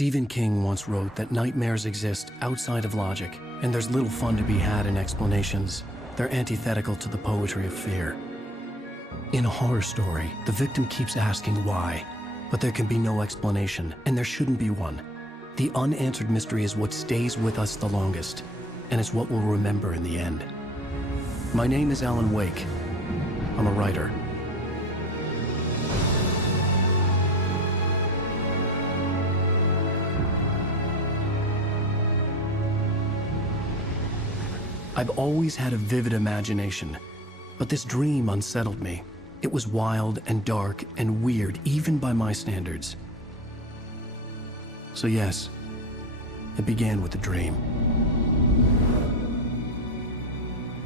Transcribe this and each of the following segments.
Stephen King once wrote that nightmares exist outside of logic, and there's little fun to be had in explanations. They're antithetical to the poetry of fear. In a horror story, the victim keeps asking why, but there can be no explanation, and there shouldn't be one. The unanswered mystery is what stays with us the longest, and it's what we'll remember in the end. My name is Alan Wake. I'm a writer. I've always had a vivid imagination, but this dream unsettled me. It was wild and dark and weird, even by my standards. So yes, it began with a dream.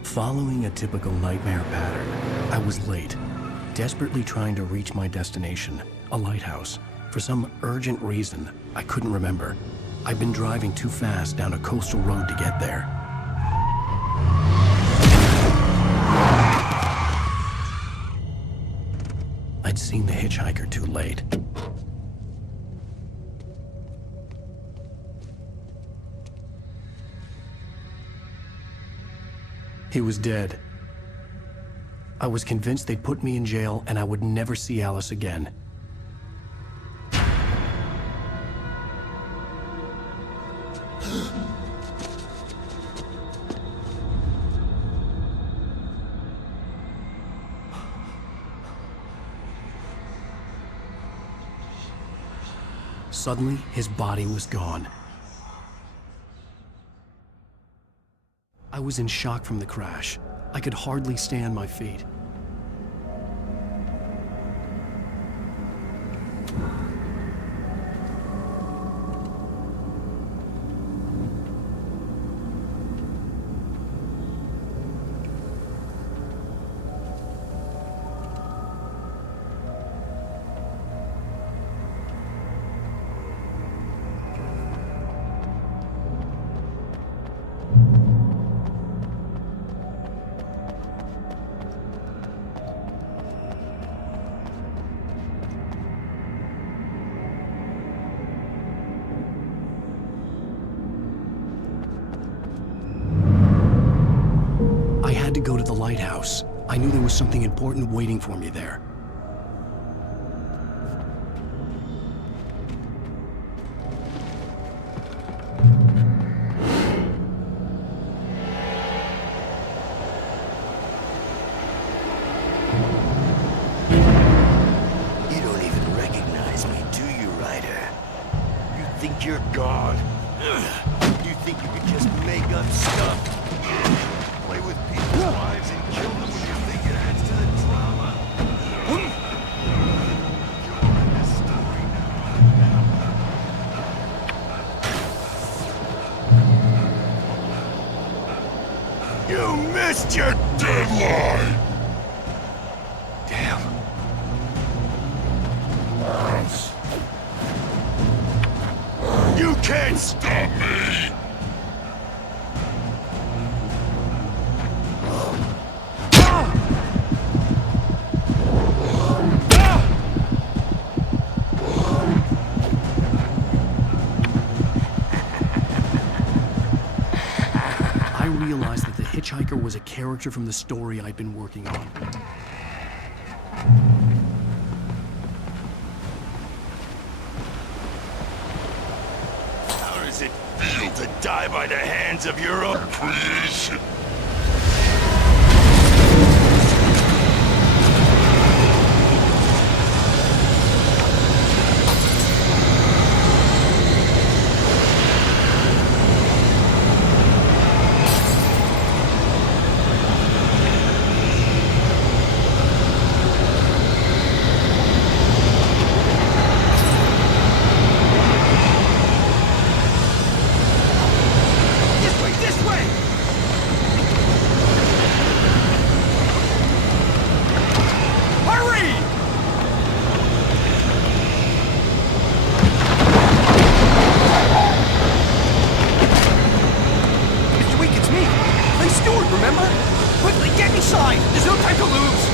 Following a typical nightmare pattern, I was late, desperately trying to reach my destination, a lighthouse. For some urgent reason, I couldn't remember. I'd been driving too fast down a coastal road to get there. I'd seen the hitchhiker too late. He was dead. I was convinced they'd put me in jail and I would never see Alice again. Suddenly, his body was gone. I was in shock from the crash. I could hardly stay on my feet. To go to the lighthouse. I knew there was something important waiting for me there. You don't even recognize me, do you, Ryder? You think you're God? You think you can just make up stuff? Play with people's lives and kill them when you think it adds to the drama. You're in this story now. You missed your deadline! Damn. You can't stop me! I realized that the hitchhiker was a character from the story I'd been working on. How does it feel to die by the hands of your own creation? Remember? Quickly, get inside! There's no time to lose!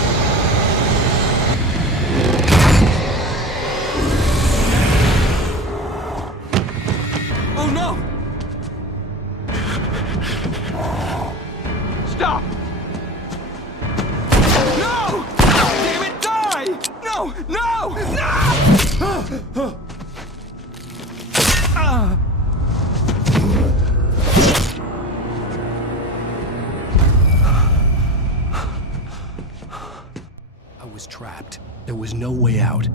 Stop! No! Damn it, die! No! No! No! I was trapped. There was no way out.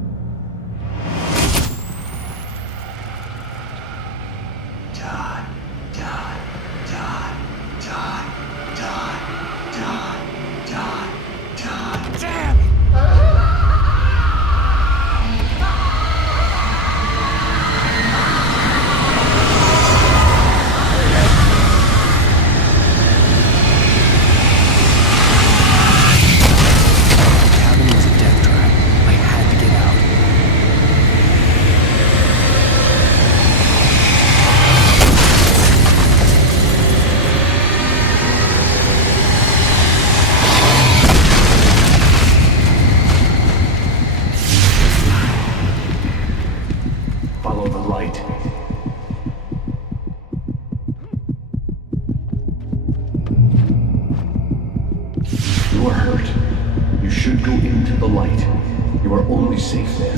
Follow the light. You are hurt. You should go into the light. You are only safe there.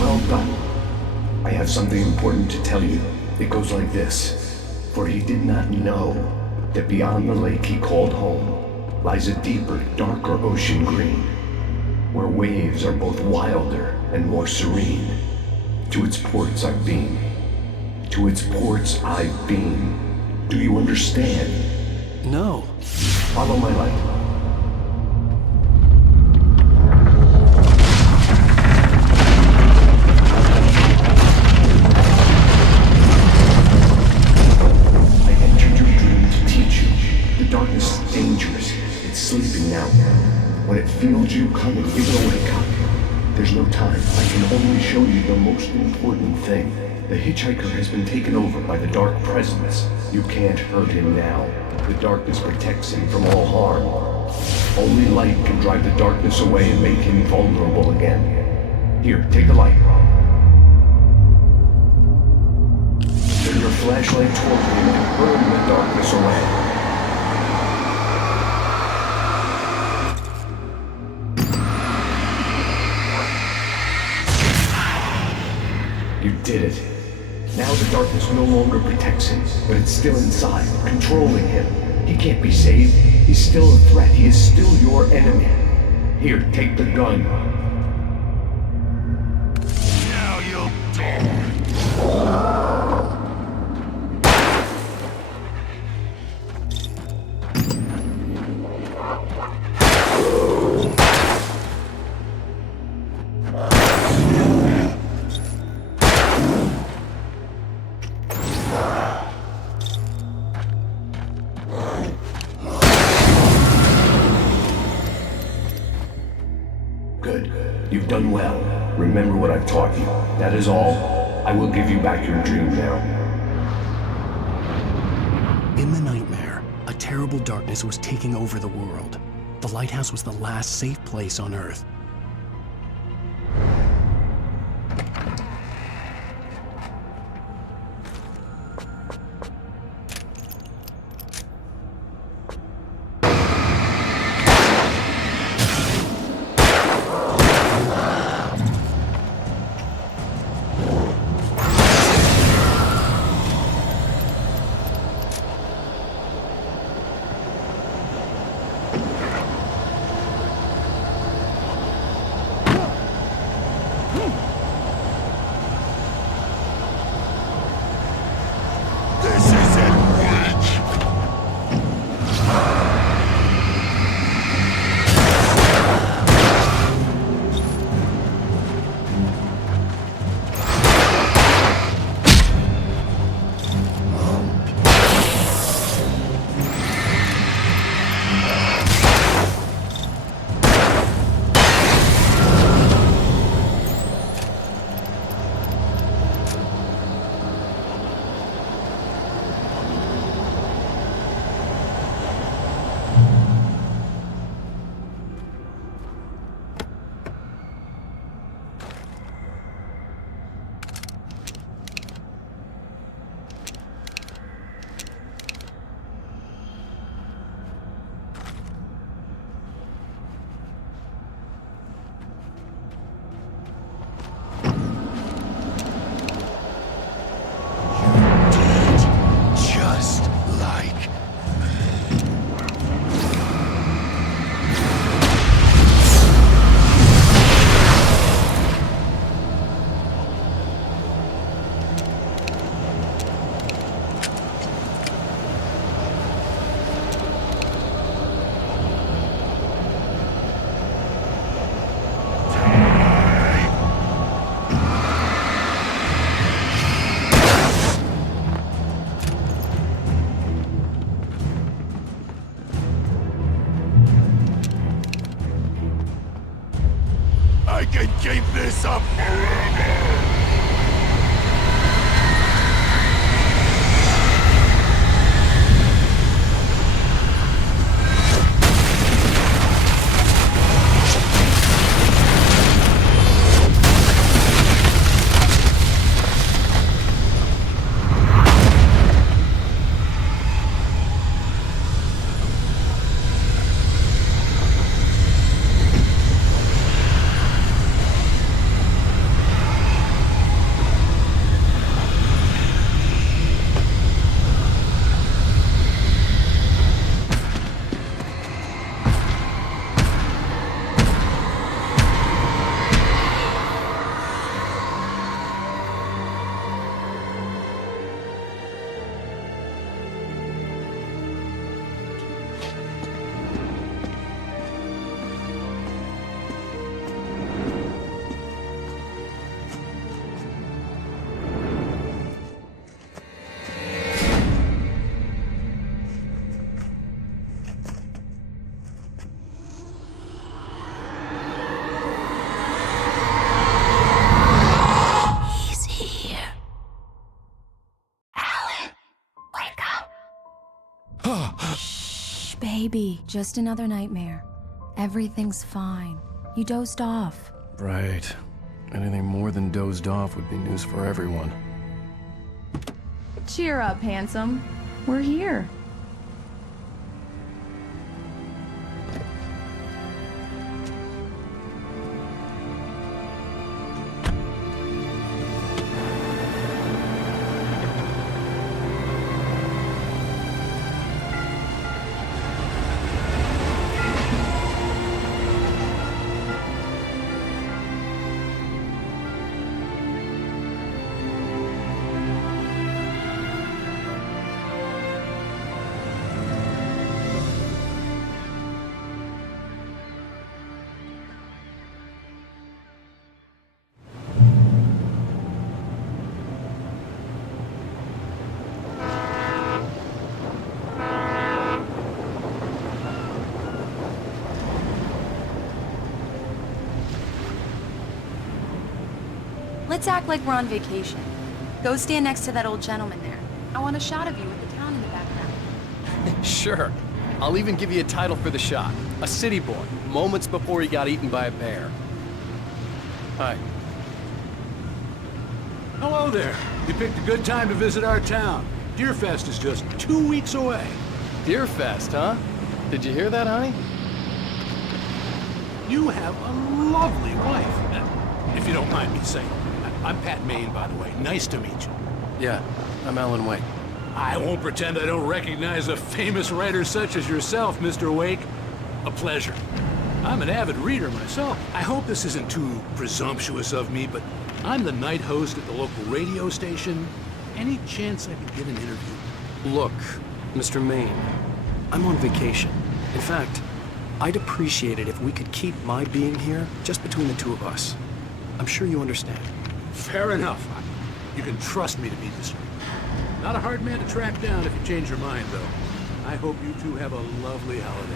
Well done. I have something important to tell you. It goes like this. For he did not know that beyond the lake he called home lies a deeper, darker ocean green, where waves are both wilder and more serene. To its ports I've been. To its ports I've been. Do you understand? No. Follow my light. Darkness is dangerous. It's sleeping now. When it feels you coming, it will wake up. There's no time. I can only show you the most important thing. The hitchhiker has been taken over by the dark presence. You can't hurt him now. The darkness protects him from all harm. Only light can drive the darkness away and make him vulnerable again. Here, take the light. Turn your flashlight toward him and burn the darkness away. You did it. Now the darkness no longer protects him, but it's still inside, controlling him. He can't be saved. He's still a threat. He is still your enemy. Here, take the gun. Now you'll die. Good. You've done well. Remember what I've taught you. That is all. I will give you back your dream now. In the nightmare, a terrible darkness was taking over the world. The lighthouse was the last safe place on Earth. can keep this up forever! Shh, baby. Just another nightmare. Everything's fine. You dozed off. Right. Anything more than dozed off would be news for everyone. Cheer up, handsome. We're here. Let's act like we're on vacation. Go stand next to that old gentleman there. I want a shot of you with the town in the background. Sure. I'll even give you a title for the shot. A city boy, moments before he got eaten by a bear. Hi. Hello there. You picked a good time to visit our town. Deerfest is just 2 weeks away. Deerfest, huh? Did you hear that, honey? You have a lovely wife, if you don't mind me saying. I'm Pat Maine, by the way. Nice to meet you. Yeah, I'm Alan Wake. I won't pretend I don't recognize a famous writer such as yourself, Mr. Wake. A pleasure. I'm an avid reader myself. I hope this isn't too presumptuous of me, but I'm the night host at the local radio station. Any chance I could get an interview? Look, Mr. Maine, I'm on vacation. In fact, I'd appreciate it if we could keep my being here just between the two of us. I'm sure you understand. Fair enough. You can trust me to be discreet. Not a hard man to track down if you change your mind, though. I hope you two have a lovely holiday.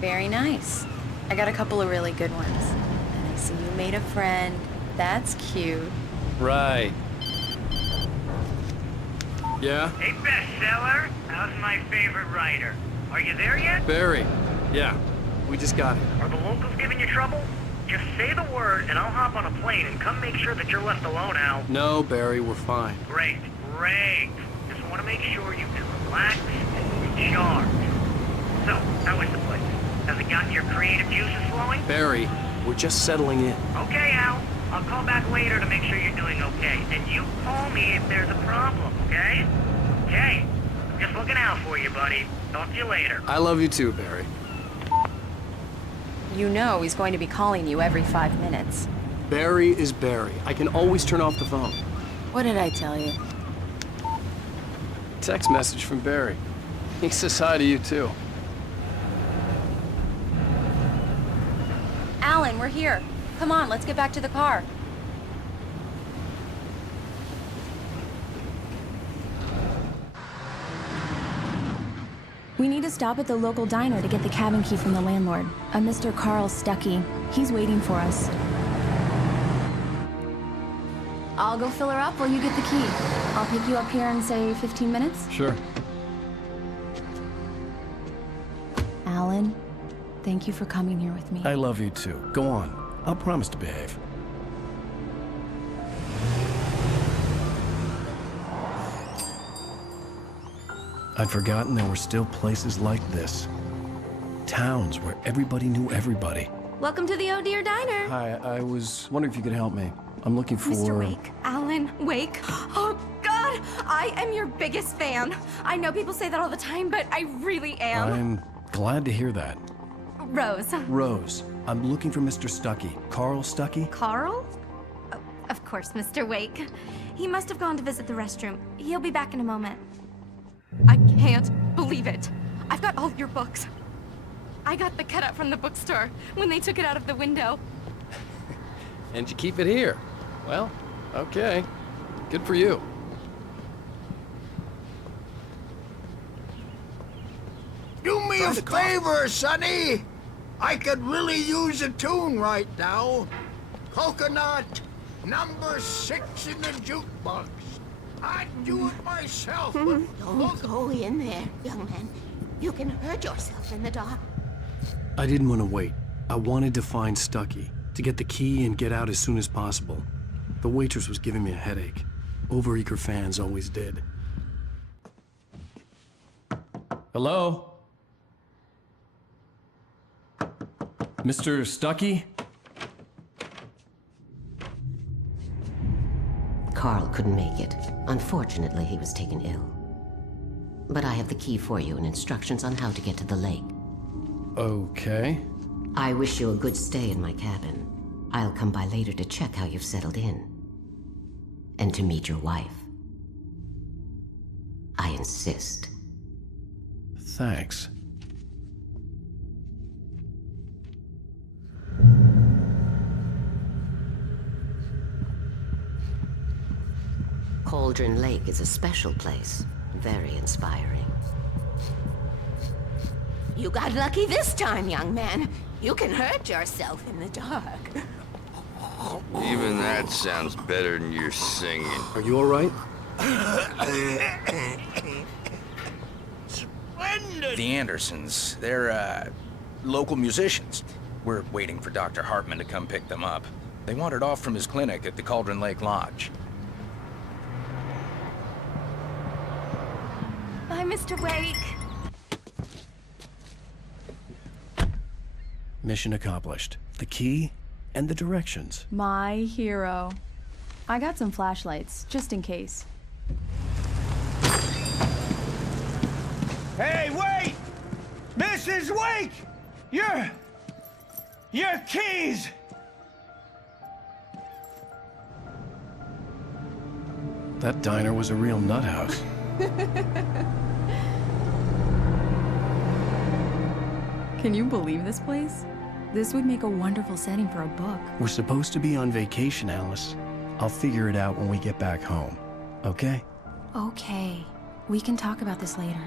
Very nice. I got a couple of really good ones. And I see you made a friend. That's cute. Right. Yeah? Hey, bestseller. How's my favorite writer? Are you there yet? Barry. Yeah, we just got here. Are the locals giving you trouble? Just say the word and I'll hop on a plane and come make sure that you're left alone, Al. No, Barry, we're fine. Great, great. Just want to make sure you can relax and recharge. So, how is the place? Has it gotten your creative juices flowing? Barry, we're just settling in. Okay, Al. I'll call back later to make sure you're doing okay. And you call me if there's a problem, okay? Okay. Just looking out for you, buddy. Talk to you later. I love you too, Barry. You know he's going to be calling you every 5 minutes. Barry is Barry. I can always turn off the phone. What did I tell you? Text message from Barry. He says hi to you too. Alan, we're here. Come on, let's get back to the car. We need to stop at the local diner to get the cabin key from the landlord, a Mr. Carl Stuckey. He's waiting for us. I'll go fill her up while you get the key. I'll pick you up here in, say, 15 minutes? Sure. Alan, thank you for coming here with me. I love you too. Go on. I'll promise to behave. I'd forgotten there were still places like this. Towns where everybody knew everybody. Welcome to the Oh Dear Diner. Hi, I was wondering if you could help me. I'm looking for... Mr. Wake. Alan Wake. Oh, God! I am your biggest fan. I know people say that all the time, but I really am. I'm glad to hear that. Rose. Rose, I'm looking for Mr. Stuckey. Carl Stuckey? Carl? Oh, of course, Mr. Wake. He must have gone to visit the restroom. He'll be back in a moment. I can't believe it. I've got all your books. I got the cutout from the bookstore when they took it out of the window. And you keep it here. Well, okay. Good for you. Do me a favor, Sonny. I could really use a tune right now. Coconut, number 6 in the jukebox. I'd do it myself, but Don't go in there, young man. You can hurt yourself in the dark. I didn't want to wait. I wanted to find Stuckey, to get the key and get out as soon as possible. The waitress was giving me a headache. Overeager fans always did. Hello? Mr. Stuckey? Carl couldn't make it. Unfortunately, he was taken ill. But I have the key for you and instructions on how to get to the lake. Okay. I wish you a good stay in my cabin. I'll come by later to check how you've settled in. And to meet your wife. I insist. Thanks. Cauldron Lake is a special place. Very inspiring. You got lucky this time, young man. You can hurt yourself in the dark. Even that sounds better than your singing. Are you all right? splendid. The Andersons, they're, local musicians. We're waiting for Dr. Hartman to come pick them up. They wandered off from his clinic at the Cauldron Lake Lodge. Bye, Mr. Wake. Mission accomplished. The key and the directions. My hero. I got some flashlights, just in case. Hey, wait! Mrs. Wake! Your keys! That diner was a real nut house. Can you believe this place? This would make a wonderful setting for a book. We're supposed to be on vacation, Alice. I'll figure it out when we get back home. Okay? Okay. We can talk about this later.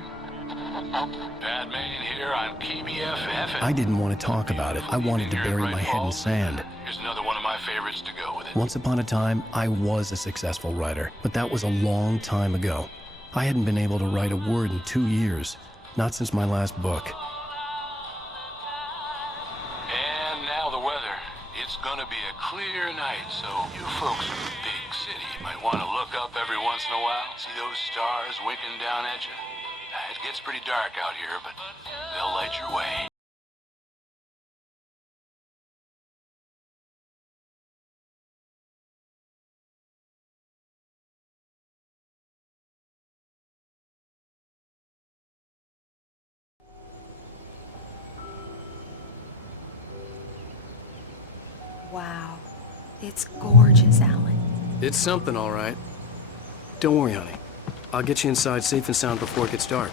Pat Main here on PBFF. I didn't want to talk about it. I wanted to bury my head in sand. Here's another one of my favorites to go with it. Once upon a time, I was a successful writer, but that was a long time ago. I hadn't been able to write a word in 2 years. Not since my last book. And now the weather. It's gonna be a clear night, so you folks in the big city might want to look up every once in a while, see those stars winking down at you. It gets pretty dark out here, but they'll light your way. Wow. It's gorgeous, Alan. It's something, all right. Don't worry, honey. I'll get you inside safe and sound before it gets dark.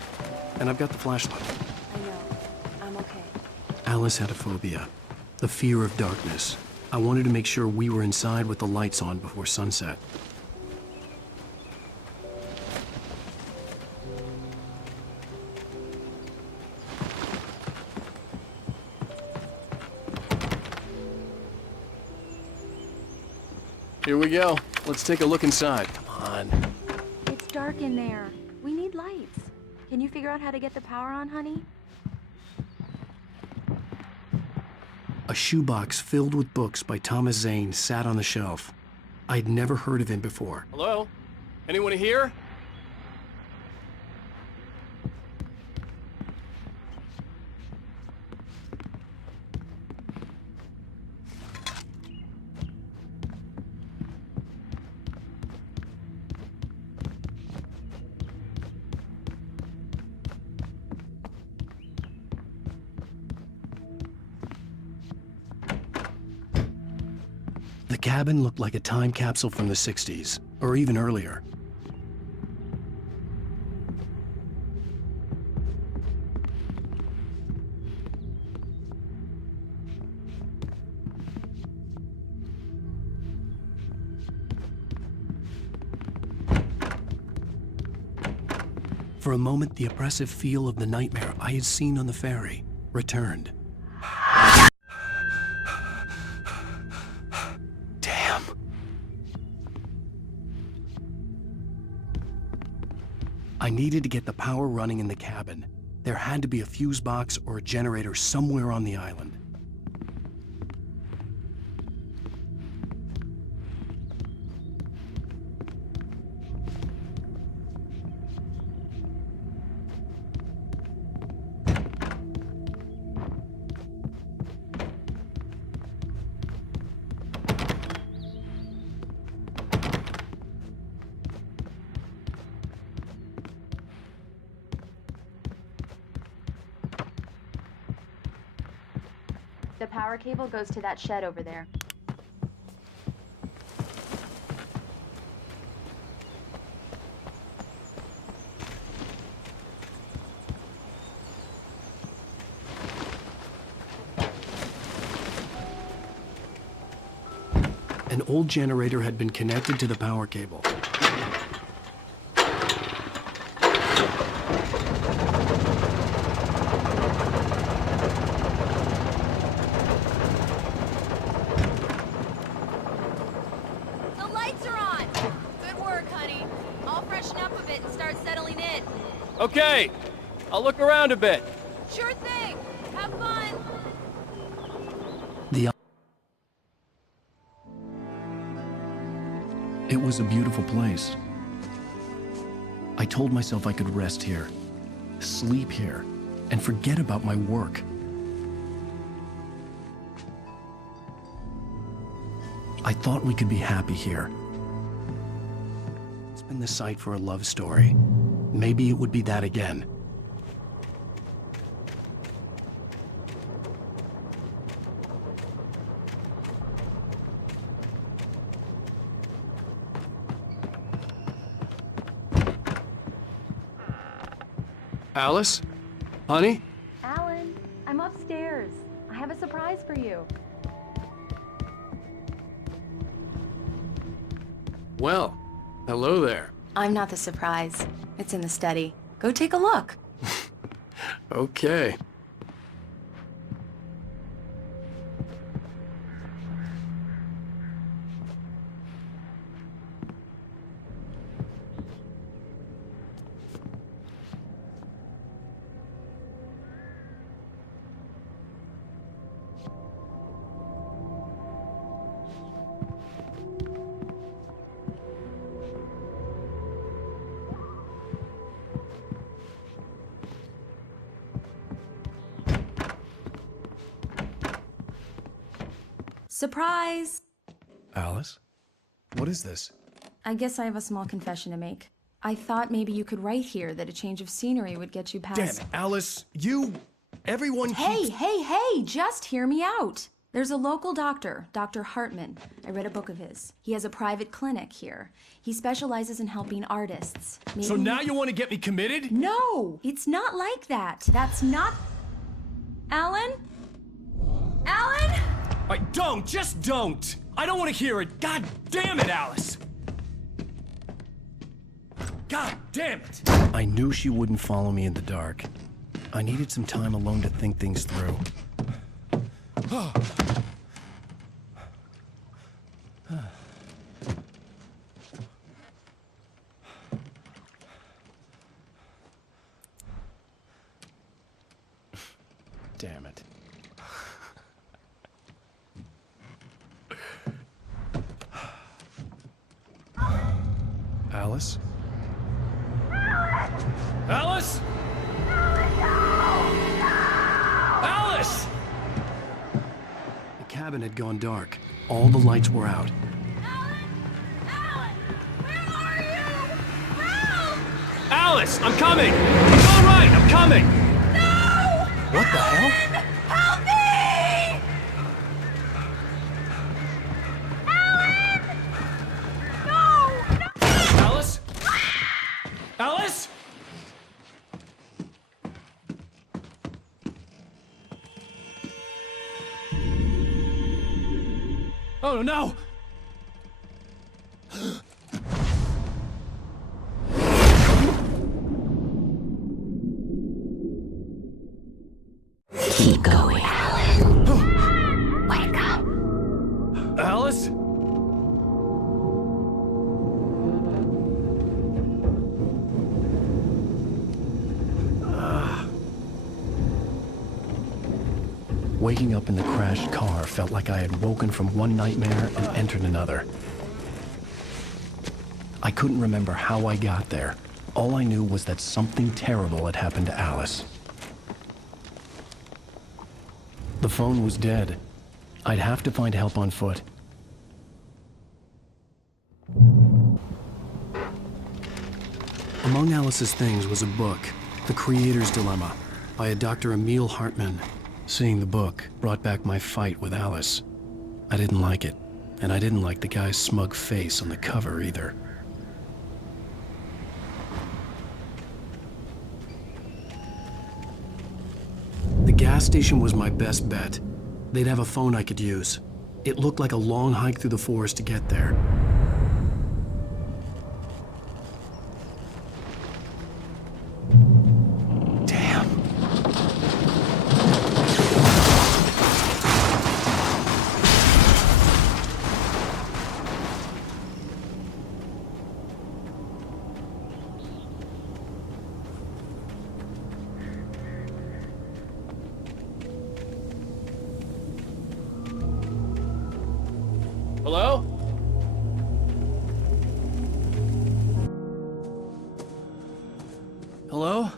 And I've got the flashlight. I know. I'm okay. Alice had a phobia. The fear of darkness. I wanted to make sure we were inside with the lights on before sunset. Here we go. Let's take a look inside. Come on. It's dark in there. We need lights. Can you figure out how to get the power on, honey? A shoebox filled with books by Thomas Zane sat on the shelf. I'd never heard of him before. Hello? Anyone here? The cabin looked like a time capsule from the 60s, or even earlier. For a moment, the oppressive feel of the nightmare I had seen on the ferry returned. Damn. I needed to get the power running in the cabin. There had to be a fuse box or a generator somewhere on the island. The power cable goes to that shed over there. An old generator had been connected to the power cable. The lights are on! Good work, honey. I'll freshen up a bit and start settling in. Okay, I'll look around a bit. Sure thing. Have fun. It was a beautiful place. I told myself I could rest here, sleep here, and forget about my work. I thought we could be happy here. It's been the site for a love story. Maybe it would be that again. Alice? Honey? Alan, I'm upstairs. I have a surprise for you. Well, hello there. I'm not the surprise. It's in the study. Go take a look. Okay. Surprise! Alice? What is this? I guess I have a small confession to make. I thought maybe you could write here that a change of scenery would get you past... Damn it, Alice, everyone keeps... Hey, just hear me out. There's a local doctor, Dr. Hartman. I read a book of his. He has a private clinic here. He specializes in helping artists. Maybe... So now you want to get me committed? No, it's not like that. That's not... Alan? Alan? Just don't! I don't want to hear it! God damn it, Alice! God damn it! I knew she wouldn't follow me in the dark. I needed some time alone to think things through. Damn it. Alice? Alice? Alice! The cabin had gone dark. All the lights were out. Alice, I'm coming! It's all right, I'm coming! No! What the hell? Help me! Alan! No! Alice? Alice? Oh no! Keep going, Alan. Wake up. Alice? Waking up in the crashed car felt like I had woken from one nightmare and entered another. I couldn't remember how I got there. All I knew was that something terrible had happened to Alice. The phone was dead. I'd have to find help on foot. Among Alice's things was a book, The Creator's Dilemma, by a Dr. Emil Hartmann. Seeing the book brought back my fight with Alice. I didn't like it, and I didn't like the guy's smug face on the cover either. The gas station was my best bet. They'd have a phone I could use. It looked like a long hike through the forest to get there. Damn. Hello? Hello?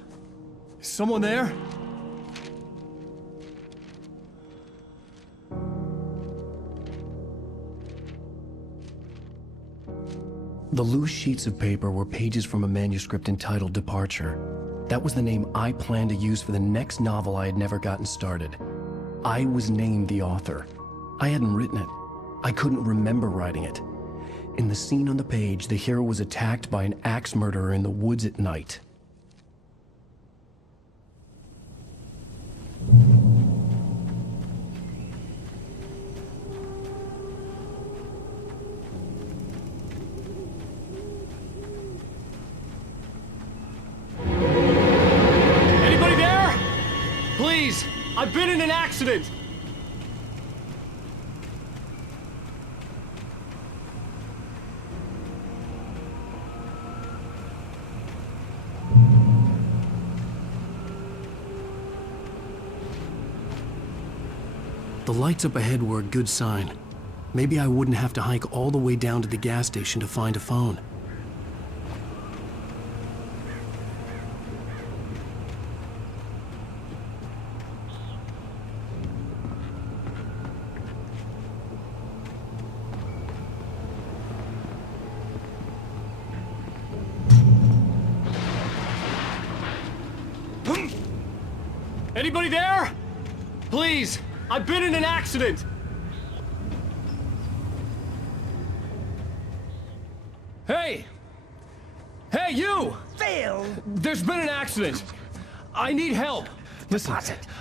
Is someone there? The loose sheets of paper were pages from a manuscript entitled Departure. That was the name I planned to use for the next novel I had never gotten started. I was named the author. I hadn't written it. I couldn't remember writing it. In the scene on the page, the hero was attacked by an axe murderer in the woods at night. Anybody there? Please, I've been in an accident. The lights up ahead were a good sign. Maybe I wouldn't have to hike all the way down to the gas station to find a phone. Anybody there? Please, I've been in an accident. Hey! Hey, you! Phil! There's been an accident. I need help. Listen,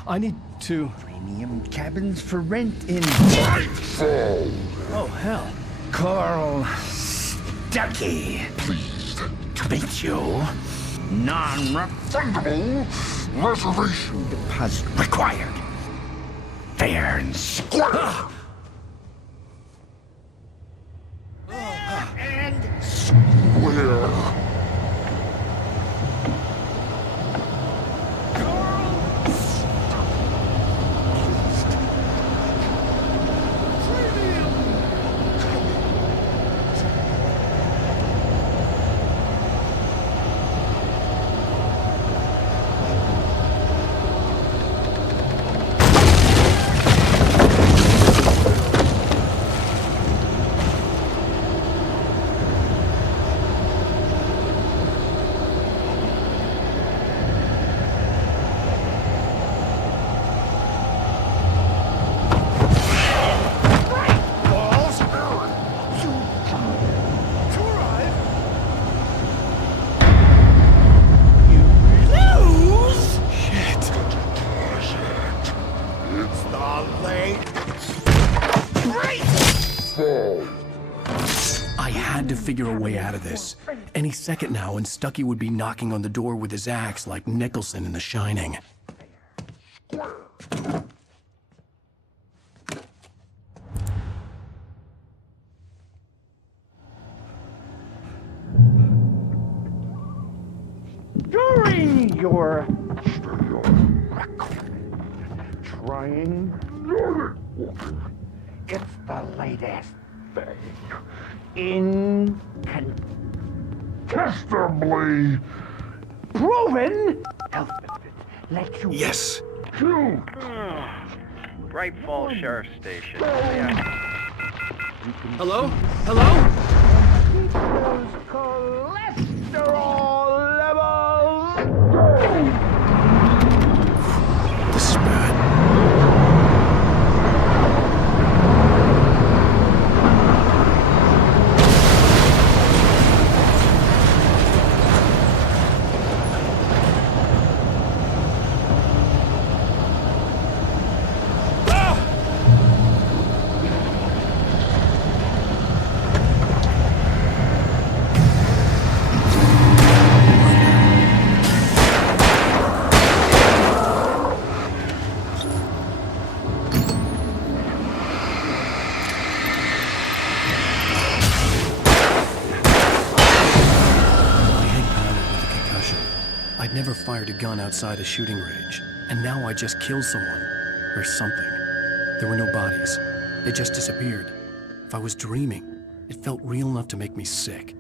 I need to... Premium cabins for rent in Nightfall. Oh, hell. Carl Stuckey. Pleased to meet you. Non-refundable reservation deposit required. Fair and square. Fair and square. figure a way out of this. Any second now, and Stucky would be knocking on the door with his axe like Nicholson in The Shining. During your trying, it's the latest thing. Incontestably proven health benefits let you. Yes. Bright Falls Sheriff Station. Yeah. Hello? Hello? People's cholesterol levels. This is bad. I'd never fired a gun outside a shooting range, and now I just killed someone. Or something. There were no bodies. They just disappeared. If I was dreaming, it felt real enough to make me sick.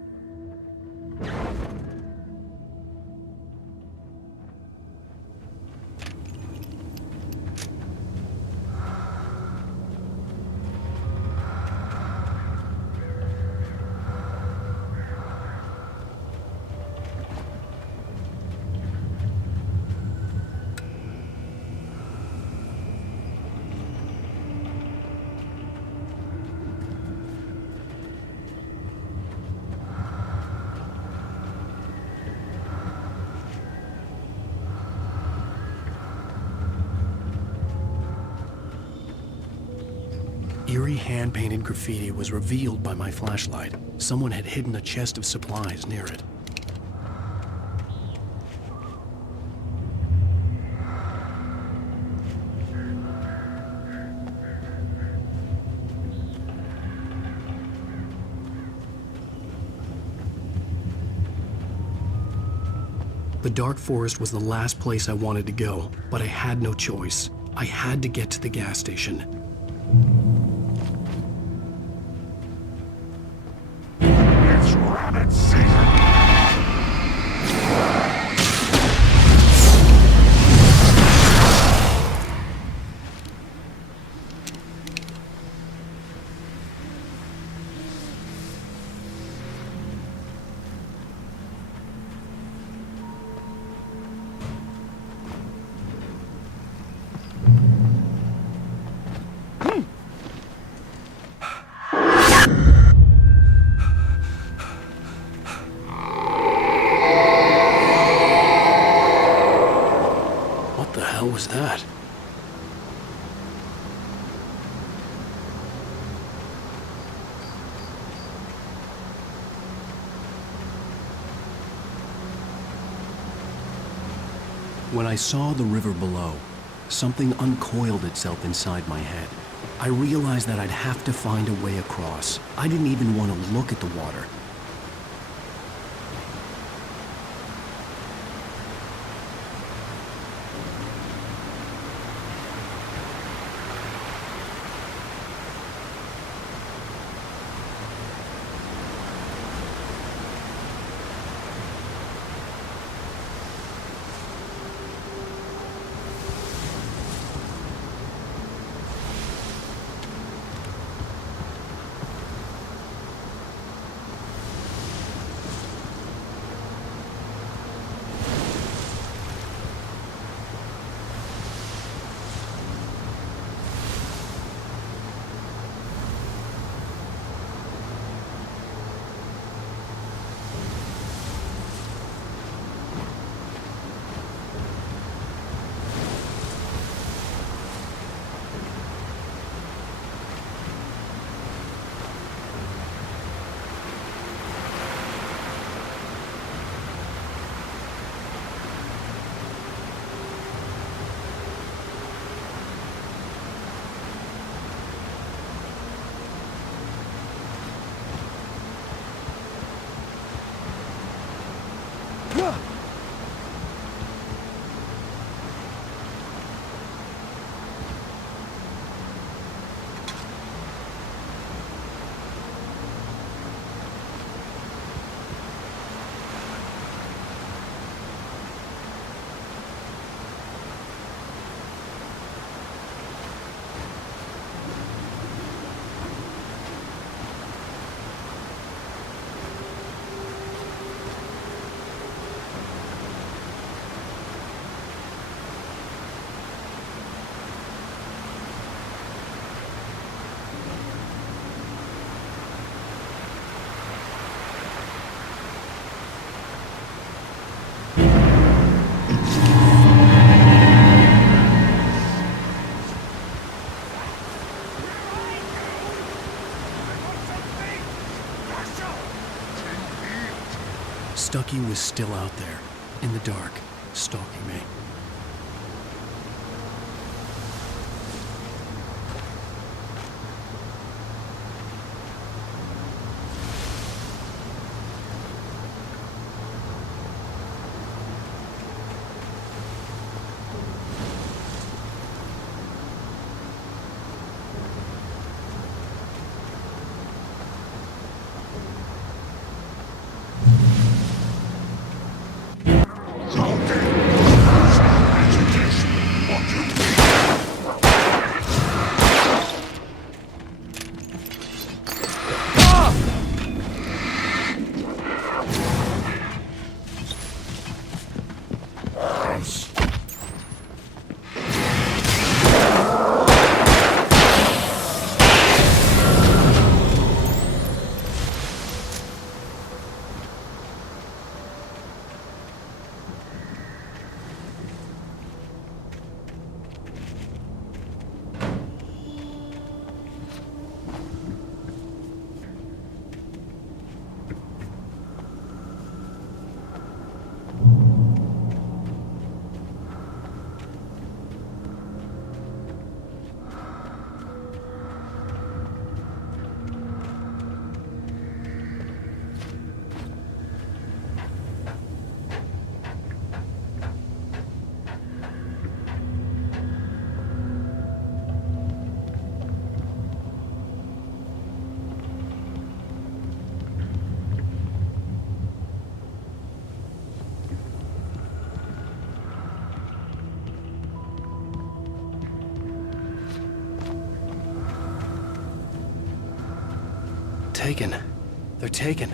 Eerie hand-painted graffiti was revealed by my flashlight. Someone had hidden a chest of supplies near it. The dark forest was the last place I wanted to go, but I had no choice. I had to get to the gas station. It's rabbit season. What the hell was that? When I saw the river below, something uncoiled itself inside my head. I realized that I'd have to find a way across. I didn't even want to look at the water. Stucky was still out there, in the dark, stalking me. Taken. They're taken.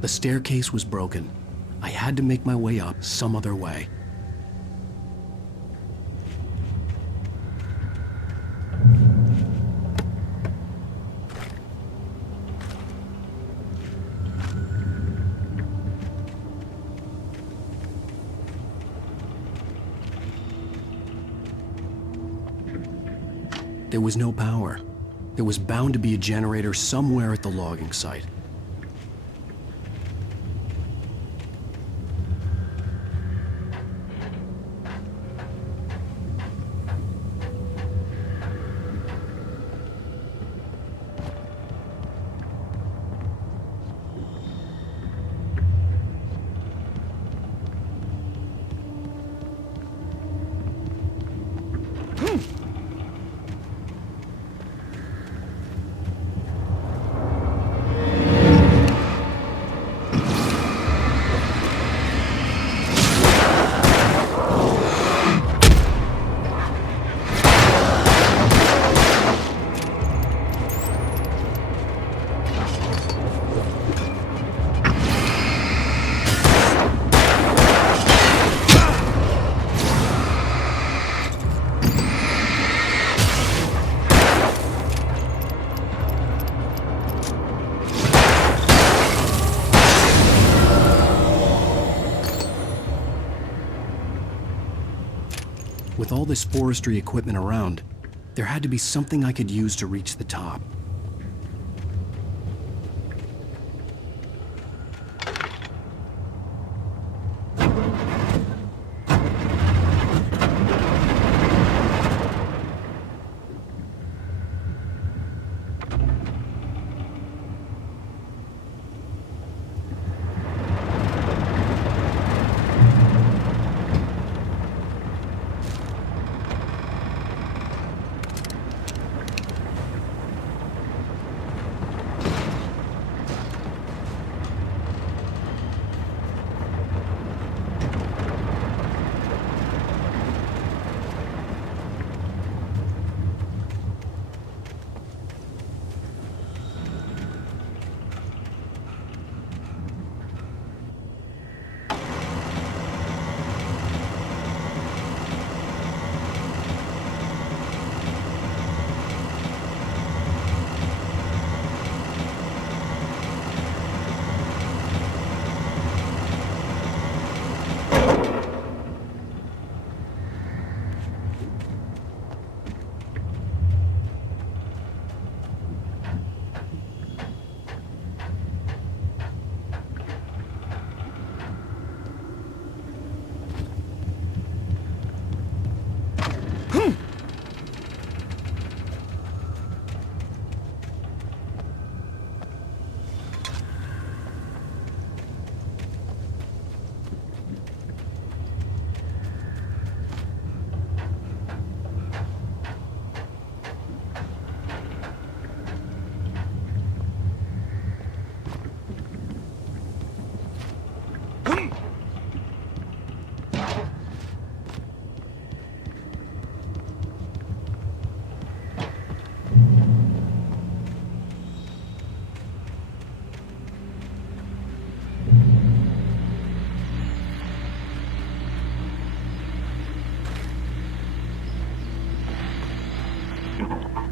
The staircase was broken. I had to make my way up some other way. There was no power. There was bound to be a generator somewhere at the logging site. With all this forestry equipment around, there had to be something I could use to reach the top.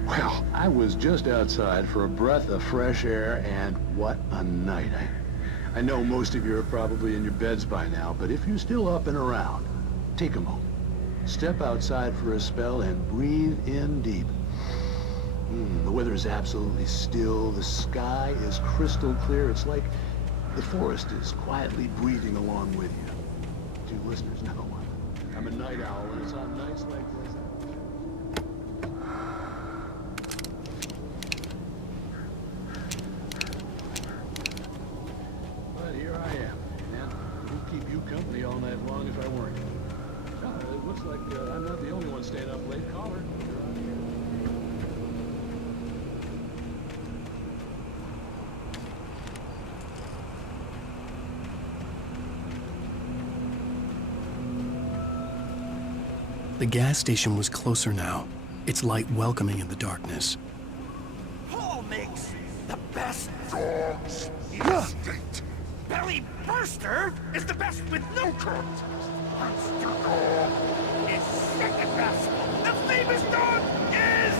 Well, I was just outside for a breath of fresh air, and what a night. I know most of you are probably in your beds by now, but if you're still up and around, take a moment. Step outside for a spell and breathe in deep. The weather is absolutely still. The sky is crystal clear. It's like the forest is quietly breathing along with you. You listeners know I'm a night owl, and it's on nights like this. But here I am, and who'd keep you company all night long if I weren't? It looks like I'm not the only one staying up late. Caller. The gas station was closer now, its light welcoming in the darkness. Paul makes the best dogs in the state. Belly Burster is the best with no coat. Monster Dog is second best. The famous dog is...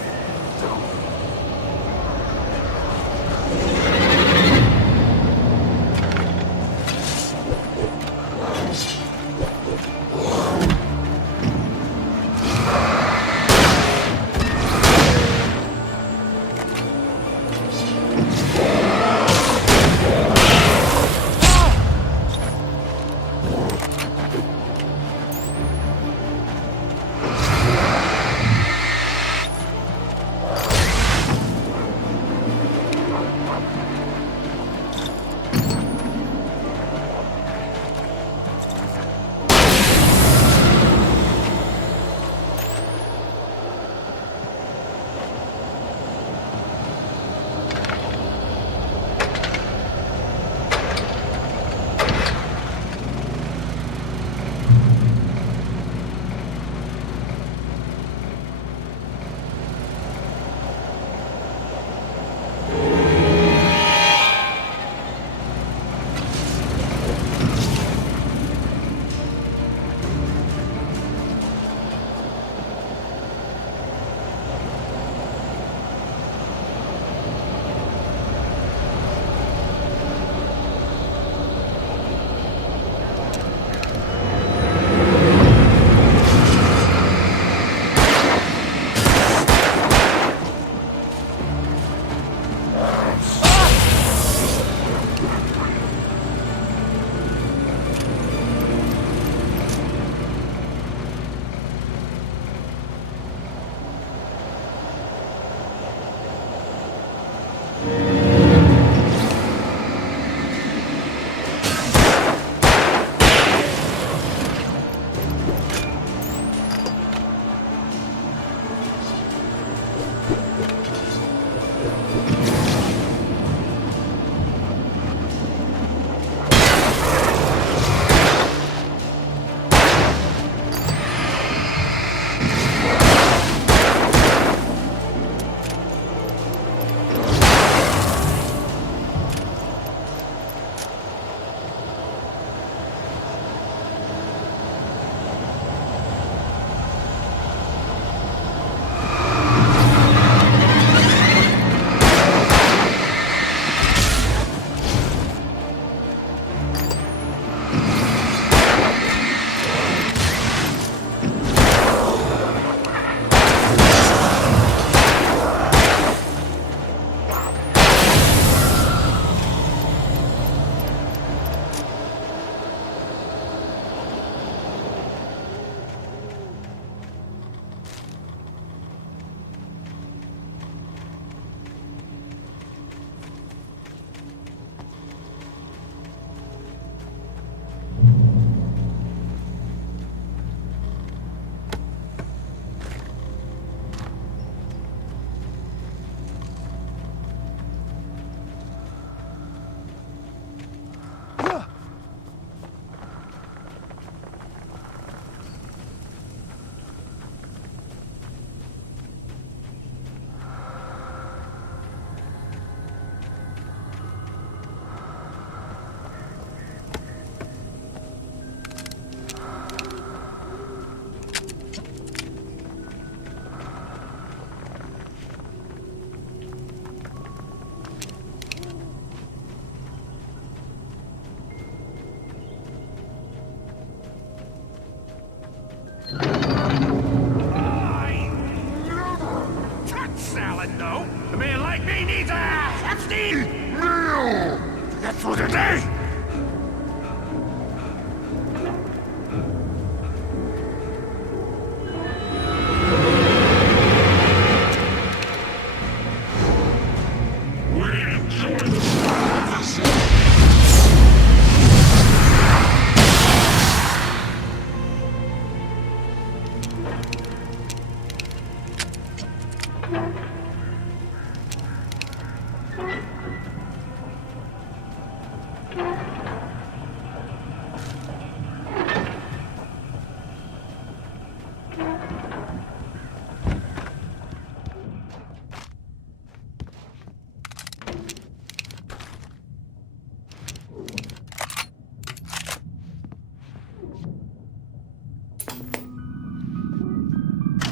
Meal! That's for the day!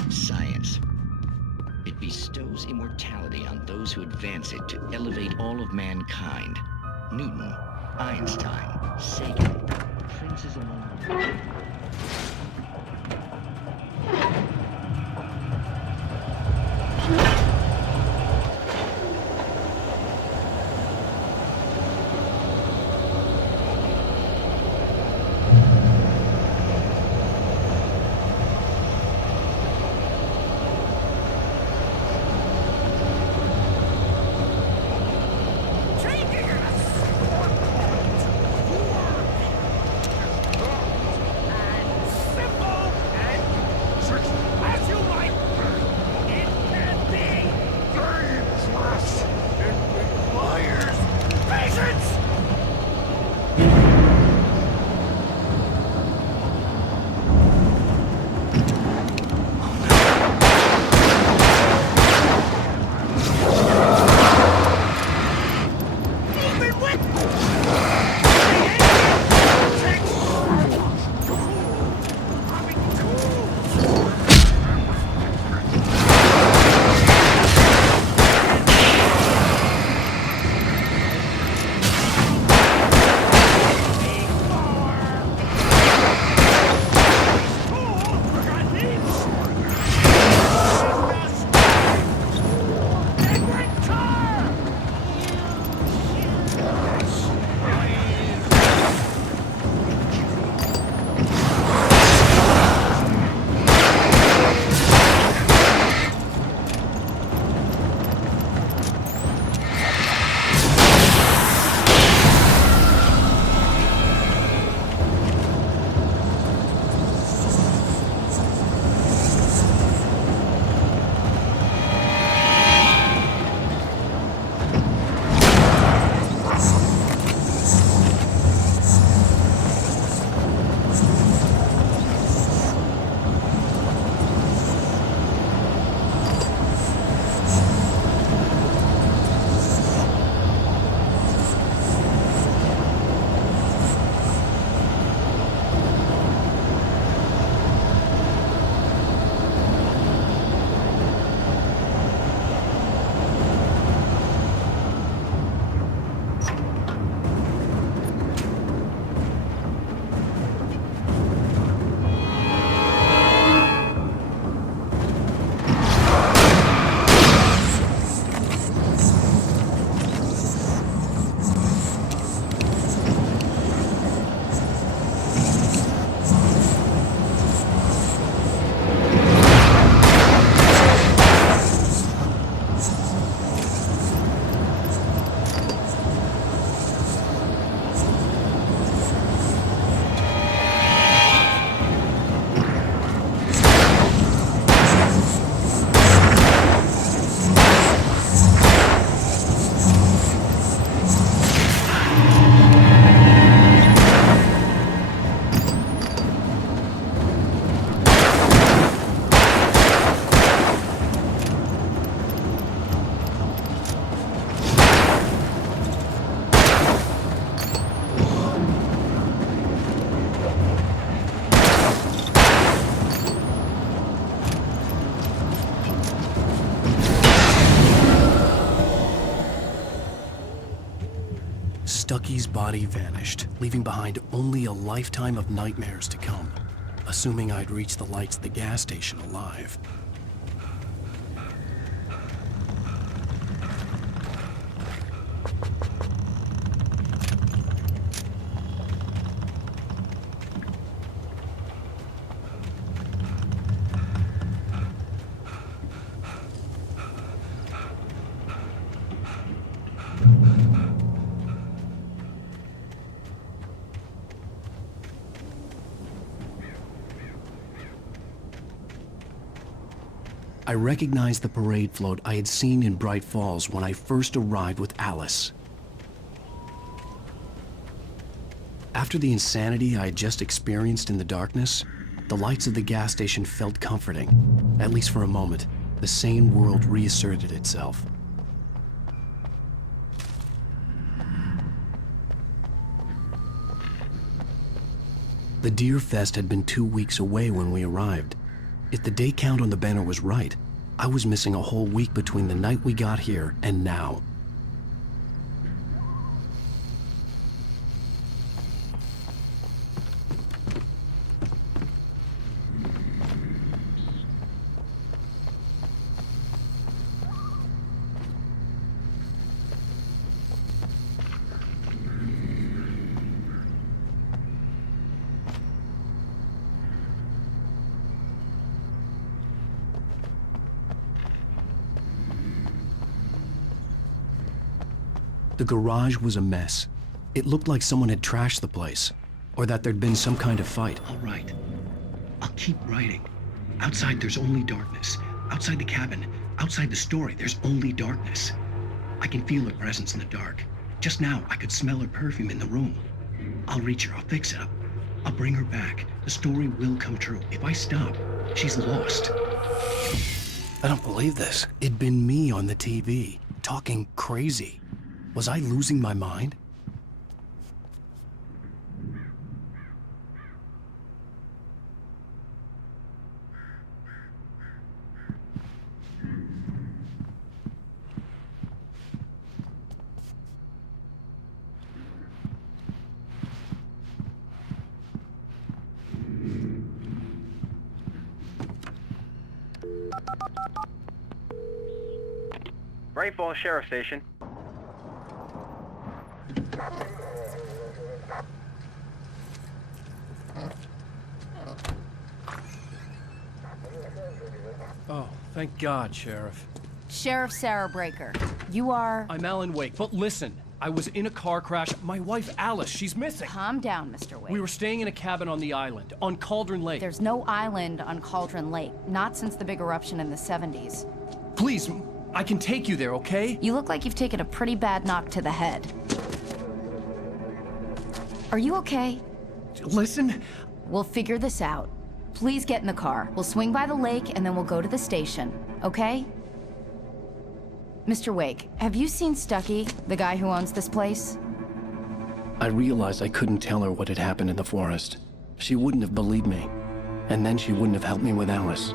Science. It bestows immortality on those who advance it to elevate all of mankind. Newton, Einstein, Sagan, princes along the way. Stucky's body vanished, leaving behind only a lifetime of nightmares to come, assuming I'd reach the lights at the gas station alive. I recognized the parade float I had seen in Bright Falls when I first arrived with Alice. After the insanity I had just experienced in the darkness, the lights of the gas station felt comforting. At least for a moment, the sane world reasserted itself. The Deer Fest had been 2 weeks away when we arrived. If the day count on the banner was right, I was missing a whole week between the night we got here and now. The garage was a mess. It looked like someone had trashed the place, or that there'd been some kind of fight. All right. I'll keep writing. Outside, there's only darkness. Outside the cabin, outside the story, there's only darkness. I can feel her presence in the dark. Just now, I could smell her perfume in the room. I'll reach her. I'll fix it up. I'll bring her back. The story will come true. If I stop, she's lost. I don't believe this. It'd been me on the TV, talking crazy. Was I losing my mind? Bright Falls Sheriff Station. Oh, thank God, Sheriff. Sheriff Sarah Breaker, you are... I'm Alan Wake, but listen, I was in a car crash. My wife, Alice, she's missing. Calm down, Mr. Wake. We were staying in a cabin on the island, on Cauldron Lake. There's no island on Cauldron Lake, not since the big eruption in the 70s. Please, I can take you there, okay? You look like you've taken a pretty bad knock to the head. Are you okay? Listen. We'll figure this out. Please get in the car. We'll swing by the lake and then we'll go to the station, okay? Mr. Wake, have you seen Stucky, the guy who owns this place? I realized I couldn't tell her what had happened in the forest. She wouldn't have believed me. And then she wouldn't have helped me with Alice.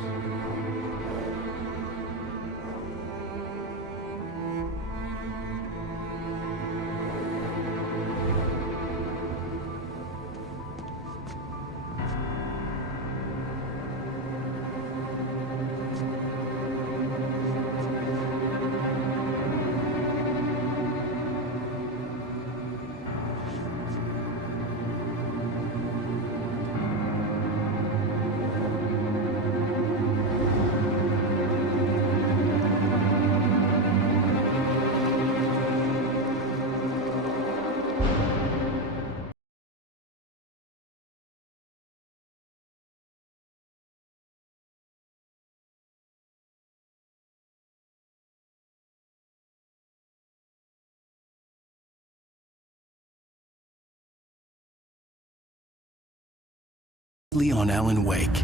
On Alan Wake.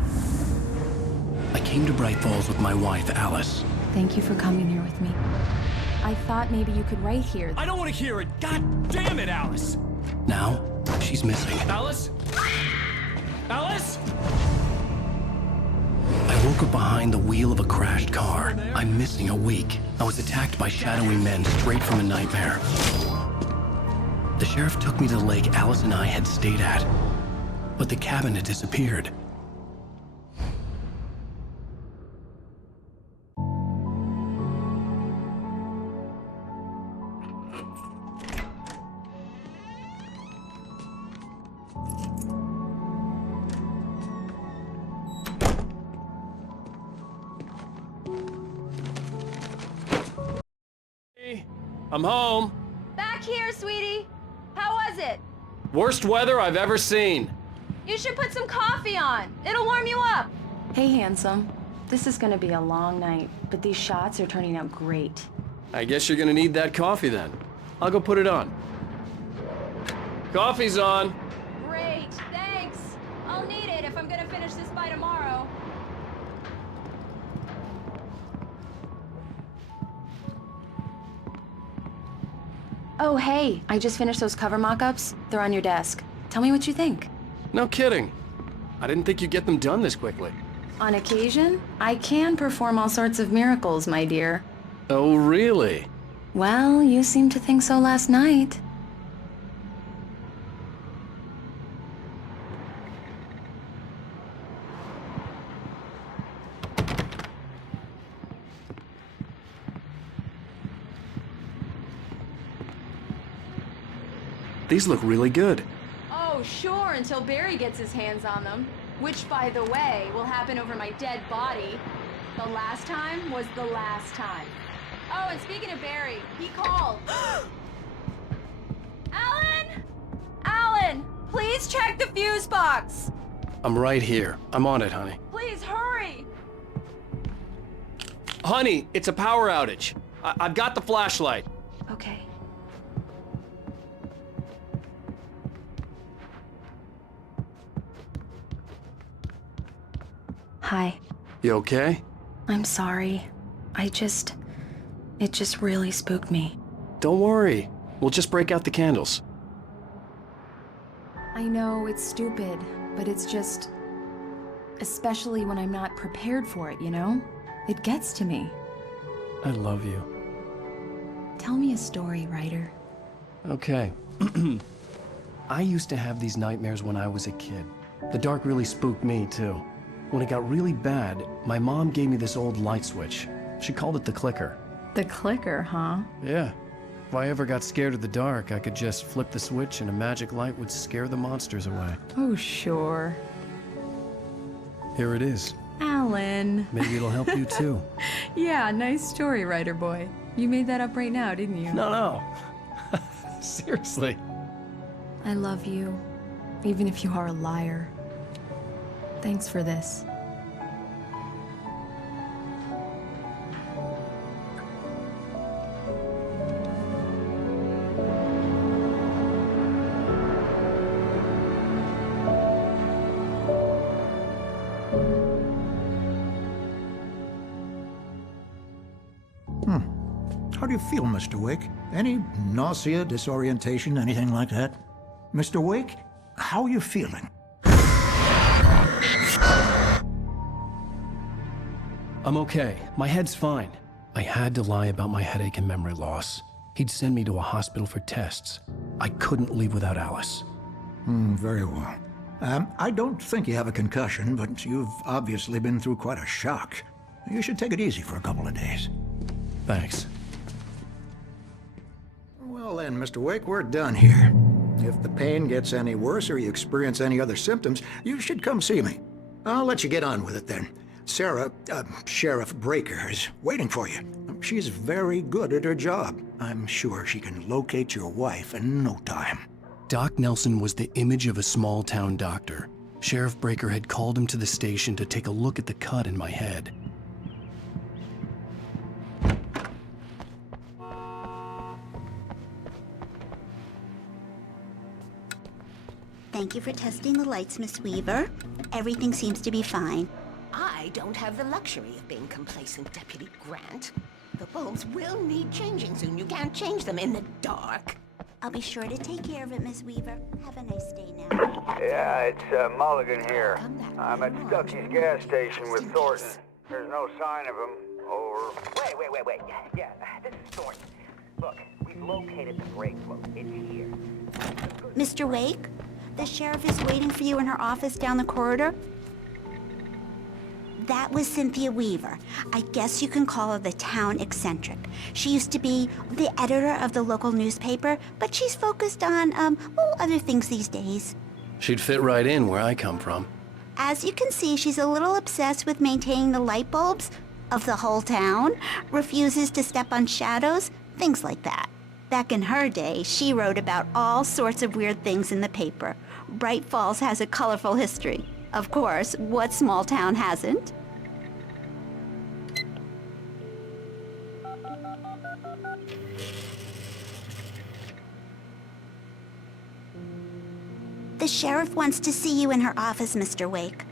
I came to Bright Falls with my wife, Alice. Thank you for coming here with me. I thought maybe you could write here. I don't want to hear it! God damn it, Alice! Now, she's missing. Alice? Alice? I woke up behind the wheel of a crashed car. I'm missing a week. I was attacked by shadowy men straight from a nightmare. The sheriff took me to the lake Alice and I had stayed at. But the cabin had disappeared. Hey, I'm home. Back here, sweetie. How was it? Worst weather I've ever seen. You should put some coffee on. It'll warm you up. Hey, handsome. This is gonna be a long night, but these shots are turning out great. I guess you're gonna need that coffee then. I'll go put it on. Coffee's on. Great, thanks. I'll need it if I'm gonna finish this by tomorrow. Oh, hey, I just finished those cover mock-ups. They're on your desk. Tell me what you think. No kidding. I didn't think you'd get them done this quickly. On occasion, I can perform all sorts of miracles, my dear. Oh, really? Well, you seemed to think so last night. These look really good. Oh, sure, until Barry gets his hands on them. Which, by the way, will happen over my dead body. The last time was the last time. Oh, and speaking of Barry, he called. Alan! Alan! Please check the fuse box! I'm right here. I'm on it, honey. Please, hurry! Honey, it's a power outage. I've got the flashlight. Okay. Hi. You okay? I'm sorry. It just really spooked me. Don't worry. We'll just break out the candles. I know it's stupid, but it's just... especially when I'm not prepared for it, you know? It gets to me. I love you. Tell me a story, writer. Okay. I used to have these nightmares when I was a kid. The dark really spooked me, too. When it got really bad, my mom gave me this old light switch. She called it the clicker. The clicker, huh? Yeah. If I ever got scared of the dark, I could just flip the switch and a magic light would scare the monsters away. Oh, sure. Here it is. Alan. Maybe it'll help you, too. Yeah, nice story, writer boy. You made that up right now, didn't you? No. Seriously. I love you, even if you are a liar. Thanks for this. How do you feel, Mr. Wake? Any nausea, disorientation, anything like that? Mr. Wake, how are you feeling? I'm okay. My head's fine. I had to lie about my headache and memory loss. He'd send me to a hospital for tests. I couldn't leave without Alice. Very well. I don't think you have a concussion, but you've obviously been through quite a shock. You should take it easy for a couple of days. Thanks. Well then, Mr. Wake, we're done here. If the pain gets any worse or you experience any other symptoms, you should come see me. I'll let you get on with it then. Sarah, Sheriff Breaker, is waiting for you. She's very good at her job. I'm sure she can locate your wife in no time. Doc Nelson was the image of a small-town doctor. Sheriff Breaker had called him to the station to take a look at the cut in my head. Thank you for testing the lights, Miss Weaver. Everything seems to be fine. I don't have the luxury of being complacent, Deputy Grant. The bulbs will need changing soon. You can't change them in the dark. I'll be sure to take care of it, Miss Weaver. Have a nice day now. Yeah, it's Mulligan here. I'm at Stucky's gas station with Thornton. There's no sign of him. Over. Wait. Yeah, this is Thornton. Look, we've located the brake float. It's here. Mr. Wake, the sheriff is waiting for you in her office down the corridor. That was Cynthia Weaver. I guess you can call her the town eccentric. She used to be the editor of the local newspaper, but she's focused on, other things these days. She'd fit right in where I come from. As you can see, she's a little obsessed with maintaining the light bulbs of the whole town, refuses to step on shadows, things like that. Back in her day, she wrote about all sorts of weird things in the paper. Bright Falls has a colorful history. Of course, what small town hasn't? The sheriff wants to see you in her office, Mr. Wake.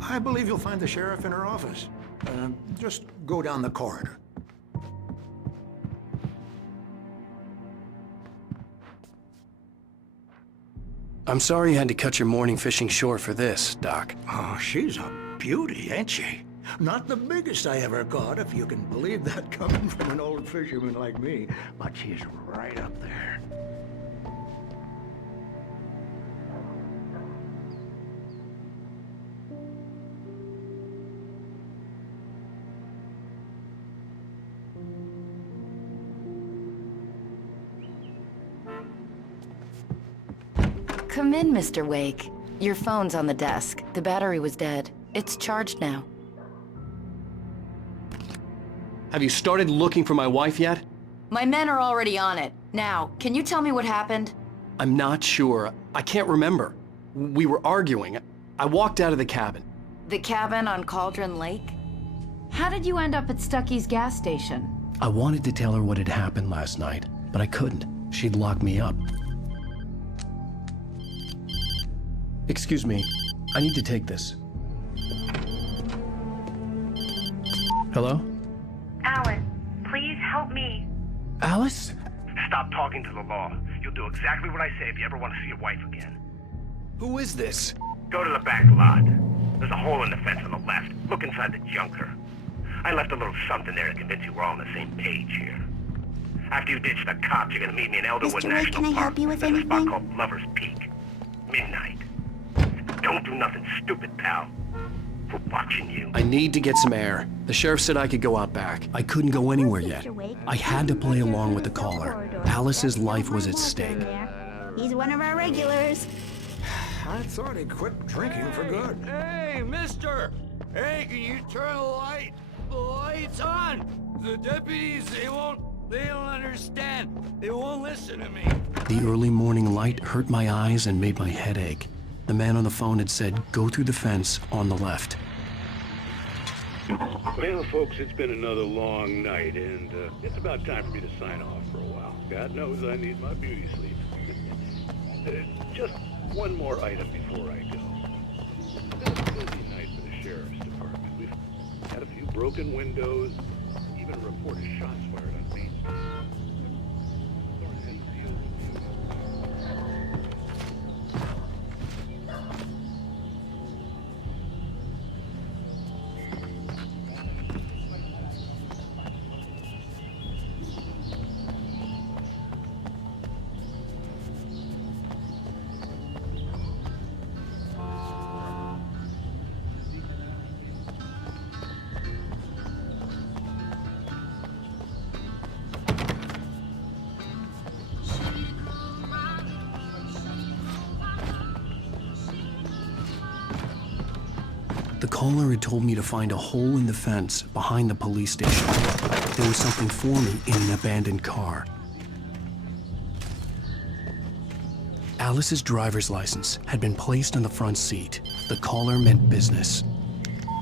I believe you'll find the sheriff in her office. Just go down the corridor. I'm sorry you had to cut your morning fishing short for this, Doc. Oh, she's a beauty, ain't she? Not the biggest I ever caught, if you can believe that coming from an old fisherman like me. But she's right up there. Come in, Mr. Wake. Your phone's on the desk. The battery was dead. It's charged now. Have you started looking for my wife yet? My men are already on it. Now, can you tell me what happened? I'm not sure. I can't remember. We were arguing. I walked out of the cabin. The cabin on Cauldron Lake? How did you end up at Stucky's gas station? I wanted to tell her what had happened last night, but I couldn't. She'd lock me up. Excuse me. I need to take this. Hello? Alice, please help me. Alice? Stop talking to the law. You'll do exactly what I say if you ever want to see your wife again. Who is this? Go to the back lot. There's a hole in the fence on the left. Look inside the junker. I left a little something there to convince you we're all on the same page here. After you ditch the cops, you're gonna meet me in Elderwood Mr. Wake, National can I Park. help you with There's a spot anything? called Lover's Peak. Midnight. Don't do nothing stupid, pal. We're watching you. I need to get some air. The sheriff said I could go out back. I couldn't go anywhere yet. I had to play along with the caller. Alice's life was at stake. He's one of our regulars. I thought he quit drinking for good. Hey, mister! Hey, can you turn the light? The light's on! The deputies, they don't understand. They won't listen to me. The early morning light hurt my eyes and made my head ache. The man on the phone had said, go through the fence on the left. Well, folks, it's been another long night, and it's about time for me to sign off for a while. God knows I need my beauty sleep. Just one more item before I go. It's been a busy night for the sheriff's department. We've had a few broken windows, even a report of shots fired on Main Street. The caller had told me to find a hole in the fence behind the police station. There was something for me in an abandoned car. Alice's driver's license had been placed on the front seat. The caller meant business.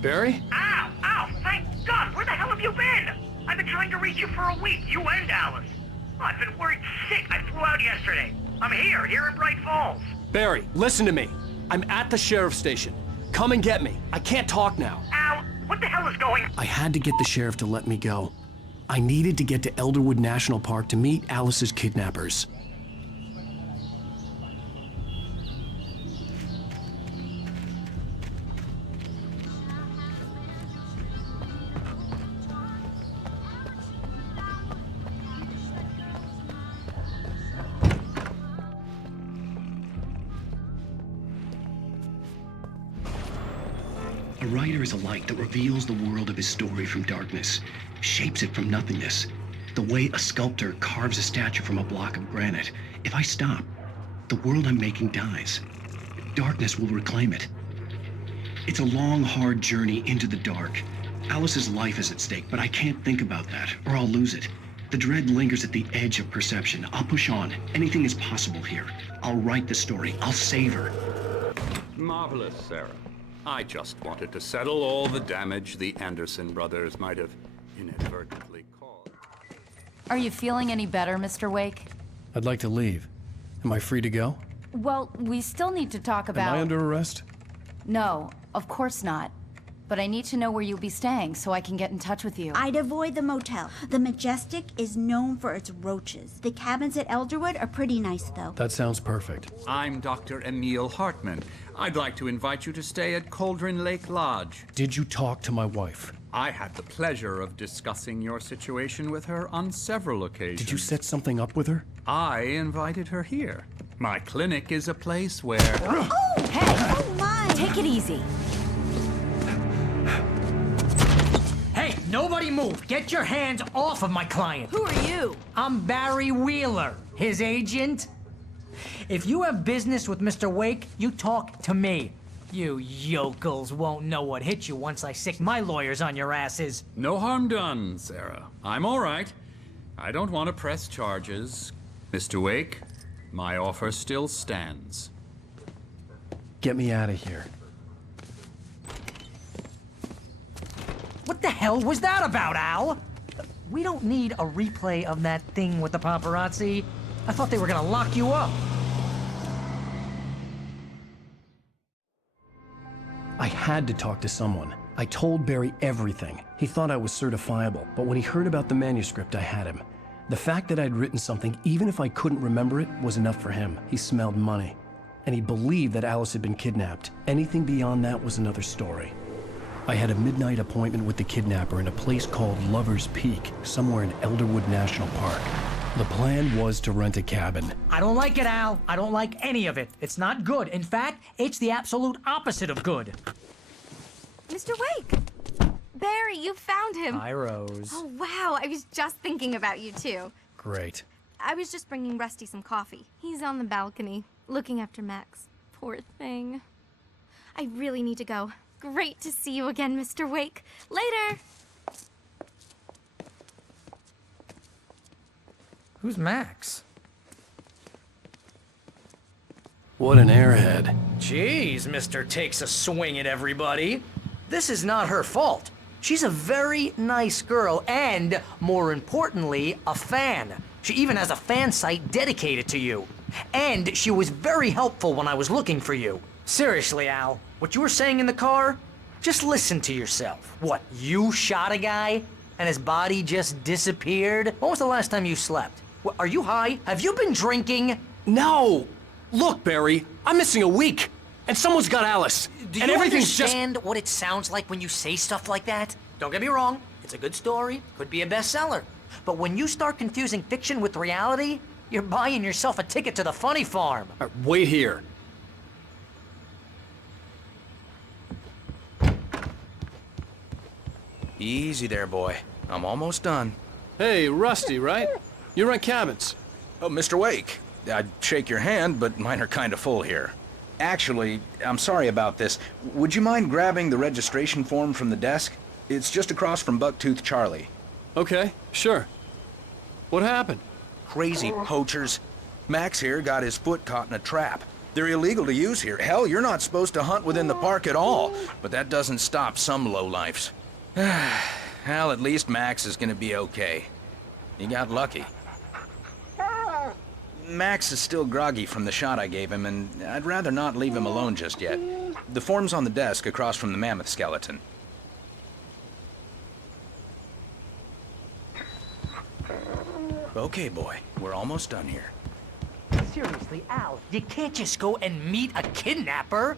Barry? Ow! Ow! Thank God! Where the hell have you been? I've been trying to reach you for a week, you and Alice. Oh, I've been worried sick. I flew out yesterday. I'm here in Bright Falls. Barry, listen to me. I'm at the sheriff's station. Come and get me. I can't talk now. Al, what the hell is going on? I had to get the sheriff to let me go. I needed to get to Elderwood National Park to meet Alice's kidnappers. A writer is a light that reveals the world of his story from darkness, shapes it from nothingness. The way a sculptor carves a statue from a block of granite. If I stop, the world I'm making dies. Darkness will reclaim it. It's a long, hard journey into the dark. Alice's life is at stake, but I can't think about that, or I'll lose it. The dread lingers at the edge of perception. I'll push on. Anything is possible here. I'll write the story. I'll save her. Marvelous, Sarah. I just wanted to settle all the damage the Anderson brothers might have inadvertently caused. Are you feeling any better, Mr. Wake? I'd like to leave. Am I free to go? Well, we still need to talk about... Am I under arrest? No, of course not. But I need to know where you'll be staying so I can get in touch with you. I'd avoid the motel. The Majestic is known for its roaches. The cabins at Elderwood are pretty nice, though. That sounds perfect. I'm Dr. Emil Hartman. I'd like to invite you to stay at Cauldron Lake Lodge. Did you talk to my wife? I had the pleasure of discussing your situation with her on several occasions. Did you set something up with her? I invited her here. My clinic is a place where... Oh! Hey! Oh, my! Take it easy. Hey, nobody move! Get your hands off of my client! Who are you? I'm Barry Wheeler, his agent. If you have business with Mr. Wake, you talk to me. You yokels won't know what hit you once I sick my lawyers on your asses. No harm done, Sarah. I'm all right. I don't want to press charges. Mr. Wake, my offer still stands. Get me out of here. What the hell was that about, Al? We don't need a replay of that thing with the paparazzi. I thought they were gonna lock you up. I had to talk to someone. I told Barry everything. He thought I was certifiable, but when he heard about the manuscript, I had him. The fact that I'd written something, even if I couldn't remember it, was enough for him. He smelled money. And he believed that Alice had been kidnapped. Anything beyond that was another story. I had a midnight appointment with the kidnapper in a place called Lover's Peak, somewhere in Elderwood National Park. The plan was to rent a cabin. I don't like it, Al. I don't like any of it. It's not good. In fact, it's the absolute opposite of good. Mr. Wake! Barry, you found him! Hi, Rose. Oh, wow. I was just thinking about you, too. Great. I was just bringing Rusty some coffee. He's on the balcony, looking after Max. Poor thing. I really need to go. Great to see you again, Mr. Wake. Later! Who's Max? What an airhead. Jeez, Mr. Takes a swing at everybody. This is not her fault. She's a very nice girl and, more importantly, a fan. She even has a fan site dedicated to you. And she was very helpful when I was looking for you. Seriously, Al, what you were saying in the car? Just listen to yourself. What, you shot a guy and his body just disappeared? When was the last time you slept? What, are you high? Have you been drinking? No! Look, Barry, I'm missing a week. And someone's got Alice. Do and you everything's understand what it sounds like when you say stuff like that? Don't get me wrong, it's a good story, could be a bestseller. But when you start confusing fiction with reality, you're buying yourself a ticket to the funny farm. Wait here. Easy there, boy. I'm almost done. Hey, Rusty, right? You rent cabins. Oh, Mr. Wake. I'd shake your hand, but mine are kind of full here. Actually, I'm sorry about this. Would you mind grabbing the registration form from the desk? It's just across from Bucktooth Charlie. Okay, sure. What happened? Crazy poachers. Max here got his foot caught in a trap. They're illegal to use here. Hell, you're not supposed to hunt within the park at all. But that doesn't stop some lowlifes. Well, at least Max is gonna be okay. You got lucky. Max is still groggy from the shot I gave him, and I'd rather not leave him alone just yet. The form's on the desk across from the mammoth skeleton. Okay, boy. We're almost done here. Seriously, Al, you can't just go and meet a kidnapper.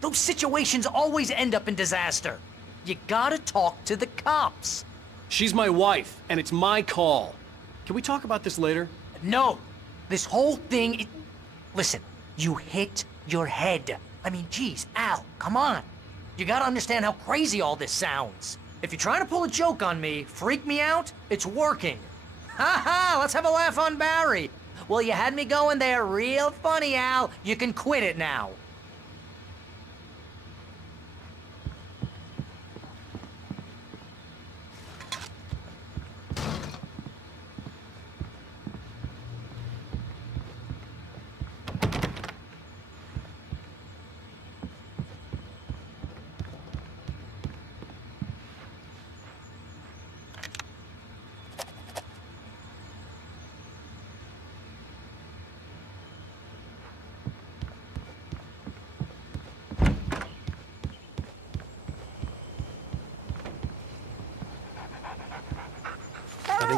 Those situations always end up in disaster. You gotta talk to the cops. She's my wife, and it's my call. Can we talk about this later? No. This whole thing, listen, you hit your head. I mean, geez, Al, come on. You gotta understand how crazy all this sounds. If you're trying to pull a joke on me, freak me out, it's working. Ha ha, let's have a laugh on Barry. Well, you had me going there real funny, Al. You can quit it now.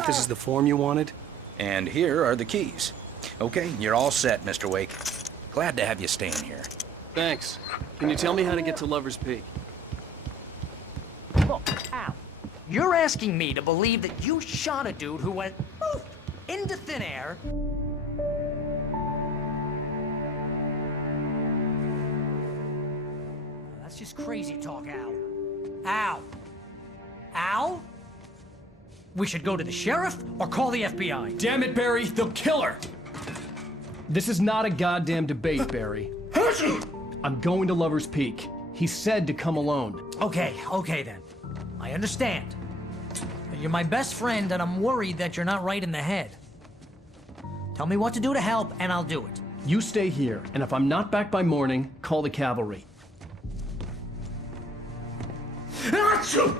think this is the form you wanted? And here are the keys. Okay, you're all set, Mr. Wake. Glad to have you staying here. Thanks. Can you tell me how to get to Lover's Peak? Look, Al, you're asking me to believe that you shot a dude who went poof into thin air. That's just crazy talk, Al. Al? Al? We should go to the sheriff or call the FBI. Damn it, Barry, they'll kill her! This is not a goddamn debate, Barry. I'm going to Lover's Peak. He said to come alone. Okay then. I understand. You're my best friend, and I'm worried that you're not right in the head. Tell me what to do to help, and I'll do it. You stay here, and if I'm not back by morning, call the cavalry. Achoo!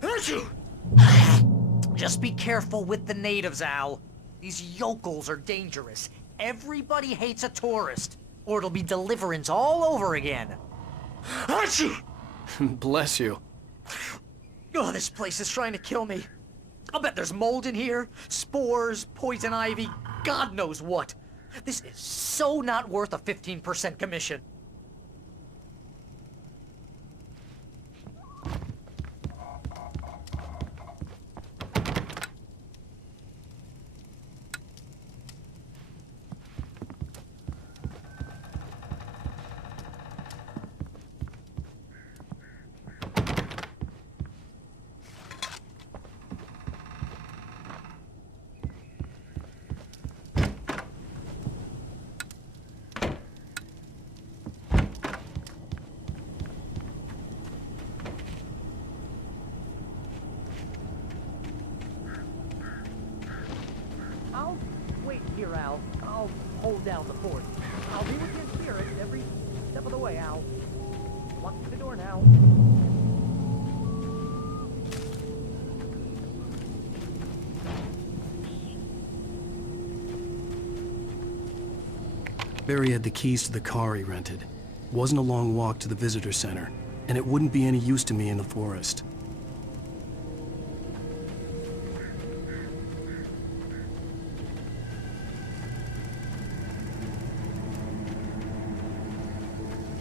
Achoo! Just be careful with the natives, Al. These yokels are dangerous. Everybody hates a tourist, or it'll be deliverance all over again. Achoo! Bless you. Oh, this place is trying to kill me. I'll bet there's mold in here, spores, poison ivy, God knows what. This is so not worth a 15% commission. I'll wait here, Al. I'll hold down the fort. I'll be with your spirit every step of the way, Al. Lock the door now. Barry had the keys to the car he rented. Wasn't a long walk to the visitor center, and it wouldn't be any use to me in the forest.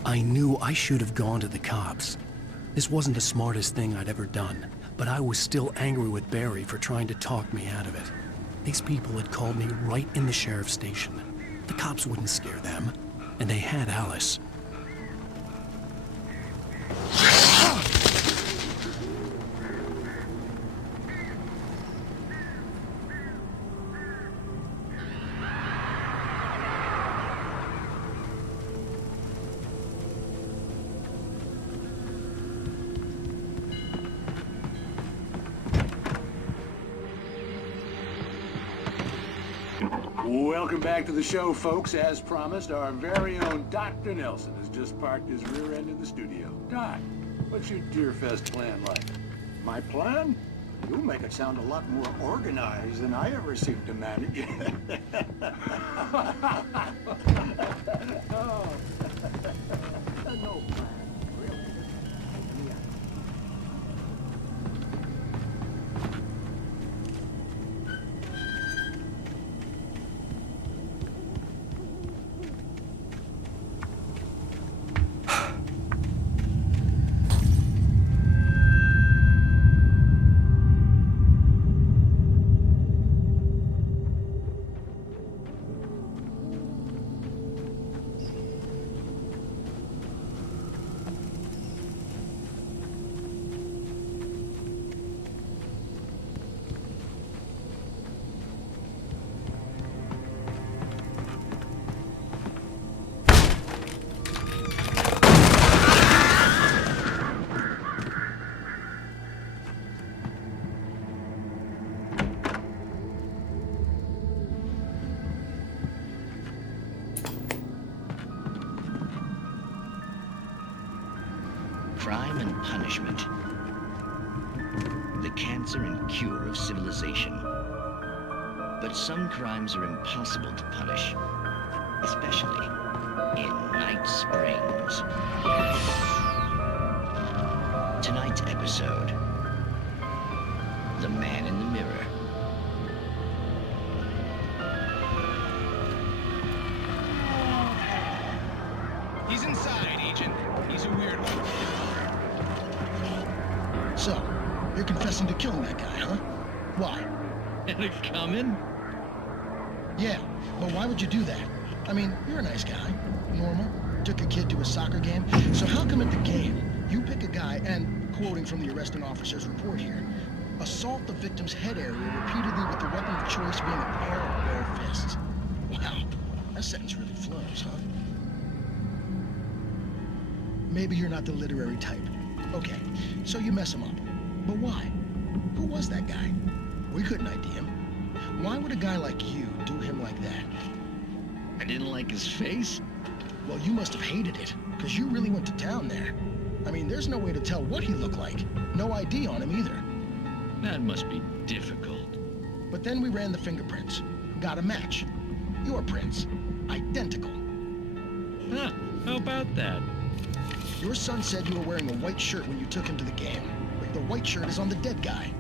I knew I should have gone to the cops. This wasn't the smartest thing I'd ever done, but I was still angry with Barry for trying to talk me out of it. These people had called me right in the sheriff's station. The cops wouldn't scare them, and they had Alice. Welcome back to the show, folks. As promised, our very own Dr. Nelson has just parked his rear end in the studio. Doc, what's your Deerfest plan like? My plan? You make it sound a lot more organized than I ever seem to manage. Oh. No plan, really. Yeah. Crime and punishment. The cancer and cure of civilization. But some crimes are impossible to punish, especially in Night Springs. Tonight's episode, The man in the mirror. He's inside, Agent. He's a weird one. So, you're confessing to killing that guy, huh? Why? Had it coming? Yeah, but why would you do that? I mean, you're a nice guy. Normal. Took a kid to a soccer game. So how come at the game, you pick a guy and, quoting from the arresting officer's report here, assault the victim's head area repeatedly with the weapon of choice being a pair of bare fists? Wow, that sentence really flows, huh? Maybe you're not the literary type. Okay, so you mess him up. But why? Who was that guy? We couldn't ID him. Why would a guy like you do him like that? I didn't like his face? Well, you must have hated it, because you really went to town there. I mean, there's no way to tell what he looked like. No ID on him either. That must be difficult. But then we ran the fingerprints. Got a match. Your prints. Identical. Huh, how about that? Your son said you were wearing a white shirt when you took him to the game. But the white shirt is on the dead guy.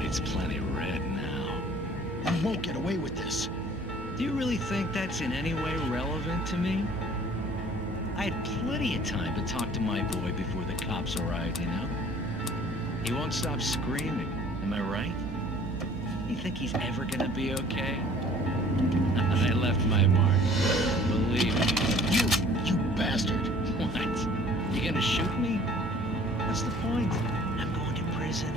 It's plenty red now. You won't get away with this. Do you really think that's in any way relevant to me? I had plenty of time to talk to my boy before the cops arrived, you know? He won't stop screaming, am I right? You think he's ever gonna be okay? I left my mark. Believe me. You bastard. What? You gonna shoot me? What's the point? I'm going to prison.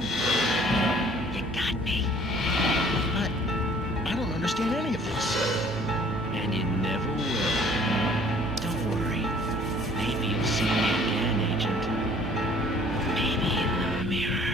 You got me. I don't understand any of this. And you never will. Don't worry. Maybe you'll see me again, Agent. Maybe in the mirror.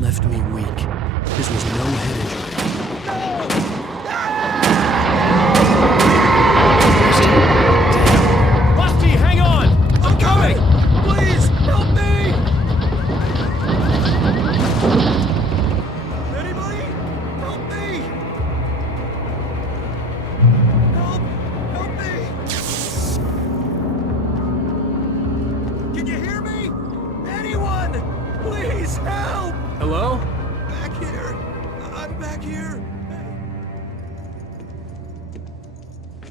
Left me weak. This was no head injury. Rusty, hang on! I'm coming! Please, help me! Anybody? Help me! Help me! Can you hear me? Anyone? Please help! Hello? Back here. I'm back here.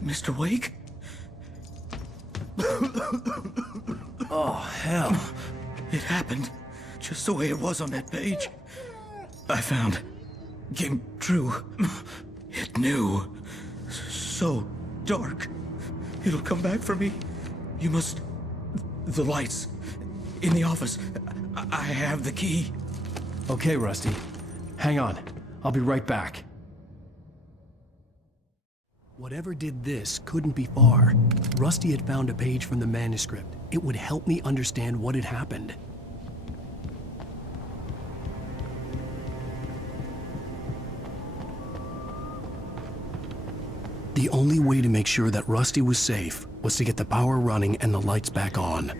Mr. Wake? Oh, hell. It happened just the way it was on that page. I found. Came true. It knew. So dark. It'll come back for me. You must... The lights. In the office. I have the key. Okay, Rusty. Hang on. I'll be right back. Whatever did this couldn't be far. Rusty had found a page from the manuscript. It would help me understand what had happened. The only way to make sure that Rusty was safe was to get the power running and the lights back on.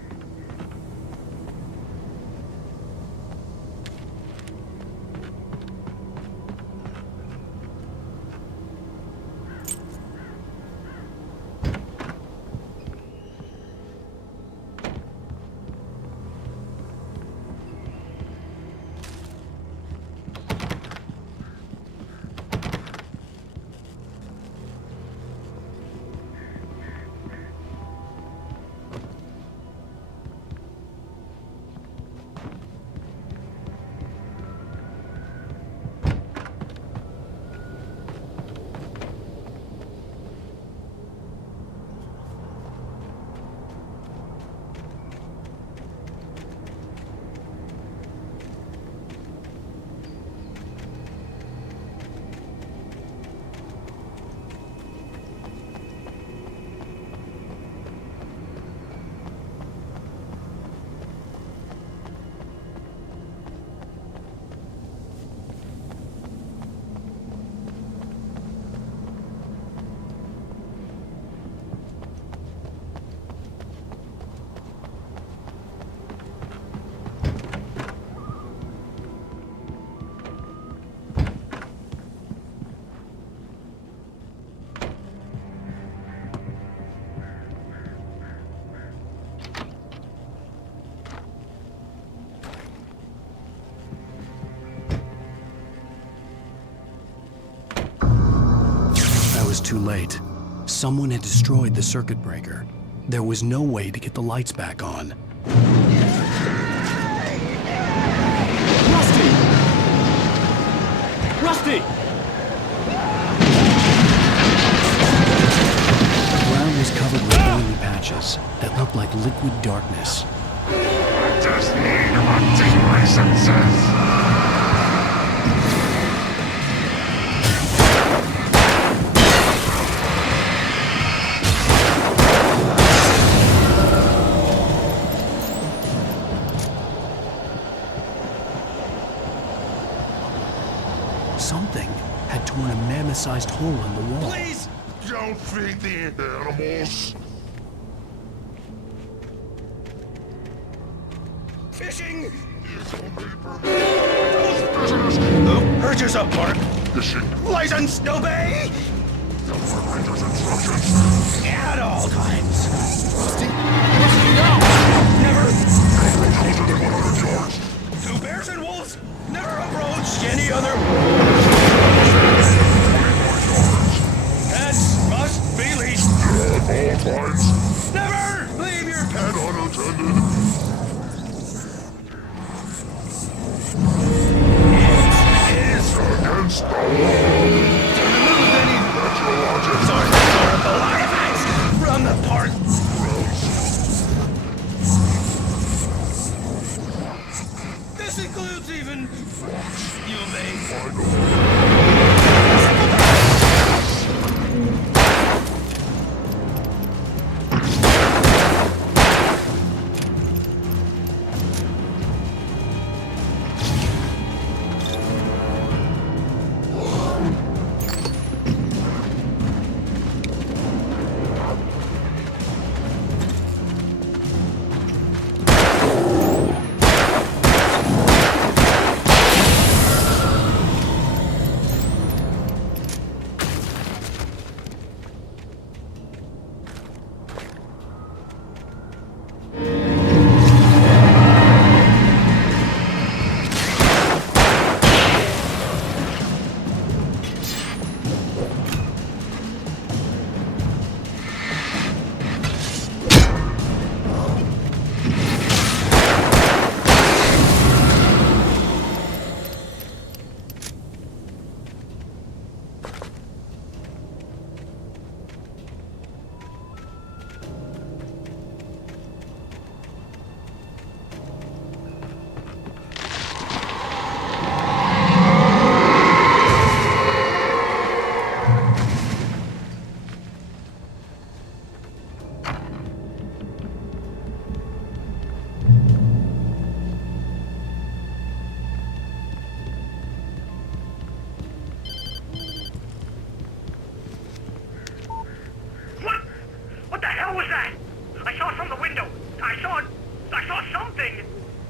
too late. Someone had destroyed the circuit breaker. There was no way to get the lights back on. Rusty! Rusty! The ground was covered with oily patches that looked like liquid darkness. Just need my senses. Something had torn a mammoth-sized hole in the wall. Please don't feed the animals. Fishing! Urges up, Mark. Fishing. License, obey! Ranger's instructions. At all times. Rusty, no! Never. 100 yards. Two bears and wolves. Never approach any other. Pets must be leashed. At all times. Never leave your pet And unattended. Against the law. To remove any meteorological historical artifacts from the park. This includes even you, babe.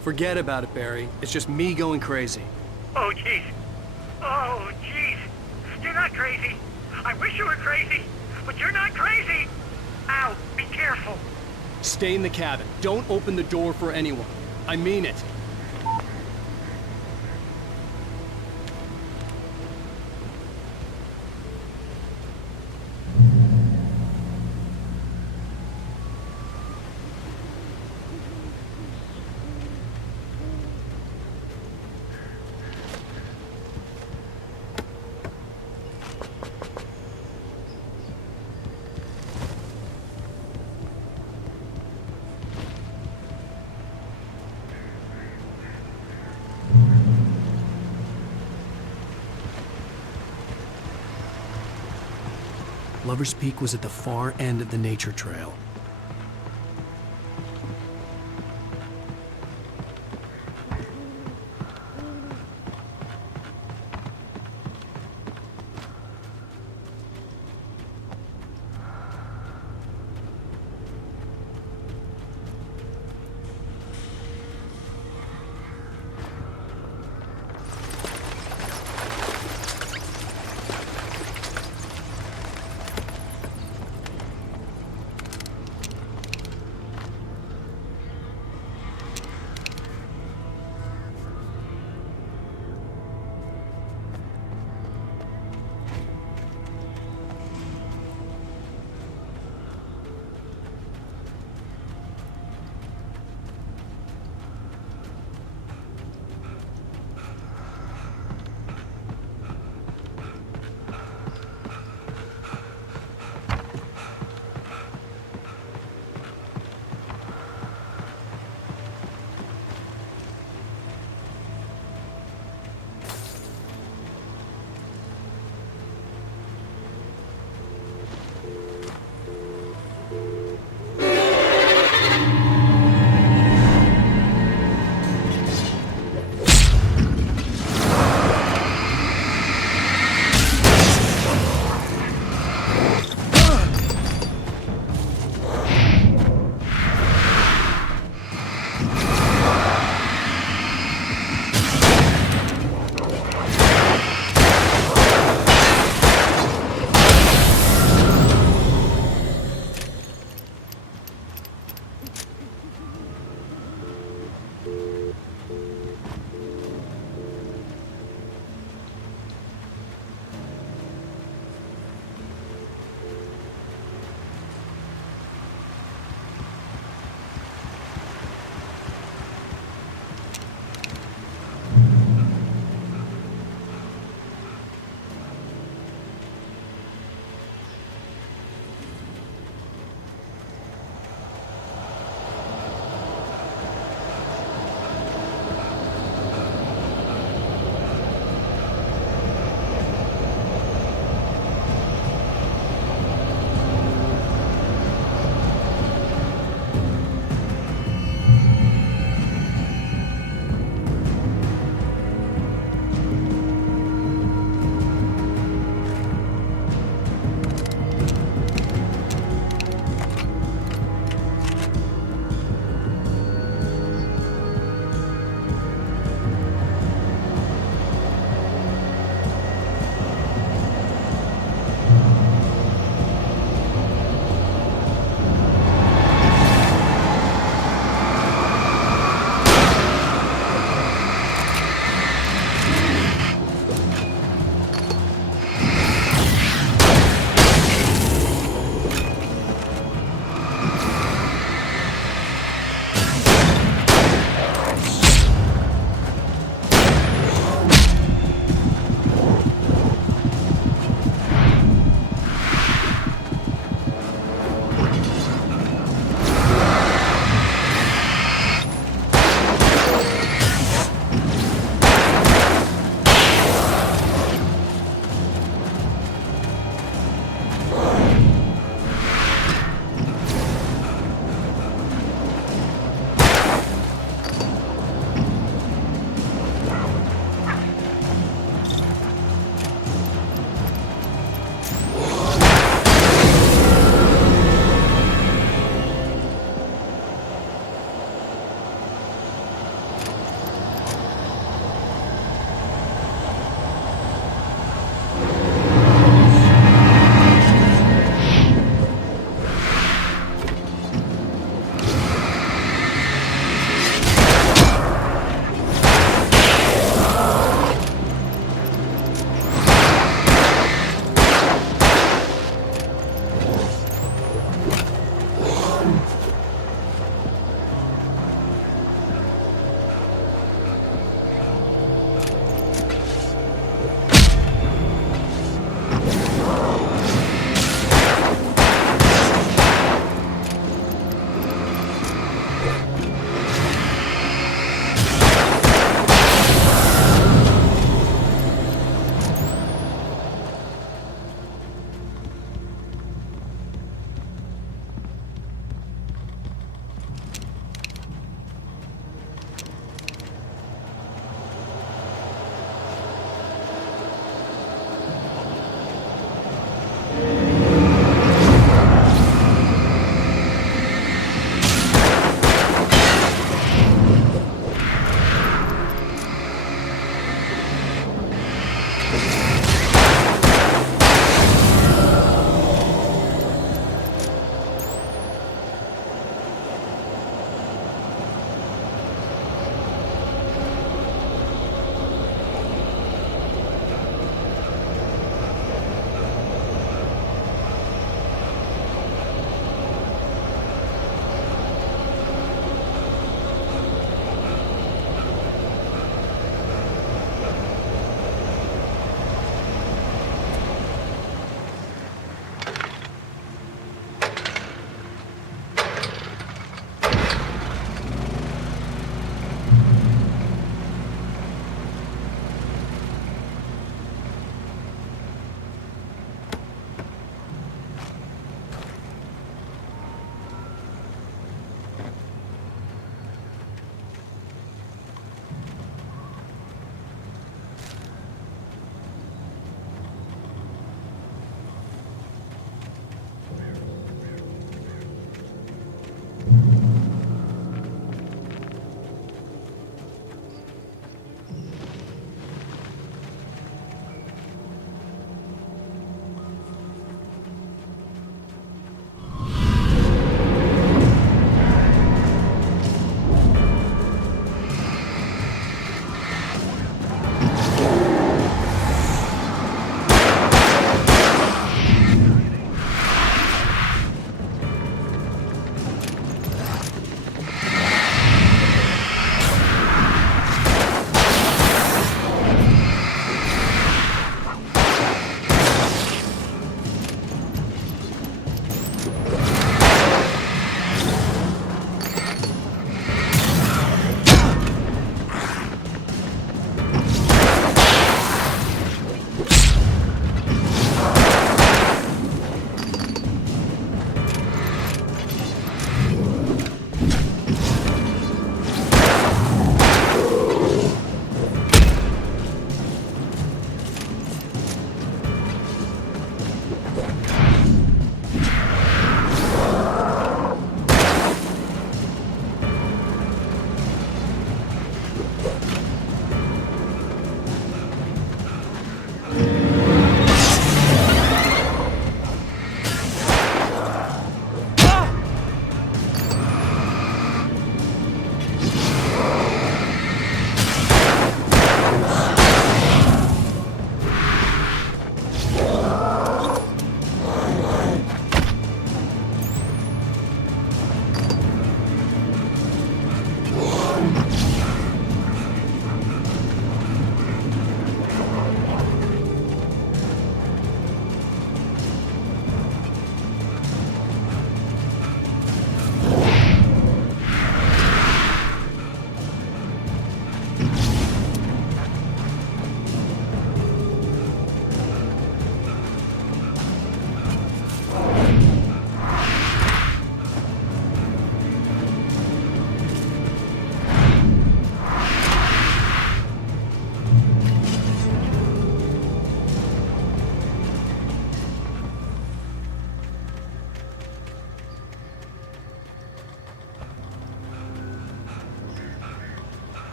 Forget about it, Barry. It's just me going crazy. Oh, jeez. Oh, jeez. You're not crazy. I wish you were crazy, but you're not crazy. Ow, be careful. Stay in the cabin. Don't open the door for anyone. I mean it. Lover's Peak was at the far end of the nature trail.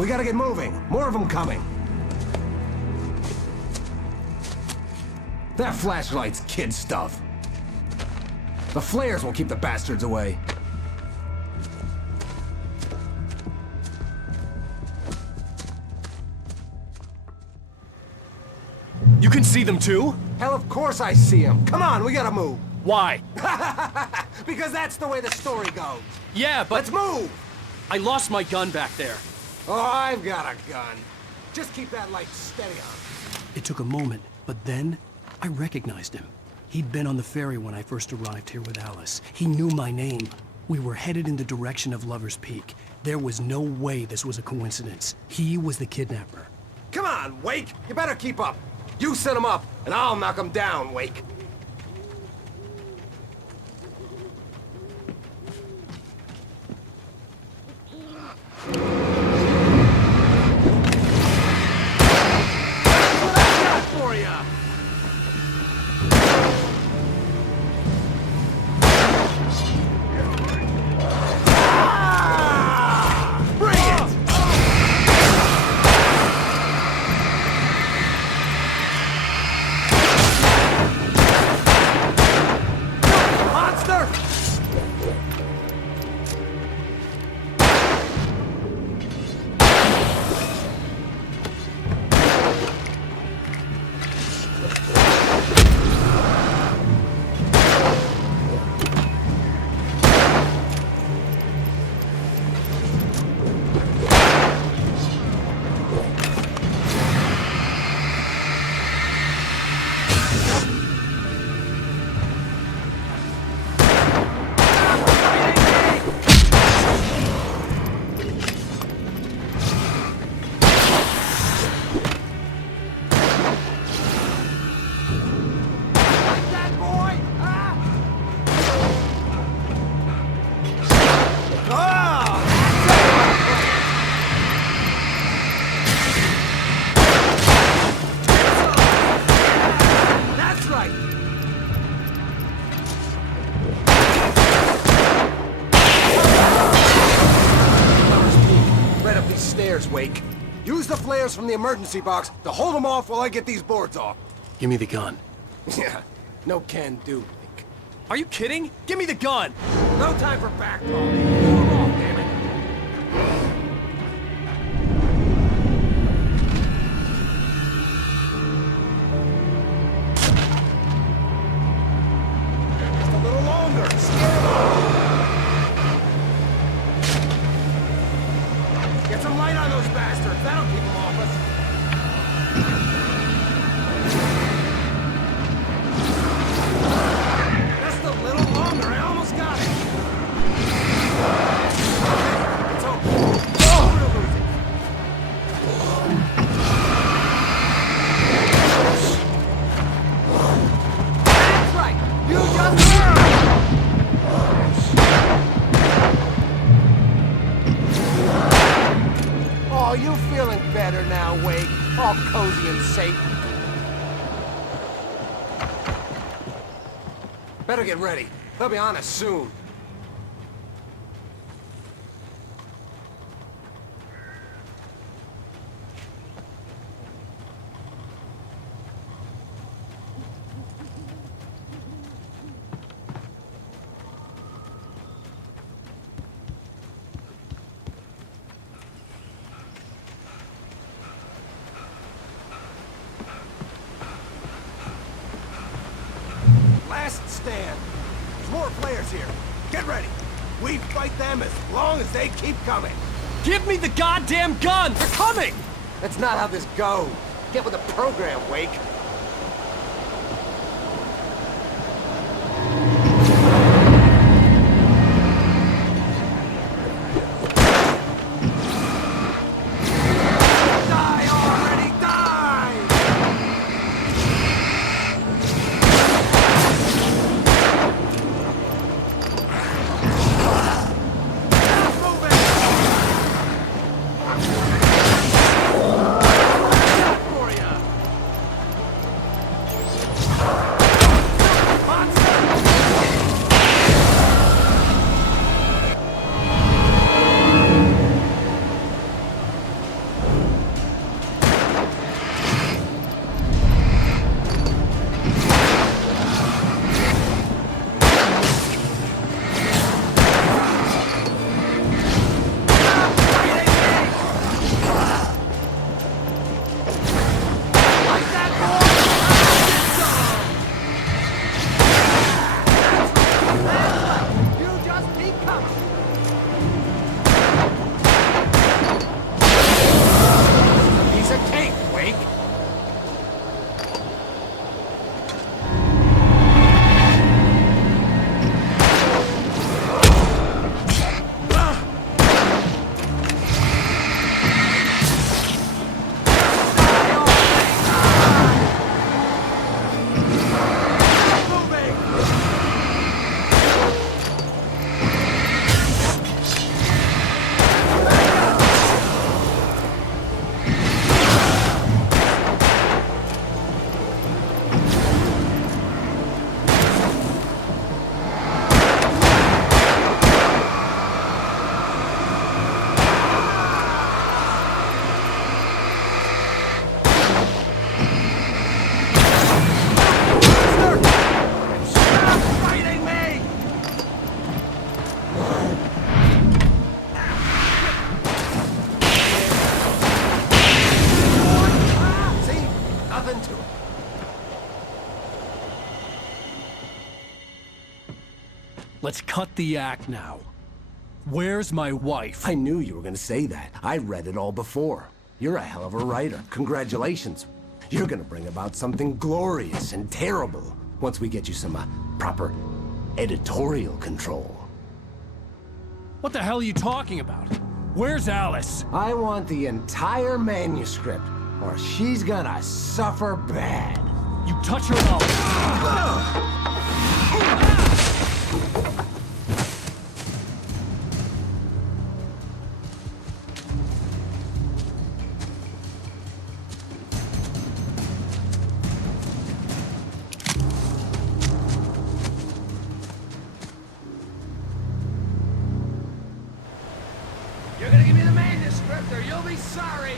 We gotta get moving. More of them coming. That flashlight's kid stuff. The flares will keep the bastards away. You can see them too? Hell, of course I see them. Come on, we gotta move. Why? Because that's the way the story goes. Yeah, but... Let's move! I lost my gun back there. Oh, I've got a gun. Just keep that light steady on. It took a moment, but then I recognized him. He'd been on the ferry when I first arrived here with Alice. He knew my name. We were headed in the direction of Lover's Peak. There was no way this was a coincidence. He was the kidnapper. Come on, Wake! You better keep up. You set him up, and I'll knock him down, Wake. For ya! Bring it! Monster! Wake. Use the flares from the emergency box to hold them off while I get these boards off. Give me the gun. Yeah, no can do, Wake. Are you kidding? Give me the gun! No time for back talk. Pull them off, damn it. Just a little longer. Scare them off. Get some light on those bastards. That'll keep them off us. Just a little longer. I almost got it. It's over. Oh, we'll lose it. That's right. You just Oh, you feeling better now, Wake? All cozy and safe. Better get ready. They'll be on us soon. Last stand. There's more players here. Get ready. We fight them as long as they keep coming. Give me the goddamn gun! They're coming! That's not how this goes. Get with the program, Wake. Die already, die! into it. Let's cut the act now. Where's my wife? I knew you were gonna say that. I read it all before. You're a hell of a writer. Congratulations. You're gonna bring about something glorious and terrible once we get you some proper editorial control. What the hell are you talking about? Where's Alice? I want the entire manuscript, or she's gonna suffer bad. You touch her and I'll... You're gonna give me the manuscript or you'll be sorry.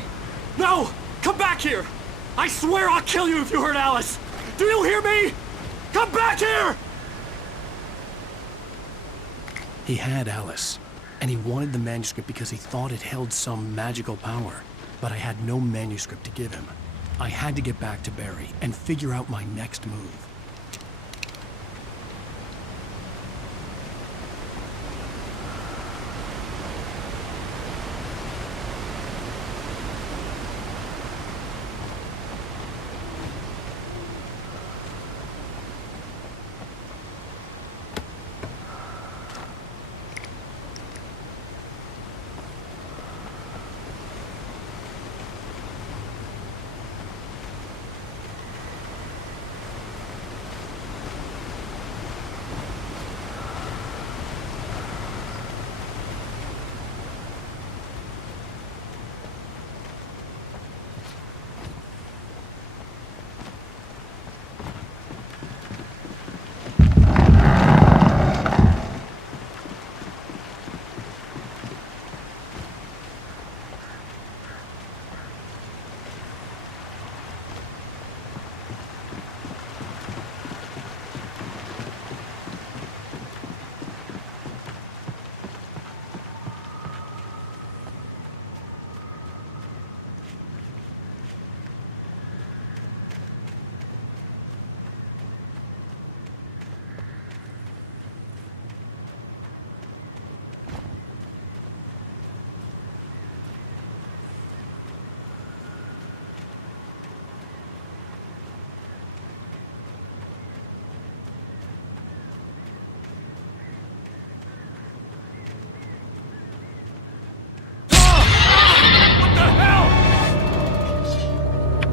No! Come back here! I swear I'll kill you if you hurt Alice! Do you hear me? Come back here! He had Alice, and he wanted the manuscript because he thought it held some magical power. But I had no manuscript to give him. I had to get back to Barry and figure out my next move.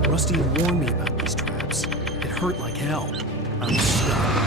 Rusty had warned me about these traps. It hurt like hell. I was stuck.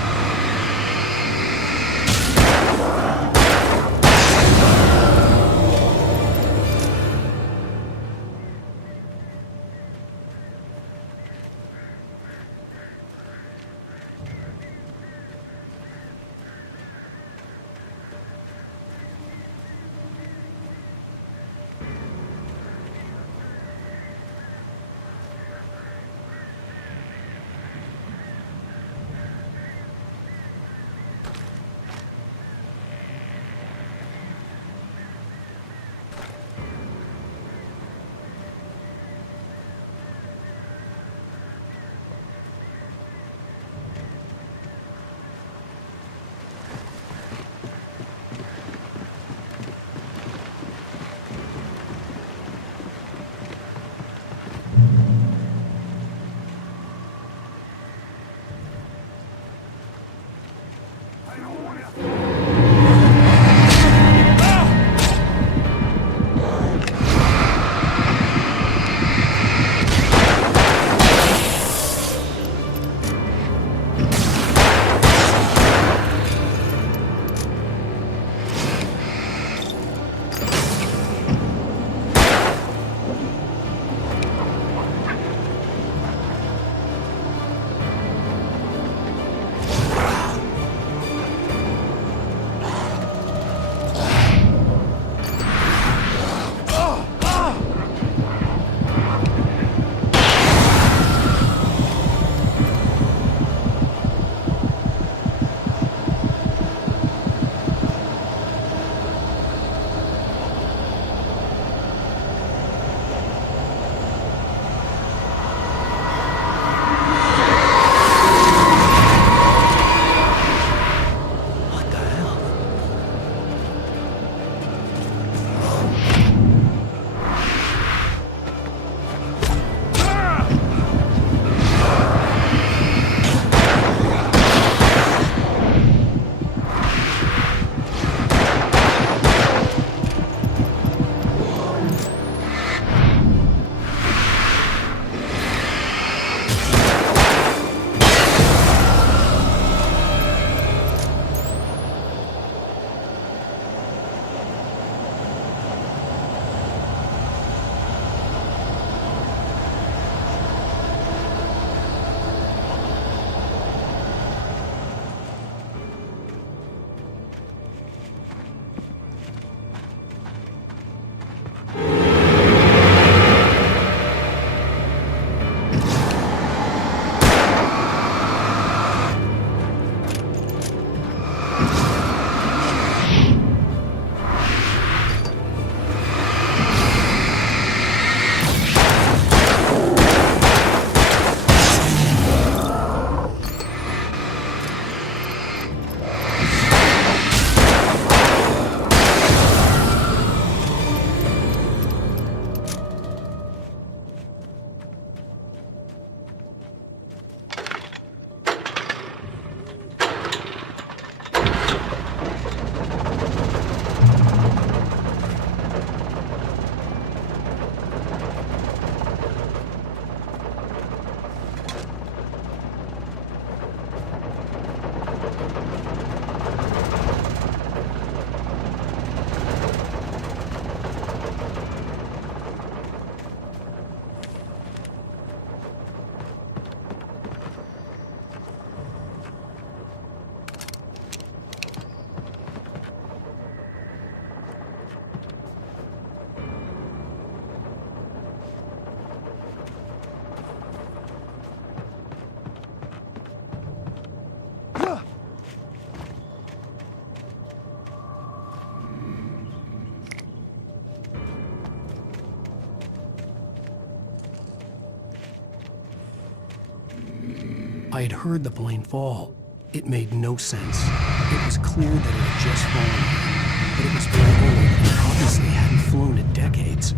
I had heard the plane fall. It made no sense. It was clear that it had just fallen, but it was very old and obviously hadn't flown in decades.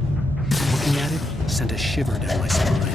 Looking at it sent a shiver down my spine.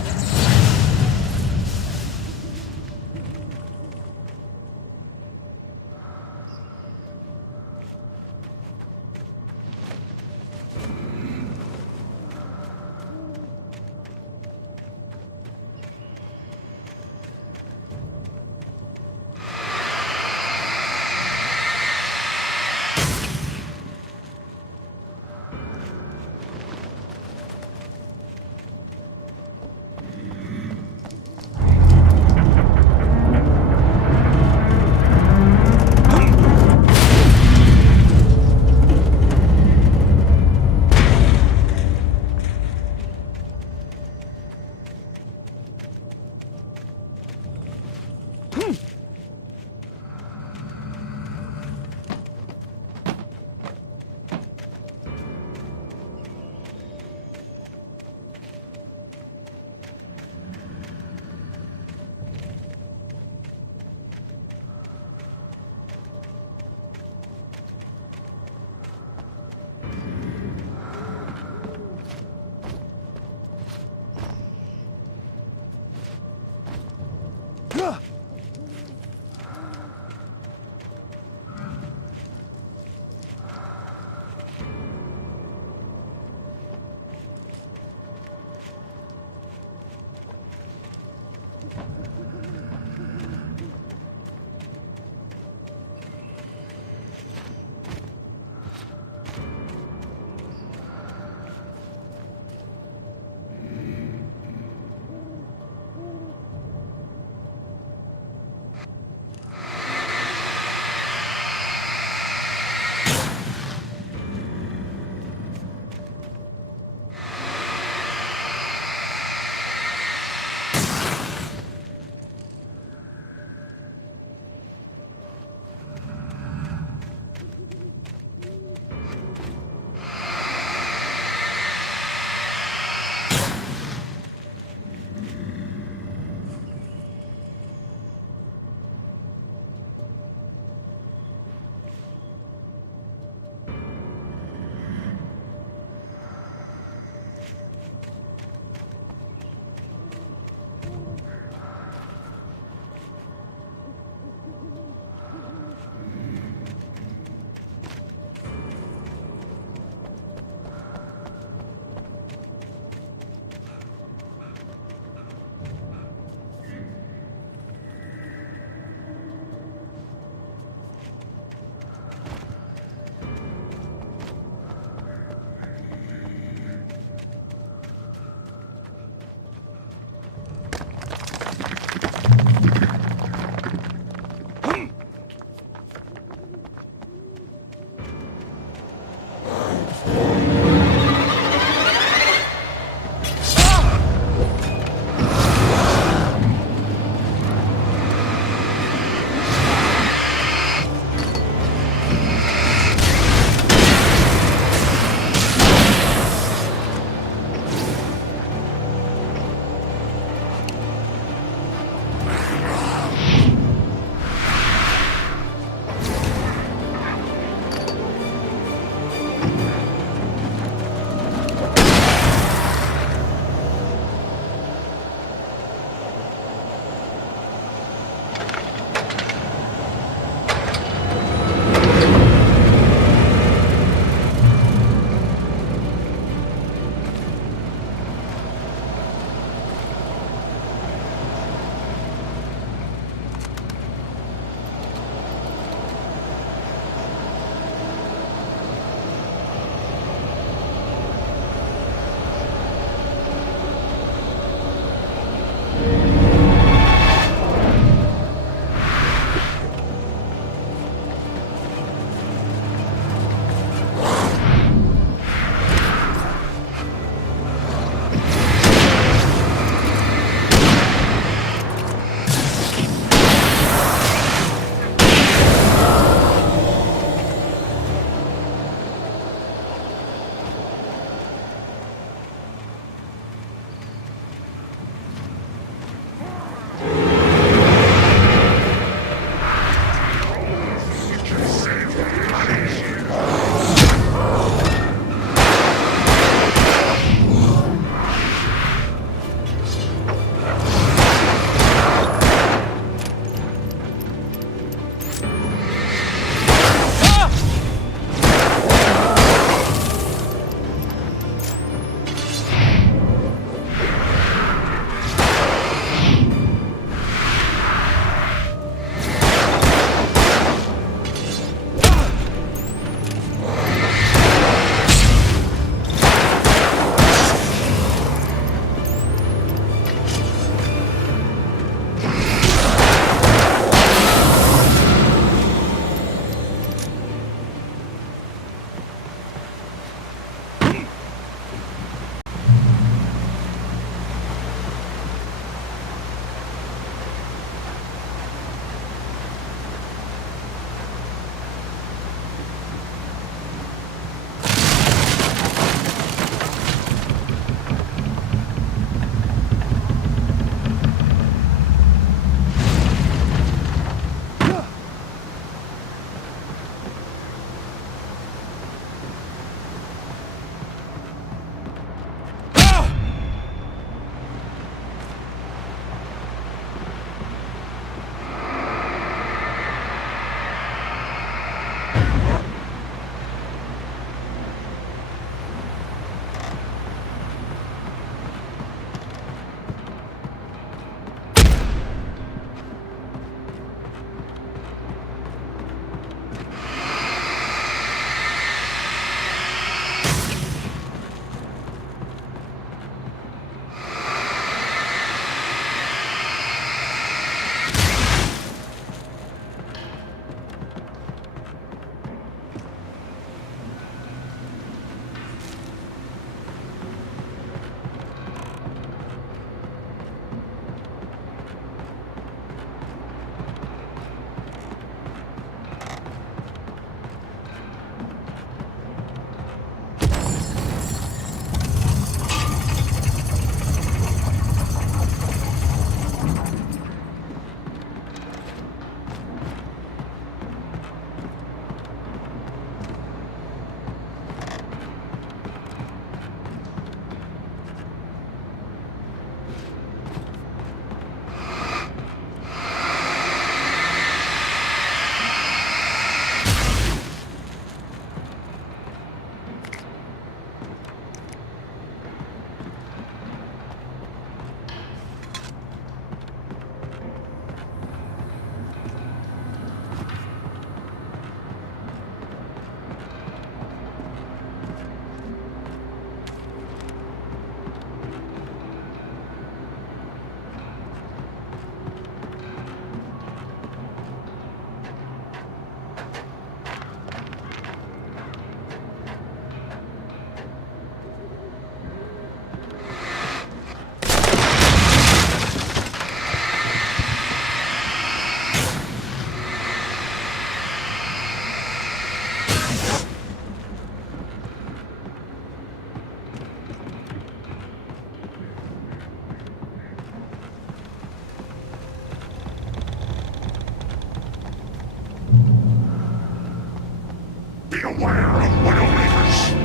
Beware of Widowmakers!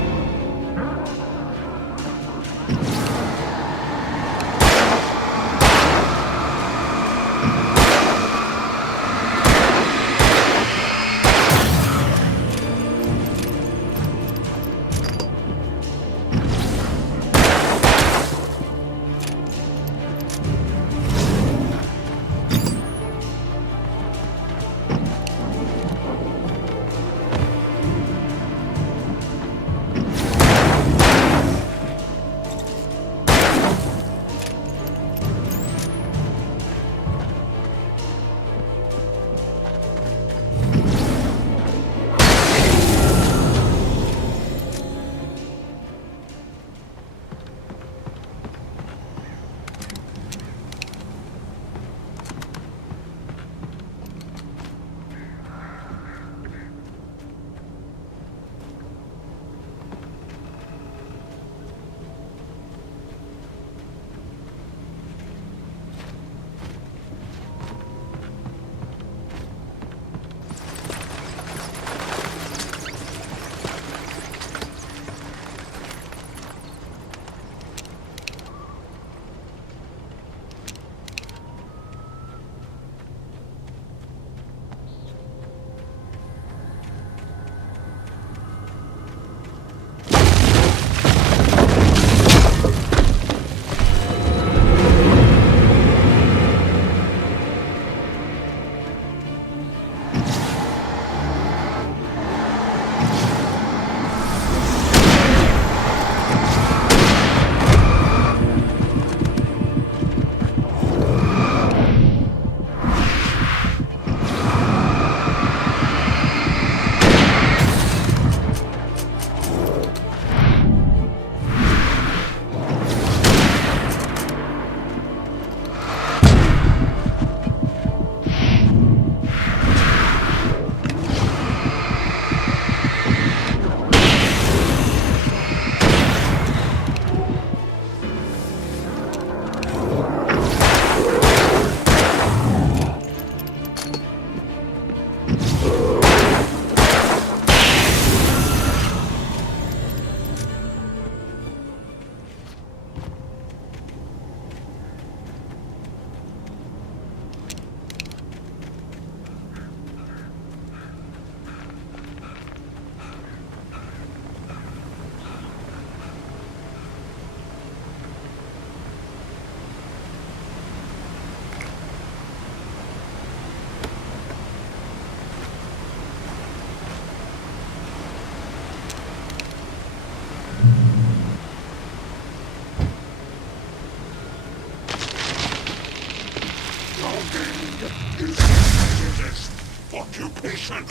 Occupation!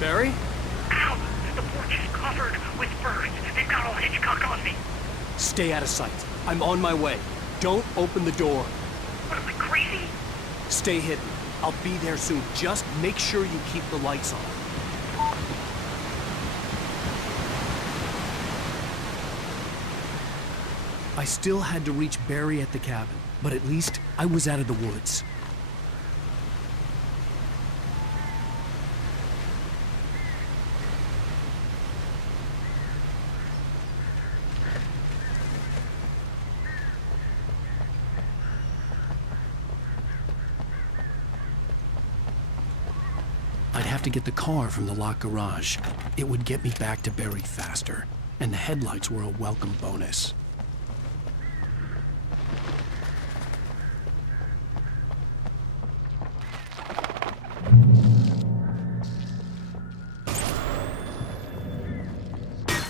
Barry? Ow! The porch is covered with birds. They've got all Hitchcock on me. Stay out of sight. I'm on my way. Don't open the door. What, am I crazy? Stay hidden. I'll be there soon. Just make sure you keep the lights on. I still had to reach Barry at the cabin, but at least I was out of the woods. I'd have to get the car from the locked garage. It would get me back to Barry faster, and the headlights were a welcome bonus.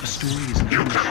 A story is not a machine.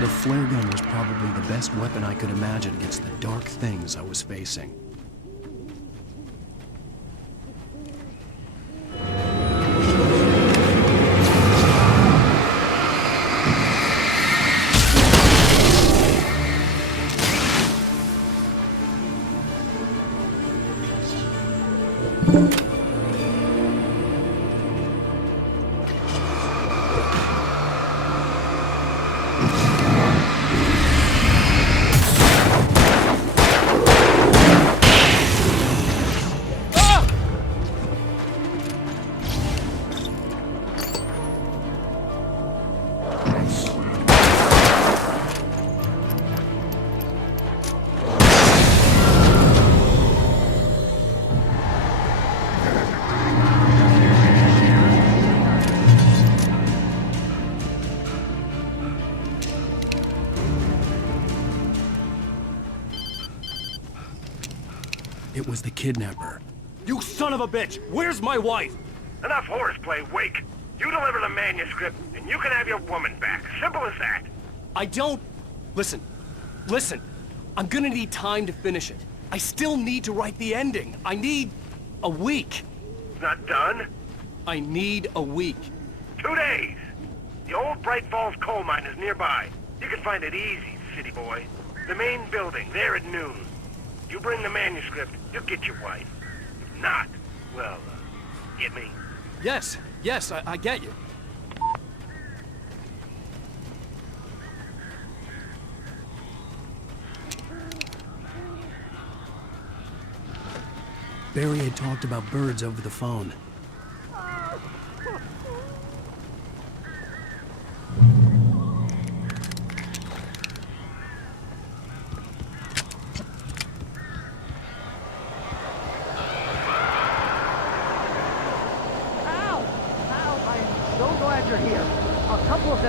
The flare gun was probably the best weapon I could imagine against the dark things I was facing. It was the kidnapper. You son of a bitch! Where's my wife? Enough horseplay, Wake. You deliver the manuscript, and you can have your woman back. Simple as that. I don't... Listen. I'm gonna need time to finish it. I still need to write the ending. I need a week. Not done? I need a week. 2 days. The old Bright Falls coal mine is nearby. You can find it easy, city boy. The main building, there at noon. You bring the manuscript, you'll get your wife. If not, well, get me? Yes, I get you. Barry had talked about birds over the phone.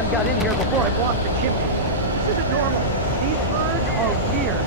just got in here before I blocked the chimney. This isn't normal. These birds are weird.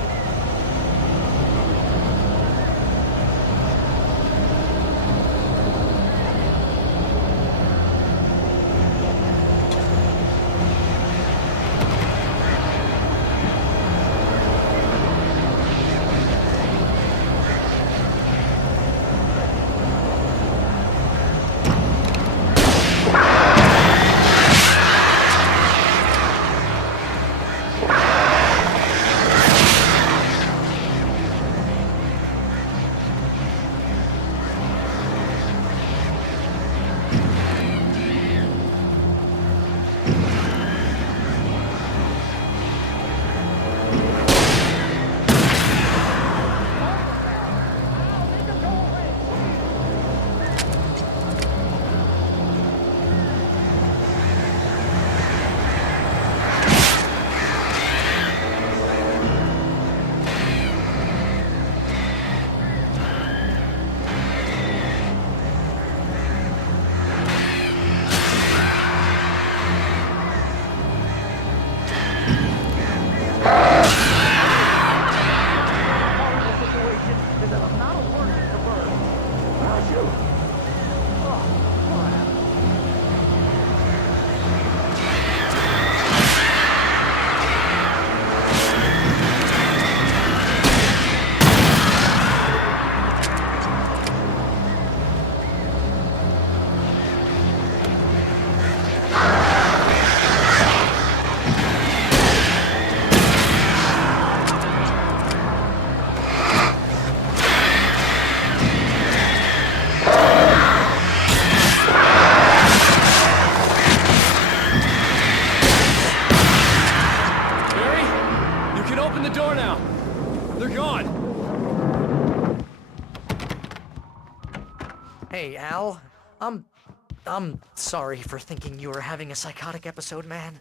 Hey, Al. I'm sorry for thinking you were having a psychotic episode, man.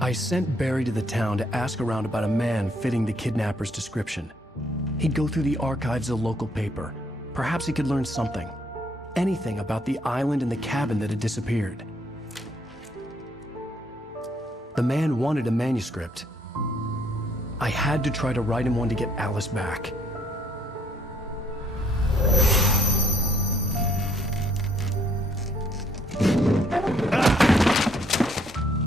I sent Barry to the town to ask around about a man fitting the kidnapper's description. He'd go through the archives of the local paper. Perhaps he could learn something. Anything about the island and the cabin that had disappeared. The man wanted a manuscript. I had to try to write him one to get Alice back.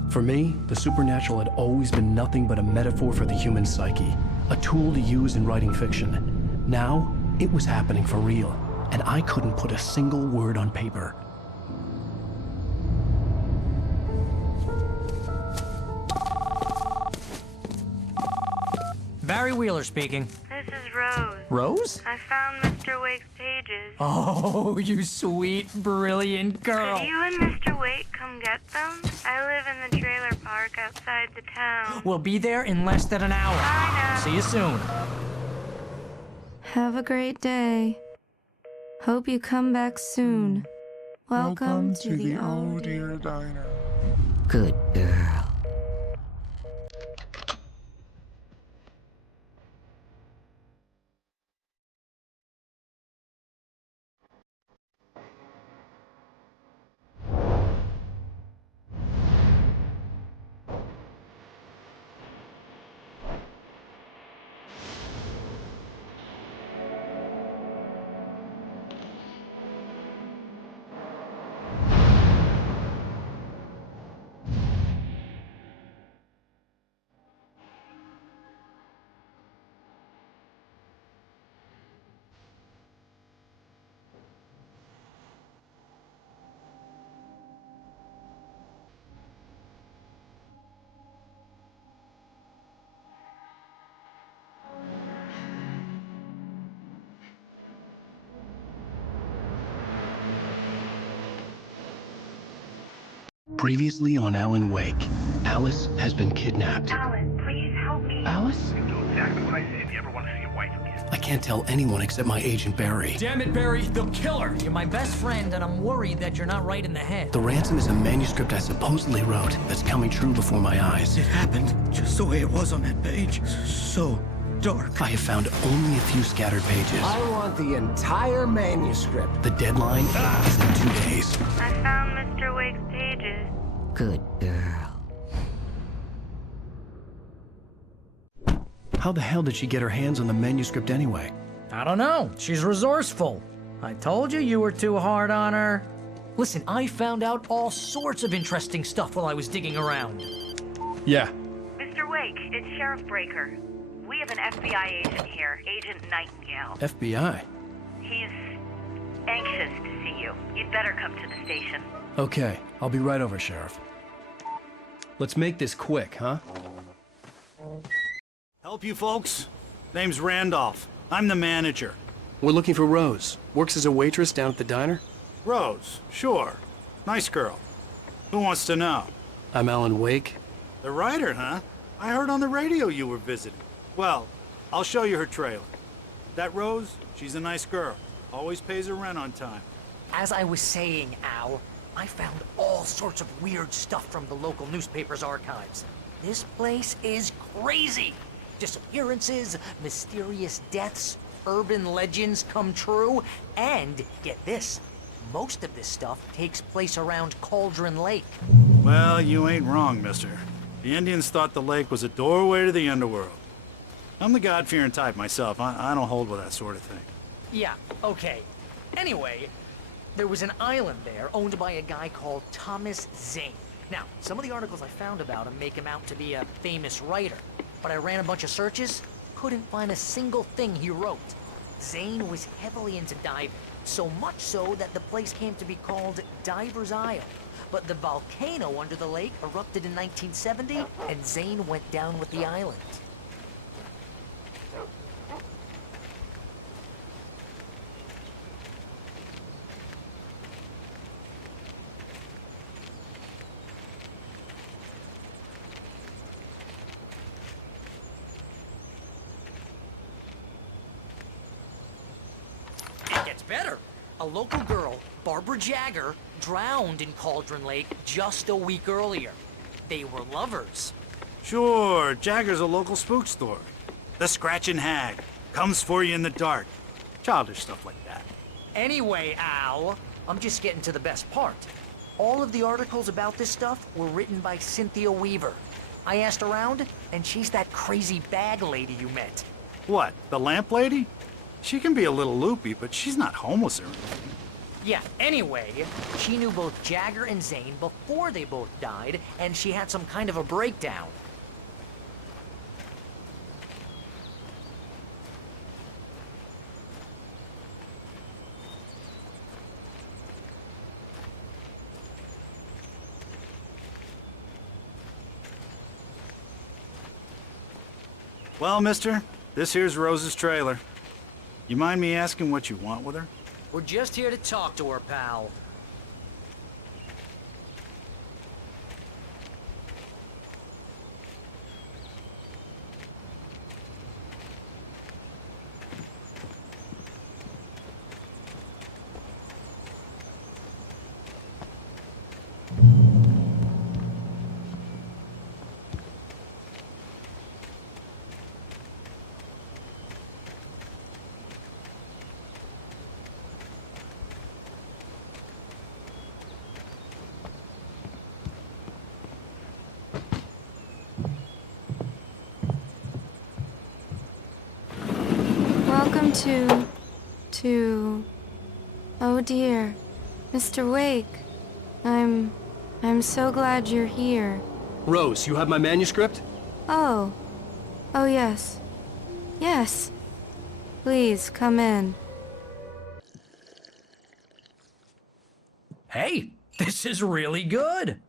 For me, the supernatural had always been nothing but a metaphor for the human psyche, a tool to use in writing fiction. Now, it was happening for real, and I couldn't put a single word on paper. Barry Wheeler speaking. This is Rose. Rose? I found Mr. Wake's pages. Oh, you sweet, brilliant girl. Could you and Mr. Wake come get them? I live in the trailer park outside the town. We'll be there in less than an hour. Bye now. See you soon. Have a great day. Hope you come back soon. Welcome to the Oh Dear Diner. Good girl. Previously on Alan Wake, Alice has been kidnapped. Alan, please help me. Alice? Do exactly what I say if you ever want to see your wife again. I can't tell anyone except my agent Barry. Damn it, Barry, they'll kill her! You're my best friend, and I'm worried that you're not right in the head. The ransom is a manuscript I supposedly wrote that's coming true before my eyes. It happened just the way it was on that page. So dark. I have found only a few scattered pages. I want the entire manuscript. The deadline is in 2 days. I found Mr. Wake's Good girl. How the hell did she get her hands on the manuscript anyway? I don't know. She's resourceful. I told you you were too hard on her. Listen, I found out all sorts of interesting stuff while I was digging around. Yeah. Mr. Wake, it's Sheriff Breaker. We have an FBI agent here, Agent Nightingale. FBI? He's anxious to see you. You'd better come to the station. Okay, I'll be right over, Sheriff. Let's make this quick, huh? Help you folks? Name's Randolph. I'm the manager. We're looking for Rose. Works as a waitress down at the diner? Rose, sure. Nice girl. Who wants to know? I'm Alan Wake. The writer, huh? I heard on the radio you were visiting. Well, I'll show you her trailer. That Rose, she's a nice girl. Always pays her rent on time. As I was saying, Al, I found all sorts of weird stuff from the local newspaper's archives. This place is crazy. Disappearances, mysterious deaths, urban legends come true, and get this, most of this stuff takes place around Cauldron Lake. Well, you ain't wrong, mister. The Indians thought the lake was a doorway to the underworld. I'm the God-fearing type myself. I don't hold with that sort of thing. Yeah, okay. Anyway, there was an island there owned by a guy called Thomas Zane. Now, some of the articles I found about him make him out to be a famous writer, but I ran a bunch of searches, couldn't find a single thing he wrote. Zane was heavily into diving, so much so that the place came to be called Diver's Isle. But the volcano under the lake erupted in 1970, and Zane went down with the island. It gets better. A local girl, Barbara Jagger, drowned in Cauldron Lake just a week earlier. They were lovers. Sure, Jagger's a local spook store. The Scratching Hag. Comes for you in the dark. Childish stuff like that. Anyway, Al, I'm just getting to the best part. All of the articles about this stuff were written by Cynthia Weaver. I asked around, and she's that crazy bag lady you met. What, the lamp lady? She can be a little loopy, but she's not homeless or anything. Yeah, anyway, she knew both Jagger and Zane before they both died, and she had some kind of a breakdown. Well, mister, this here's Rose's trailer. You mind me asking what you want with her? We're just here to talk to her, pal. Welcome to... Oh dear. Mr. Wake. I'm so glad you're here. Rose, you have my manuscript? Oh. Oh yes. Yes. Please, come in. Hey, this is really good.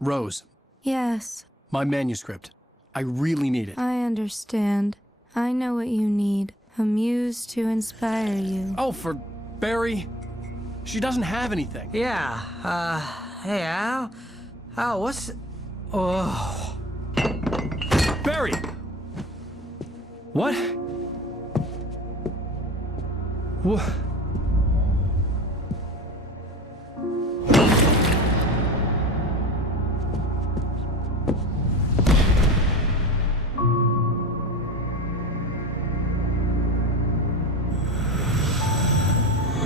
Rose, Yes, my manuscript. I really need it. I understand. I know what you need. A muse to inspire you. Oh, for Barry. She doesn't have anything. Yeah, hey, Al? Al, what's... Oh... Barry! What? What?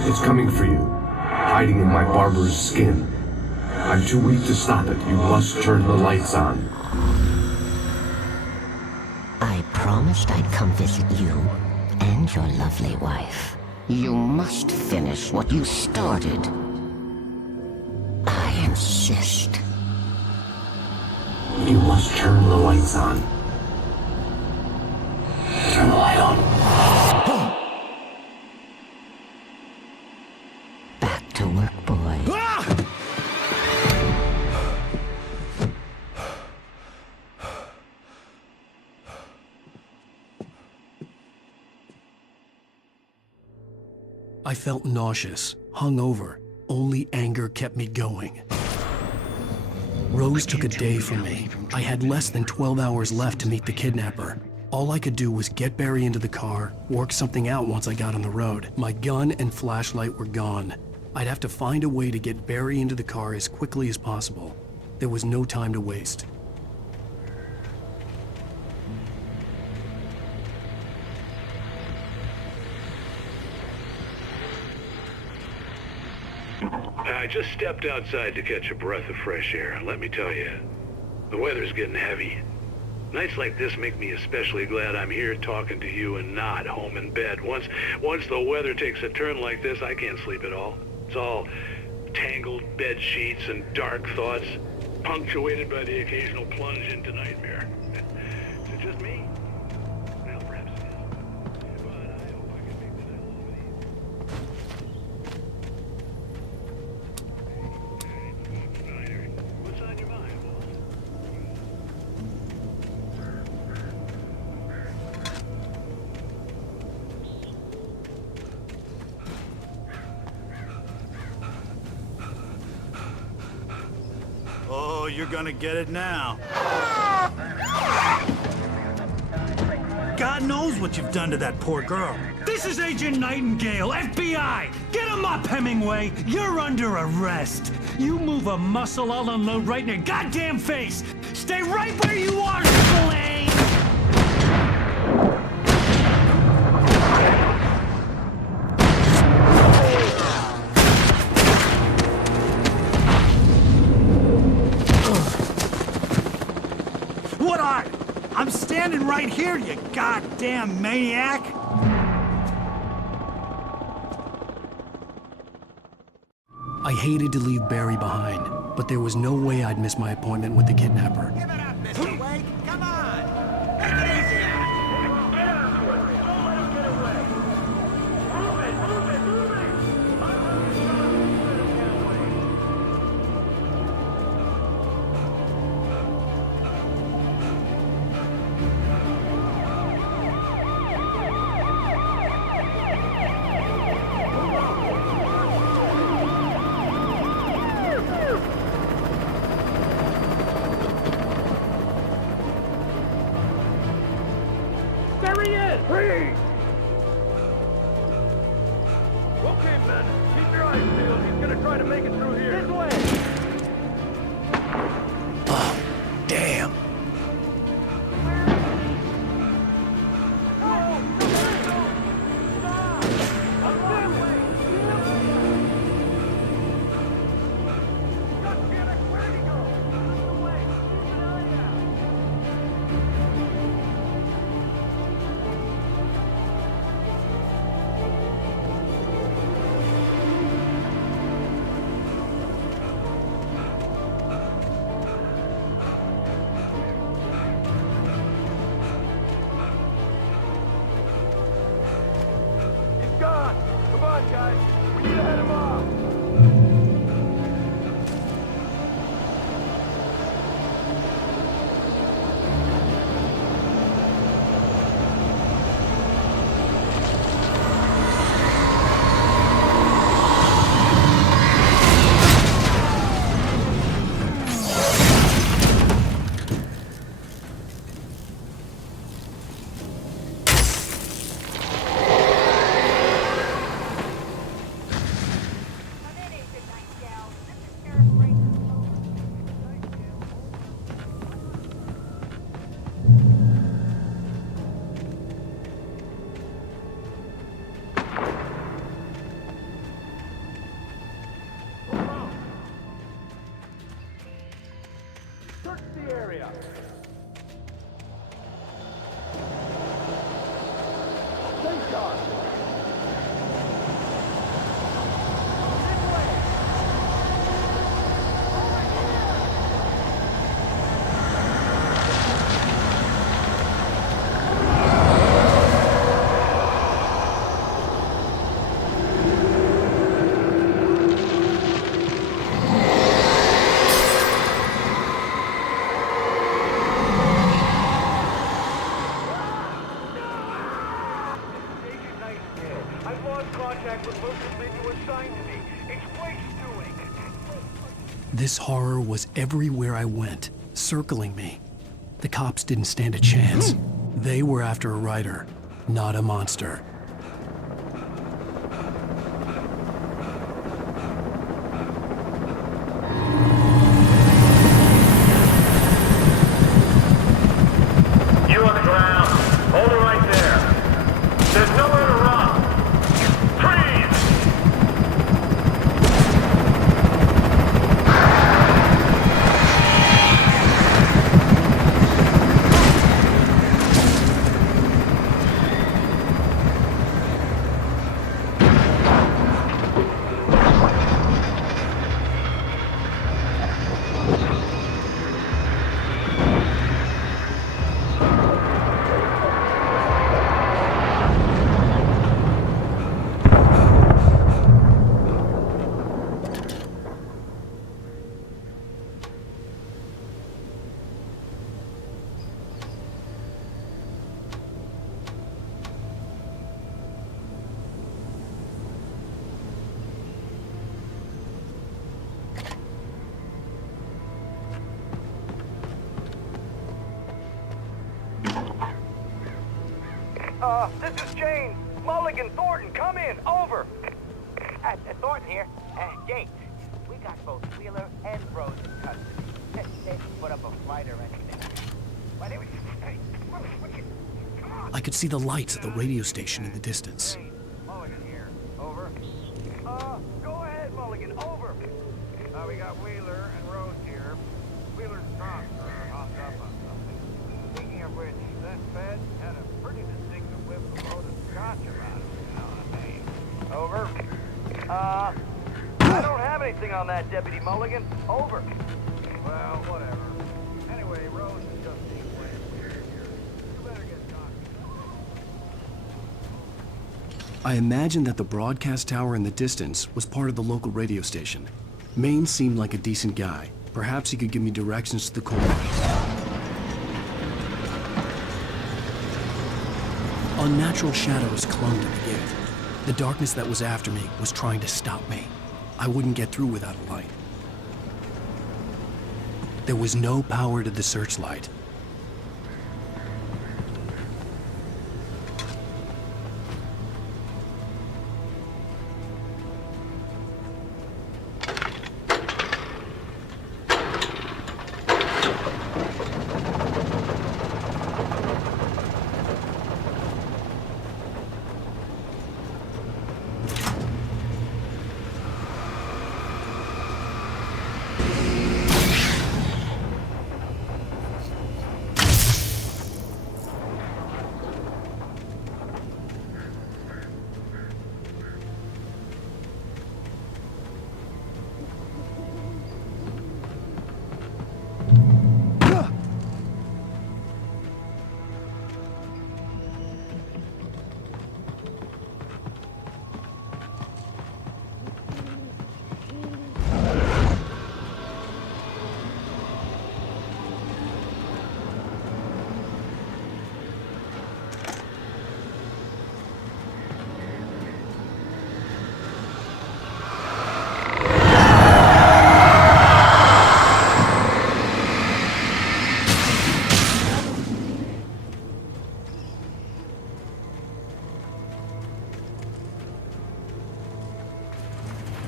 It's coming for you, hiding in my barber's skin. I'm too weak to stop it. You must turn the lights on. I promised I'd come visit you and your lovely wife. You must finish what you started. I insist. You must turn the lights on. Turn the light on. Back to work, boy. I felt nauseous, hungover. Only anger kept me going. Rose took a day from me. I had less than 12 hours left to meet the kidnapper. All I could do was get Barry into the car, work something out once I got on the road. My gun and flashlight were gone. I'd have to find a way to get Barry into the car as quickly as possible. There was no time to waste. I just stepped outside to catch a breath of fresh air. Let me tell you, the weather's getting heavy. Nights like this make me especially glad I'm here talking to you and not home in bed. Once the weather takes a turn like this, I can't sleep at all. It's all tangled bed sheets and dark thoughts, punctuated by the occasional plunge into nightmare. Is it just me? Well, perhaps it is. But I hope I can make this hell over these. What's on your mind, boss? Oh, you're gonna get it now. God knows what you've done to that poor girl. This is Agent Nightingale, FBI! Get him up, Hemingway! You're under arrest! You move a muscle, I'll unload right in your goddamn face! Stay right where you are, Spillane! What are? I'm standing right here, you goddamn maniac! I hated to leave Barry behind, but there was no way I'd miss my appointment with the kidnapper. Give it up, Mr. Wake. Come on. Make it easy. Get up. Don't let him get away. Move it, move it, move it. There he is! Freeze! Okay, men. Keep your eyes peeled. He's gonna try to make it through here. This way! Oh, damn. He's gone! Come on, guys! We need to head him off! Search the area. Stay sharp. I've lost contact with most of the men you assigned to me. Explain doing. This horror was everywhere I went, circling me. The cops didn't stand a chance. They were after a writer, not a monster. You on the ground. Hold it right there. There's nowhere to run. Freeze! This is Jane. Mulligan, Thornton, come in. Over. Thornton here. Jake, we got both Wheeler and Rose in custody. They didn't put up a fight or anything. But it was... Hey, come on. I could see the lights at the radio station in the distance. Mulligan here. Over. Go ahead, Mulligan. Over. We got Wheeler and Rose here. Wheeler's drunk or hopped up on something. Speaking of which, that Fed had a pretty distinctive whiff of load of scotch about it, you know what I mean? Over. I don't have anything on that, Deputy Mulligan. Over. Well, whatever. Anyway, Rose is just being weird here. You better get talking. I imagined that the broadcast tower in the distance was part of the local radio station. Maine seemed like a decent guy. Perhaps he could give me directions to the corner. Unnatural shadows clung to the gate. The darkness that was after me was trying to stop me. I wouldn't get through without a light. There was no power to the searchlight.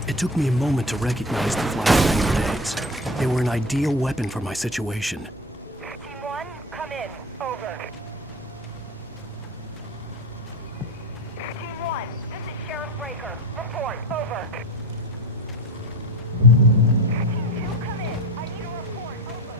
It took me a moment to recognize the flashbang grenades. They were an ideal weapon for my situation. Team 1, come in. Over. Team 1, this is Sheriff Breaker. Report. Over. Team 2, come in. I need a report. Over.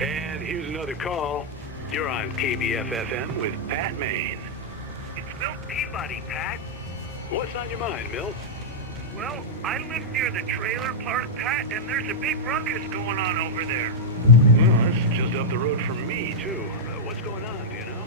And here's another call. You're on KBF-FM with Pat Maine. It's Milt Peabody, Pat. What's on your mind, Milt? Well, I live near the trailer park, Pat, and there's a big ruckus going on over there. Well, that's just up the road from me, too. What's going on, do you know?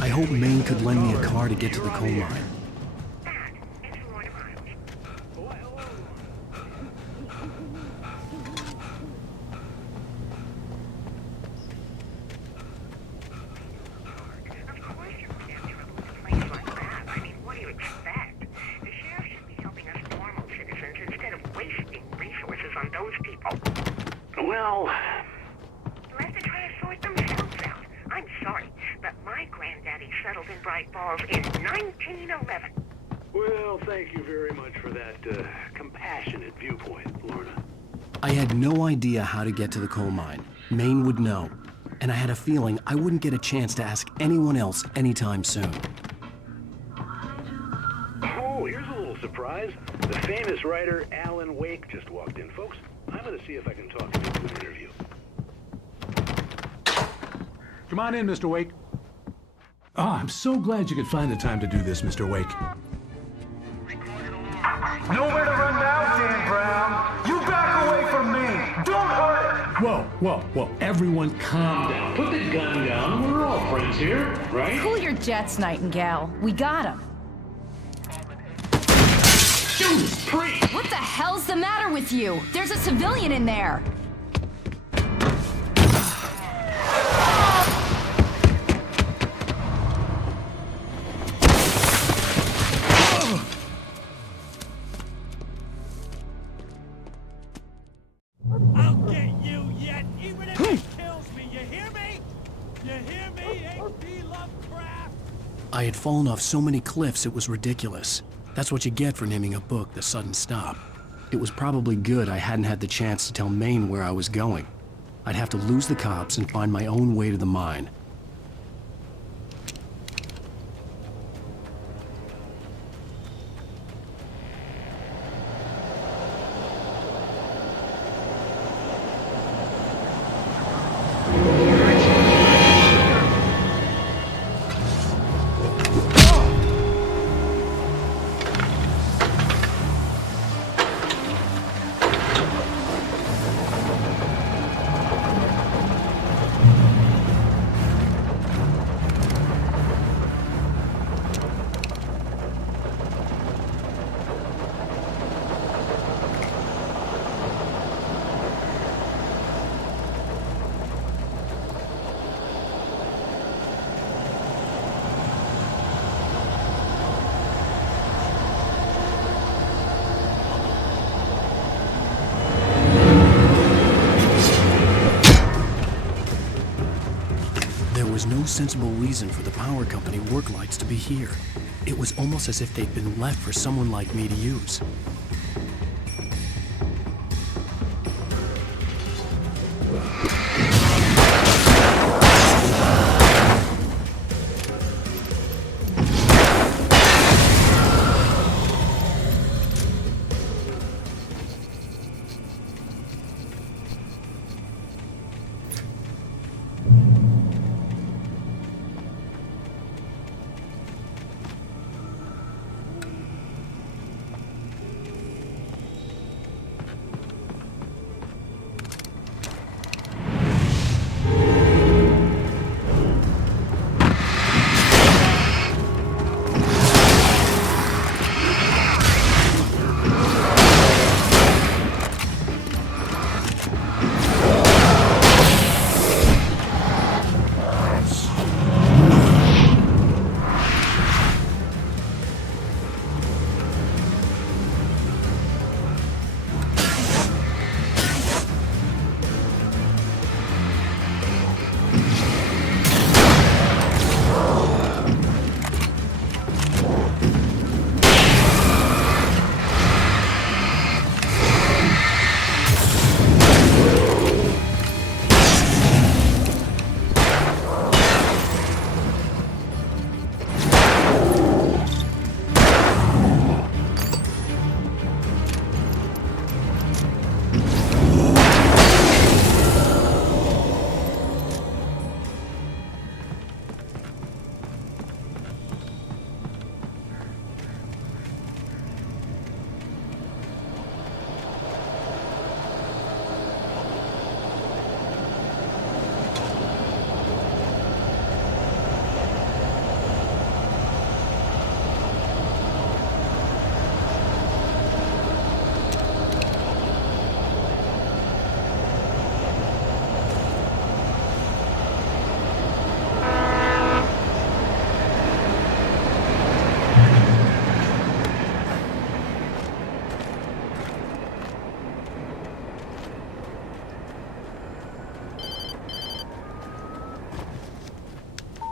I hope Maine could lend me a car to get to the coal mine. Well, let them try to sort themselves out. I'm sorry, but my granddaddy settled in Bright Falls in 1911. Well, thank you very much for that compassionate viewpoint, Lorna. I had no idea how to get to the coal mine. Maine would know. And I had a feeling I wouldn't get a chance to ask anyone else anytime soon. Oh, here's a little surprise. The famous writer Alan Wake just walked in, folks. I'm going to see if I can talk him into an interview. Come on in, Mr. Wake. Oh, I'm so glad you could find the time to do this, Mr. Wake. Nowhere to run now, Dan Brown. You back away from me. Don't hurt it. Whoa. Everyone calm down. Put the gun down. We're all friends here, right? Cool your jets, Nightingale. We got him. Judas Priest! What the hell's the matter with you? There's a civilian in there. I'll get you yet, even if it kills me, you hear I had fallen off so many cliffs it was ridiculous. That's what you get for naming a book The Sudden Stop. It was probably good I hadn't had the chance to tell Maine where I was going. I'd have to lose the cops and find my own way to the mine. There was no sensible reason for the power company work lights to be here. It was almost as if they'd been left for someone like me to use.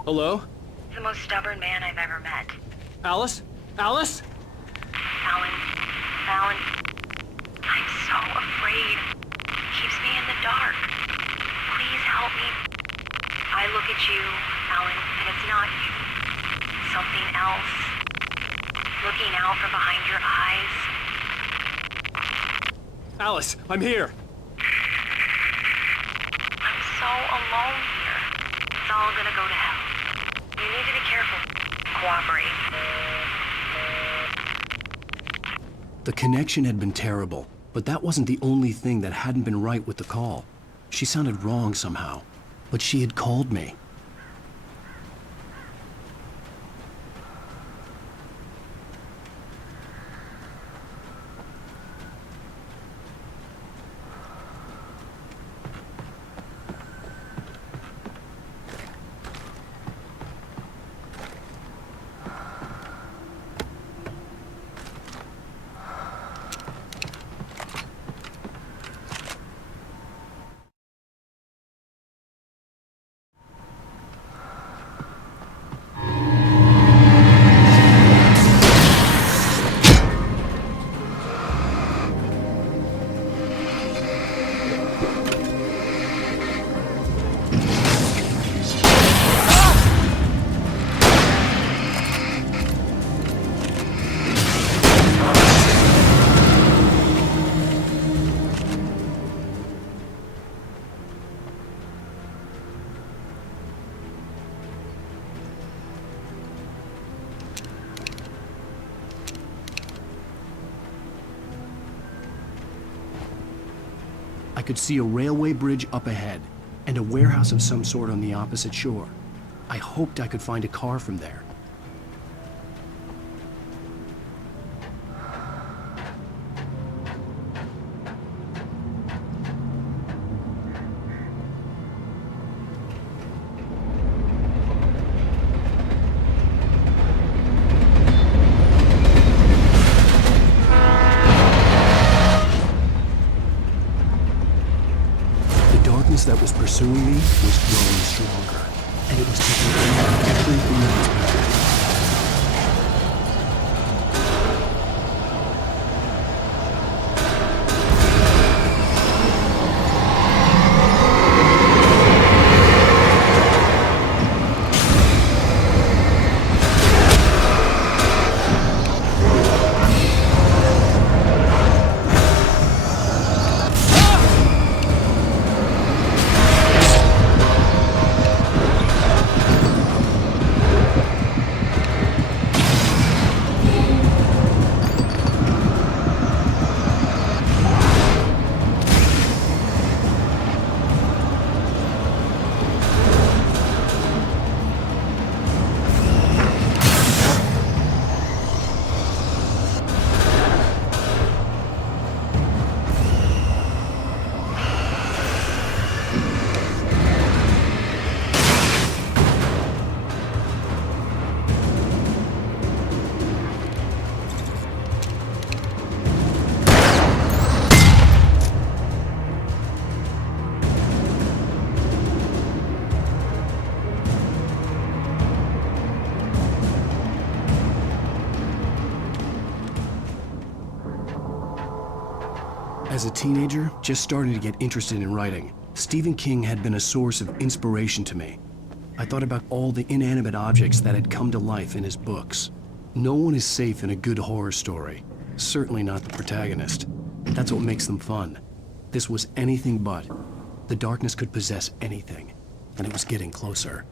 Hello? The most stubborn man I've ever met. Alice? Alice? Alan. Alan. I'm so afraid. He keeps me in the dark. Please help me. I look at you, Alan, and it's not you. Something else. Looking out from behind your eyes. Alice, I'm here. I'm so alone here. It's all gonna go to hell. You need to be careful. Cooperate. The connection had been terrible, but that wasn't the only thing that hadn't been right with the call. She sounded wrong somehow, but she had called me. I could see a railway bridge up ahead, and a warehouse of some sort on the opposite shore. I hoped I could find a car from there. That was pursuing me was growing stronger, and it was taking over everything in its path. As a teenager, just starting to get interested in writing, Stephen King had been a source of inspiration to me. I thought about all the inanimate objects that had come to life in his books. No one is safe in a good horror story, certainly not the protagonist. That's what makes them fun. This was anything but. The darkness could possess anything, and it was getting closer.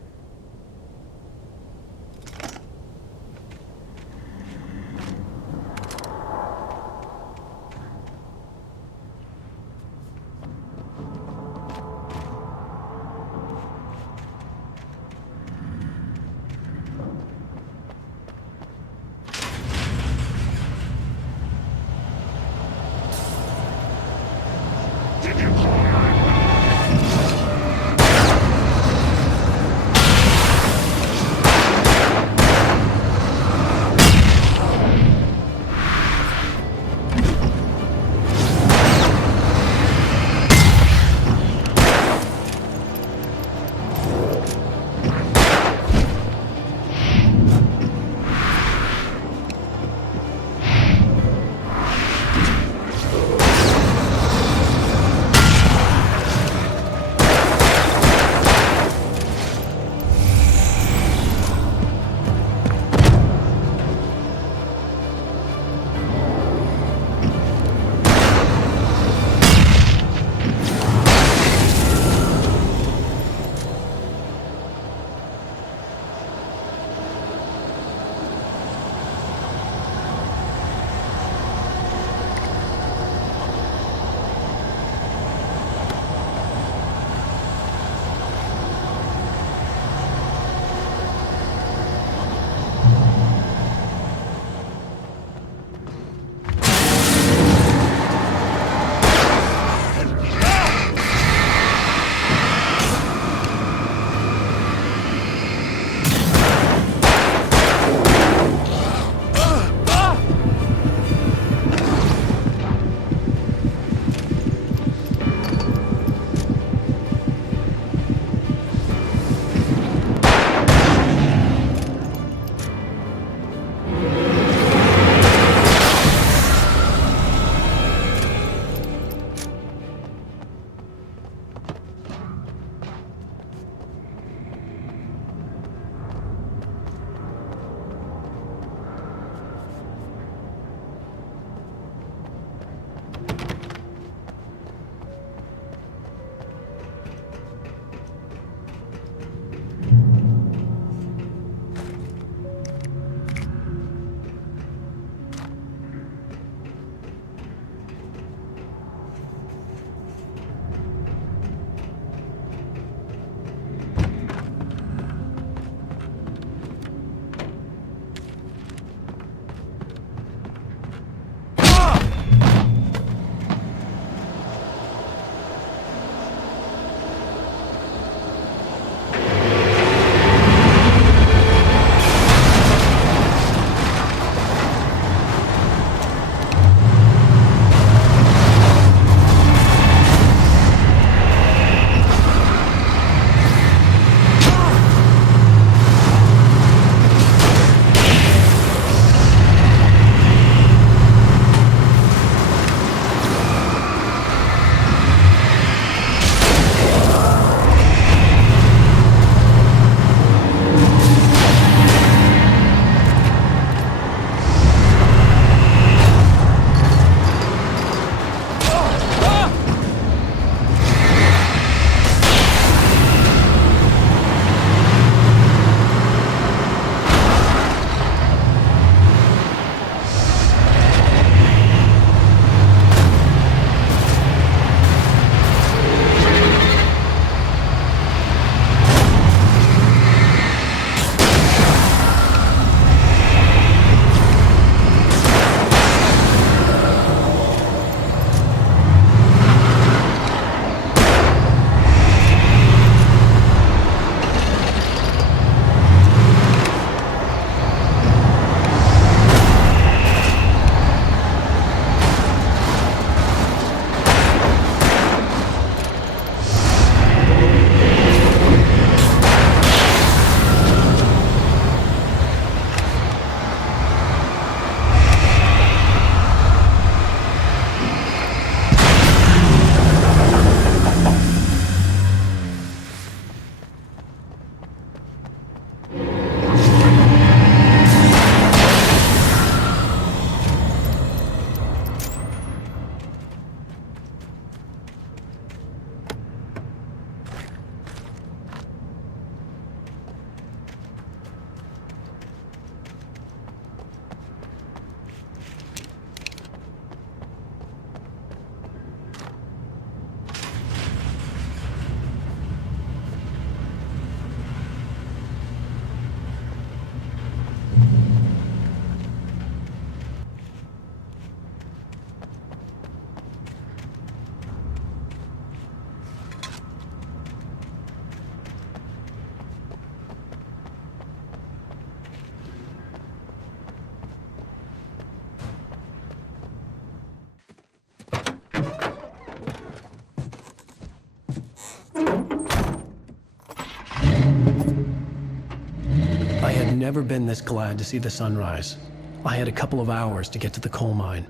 never been this glad to see the sunrise. I had a couple of hours to get to the coal mine.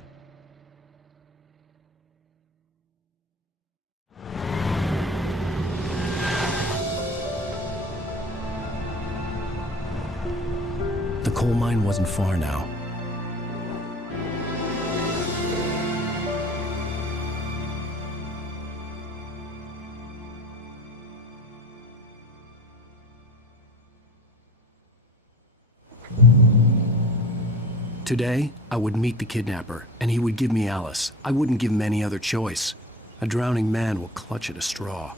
The coal mine wasn't far now. Today, I would meet the kidnapper, and he would give me Alice. I wouldn't give him any other choice. A drowning man will clutch at a straw.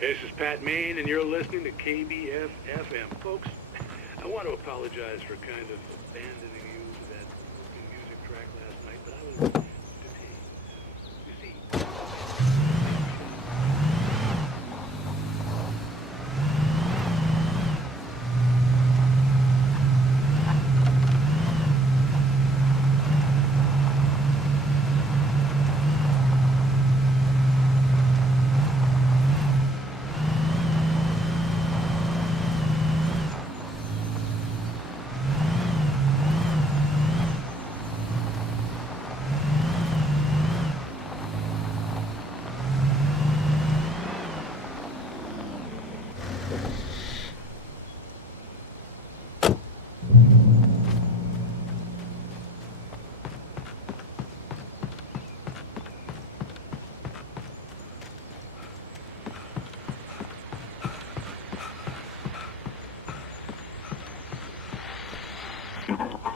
This is Pat Main, and you're listening to KBF-FM. Folks, I want to apologize for kind of abandoning you to that music track last night, but I was detained. You see...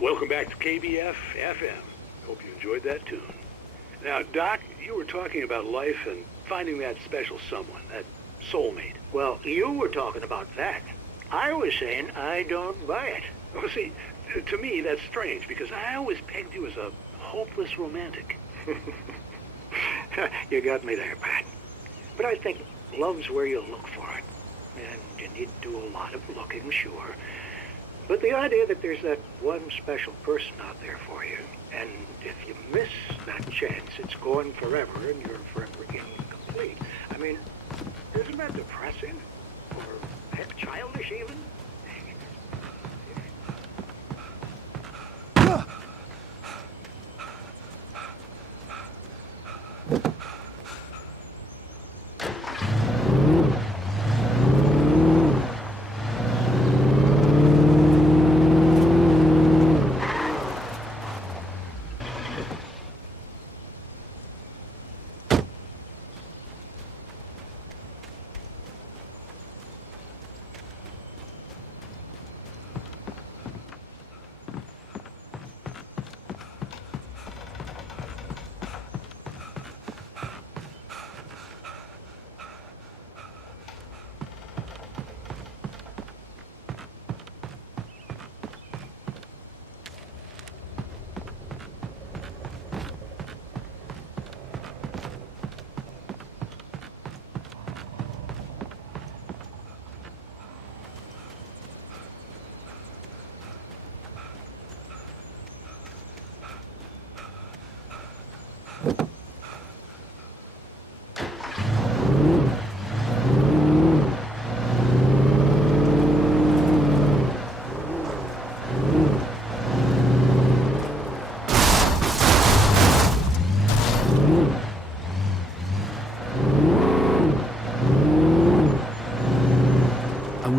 Welcome back to KBF-FM. Hope you enjoyed that tune. Now, Doc, you were talking about life and finding that special someone, that soulmate. Well, you were talking about that. I was saying I don't buy it. Well, see, to me, that's strange, because I always pegged you as a hopeless romantic. You got me there, Pat. But I think love's where you look for it. And you need to do a lot of looking, sure. But the idea that there's that one special person out there for you, and if you miss that chance, it's gone forever and you're forever incomplete. I mean, isn't that depressing? Or heck, childish even?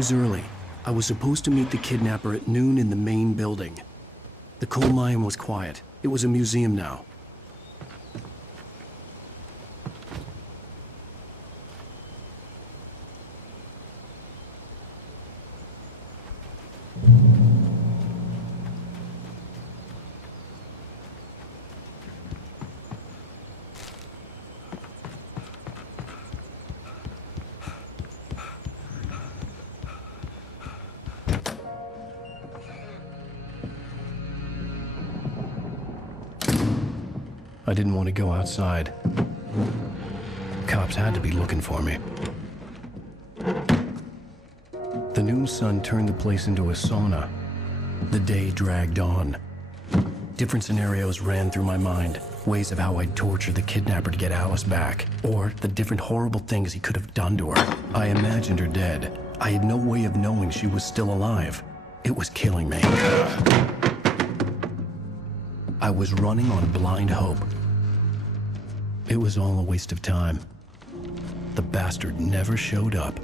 was early. I was supposed to meet the kidnapper at noon in the main building. The coal mine was quiet. It was a museum now. I didn't want to go outside. Cops had to be looking for me. The noon sun turned the place into a sauna. The day dragged on. Different scenarios ran through my mind. Ways of how I'd torture the kidnapper to get Alice back. Or the different horrible things he could have done to her. I imagined her dead. I had no way of knowing she was still alive. It was killing me. I was running on blind hope. It was all a waste of time. The bastard never showed up.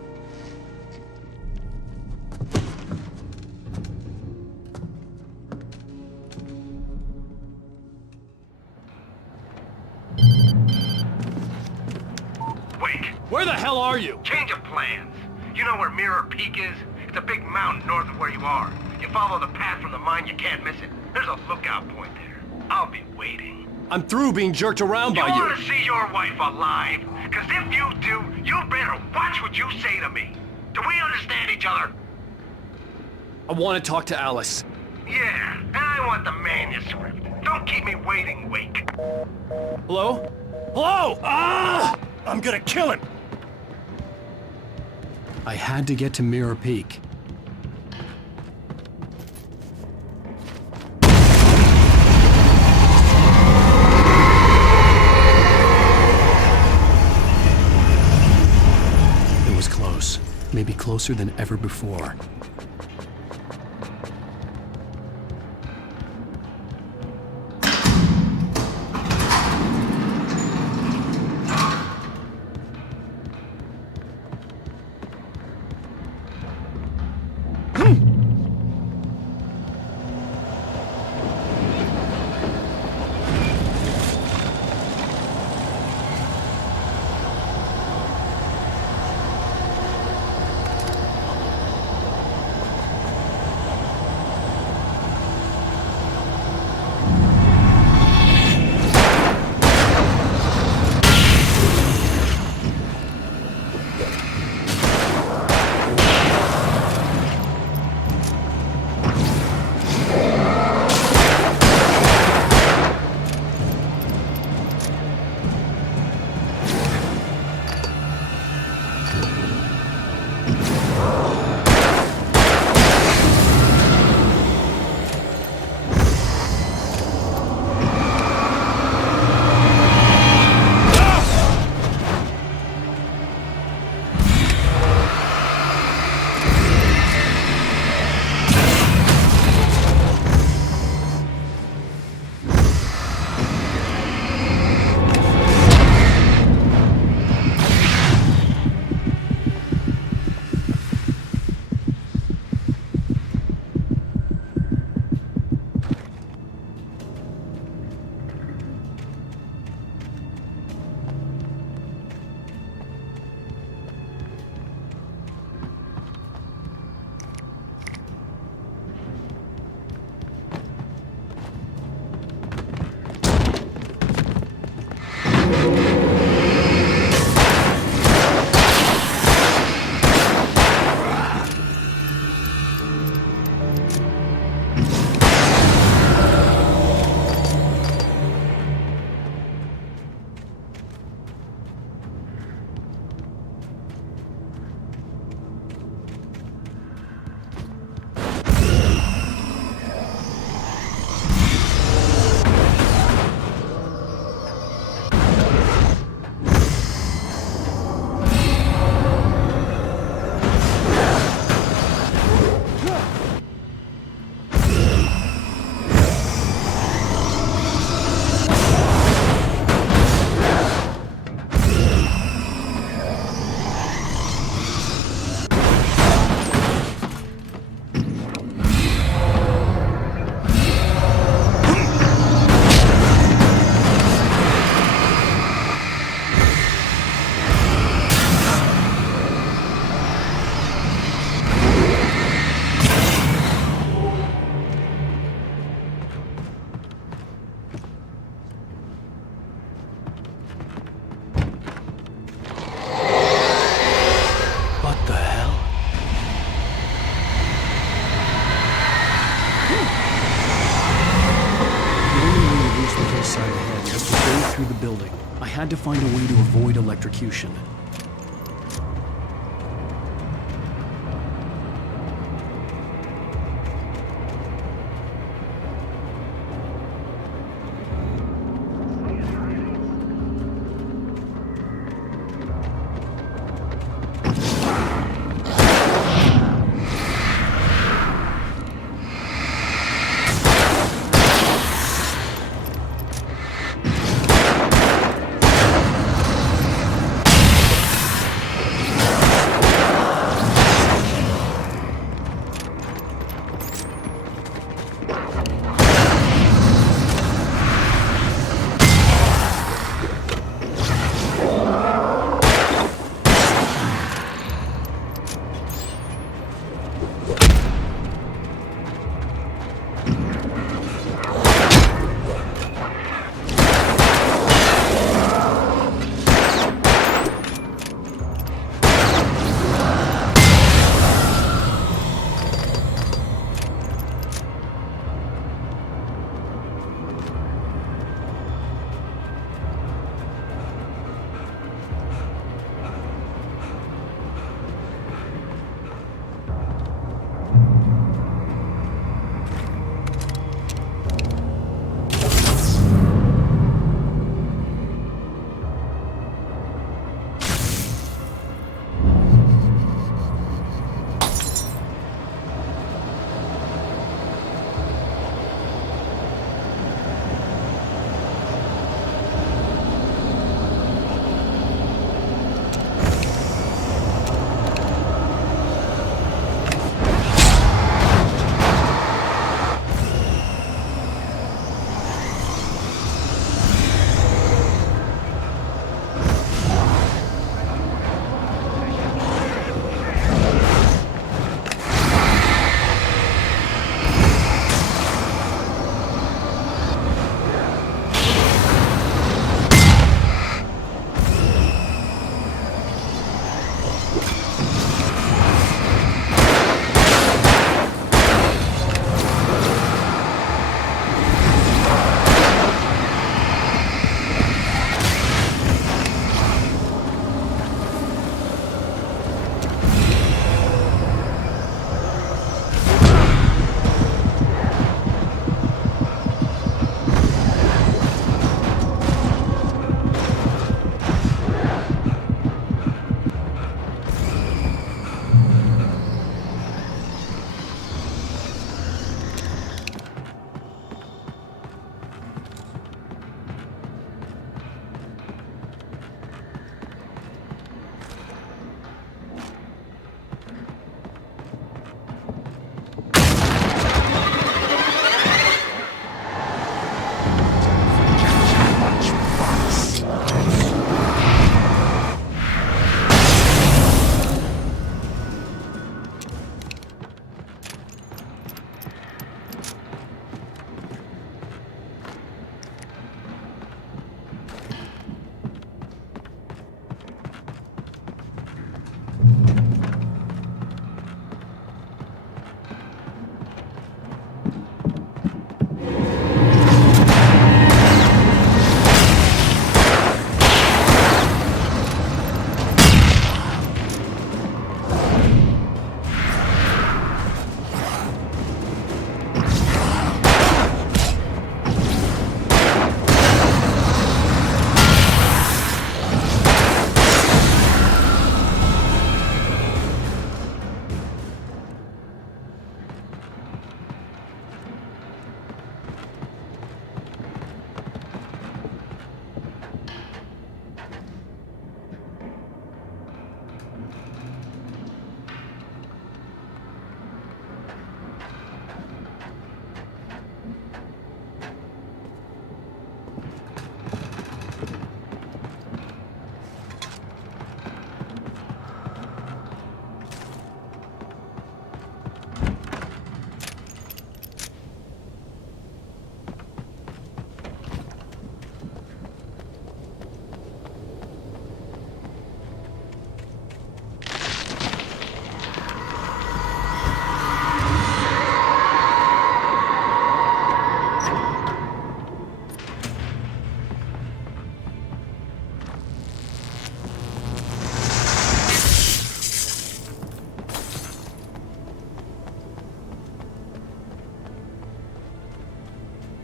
Wake! Where the hell are you? Change of plans. You know where Mirror Peak is? It's a big mountain north of where you are. You follow the path from the mine, you can't miss it. There's a lookout point there. I'll be waiting. I'm through being jerked around by you. You want to see your wife alive? Because if you do, you better watch what you say to me. Do we understand each other? I want to talk to Alice. Yeah, and I want the manuscript. Don't keep me waiting, Wake. Hello? Hello! Ah! I'm gonna kill him! I had to get to Mirror Peak. It was close. Maybe closer than ever before. find a way to avoid electrocution.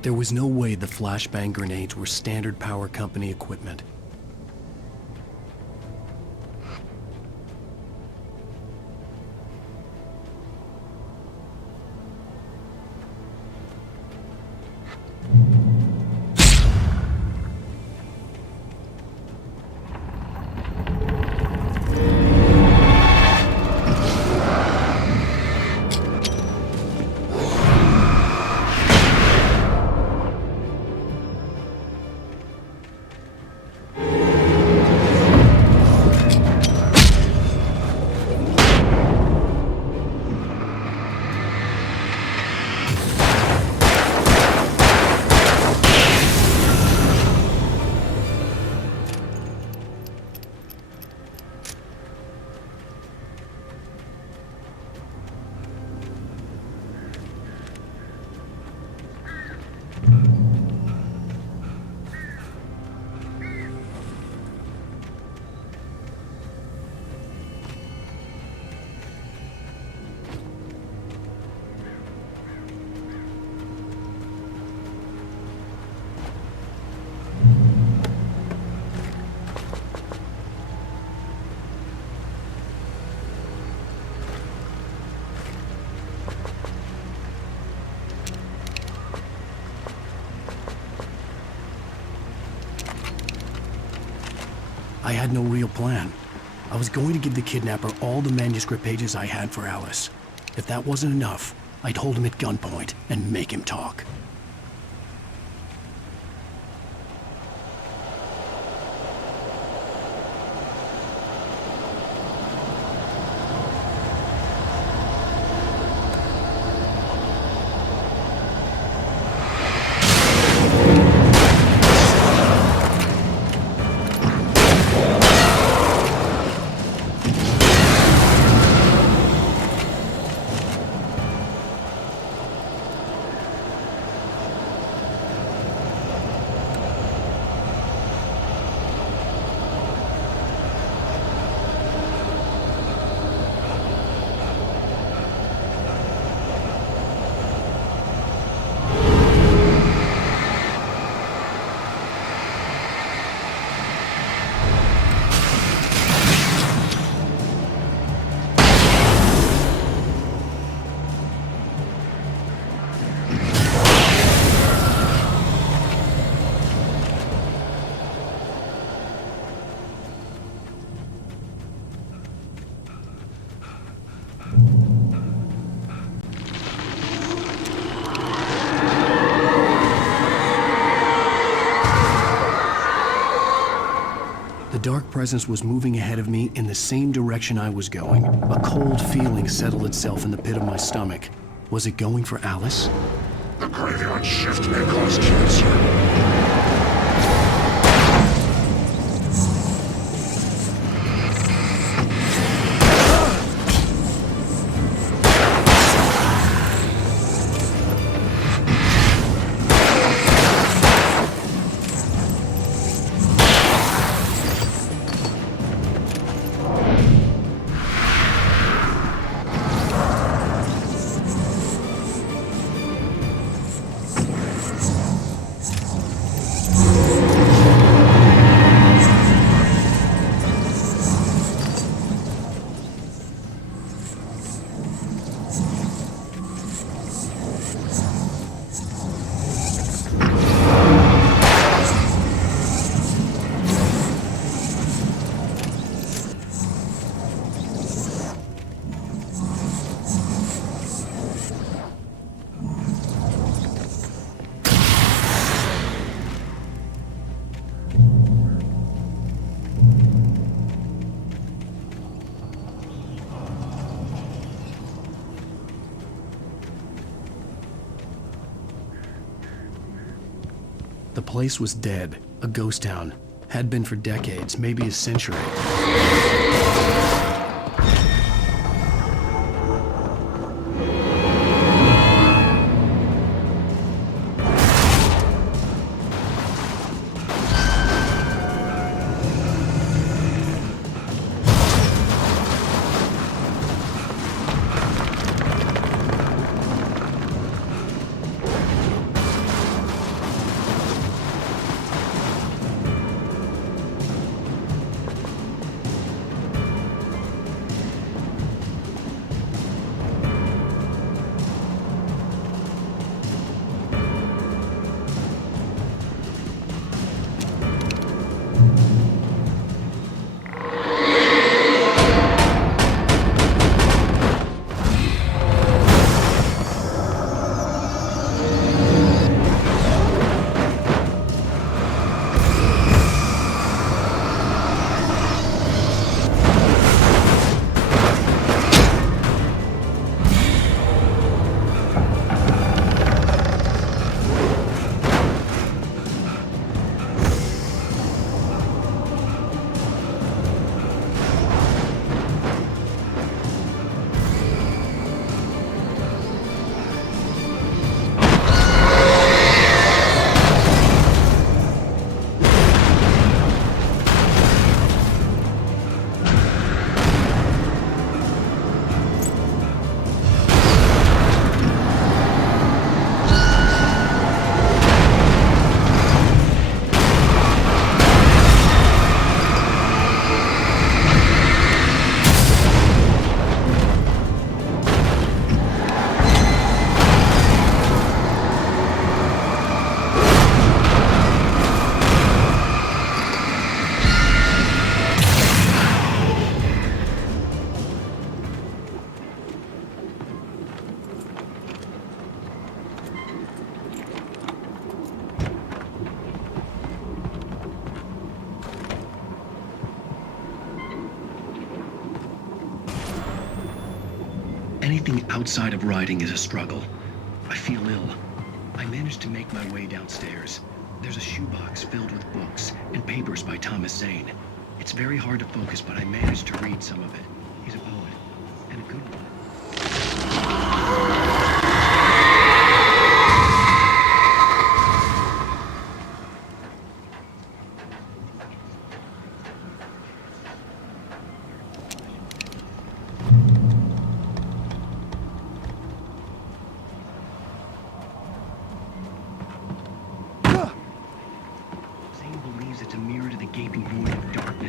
There was no way the flashbang grenades were Standard Power Company equipment. I had no real plan. I was going to give the kidnapper all the manuscript pages I had for Alice. If that wasn't enough, I'd hold him at gunpoint and make him talk. The dark presence was moving ahead of me in the same direction I was going. A cold feeling settled itself in the pit of my stomach. Was it going for Alice? The graveyard shift may cause cancer. The place was dead, a ghost town. Had been for decades, maybe a century. Anything outside of writing is a struggle. I feel ill. I managed to make my way downstairs. There's a shoebox filled with books and papers by Thomas Zane. It's very hard to focus, but I managed to read some of it. He's a poet, and a good one.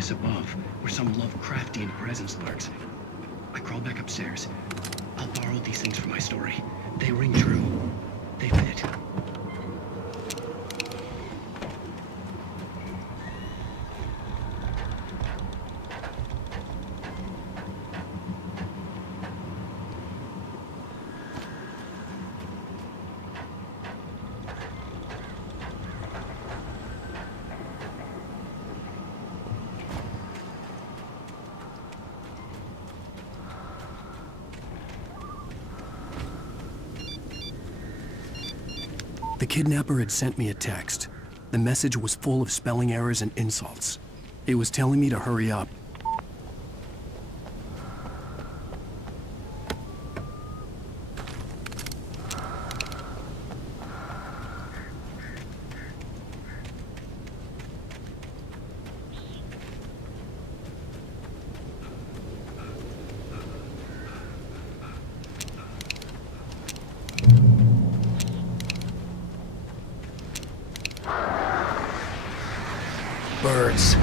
Above, where some Lovecraftian presence lurks. I crawl back upstairs. I'll borrow these things for my story. They ring true. They fit. The kidnapper had sent me a text. The message was full of spelling errors and insults. It was telling me to hurry up. Birds.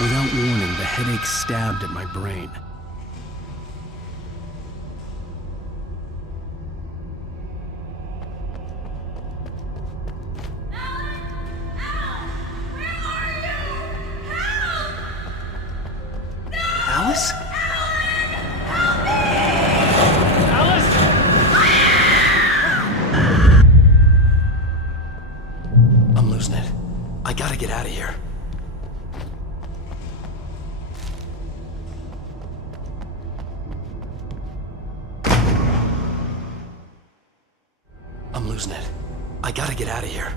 Without warning, the headache stabbed at my brain. Alice? I'm losing it. I gotta get out of here. I'm losing it. I gotta get out of here.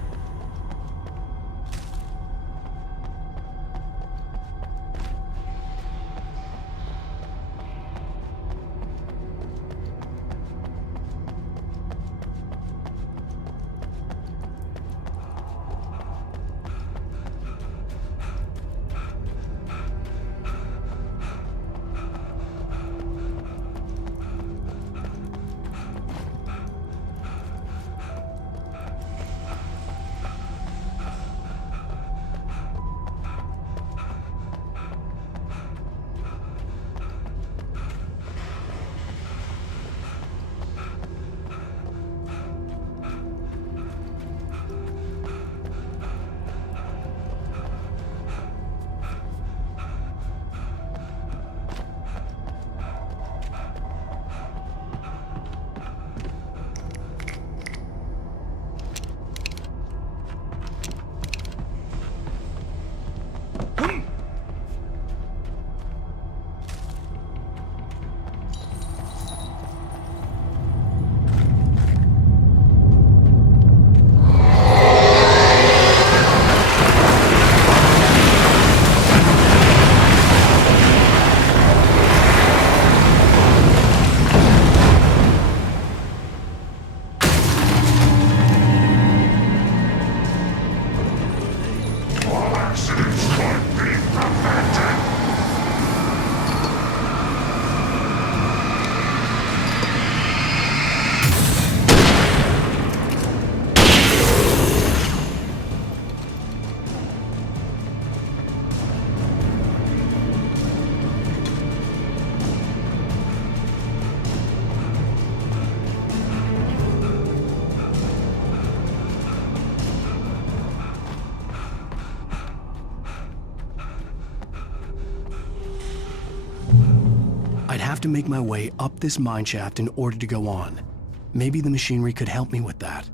have to make my way up this mine shaft in order to go on. Maybe the machinery could help me with that.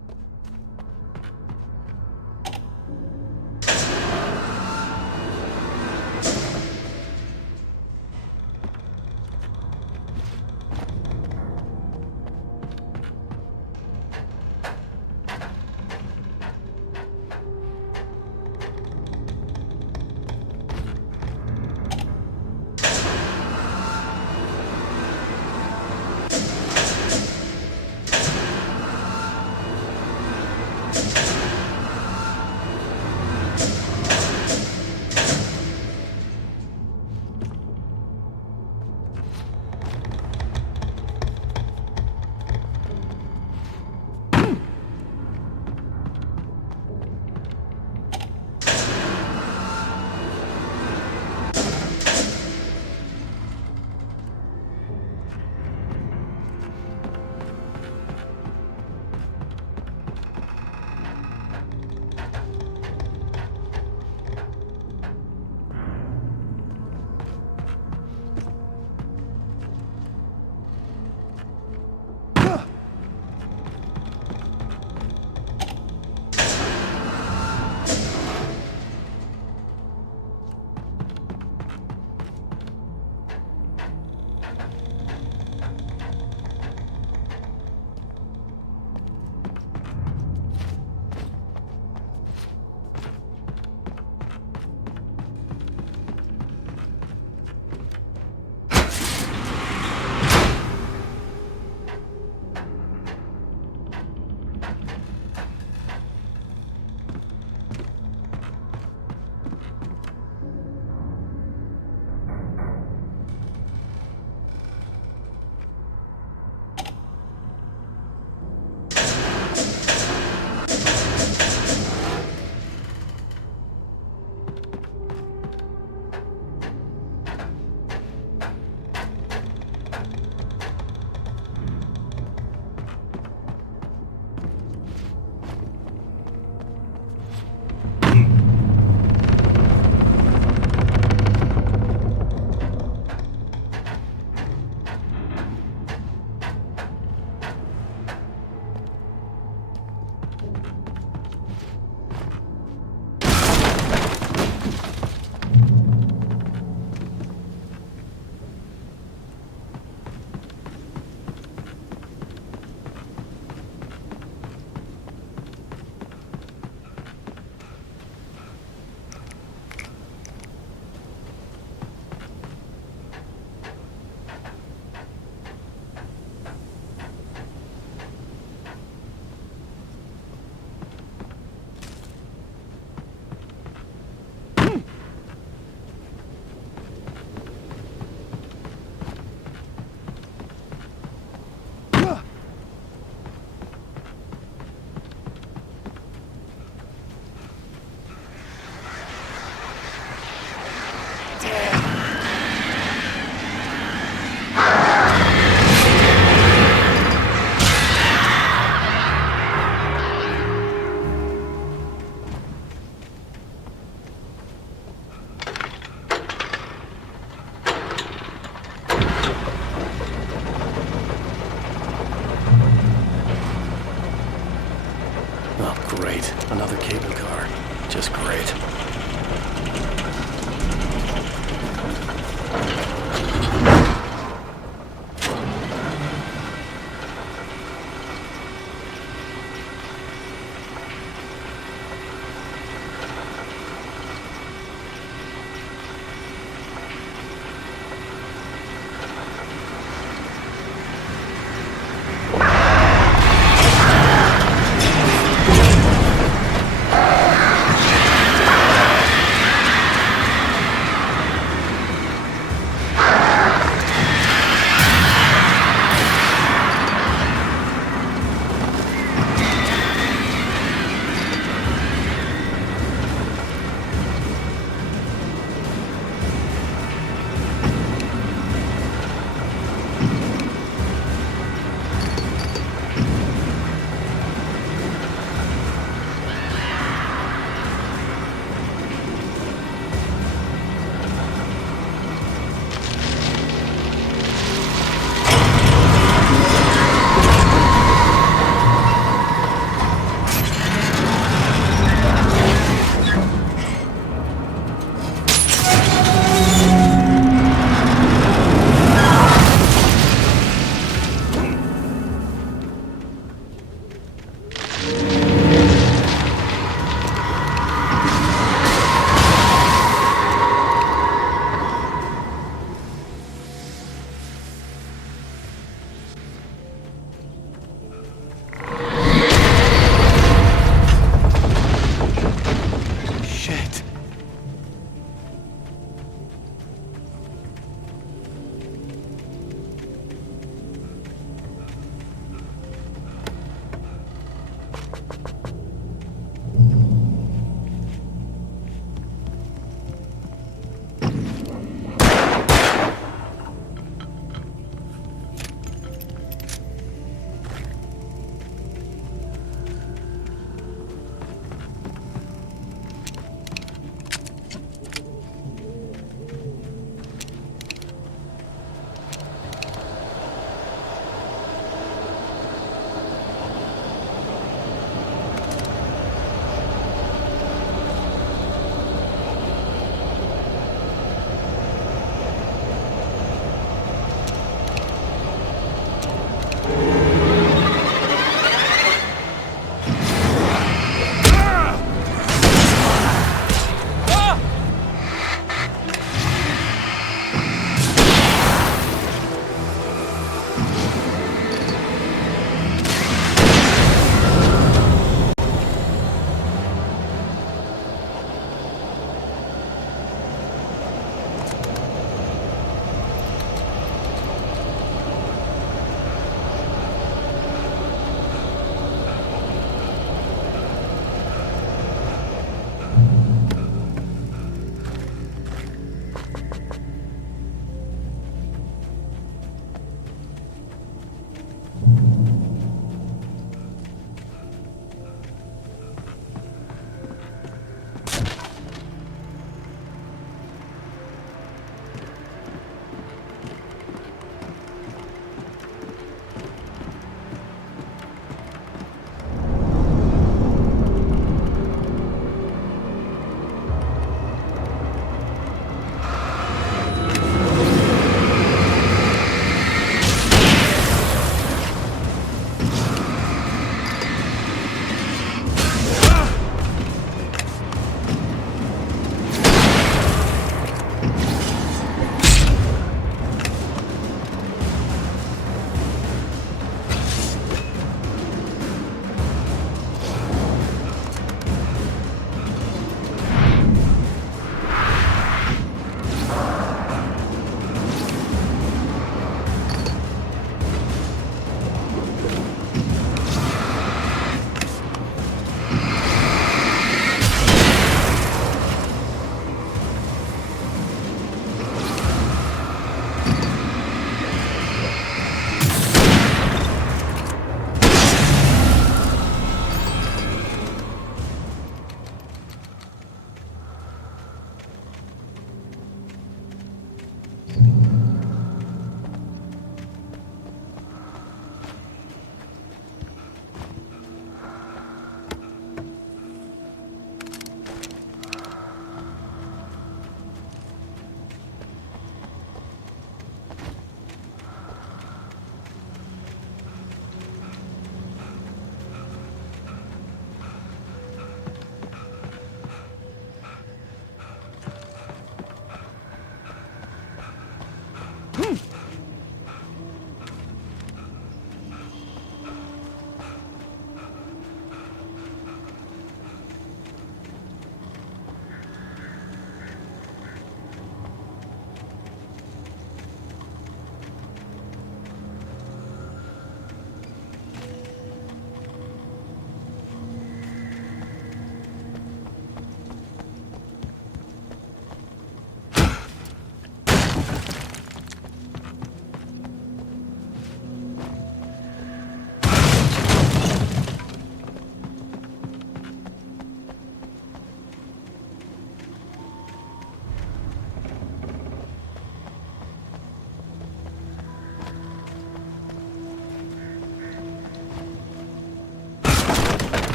Great. Another cable car. Just great.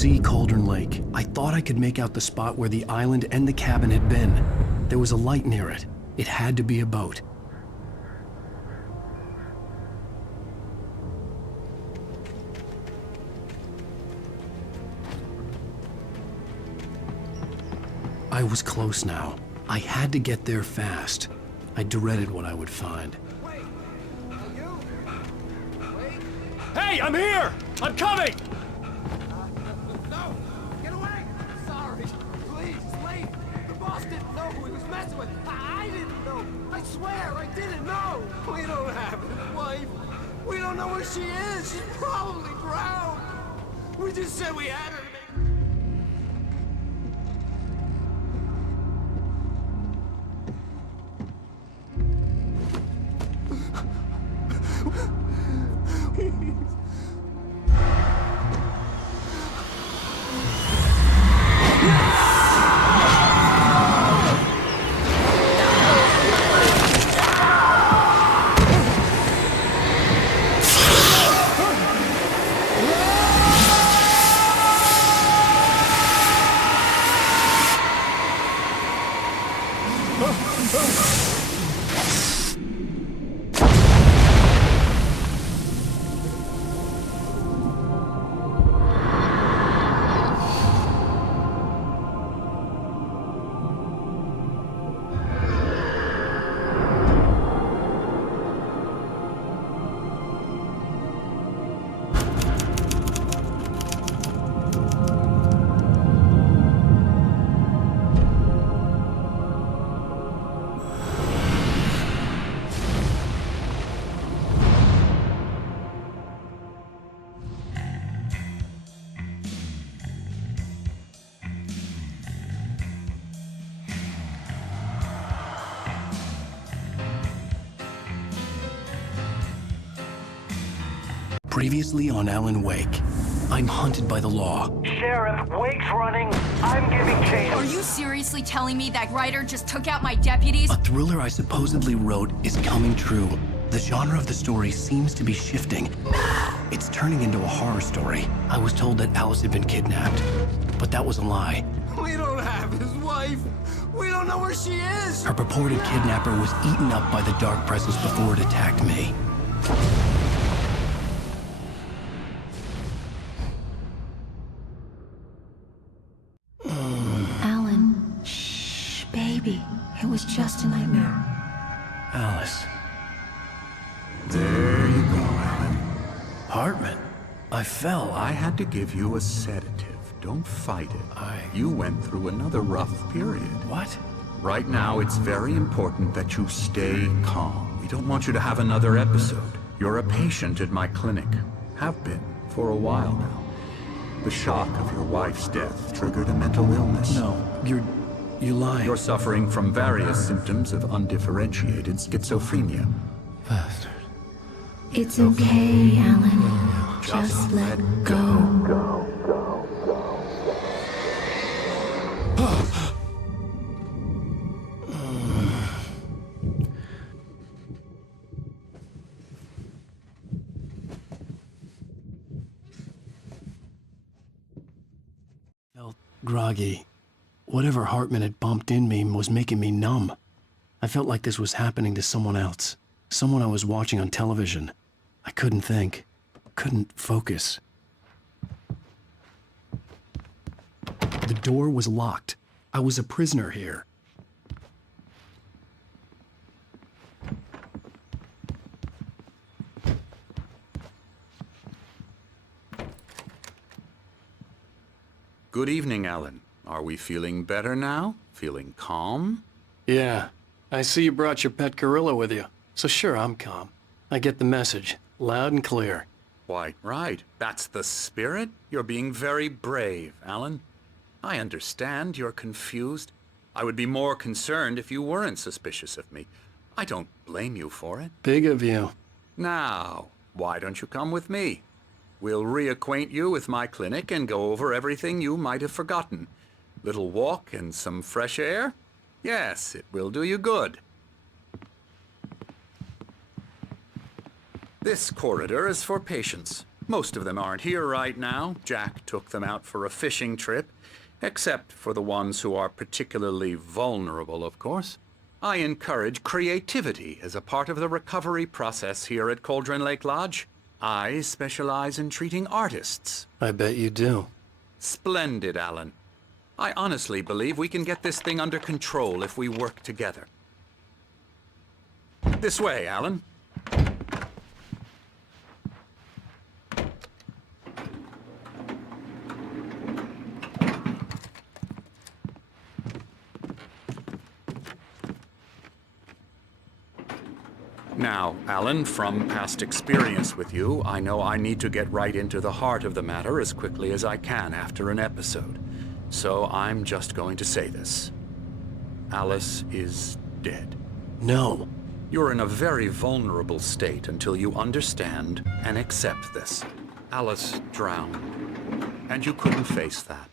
see Cauldron Lake. I thought I could make out the spot where the island and the cabin had been. There was a light near it. It had to be a boat. I was close now. I had to get there fast. I dreaded what I would find. Hey, I'm here! I'm coming! No! Get away! Sorry. Please, it's late. The boss didn't know who he was messing with. I didn't know. I swear, I didn't know. We don't have his wife. We don't know where she is. She's probably drowned. We just said we had her to make... Previously on Alan Wake, I'm hunted by the law. Sheriff, Wake's running. I'm giving chase. Are you seriously telling me that writer just took out my deputies? A thriller I supposedly wrote is coming true. The genre of the story seems to be shifting. It's turning into a horror story. I was told that Alice had been kidnapped, but that was a lie. We don't have his wife. We don't know where she is. Her purported kidnapper was eaten up by the dark presence before it attacked me. Alan, shh, baby. It was just a nightmare. Alice. There you go, Alan. Hartman, I fell. I had to give you a sedative. Don't fight it. You went through another rough period. What? Right now, it's very important that you stay calm. We don't want you to have another episode. You're a patient at my clinic. Have been for a while now. The shock of your wife's death triggered a mental illness. No, you lie. You're suffering from various symptoms of undifferentiated schizophrenia. Bastard. It's okay, Alan. Just let go. Felt groggy. Whatever Hartman had bumped in me was making me numb. I felt like this was happening to someone else. Someone I was watching on television. I couldn't think. Couldn't focus. The door was locked. I was a prisoner here. Good evening, Alan. Are we feeling better now? Feeling calm? Yeah. I see you brought your pet gorilla with you. So sure, I'm calm. I get the message. Loud and clear. Why, right. That's the spirit. You're being very brave, Alan. I understand you're confused. I would be more concerned if you weren't suspicious of me. I don't blame you for it. Big of you. Now, why don't you come with me? We'll reacquaint you with my clinic and go over everything you might have forgotten. Little walk and some fresh air? Yes, it will do you good. This corridor is for patients. Most of them aren't here right now. Jack took them out for a fishing trip, except for the ones who are particularly vulnerable, of course. I encourage creativity as a part of the recovery process here at Cauldron Lake Lodge. I specialize in treating artists. I bet you do. Splendid, Alan. I honestly believe we can get this thing under control if we work together. This way, Alan. Now, Alan, from past experience with you, I know I need to get right into the heart of the matter as quickly as I can after an episode. So I'm just going to say this. Alice is dead. No. You're in a very vulnerable state until you understand and accept this. Alice drowned, and you couldn't face that.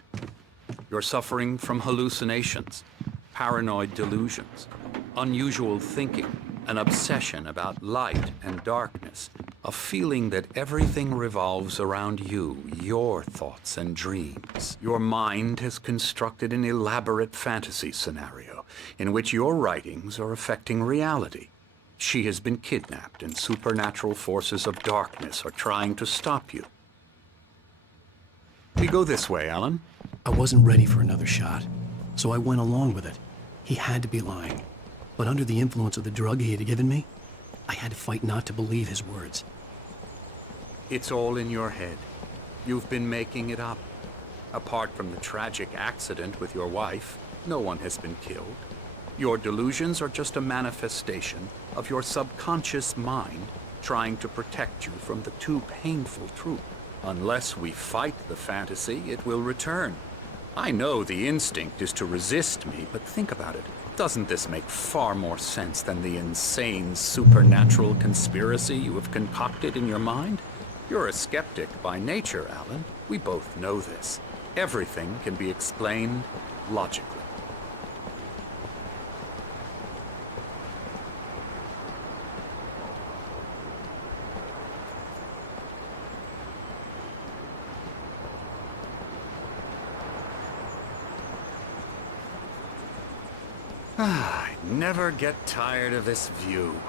You're suffering from hallucinations, paranoid delusions, unusual thinking, an obsession about light and darkness, a feeling that everything revolves around you, your thoughts and dreams. Your mind has constructed an elaborate fantasy scenario in which your writings are affecting reality. She has been kidnapped and supernatural forces of darkness are trying to stop you. We go this way, Alan. I wasn't ready for another shot, so I went along with it. He had to be lying. But under the influence of the drug he had given me, I had to fight not to believe his words. It's all in your head. You've been making it up. Apart from the tragic accident with your wife, no one has been killed. Your delusions are just a manifestation of your subconscious mind trying to protect you from the too painful truth. Unless we fight the fantasy, it will return. I know the instinct is to resist me, but think about it. Doesn't this make far more sense than the insane supernatural conspiracy you have concocted in your mind? You're a skeptic by nature, Alan. We both know this. Everything can be explained logically. I never get tired of this view.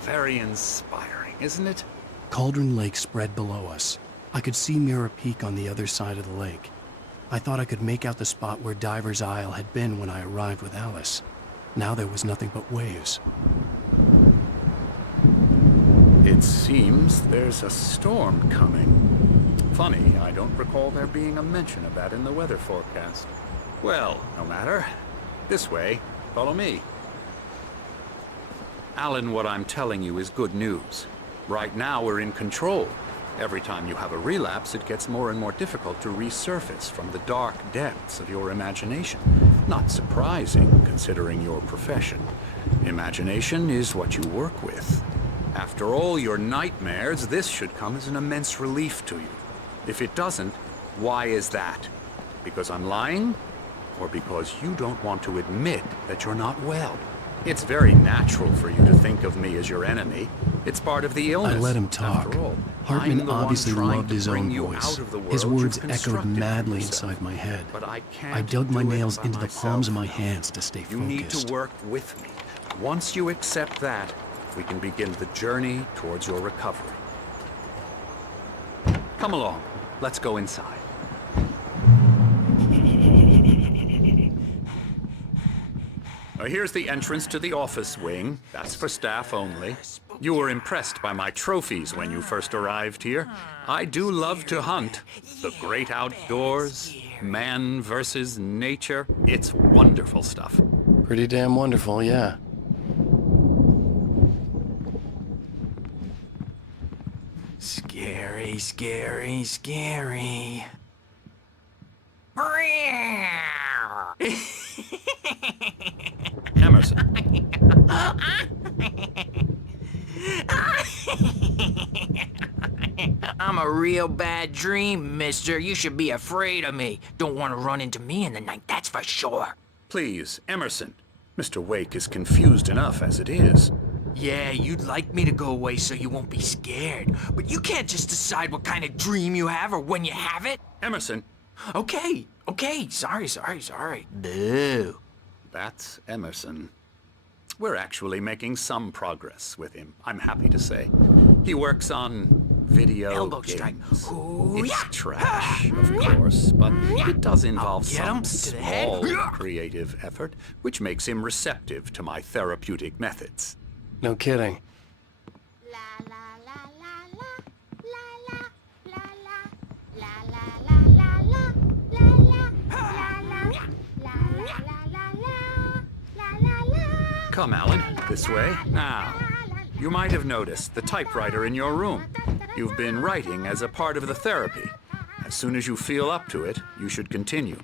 Very inspiring, isn't it? Cauldron Lake spread below us. I could see Mirror Peak on the other side of the lake. I thought I could make out the spot where Diver's Isle had been when I arrived with Alice. Now there was nothing but waves. It seems there's a storm coming. Funny, I don't recall there being a mention of that in the weather forecast. Well, no matter. This way. Follow me. Alan, what I'm telling you is good news. Right now, we're in control. Every time you have a relapse, it gets more and more difficult to resurface from the dark depths of your imagination. Not surprising, considering your profession. Imagination is what you work with. After all your nightmares, this should come as an immense relief to you. If it doesn't, why is that? Because I'm lying? Or because you don't want to admit that you're not well? It's very natural for you to think of me as your enemy. It's part of the illness. I let him talk. After all, Hartman obviously loved his own you voice. out of the His world words you've echoed constructed for madly yourself. inside my head. But I can't I dug my do it nails by into the myself palms of my now. hands to stay You focused. need to work with me. Once you accept that, we can begin the journey towards your recovery. Come along. Let's go inside. Now, here's the entrance to the office wing. That's for staff only. You were impressed by my trophies when you first arrived here. I do love to hunt. The great outdoors, man versus nature. It's wonderful stuff. Pretty damn wonderful, yeah. Scary, scary, scary. Emerson. I'm a real bad dream, mister. You should be afraid of me. Don't want to run into me in the night, that's for sure. Please, Emerson. Mr. Wake is confused enough as it is. Yeah, you'd like me to go away so you won't be scared. But you can't just decide what kind of dream you have or when you have it. Emerson. Okay. Sorry. Boo. That's Emerson. We're actually making some progress with him, I'm happy to say. He works on video Elbow games. strike. Ooh, It's yeah. trash, of course, but it does involve Get some him to the head. small creative effort, which makes him receptive to my therapeutic methods. No kidding. Come, Alan, this way. Now, you might have noticed the typewriter in your room. You've been writing as a part of the therapy. As soon as you feel up to it, you should continue.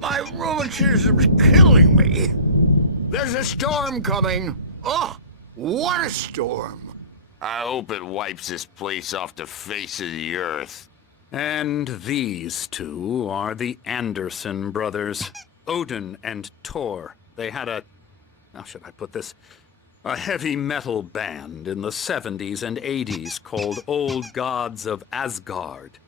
My rheumatism's killing me. There's a storm coming. Oh, what a storm. I hope it wipes this place off the face of the earth. And these two are the Anderson brothers, Odin and Thor. They had how should I put this? A heavy metal band in the 70s and 80s called Old Gods of Asgard.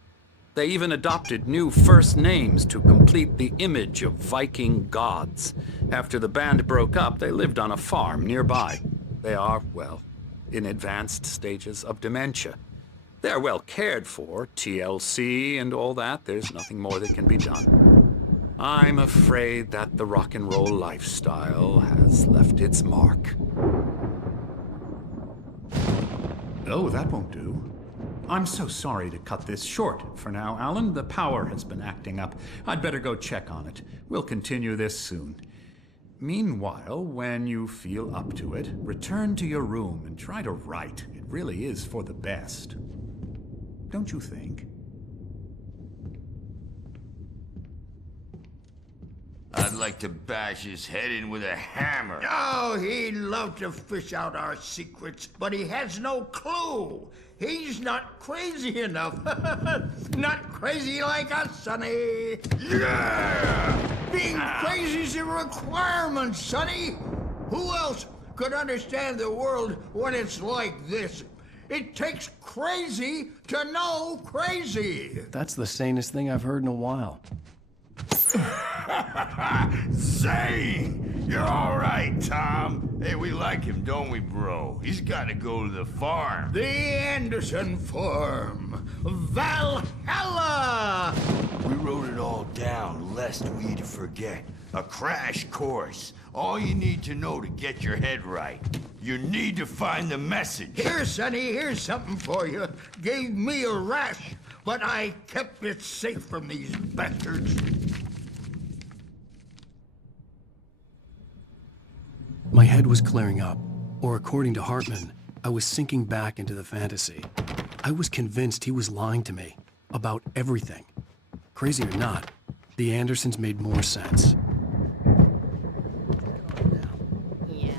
They even adopted new first names to complete the image of Viking gods. After the band broke up, they lived on a farm nearby. They are, well, in advanced stages of dementia. They're well cared for, TLC and all that. There's nothing more that can be done. I'm afraid that the rock and roll lifestyle has left its mark. Oh, that won't do. I'm so sorry to cut this short for now, Alan. The power has been acting up. I'd better go check on it. We'll continue this soon. Meanwhile, when you feel up to it, return to your room and try to write. It really is for the best. Don't you think? I'd like to bash his head in with a hammer. Oh, he'd love to fish out our secrets, but he has no clue. He's not crazy enough. Not crazy like us, Sonny. Yeah! Being crazy's a requirement, Sonny. Who else could understand the world when it's like this? It takes crazy to know crazy. That's the sanest thing I've heard in a while. Zane! You're all right, Tom. Hey, we like him, don't we, bro? He's got to go to the farm. The Anderson farm. Valhalla! We wrote it all down, lest we'd forget. A crash course. All you need to know to get your head right. You need to find the message. Here, Sonny, here's something for you. Gave me a rash, but I kept it safe from these bastards. My head was clearing up, or according to Hartman, I was sinking back into the fantasy. I was convinced he was lying to me about everything. Crazy or not, the Andersons made more sense. Yeah,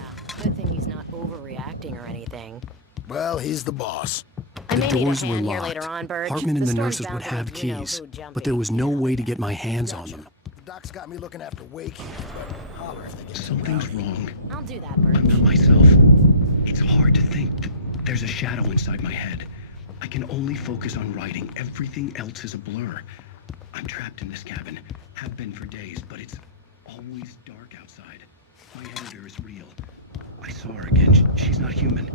good thing he's not overreacting or anything. Well, he's the boss. I The may need a doors were hand here locked. later on, Burge. Hartman and the storm's nurses would bound to have have you know keys, who jumping. but there was no way to get my hands on them. The doc's got me looking after wake heaters, but holler if they get Something's wrong. I'll do that, Burge. I'm not myself. It's hard to think that there's a shadow inside my head. I can only focus on writing. Everything else is a blur. I'm trapped in this cabin. Have been for days, but it's always dark outside. My editor is real. I saw her again. She's not human.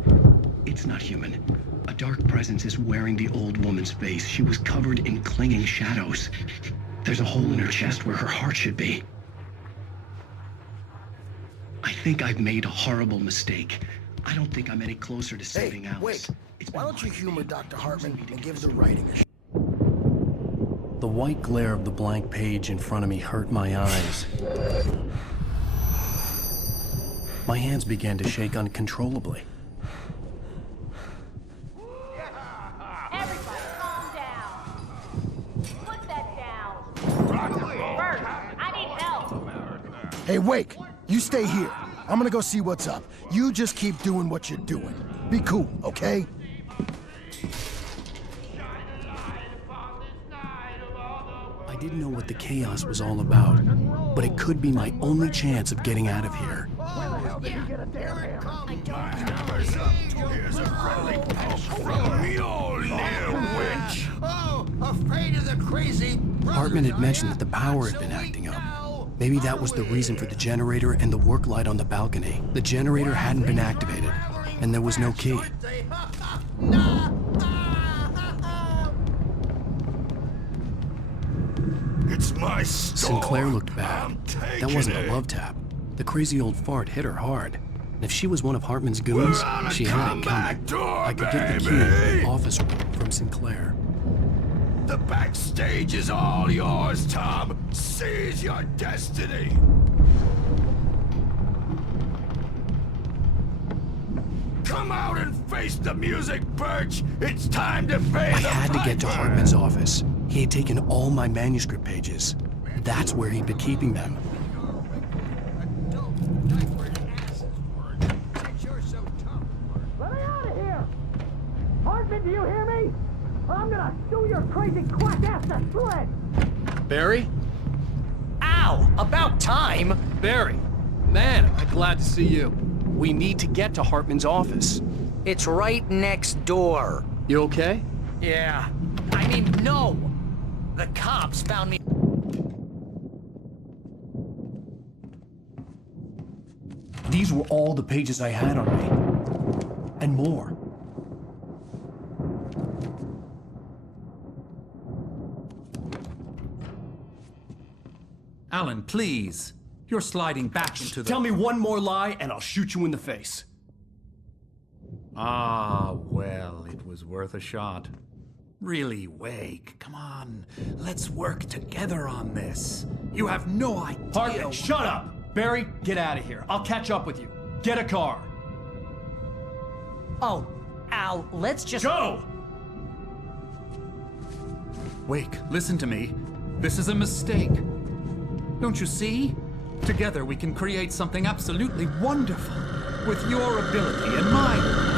It's not human. A dark presence is wearing the old woman's face. She was covered in clinging shadows. There's a hole in her chest where her heart should be. I think I've made a horrible mistake. I don't think I'm any closer to saving Alice. Wait. Why don't you humor Dr. Hartman and give the writing a The white glare of the blank page in front of me hurt my eyes. My hands began to shake uncontrollably. Everybody, calm down. Put that down. Burge, I need help. Wake, you stay here. I'm gonna go see what's up. You just keep doing what you're doing. Be cool, okay? I didn't know what the chaos was all about, but it could be my only chance of getting out of here. Here's a friendly pinch from me, old little wench. Oh, afraid of the crazy. Hartman had mentioned that the power had been acting up. Maybe that was the reason for the generator and the work light on the balcony. The generator hadn't been activated, and there was no key. It's my store. Sinclair looked bad. That wasn't a love tap. The crazy old fart hit her hard. And if she was one of Hartman's goons, she had it coming. I could get the key to the office room from Sinclair. The backstage is all yours, Tom. Seize your destiny. Come out and face the music, Birch. It's time to pay I the had to get to piper. Hartman's office. He had taken all my manuscript pages. That's where he'd been keeping them. Let me out of here! Hartman, do you hear me? I'm gonna sue your crazy quack ass to shreds! Barry? Ow! About time! Barry! Man, I'm glad to see you. We need to get to Hartman's office. It's right next door. You okay? Yeah. I mean, no! The cops found me. These were all the pages I had on me. And more. Alan, please. You're sliding back into the... Tell me one more lie and I'll shoot you in the face. Ah, well, it was worth a shot. Really, Wake, come on. Let's work together on this. You have no idea... Hartman, shut up! Barry, get out of here. I'll catch up with you. Get a car. Oh, Al, let's just... Go! Wake, listen to me. This is a mistake. Don't you see? Together we can create something absolutely wonderful. With your ability and mine.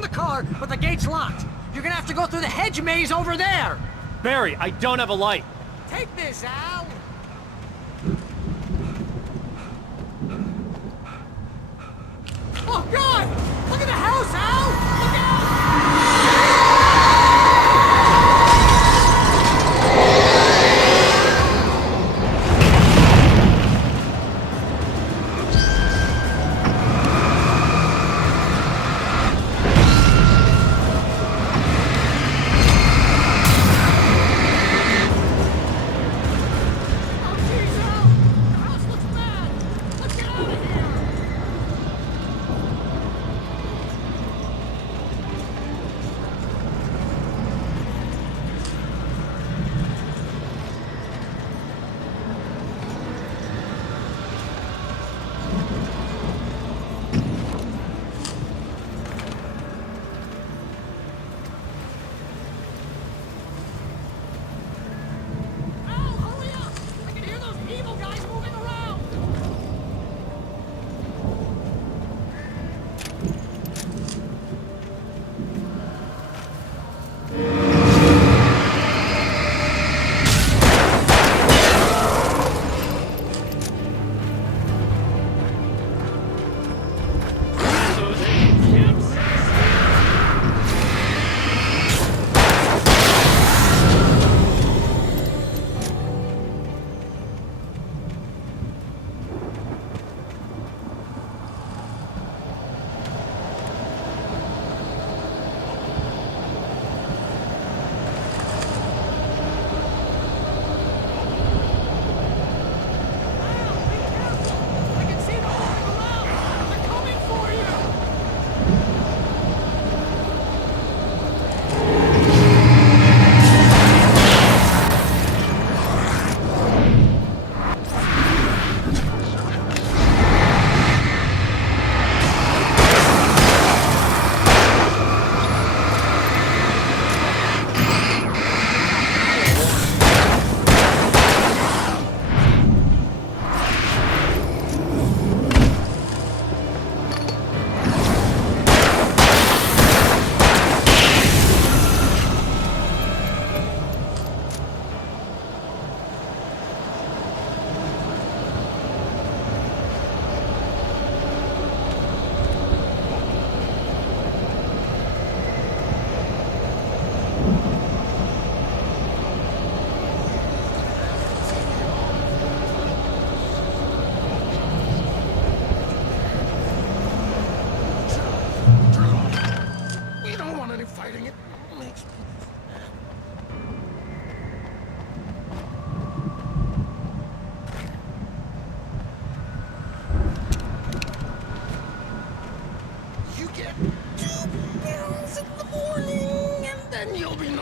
found the car, but the gate's locked. You're gonna have to go through the hedge maze over there. Barry, I don't have a light. Take this, Al. Oh, God! Look at the house, Al! Look out!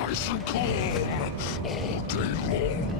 Nice and calm all day long.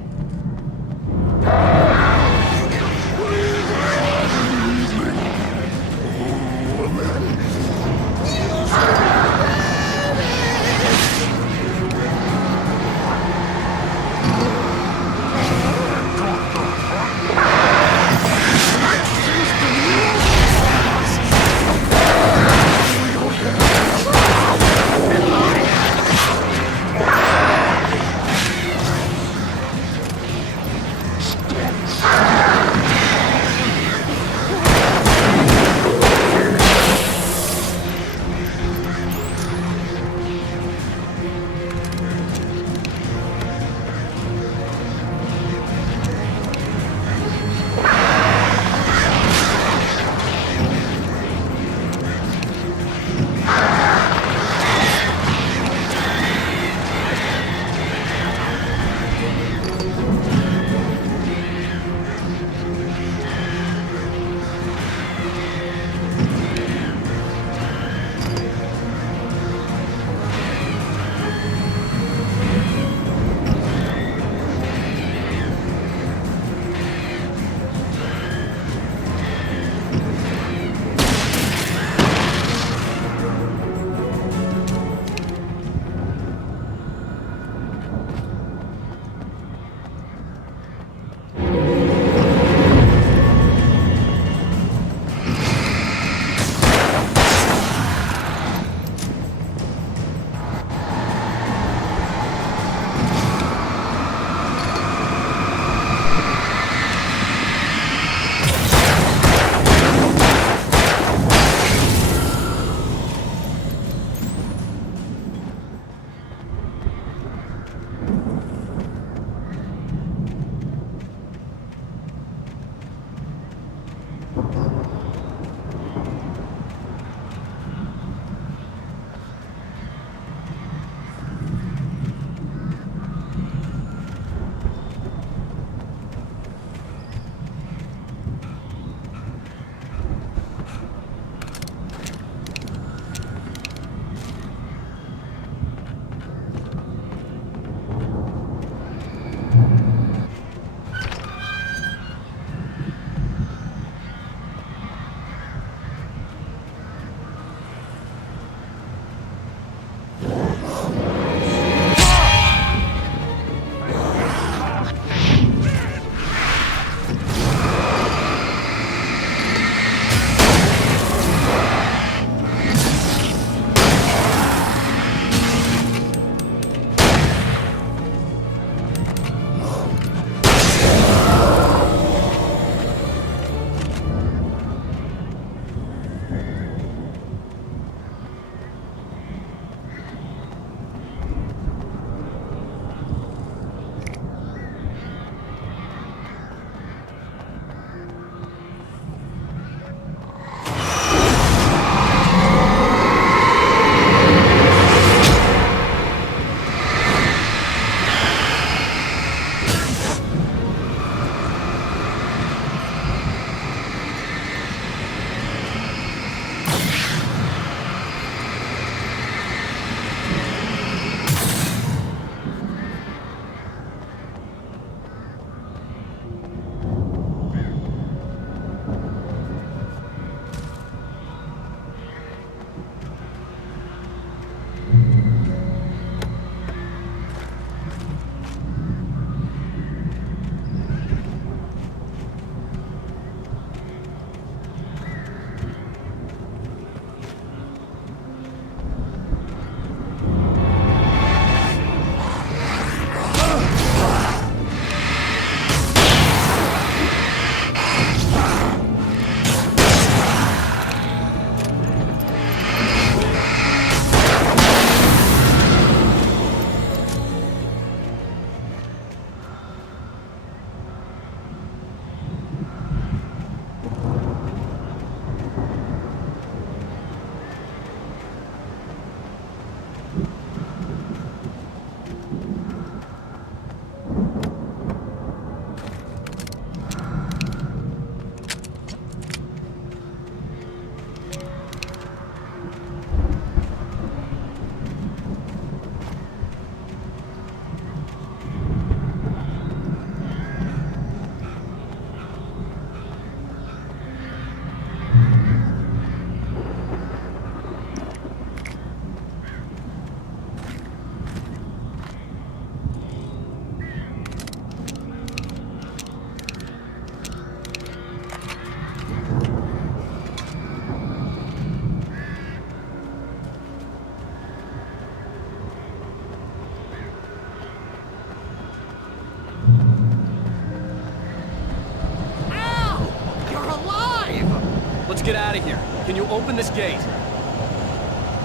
get out of here. Can you open this gate?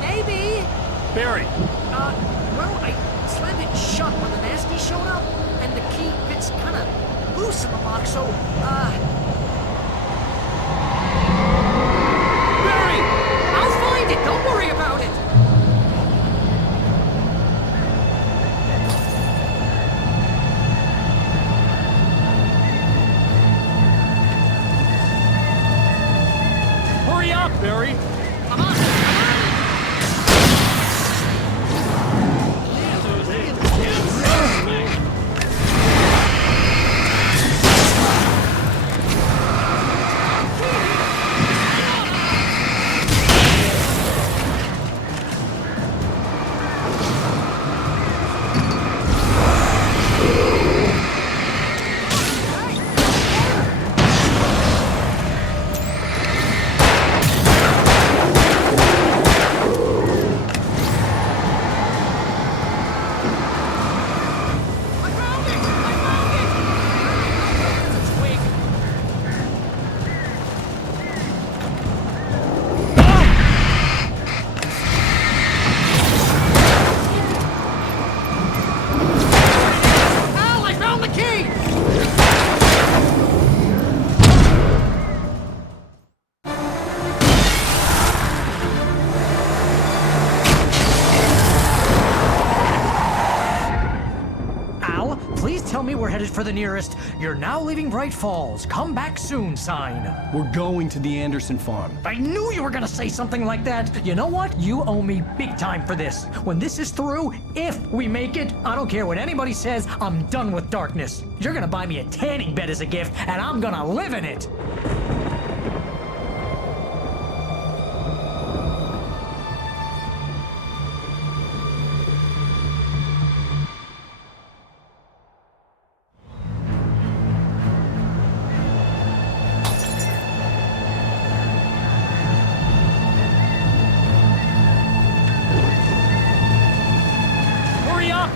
Maybe. Barry. Well, I slammed it shut when the nasty showed up, and the key fits kind of loose in the lock, so, Barry! I'll find it! Don't worry about it! Hurry up, Barry! Come on! We're headed for the nearest "You're now leaving Bright Falls. Come back soon" sign. We're going to the Anderson farm. I knew you were gonna say something like that. You know what? You owe me big time for this. When this is through, if we make it, I don't care what anybody says, I'm done with darkness. You're gonna buy me a tanning bed as a gift, and I'm gonna live in it.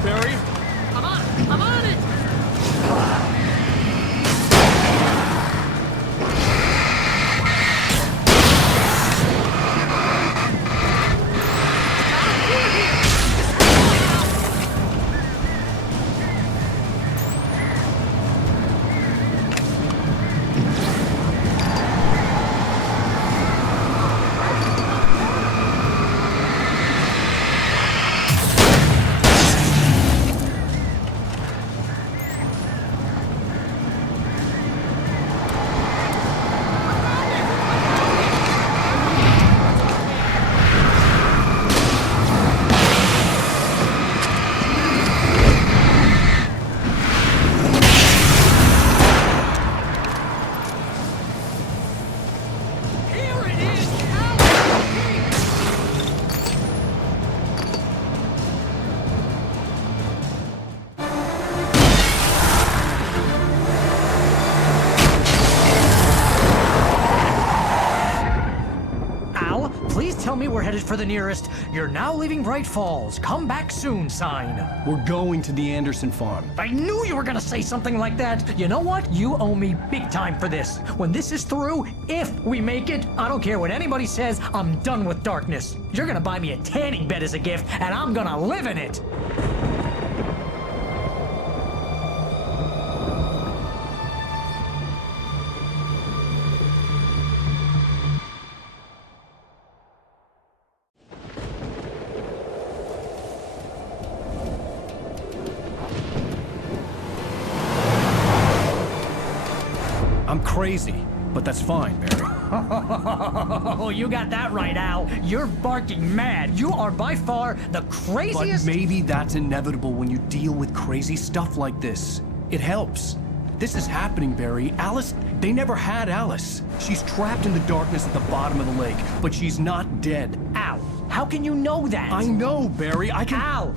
Barry! I'm on it! Tell me we're headed for the nearest "You're now leaving Bright Falls. Come back soon" sign. We're going to the Anderson farm. I knew you were gonna say something like that. You know what? You owe me big time for this. When this is through, if we make it, I don't care what anybody says, I'm done with darkness. You're gonna buy me a tanning bed as a gift, and I'm gonna live in it. I'm crazy, but that's fine, Barry. Oh, you got that right, Al. You're barking mad. You are by far the craziest— But maybe that's inevitable when you deal with crazy stuff like this. It helps. This is happening, Barry. Alice, they never had Alice. She's trapped in the darkness at the bottom of the lake, but she's not dead. Al, how can you know that? I know, Barry. I can— Al,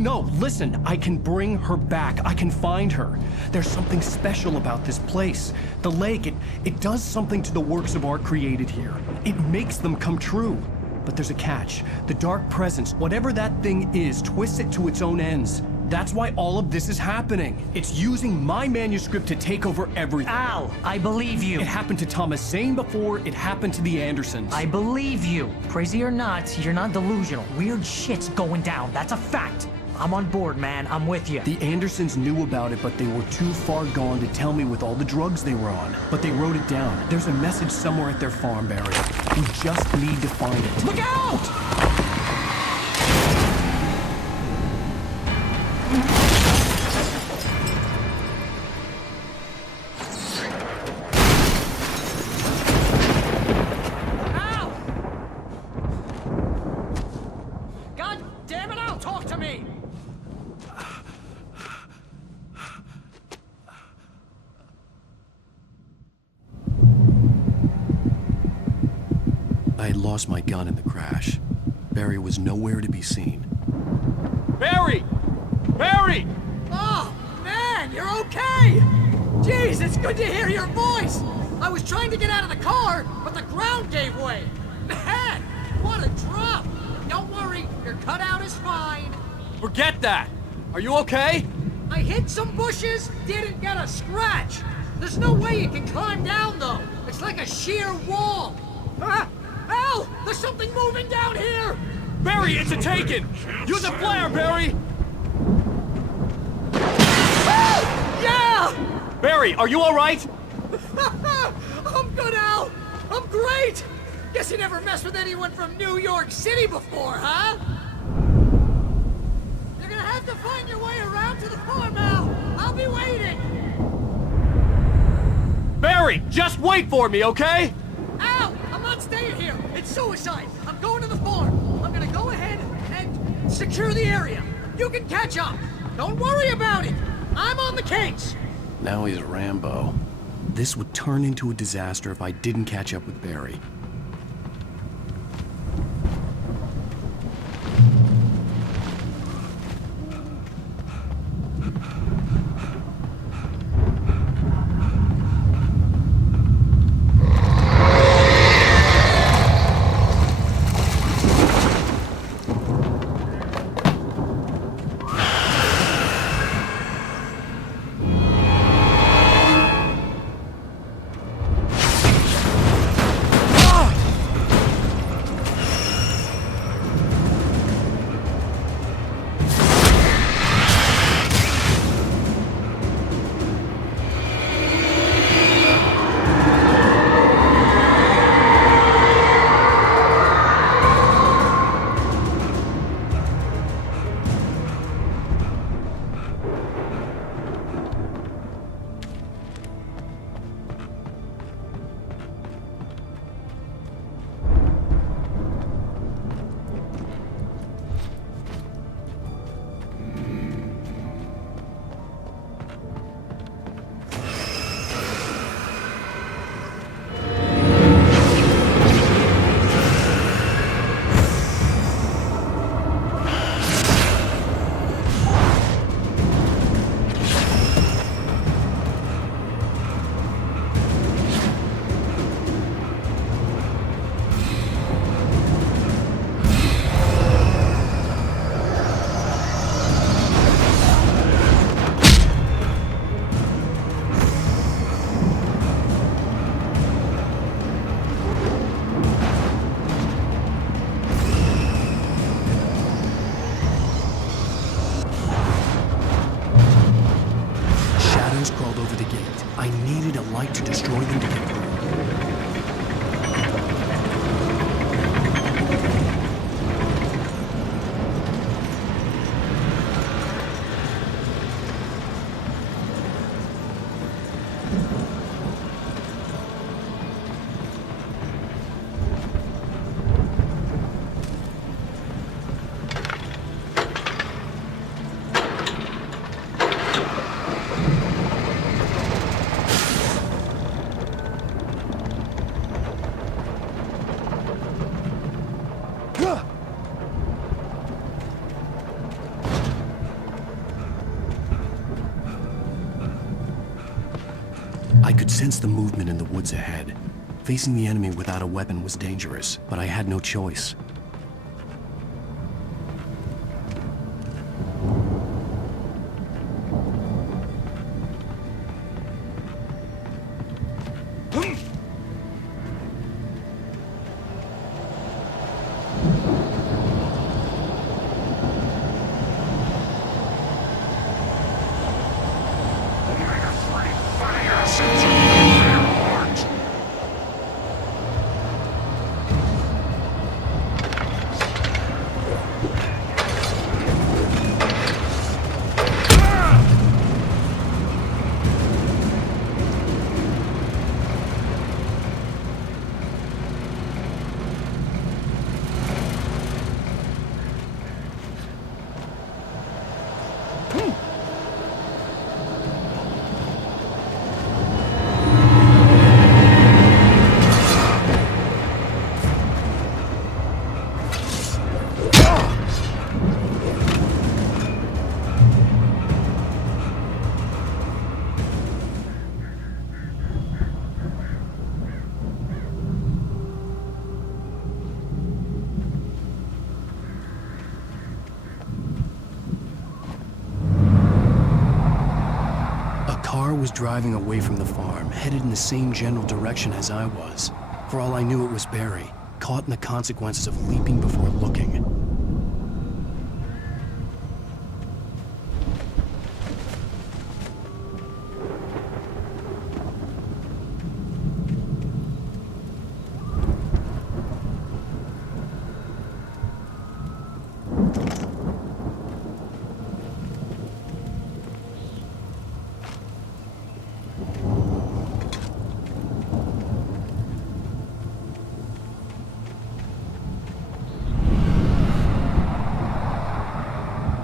No, listen. I can bring her back. I can find her. There's something special about this place. The lake, it does something to the works of art created here. It makes them come true. But there's a catch. The dark presence, whatever that thing is, twists it to its own ends. That's why all of this is happening. It's using my manuscript to take over everything. Al, I believe you. It happened to Thomas Zane before it happened to the Andersons. I believe you. Crazy or not, you're not delusional. Weird shit's going down. That's a fact. I'm on board, man. I'm with you. The Andersons knew about it, but they were too far gone to tell me with all the drugs they were on. But they wrote it down. There's a message somewhere at their farm, Barry. We just need to find it. Look out! I had lost my gun in the crash. Barry was nowhere to be seen. Barry! Barry! Oh, man, you're okay! Jeez, it's good to hear your voice! I was trying to get out of the car, but the ground gave way! Man, what a drop! Don't worry, your cutout is fine. Forget that! Are you okay? I hit some bushes, didn't get a scratch! There's no way you can climb down, though! It's like a sheer wall! Al! There's something moving down here! Barry, it's a taken! Use a flare, Barry! Yeah! Barry, are you alright? I'm good, Al! I'm great! Guess you never messed with anyone from New York City before, huh? You're gonna have to find your way around to the farm, Al! I'll be waiting! Barry, just wait for me, okay? Al! I'm not staying here! It's suicide! I'm going to the farm! I'm gonna go ahead and secure the area! You can catch up! Don't worry about it! I'm on the case! Now he's Rambo. This would turn into a disaster if I didn't catch up with Barry. Crawled over the gate. I needed a light to destroy them to get through. I could sense the movement in the woods ahead. Facing the enemy without a weapon was dangerous, but I had no choice. was driving away from the farm, headed in the same general direction as I was. For all I knew, it was Barry, caught in the consequences of leaping before looking.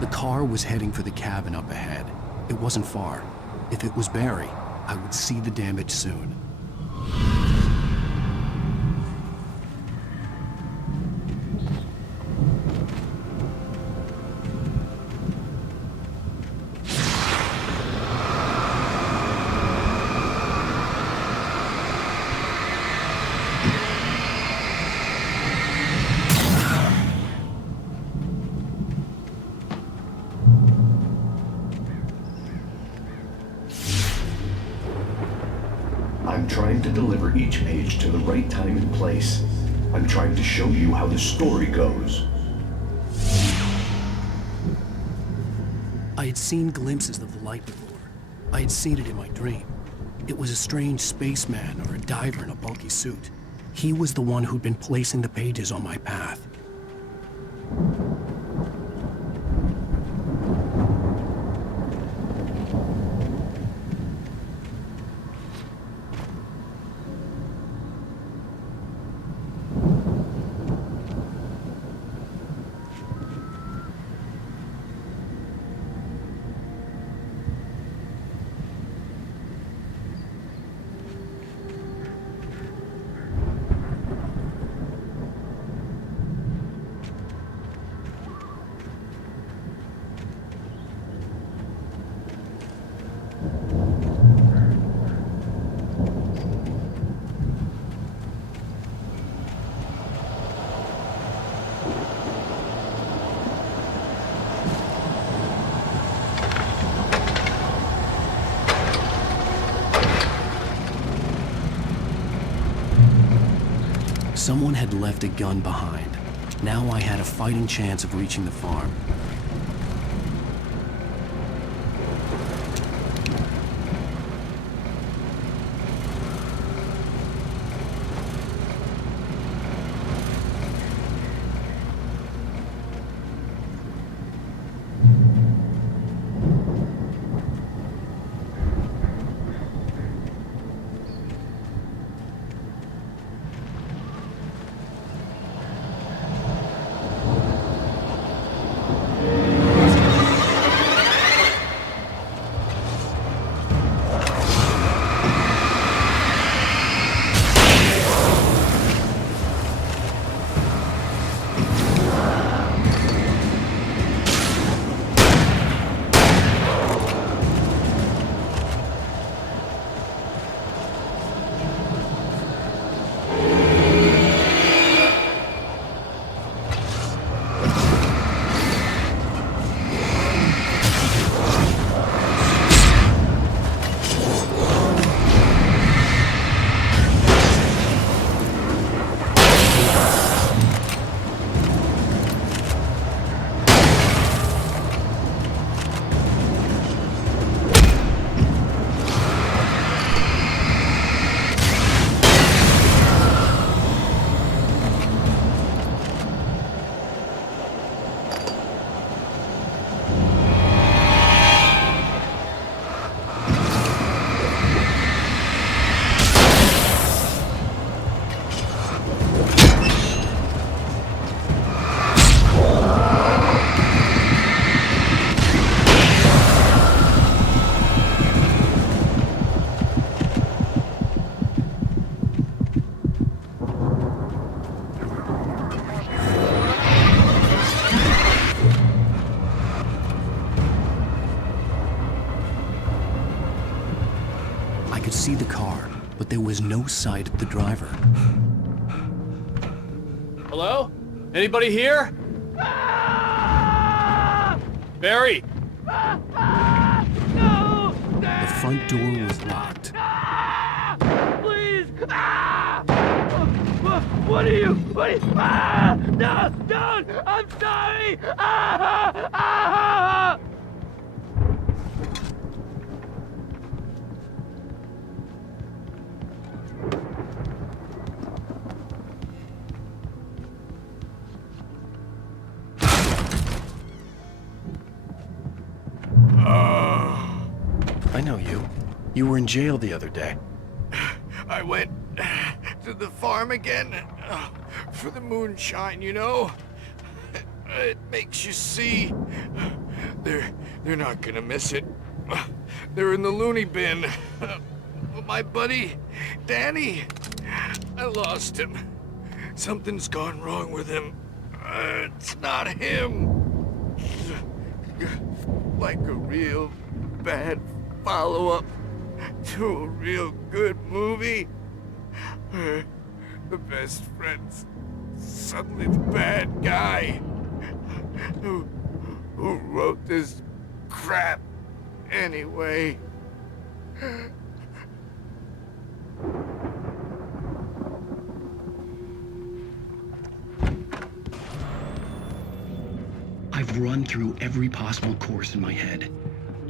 The car was heading for the cabin up ahead. It wasn't far. If it was Barry, I would see the damage soon. I'm trying to deliver each page to the right time and place. I'm trying to show you how the story goes. I had seen glimpses of the light before. I had seen it in my dream. It was a strange spaceman or a diver in a bulky suit. He was the one who'd been placing the pages on my path. Someone had left a gun behind. Now I had a fighting chance of reaching the farm. I could see the car, but there was no sight of the driver. Hello? Anybody here? Barry! The front door was Please! Ah! No! Don't! I'm sorry! Ah! Ah! I know you. You were in jail the other day. I went to the farm again for the moonshine, you know? It makes you see. They're not gonna miss it. They're in the loony bin. My buddy, Danny, I lost him. Something's gone wrong with him. It's not him. Like a real bad follow-up to a real good movie. The best friend's suddenly the bad guy. Who wrote this crap anyway? I've run through every possible course in my head.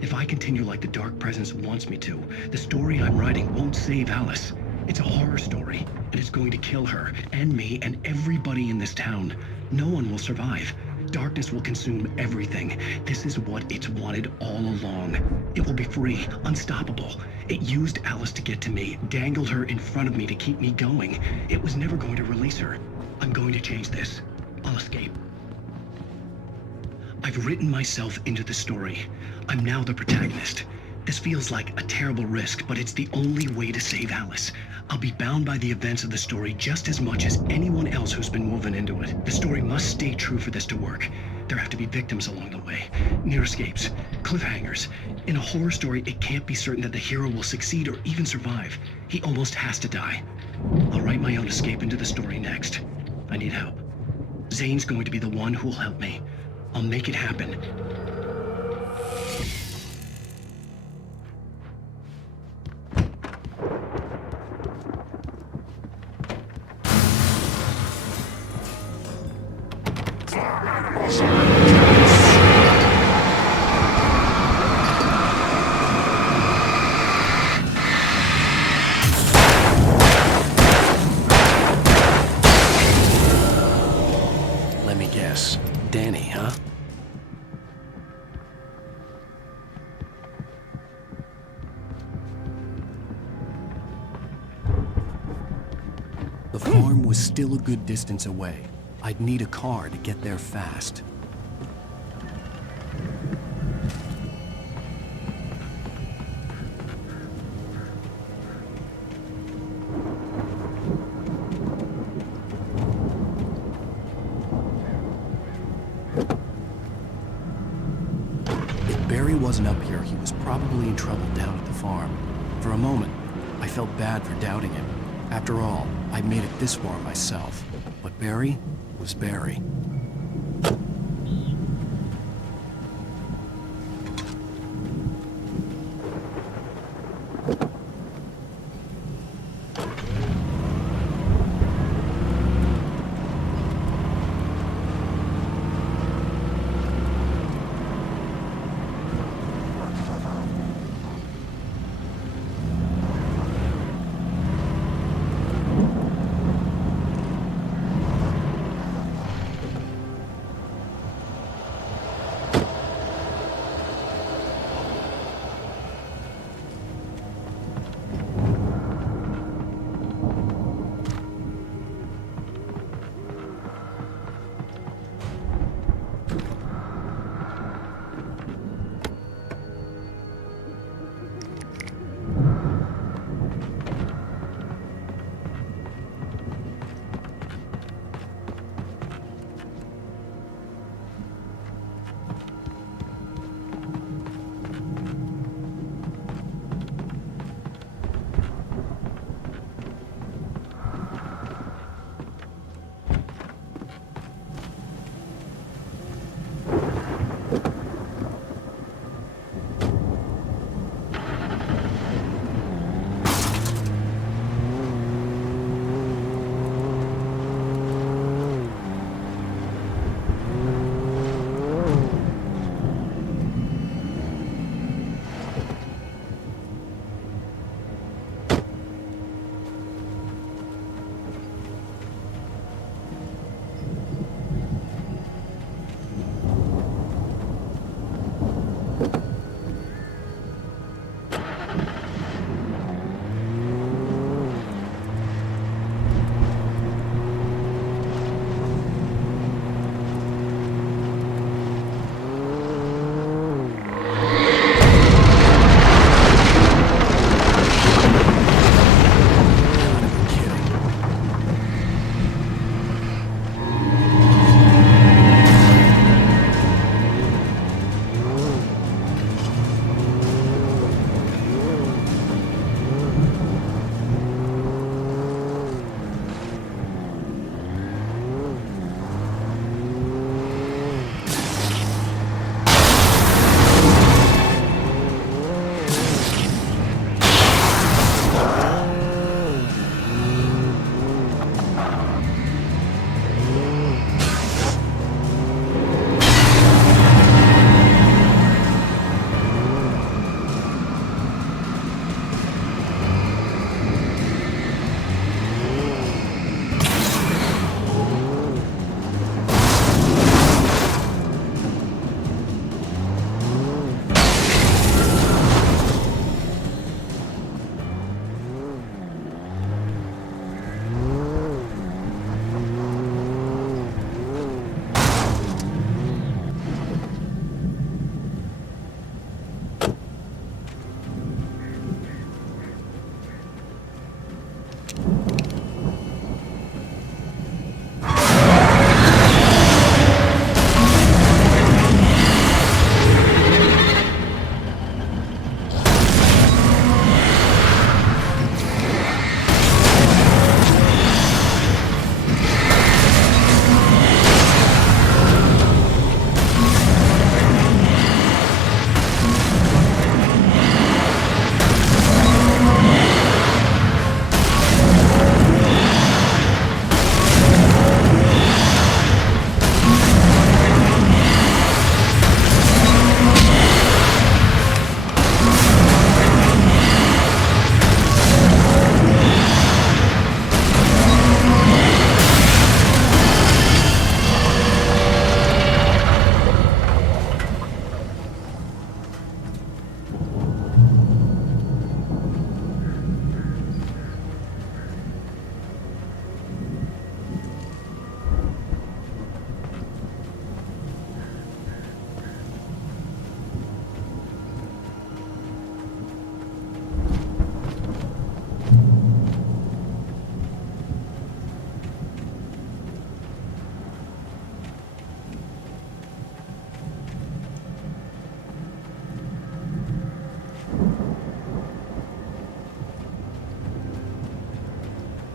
If I continue like the Dark Presence wants me to, the story I'm writing won't save Alice. It's a horror story, and it's going to kill her, and me, and everybody in this town. No one will survive. Darkness will consume everything. This is what it's wanted all along. It will be free, unstoppable. It used Alice to get to me, dangled her in front of me to keep me going. It was never going to release her. I'm going to change this. I'll escape. I've written myself into the story. I'm now the protagonist. This feels like a terrible risk, but it's the only way to save Alice. I'll be bound by the events of the story just as much as anyone else who's been woven into it. The story must stay true for this to work. There have to be victims along the way, near escapes, cliffhangers. In a horror story, it can't be certain that the hero will succeed or even survive. He almost has to die. I'll write my own escape into the story next. I need help. Zane's going to be the one who'll help me. I'll make it happen. Let me guess. Danny, huh? The farm was still a good distance away. I'd need a car to get there fast. If Barry wasn't up here, he was probably in trouble down at the farm. For a moment, I felt bad for doubting him. After all, I'd made it this far myself. But Barry was Barry.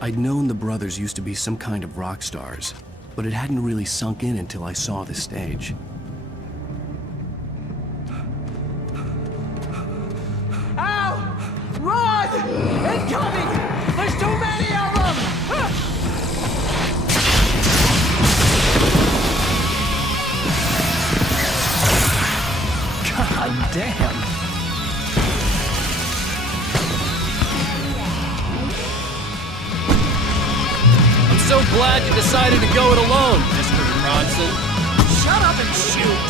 I'd known the brothers used to be some kind of rock stars, but it hadn't really sunk in until I saw the stage. Ow! Run! Incoming! There's too many of them! God damn! I'm so glad you decided to go it alone, Mr. Bronson. Shut up and shoot!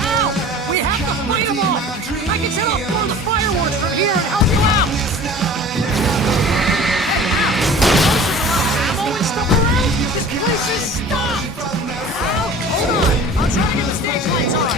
Ow! We have to fight them all! I can set off more of the fireworks from here and help you out! Hey, ow! Notice there's a lot of ammo and stuff around? This place is stopped! Ow! Hold on! I'll try to get the stage lights on!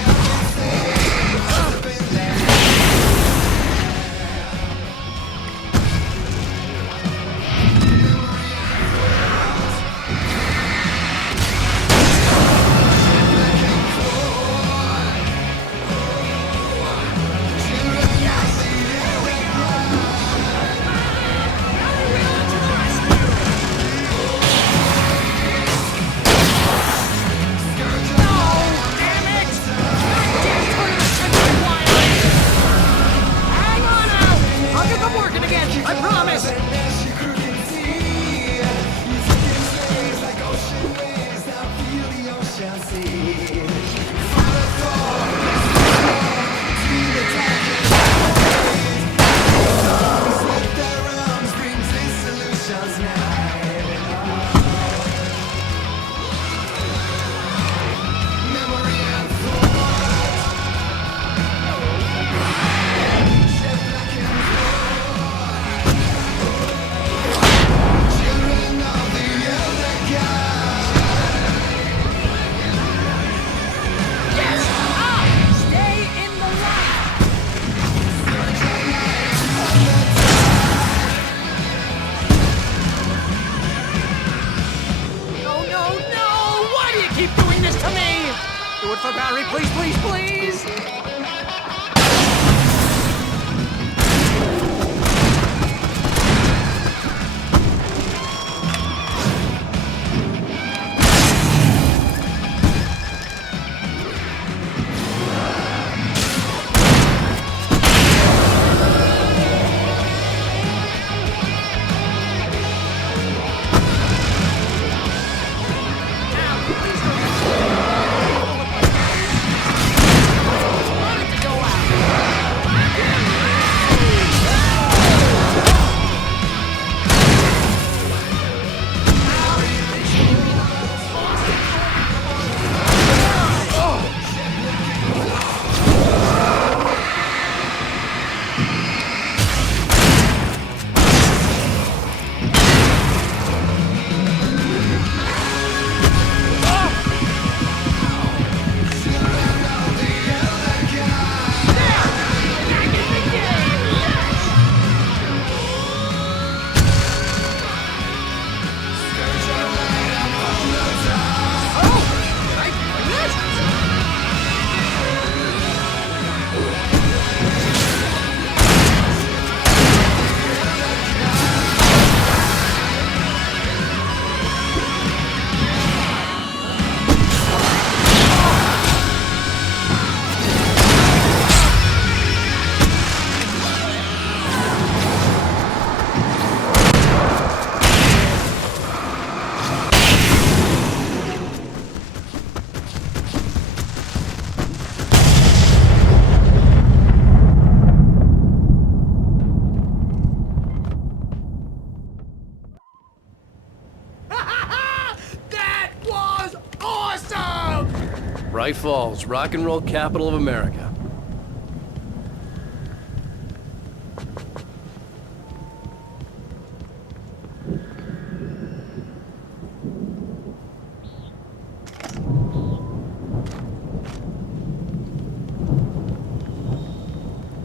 Bright Falls, rock and roll capital of America.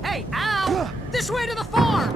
Hey, Al! This way to the farm!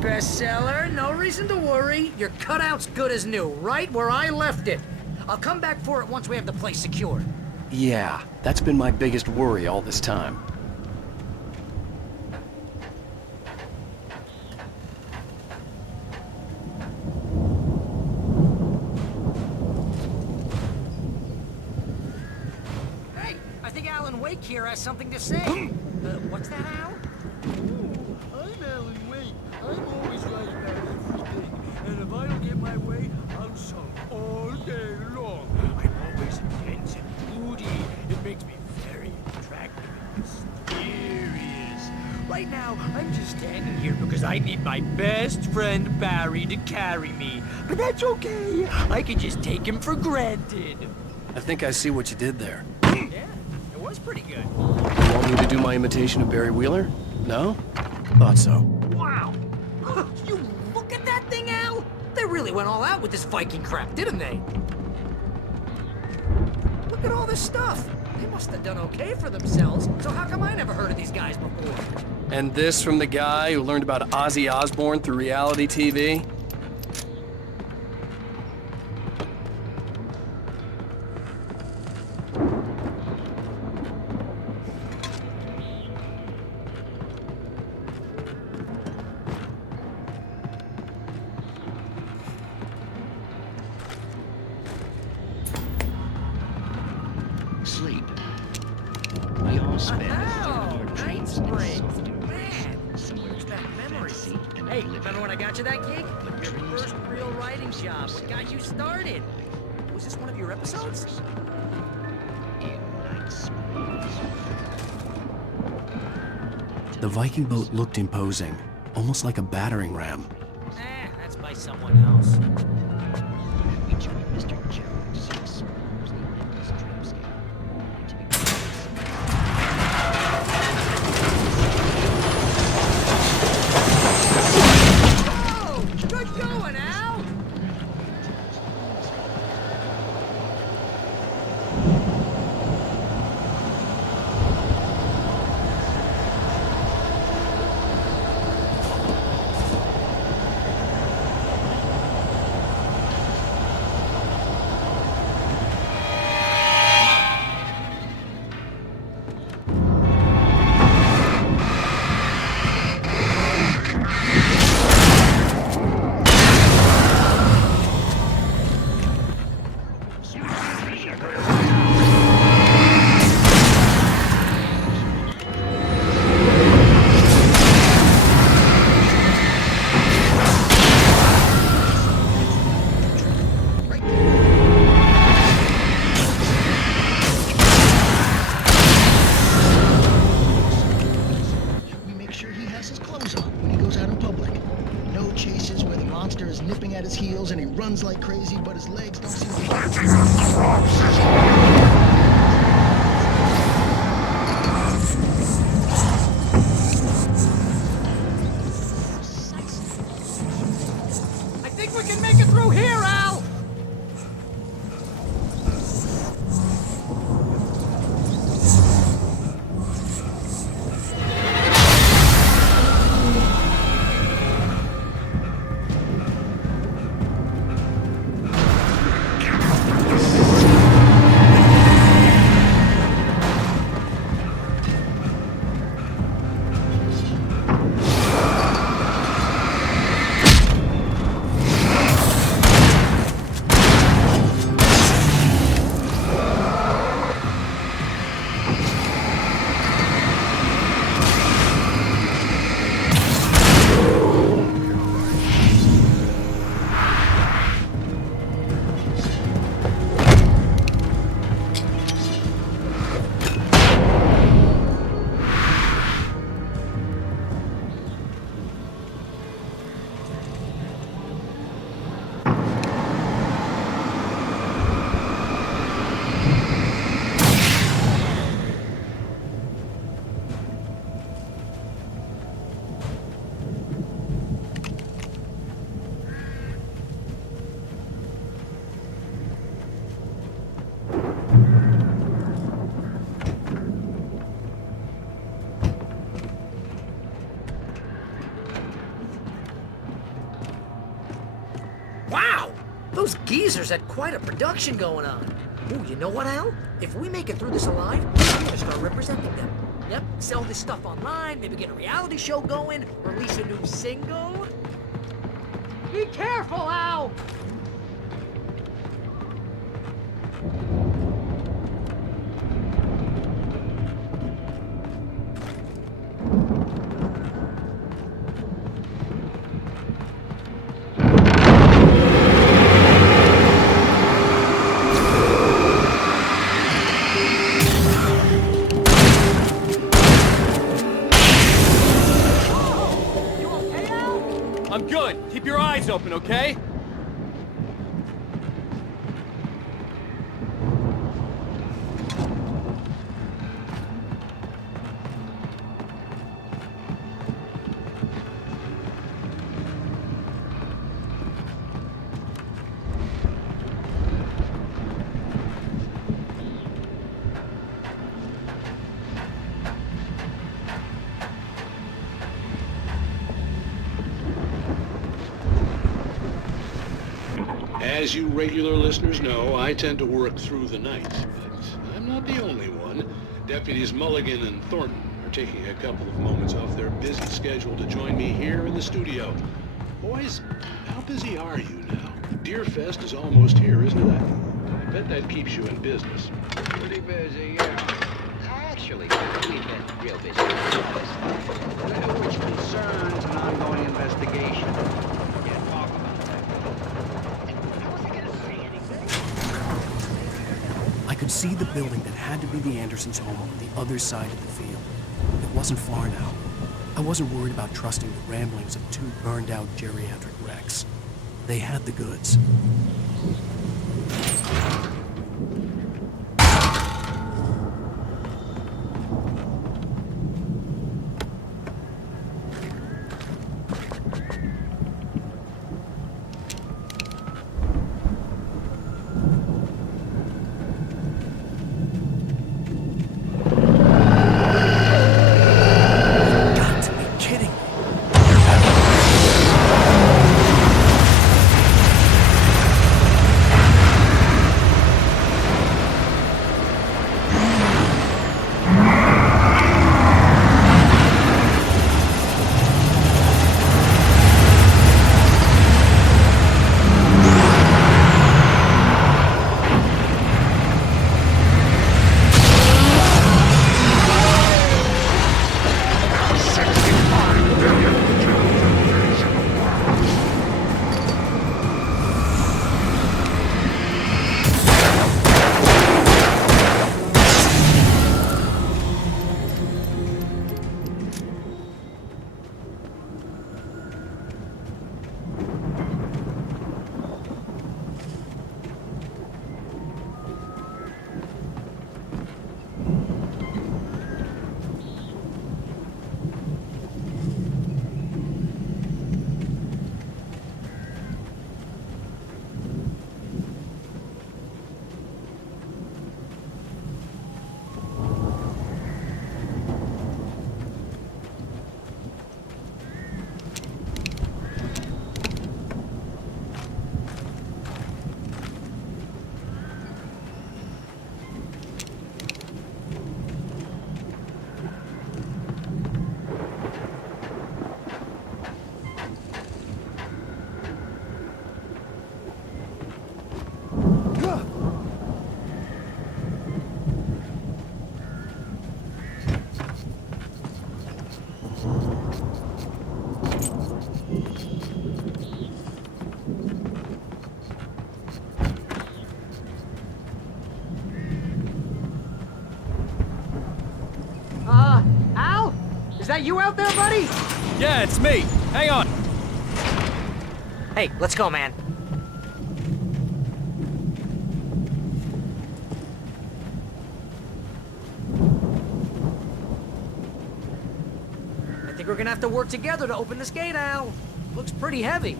bestseller. No reason to worry. Your cutout's good as new, right where I left it. I'll come back for it once we have the place secured. Yeah, that's been my biggest worry all this time. Hey, I think Alan Wake here has something to say. What's that, Al? I'm Alan Wake. I'm always right about everything. And if I don't get my way, I'll sulk all day long. I'm always intense and moody. It makes me very attractive and mysterious. Right now, I'm just standing here because I need my best friend Barry to carry me. But that's okay. I can just take him for granted. I think I see what you did there. Yeah, it was pretty good. You want me to do my imitation of Barry Wheeler? No? Thought so. Wow! You look at that thing, Al! They really went all out with this Viking crap, didn't they? Look at all this stuff. They must have done okay for themselves, so how come I never heard of these guys before? And this from the guy who learned about Ozzy Osbourne through reality TV? Sleep. We all spend Night springs! Man, where's that memory? Hey, remember when I got you that gig? Your first real writing job. What got you started? Was this one of your episodes? The Viking boat looked imposing, almost like a battering ram. That's by someone else. Oh, good going, Al! We make sure he has his clothes on when he goes out in public. No chases where the monster is nipping at his heels and he runs like crazy, but his legs don't seem to... geezers had quite a production going on. Ooh, you know what, Al? If we make it through this alive, we're gonna start representing them. Yep, sell this stuff online, maybe get a reality show going, release a new single. Be careful, Al! I'm good. Keep your eyes open, okay? As you regular listeners know, I tend to work through the night, but I'm not the only one. Deputies Mulligan and Thornton are taking a couple of moments off their busy schedule to join me here in the studio. Boys, how busy are you now? Deerfest is almost here, isn't it? I bet that keeps you in business. Pretty busy, yeah. Actually, we've been real busy. Which concerns an ongoing investigation. Yeah, talk about that. How was I gonna say anything? I could see the building that had to be the Andersons' home on the other side of the field. It wasn't far now. I wasn't worried about trusting the ramblings of two burned-out geriatric wrecks. They had the goods. Al? Is that you out there, buddy? Yeah, it's me. Hang on. Hey, let's go, man. I think we're gonna have to work together to open this gate, Al. Looks pretty heavy.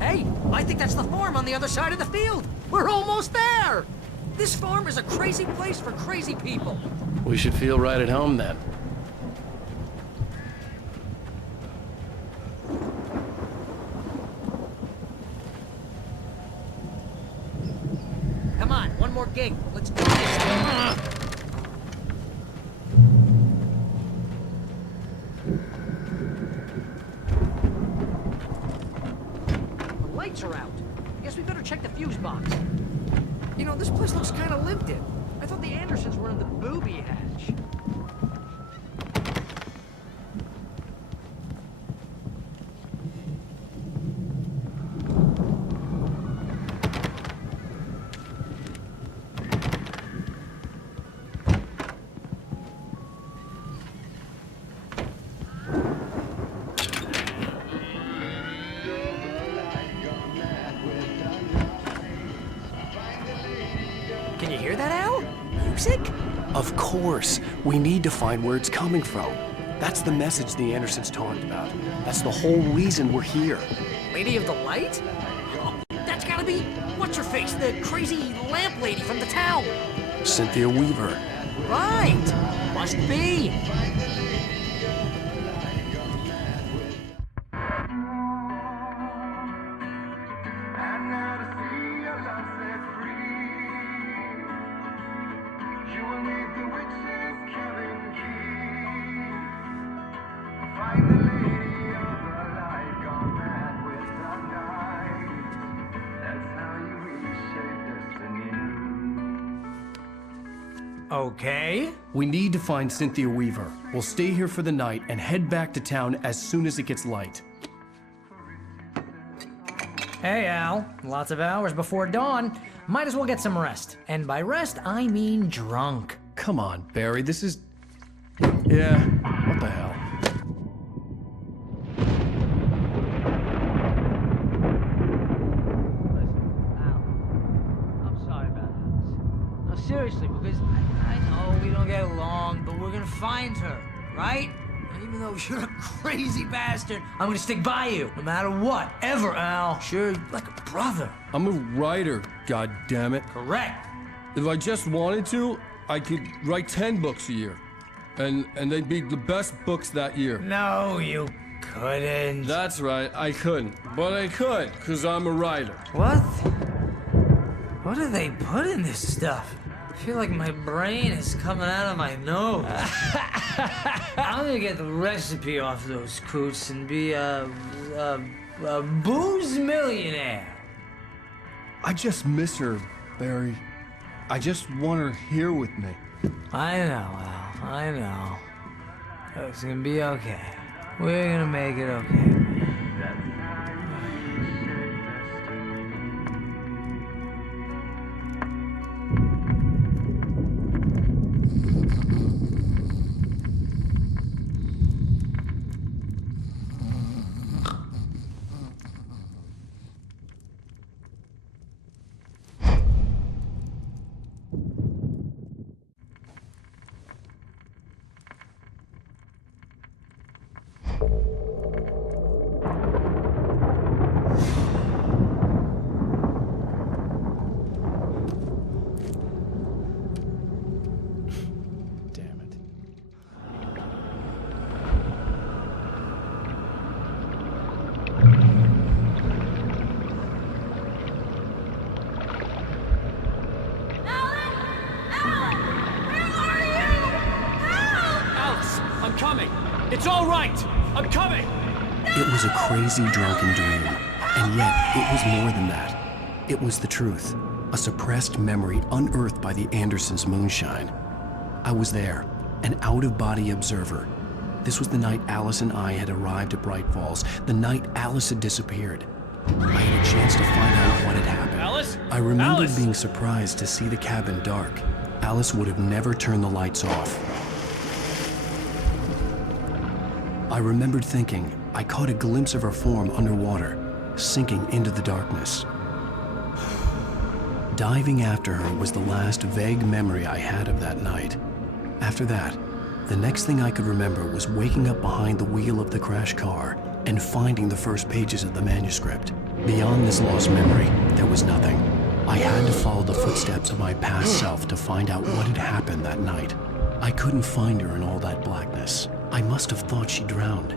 Hey, I think that's the farm on the other side of the field. We're almost there. This farm is a crazy place for crazy people. We should feel right at home then. one more gig. Let's do this. The lights are out. Guess we better check the fuse box. You know, this place looks kind of lived in. I thought the Andersons were in the booby hatch. Can you hear that, Al? Music? Of course. We need to find where it's coming from. That's the message the Andersons talked about. That's the whole reason we're here. Lady of the Light? Oh, that's gotta be what's-her-face, the crazy lamp lady from the town. Cynthia Weaver. Right. Must be. Okay. We need to find Cynthia Weaver. We'll stay here for the night and head back to town as soon as it gets light. Hey, Al. Lots of hours before dawn. Might as well get some rest. And by rest, I mean drunk. Come on, Barry, this is... Yeah, what the hell? Seriously, because I know we don't get along, but we're gonna find her, right? And even though you're a crazy bastard, I'm gonna stick by you, no matter what, ever, Al. Sure, like a brother. I'm a writer, goddammit. Correct. If I just wanted to, I could write 10 books a year. And they'd be the best books that year. No, you couldn't. That's right, I couldn't. But I could, because I'm a writer. What? What do they put in this stuff? I feel like my brain is coming out of my nose. I'm gonna get the recipe off those coots and be a booze millionaire. I just miss her, Barry. I just want her here with me. I know, Al. I know. It's gonna be okay. We're gonna make it okay. It's all right! I'm coming! It was a crazy, drunken dream. And yet, it was more than that. It was the truth. A suppressed memory unearthed by the Andersons' moonshine. I was there, an out-of-body observer. This was the night Alice and I had arrived at Bright Falls, the night Alice had disappeared. I had a chance to find out what had happened. Alice? I remembered Alice! being surprised to see the cabin dark. Alice would have never turned the lights off. I remembered thinking I caught a glimpse of her form underwater, sinking into the darkness. Diving after her was the last vague memory I had of that night. After that, the next thing I could remember was waking up behind the wheel of the crashed car and finding the first pages of the manuscript. Beyond this lost memory, there was nothing. I had to follow the footsteps of my past self to find out what had happened that night. I couldn't find her in all that blackness. I must have thought she drowned.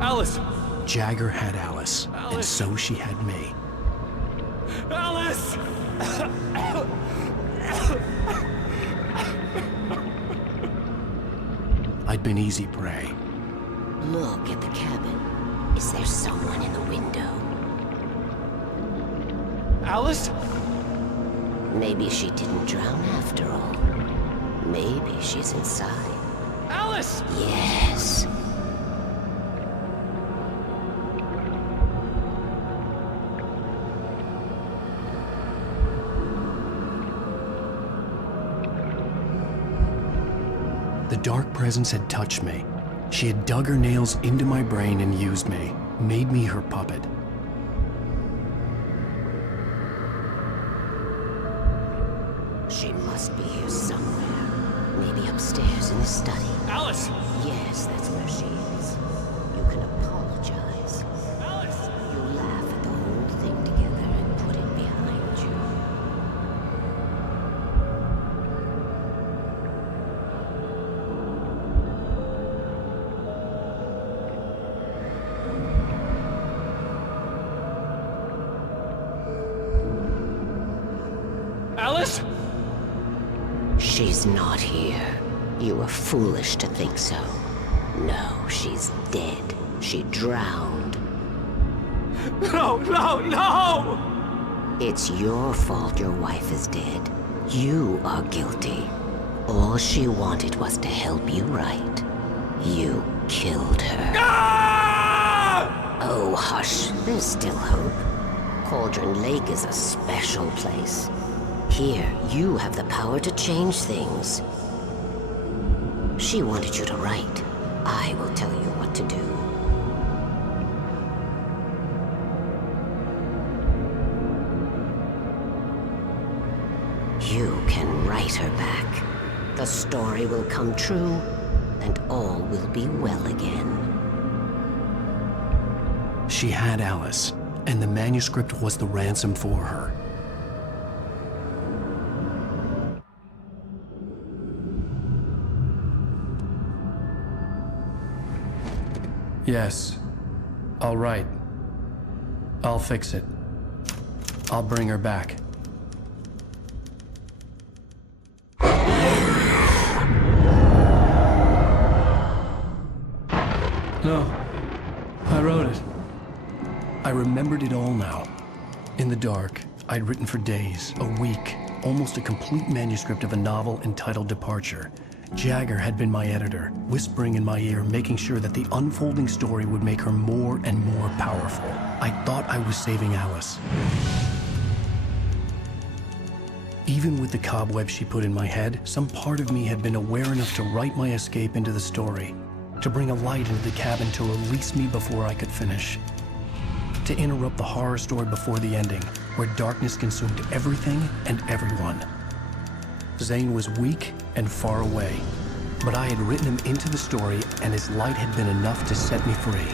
Alice! Alice! Jagger had Alice, and so she had me. Alice! I'd been easy prey. Look at the cabin. Is there someone in the window? Alice? Maybe she didn't drown after all. Maybe she's inside. Alice! Yes. The dark presence had touched me. She had dug her nails into my brain and used me, made me her puppet. She must be here somewhere. Maybe upstairs in the study. Alice! Yes, that's where she is. You can apologize. Alice! You laugh at the whole thing together and put it behind you. Alice? She's not here. You were foolish to think so. No, she's dead. She drowned. No, no, no! It's your fault your wife is dead. You are guilty. All she wanted was to help you right. You killed her. Ah! Oh, hush. There's still hope. Cauldron Lake is a special place. Here, you have the power to change things. She wanted you to write. I will tell you what to do. You can write her back. The story will come true, and all will be well again. She had Alice, and the manuscript was the ransom for her. Yes. All right. I'll fix it. I'll bring her back. No. I wrote it. I remembered it all now. In the dark, I'd written for days, a week, almost a complete manuscript of a novel entitled Departure. Jagger had been my editor, whispering in my ear, making sure that the unfolding story would make her more and more powerful. I thought I was saving Alice. Even with the cobwebs she put in my head, some part of me had been aware enough to write my escape into the story, to bring a light into the cabin to release me before I could finish, to interrupt the horror story before the ending, where darkness consumed everything and everyone. Zane was weak and far away, but I had written him into the story, and his light had been enough to set me free.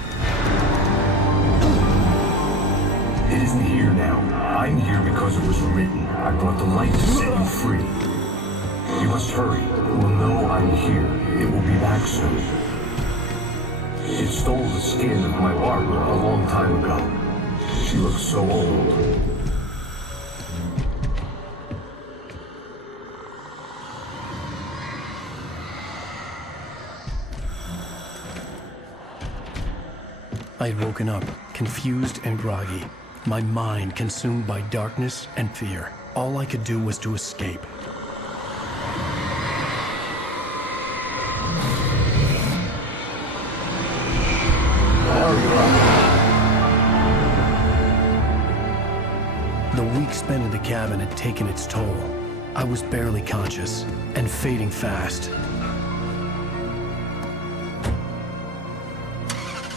It isn't here now. I'm here because it was written. I brought the light to set you free. You must hurry. It will know I'm here. It will be back soon. It stole the skin of my Barbara a long time ago. She looks so old. I had woken up, confused and groggy, my mind consumed by darkness and fear. All I could do was to escape. The week spent in the cabin had taken its toll. I was barely conscious, and fading fast.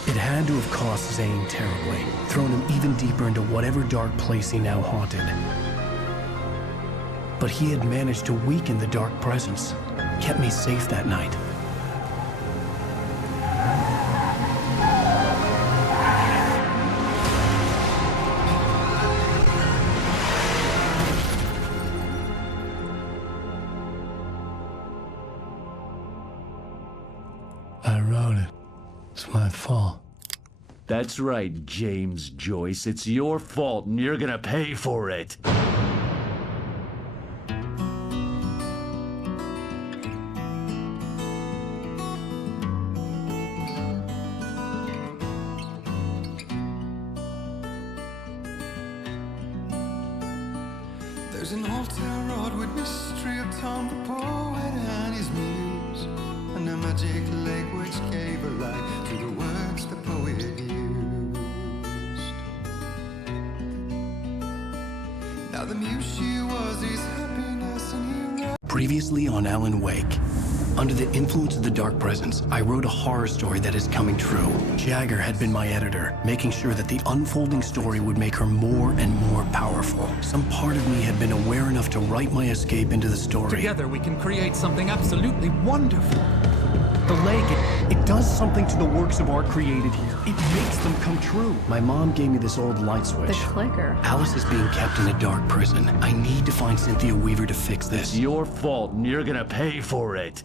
It had to have cost Zane terribly, thrown him even deeper into whatever dark place he now haunted. But he had managed to weaken the dark presence, kept me safe that night. I wrote it. It's my fault. That's right, James Joyce. It's your fault, and you're gonna pay for it. There's an old town road with mystery of Tom the poet and his muse, and a magic lake which gave a light to the words the poet used. Now the muse she was his happiness, and he wrote. Previously on Alan Wake. Under the influence of the dark presence, I wrote a horror story that is coming true. Jagger had been my editor, making sure that the unfolding story would make her more and more powerful. Some part of me had been aware enough to write my escape into the story. Together we can create something absolutely wonderful. The lake, it does something to the works of art created here. It makes them come true. My mom gave me this old light switch. The clicker. Alice is being kept in a dark prison. I need to find Cynthia Weaver to fix this. It's your fault, and you're gonna pay for it.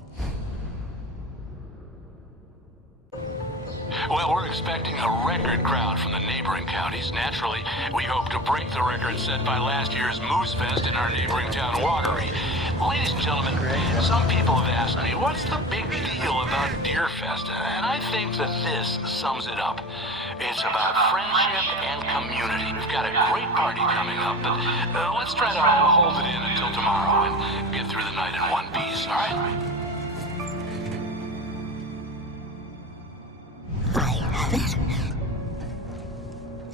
Well, we're expecting a record crowd from the neighboring counties. Naturally, we hope to break the record set by last year's Moose Fest in our neighboring town, Watery. Ladies and gentlemen, some people have asked me, what's the big deal about Deer Fest? And I think that this sums it up. It's about friendship and community. We've got a great party coming up, but let's try to hold it in until tomorrow and get through the night in one piece, all right?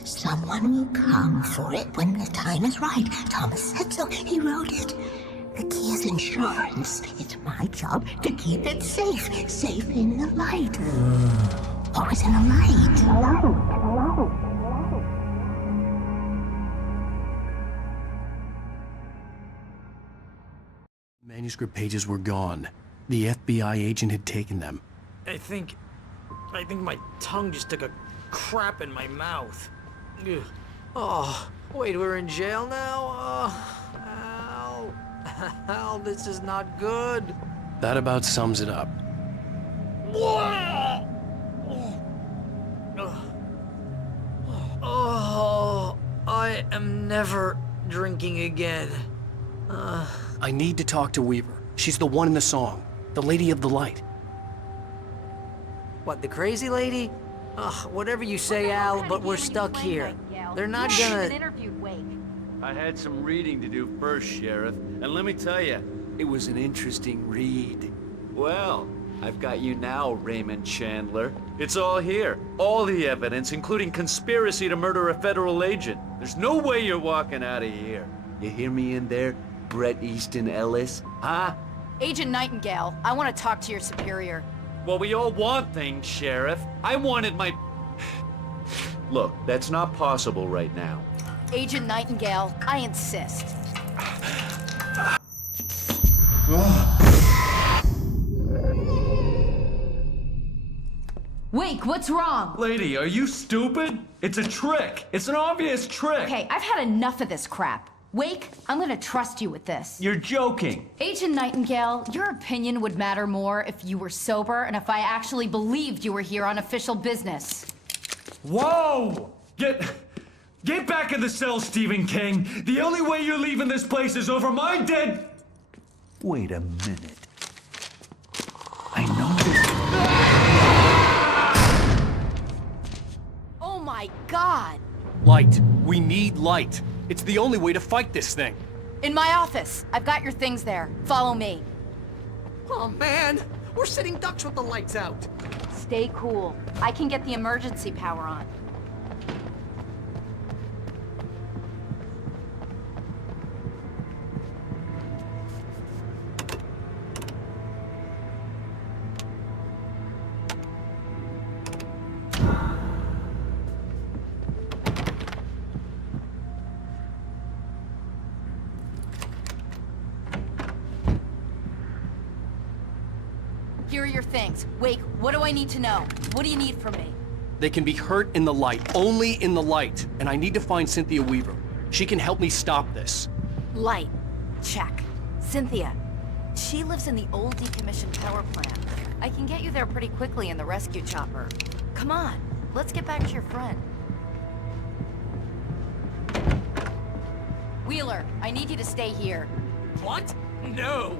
Someone will come for it when the time is right. Thomas said so. He wrote it. The key is insurance. It's my job to keep it safe. Safe in the light. Always in the light. Manuscript pages were gone. The FBI agent had taken them. I think my tongue just took a crap in my mouth. Ugh. Oh, wait, we're in jail now? Al. Al, this is not good. That about sums it up. Oh, I am never drinking again. I need to talk to Weaver. She's the one in the song. The Lady of the Light. What, the crazy lady? Ugh, whatever you say, Al, but we're stuck here. They're not gonna... I had some reading to do first, Sheriff, and let me tell you, it was an interesting read. Well, I've got you now, Raymond Chandler. It's all here. All the evidence, including conspiracy to murder a federal agent. There's no way you're walking out of here. You hear me in there, Bret Easton Ellis? Huh? Agent Nightingale, I want to talk to your superior. Well, we all want things, Sheriff. I wanted my... Look, that's not possible right now. Agent Nightingale, I insist. Wake, what's wrong? Lady, are you stupid? It's a trick. It's an obvious trick. Okay, I've had enough of this crap. Wake, I'm gonna trust you with this. You're joking. Agent Nightingale, your opinion would matter more if you were sober and if I actually believed you were here on official business. Whoa! Get back in the cell, Stephen King. The only way you're leaving this place is over my dead... Wait a minute. I know this... Oh my God! Light. We need light. It's the only way to fight this thing. In my office. I've got your things there. Follow me. Oh man, we're sitting ducks with the lights out. Stay cool. I can get the emergency power on. Here are your things. Wake, what do I need to know? What do you need from me? They can be hurt in the light, only in the light. And I need to find Cynthia Weaver. She can help me stop this. Light. Check. Cynthia. She lives in the old decommissioned power plant. I can get you there pretty quickly in the rescue chopper. Come on. let's get back to your friend. Wheeler, I need you to stay here. What? No!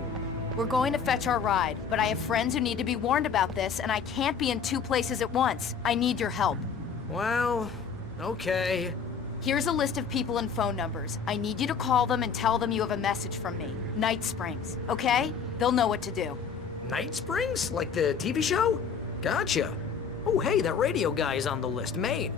We're going to fetch our ride, but I have friends who need to be warned about this, and I can't be in 2 places at once. I need your help. Well, okay. Here's a list of people and phone numbers. I need you to call them and tell them you have a message from me. Night Springs, okay? They'll know what to do. Night Springs? Like the TV show? Gotcha. Oh, hey, that radio guy is on the list, Maine.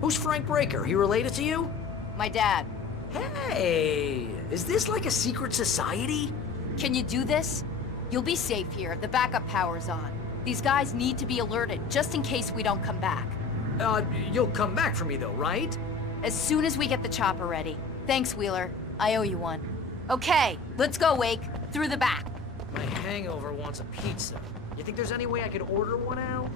Who's Frank Breaker? He related to you? My dad. Hey, is this like a secret society? Can you do this? You'll be safe here. The backup power's on. These guys need to be alerted, just in case we don't come back. You'll come back for me though, right? As soon as we get the chopper ready. Thanks, Wheeler. I owe you one. Okay, let's go, Wake. Through the back. My hangover wants a pizza. You think there's any way I could order one out?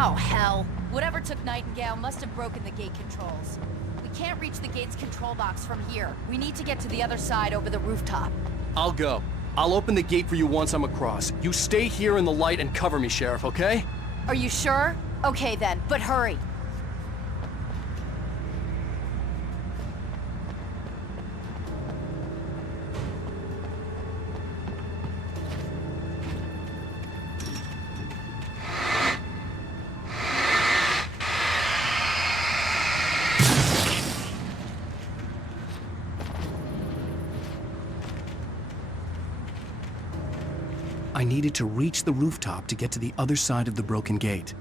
Oh, hell. Whatever took Nightingale must have broken the gate controls. We can't reach the gate's control box from here. We need to get to the other side over the rooftop. I'll go. I'll open the gate for you once I'm across. You stay here in the light and cover me, Sheriff, okay? Are you sure? Okay then, but hurry. I needed to reach the rooftop to get to the other side of the broken gate.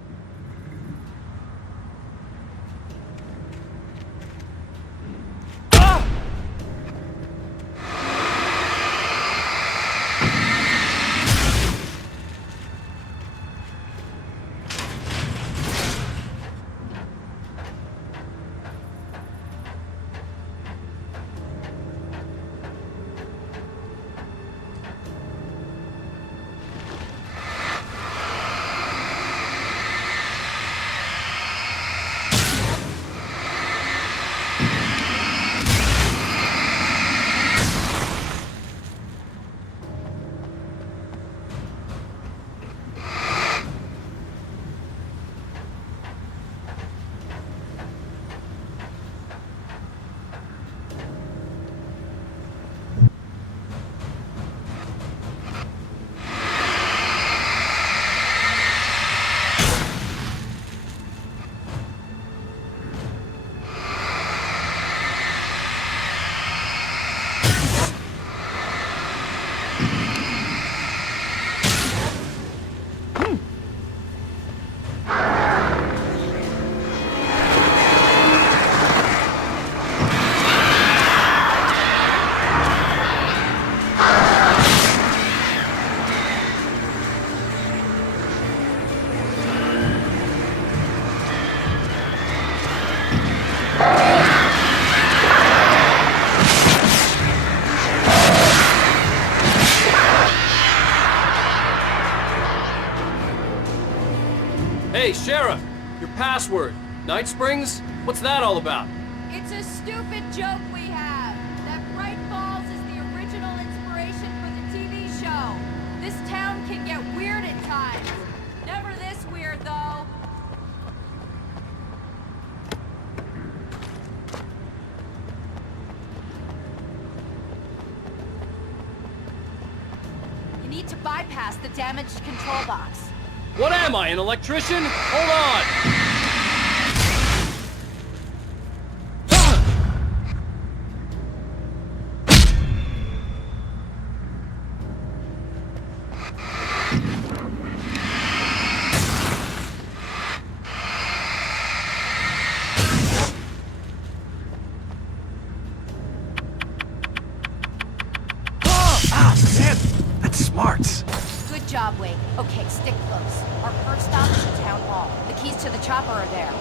Hey, Sheriff! Your password. Night Springs? What's that all about? It's a stupid joke we have. That Bright Falls is the original inspiration for the TV show. This town can get weird at times. Never this weird, though. You need to bypass the damaged control box. What am I, an electrician? Hold on! That's smart. Good job, Wade. Okay, stick close. Our first stop is the town hall. The keys to the chopper are there.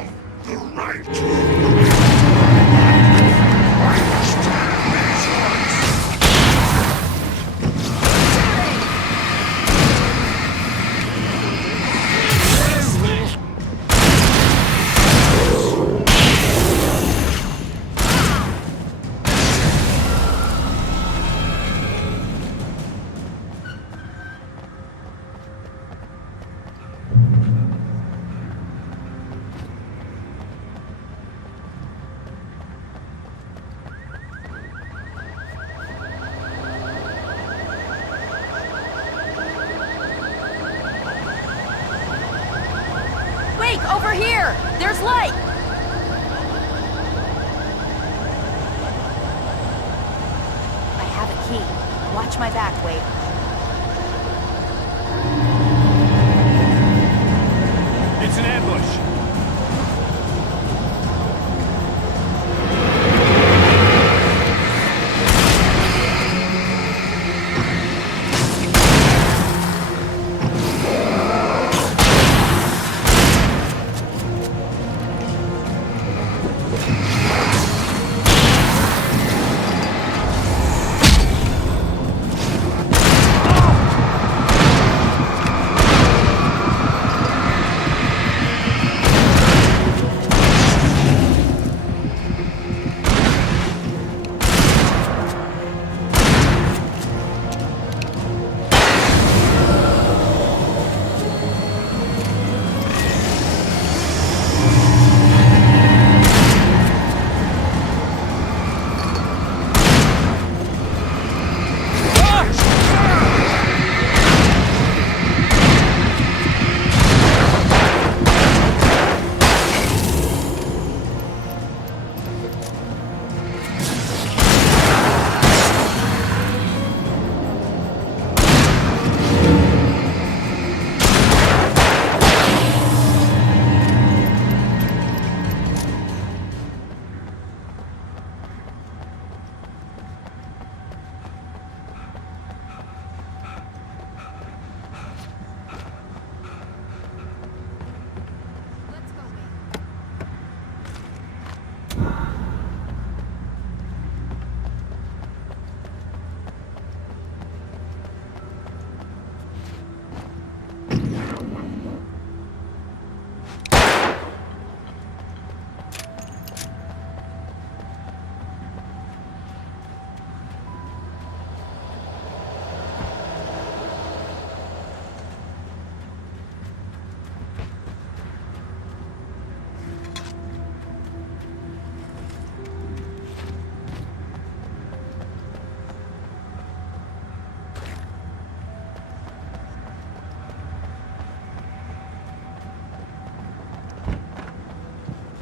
have the right. Wake, over here! There's light! I have a key. Watch my back, Wake. It's an ambush.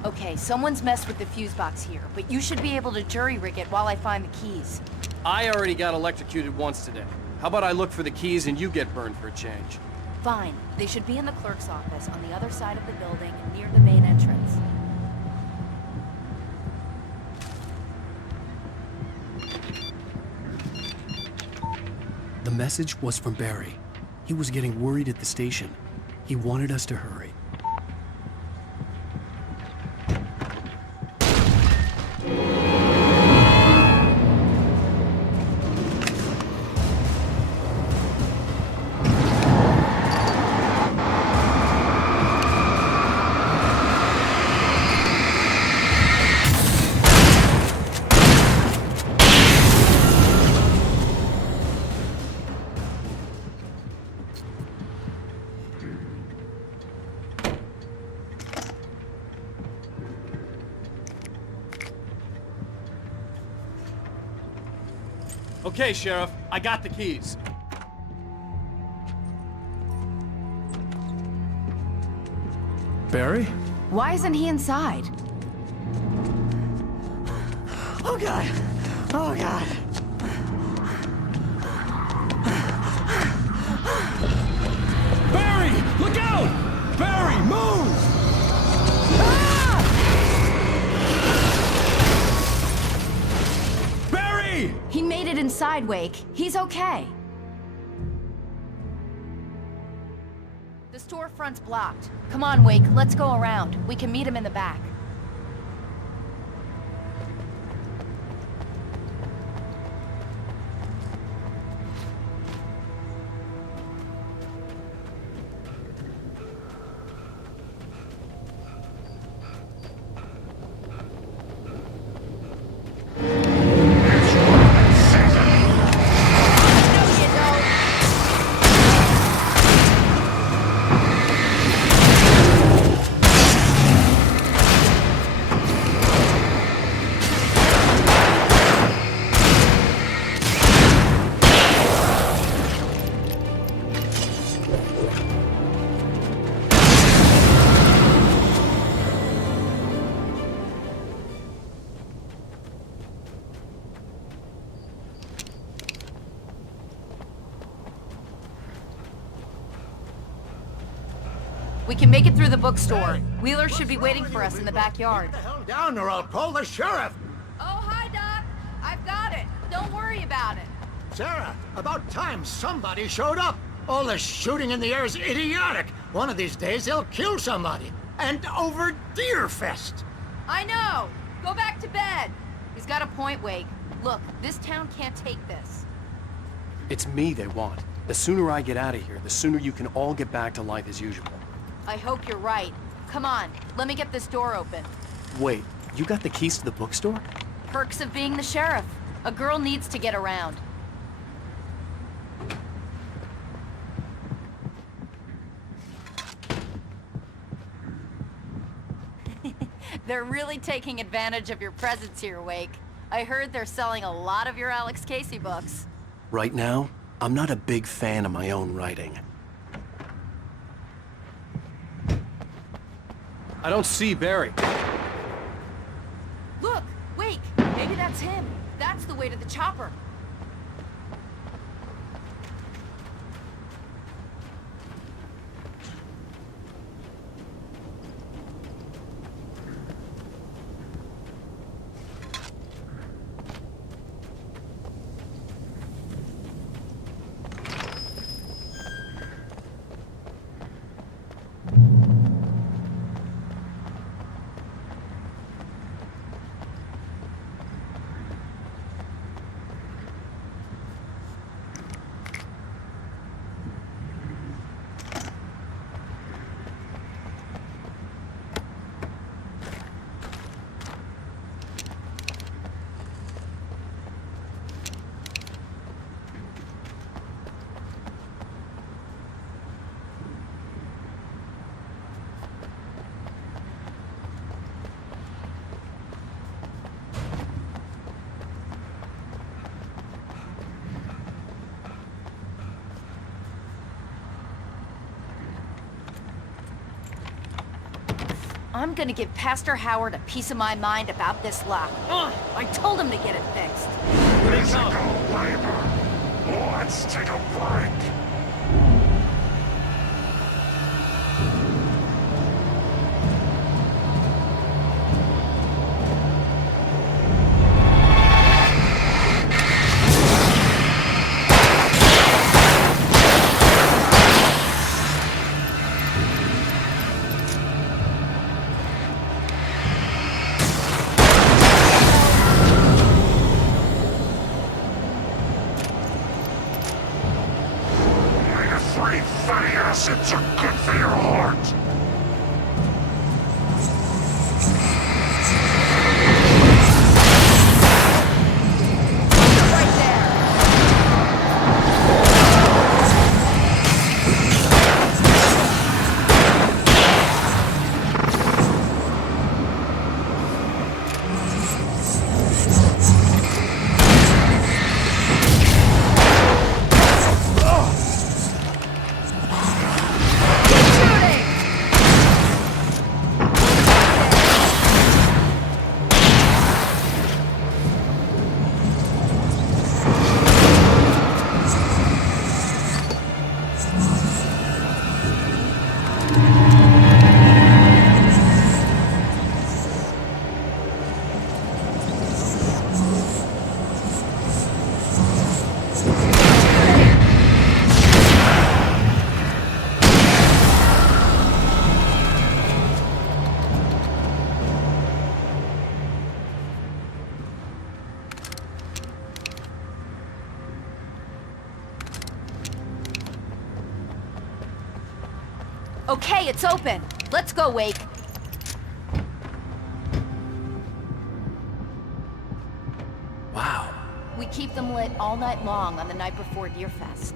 Okay, someone's messed with the fuse box here, but you should be able to jury-rig it while I find the keys. I already got electrocuted once today. How about I look for the keys and you get burned for a change? Fine. They should be in the clerk's office on the other side of the building, near the main entrance. The message was from Barry. He was getting worried at the station. He wanted us to hurry. Okay, Sheriff, I got the keys. Barry? Why isn't he inside? Oh God! Oh God! Barry! Look out! Barry, move! Barry! He made it inside, Wake. He's okay. The storefront's blocked. Come on, Wake, let's go around. We can meet him in the back. We can make it through the bookstore. Wheeler should be waiting for us in the backyard. Get the hell down or I'll call the sheriff! Oh, hi, Doc. I've got it. Don't worry about it. Sarah, about time somebody showed up! All this shooting in the air is idiotic! One of these days they'll kill somebody! And over Deerfest! I know! Go back to bed! He's got a point, Wake. Look, this town can't take this. It's me they want. The sooner I get out of here, the sooner you can all get back to life as usual. I hope you're right. Come on, let me get this door open. Wait, you got the keys to the bookstore? Perks of being the sheriff. A girl needs to get around. They're really taking advantage of your presence here, Wake. I heard they're selling a lot of your Alex Casey books. Right now, I'm not a big fan of my own writing. I don't see Barry. Look, Wake, maybe that's him. That's the way to the chopper. I'm gonna give Pastor Howard a piece of my mind about this lock. I told him to get it fixed. Physical labor. Let's take a break. Okay, it's open. Let's go, Wake. Wow. We keep them lit all night long on the night before Deerfest.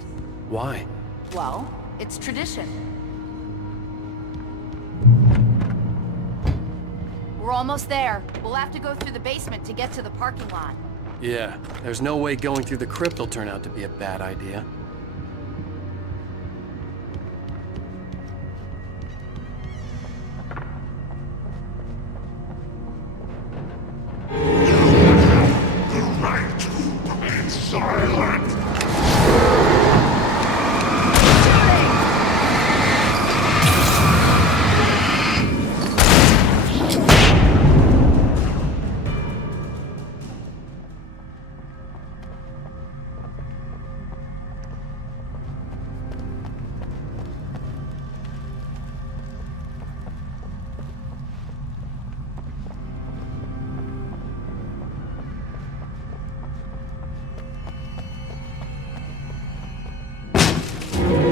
Why? Well, it's tradition. We're almost there. We'll have to go through the basement to get to the parking lot. Yeah, there's no way going through the crypt will turn out to be a bad idea. The right to be silent.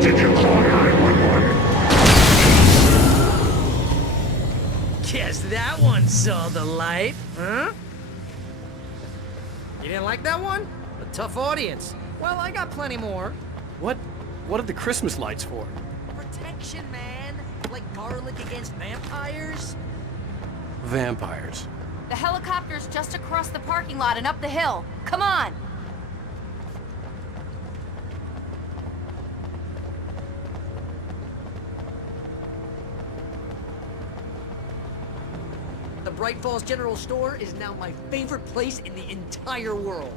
Did you call 911? Guess that one saw the light, huh? You didn't like that one? A tough audience. Well, I got plenty more. What are the Christmas lights for? Protection, man. Like garlic against vampires. Vampires. The helicopter's just across the parking lot and up the hill. Come on! The Bright Falls General Store is now my favorite place in the entire world.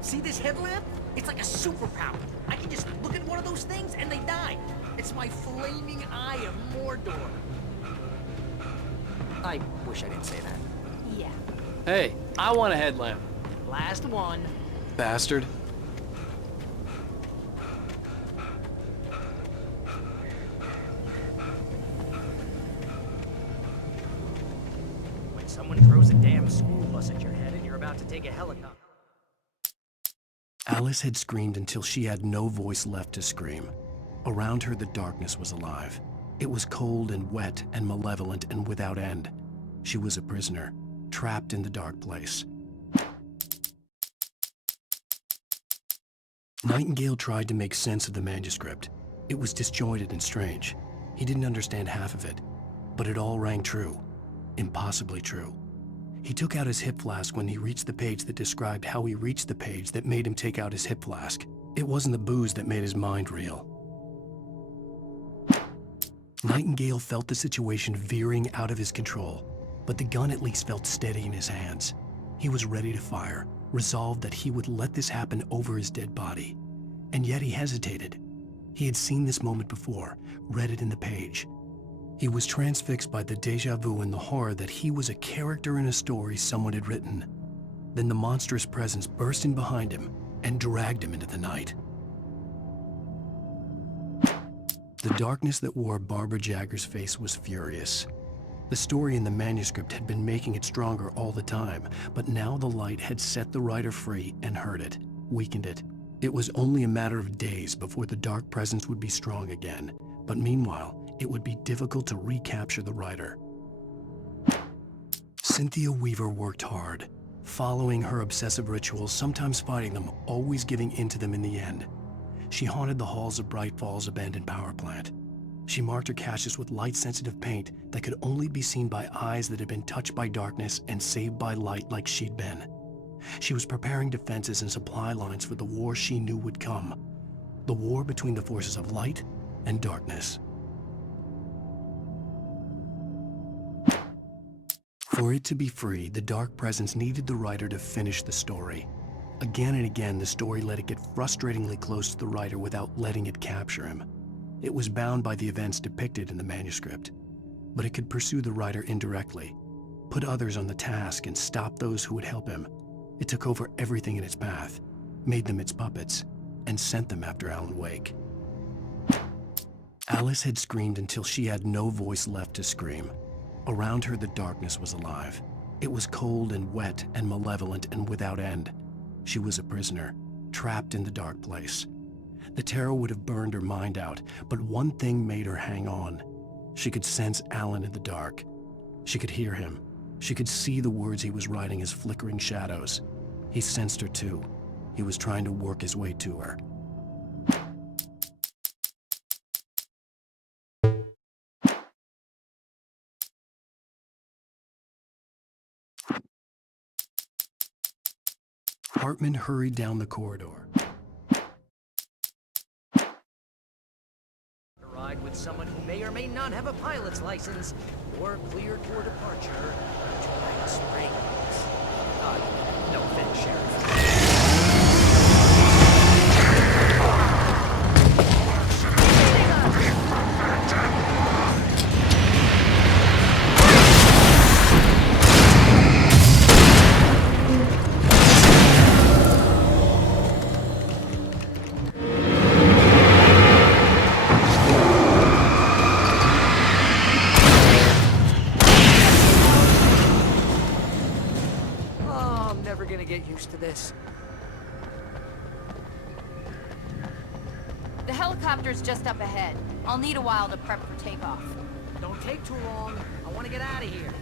See this headlamp? It's like a superpower. I can just look at one of those things and they die. It's my flaming eye of Mordor. I wish I didn't say that. Yeah. Hey, I want a headlamp. Last one. Bastard. When someone throws a damn school bus at your head and you're about to take a helicopter. Alice had screamed until she had no voice left to scream. Around her, the darkness was alive. It was cold and wet and malevolent and without end. She was a prisoner, trapped in the dark place. Nightingale tried to make sense of the manuscript. It was disjointed and strange. He didn't understand half of it, but it all rang true. Impossibly true. He took out his hip flask when he reached the page that described how he reached the page that made him take out his hip flask. It wasn't the booze that made his mind reel. Nightingale felt the situation veering out of his control, but the gun at least felt steady in his hands. He was ready to fire, resolved that he would let this happen over his dead body. And yet he hesitated. He had seen this moment before, read it in the page. He was transfixed by the déjà vu and the horror that he was a character in a story someone had written. Then the monstrous presence burst in behind him and dragged him into the night. The darkness that wore Barbara Jagger's face was furious. The story in the manuscript had been making it stronger all the time, but now the light had set the writer free and hurt it, weakened it. It was only a matter of days before the dark presence would be strong again, but meanwhile, it would be difficult to recapture the writer. Cynthia Weaver worked hard, following her obsessive rituals, sometimes fighting them, always giving in to them in the end. She haunted the halls of Bright Falls' abandoned power plant. She marked her caches with light-sensitive paint that could only be seen by eyes that had been touched by darkness and saved by light like she'd been. She was preparing defenses and supply lines for the war she knew would come. The war between the forces of light and darkness. For it to be free, the dark presence needed the writer to finish the story. Again and again, the story let it get frustratingly close to the writer without letting it capture him. It was bound by the events depicted in the manuscript, but it could pursue the writer indirectly, put others on the task and stop those who would help him. It took over everything in its path, made them its puppets, and sent them after Alan Wake. Alice had screamed until she had no voice left to scream. Around her, the darkness was alive. It was cold and wet and malevolent and without end. She was a prisoner, trapped in the dark place. The terror would have burned her mind out, but one thing made her hang on. She could sense Alan in the dark. She could hear him. She could see the words he was writing as flickering shadows. He sensed her too. He was trying to work his way to her. Hartman hurried down the corridor. Ride with someone who may or may not have a pilot's license or cleared for departure to Night Springs. No offense, Sheriff. To this. The helicopter's just up ahead. I'll need a while to prep for takeoff. Don't take too long. I want to get out of here.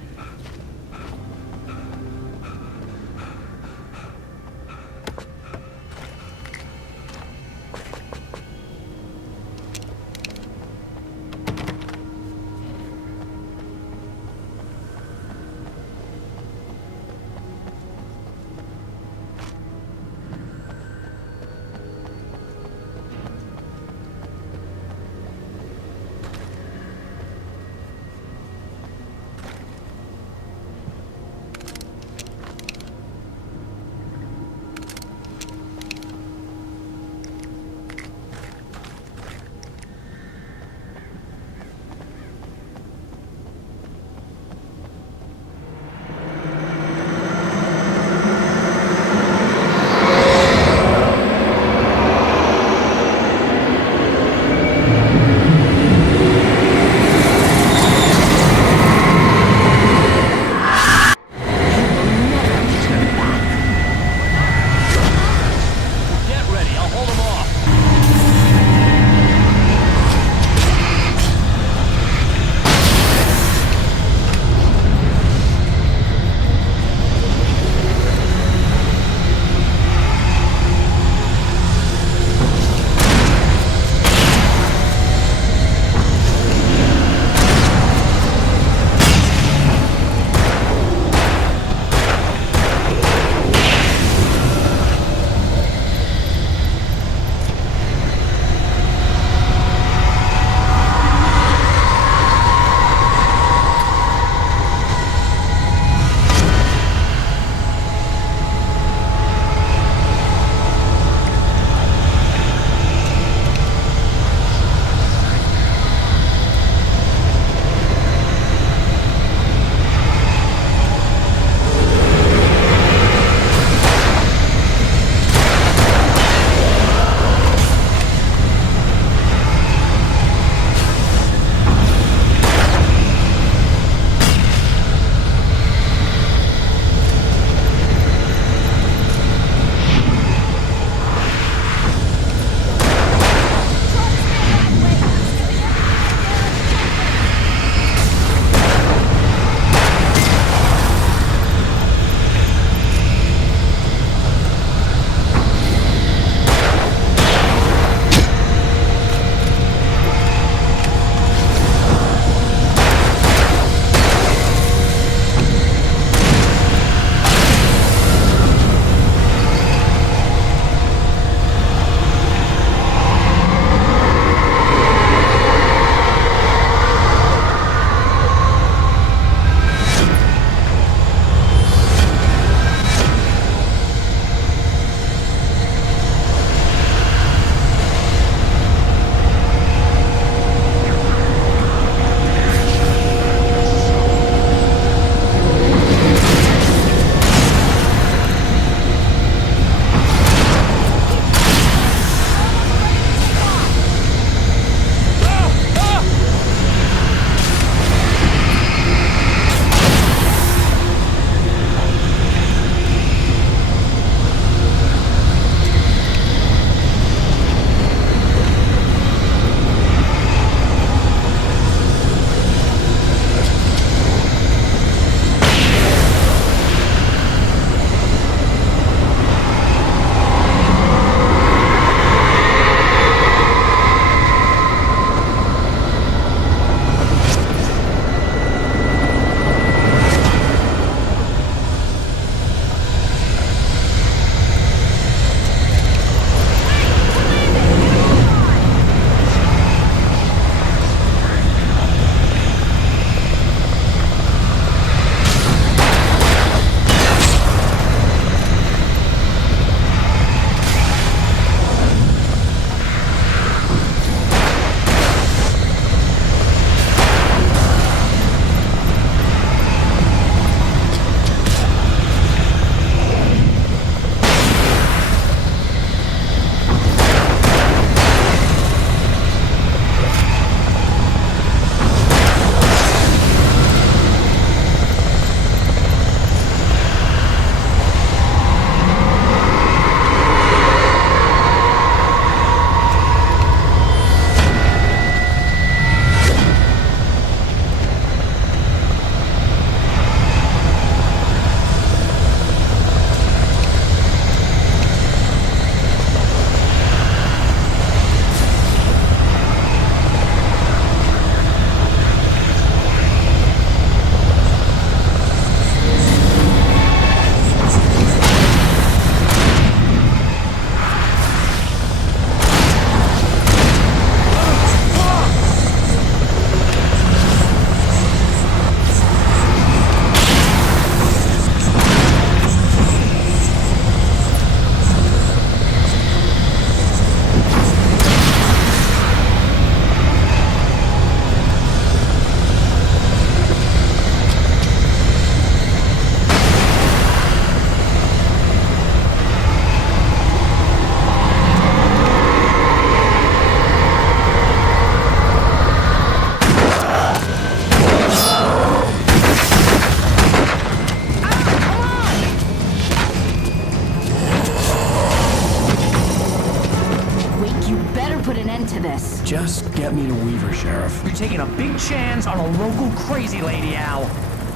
Just get me to Weaver, Sheriff. You're taking a big chance on a local crazy lady, Al.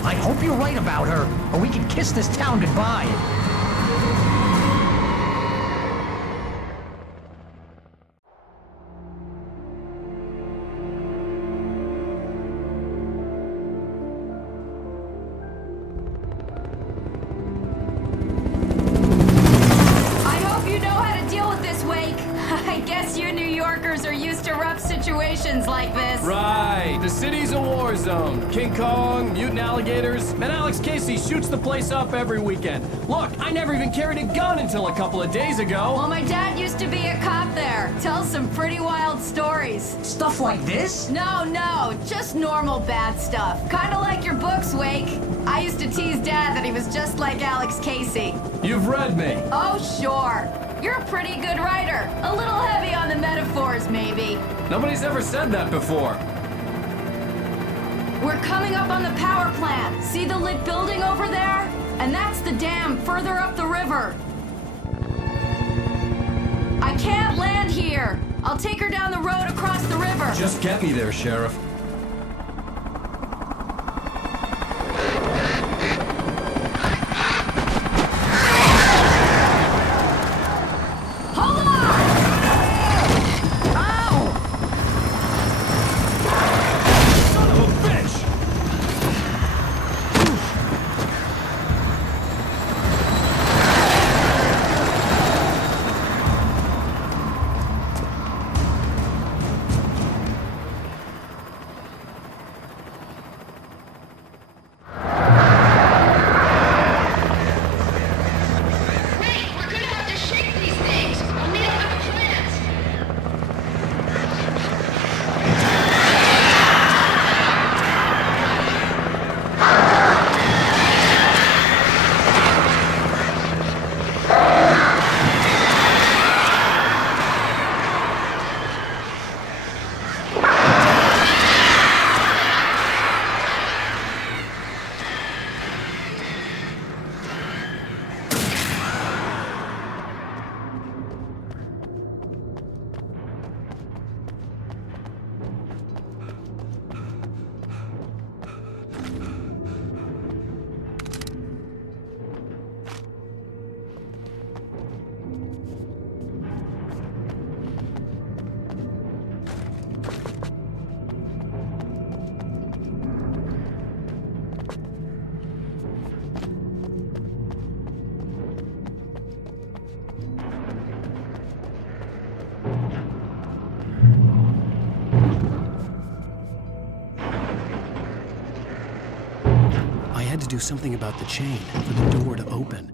I hope you're right about her, or we can kiss this town goodbye. Like this. Right. The city's a war zone. King Kong, mutant alligators, and Alex Casey shoots the place up every weekend. Look, I never even carried a gun until a couple of days ago. Well, my dad used to be a cop there. Tells some pretty wild stories. Stuff like this? No, just normal bad stuff. Kinda like your books, Wake. I used to tease Dad that he was just like Alex Casey. You've read me. Oh, sure. You're a pretty good writer. A little heavy on the metaphors, maybe. Nobody's ever said that before. We're coming up on the power plant. See the lit building over there? And that's the dam further up the river. I can't land here. I'll take her down the road across the river. Just get me there, Sheriff. I had to do something about the chain for the door to open.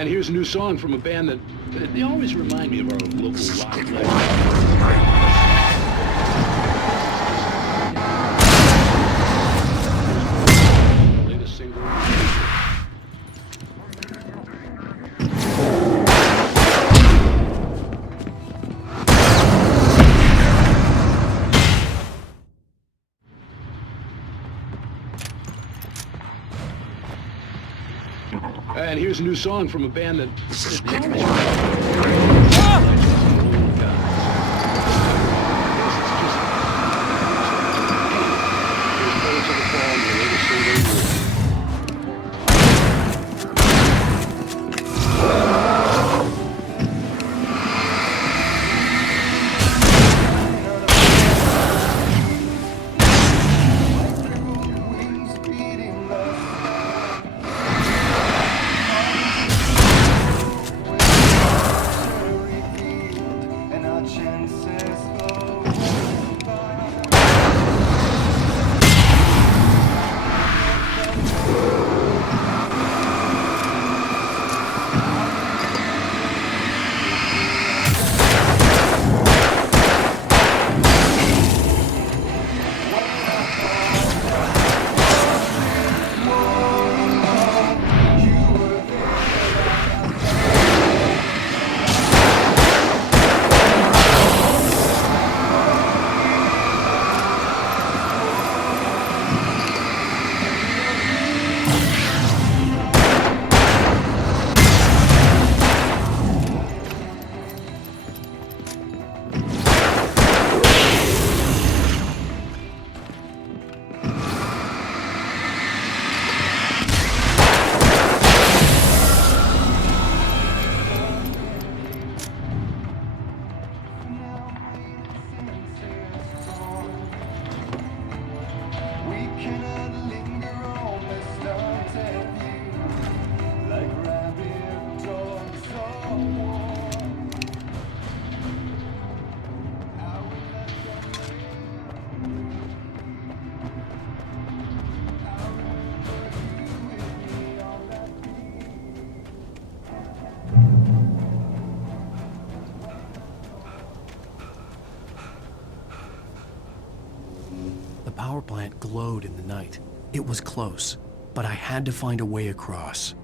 And here's a new song from a band that they always remind me of our local rock legend. Latest single. And here's a new song from a band that The power plant glowed in the night. It was close, but I had to find a way across.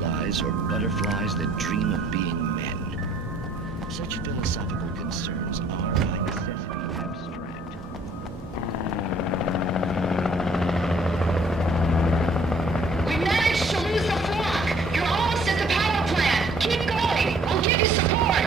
fireflies or butterflies that dream of being men. Such philosophical concerns are by necessity abstract. We managed to lose the flock! You're almost at the power plant! Keep going! I'll give you support!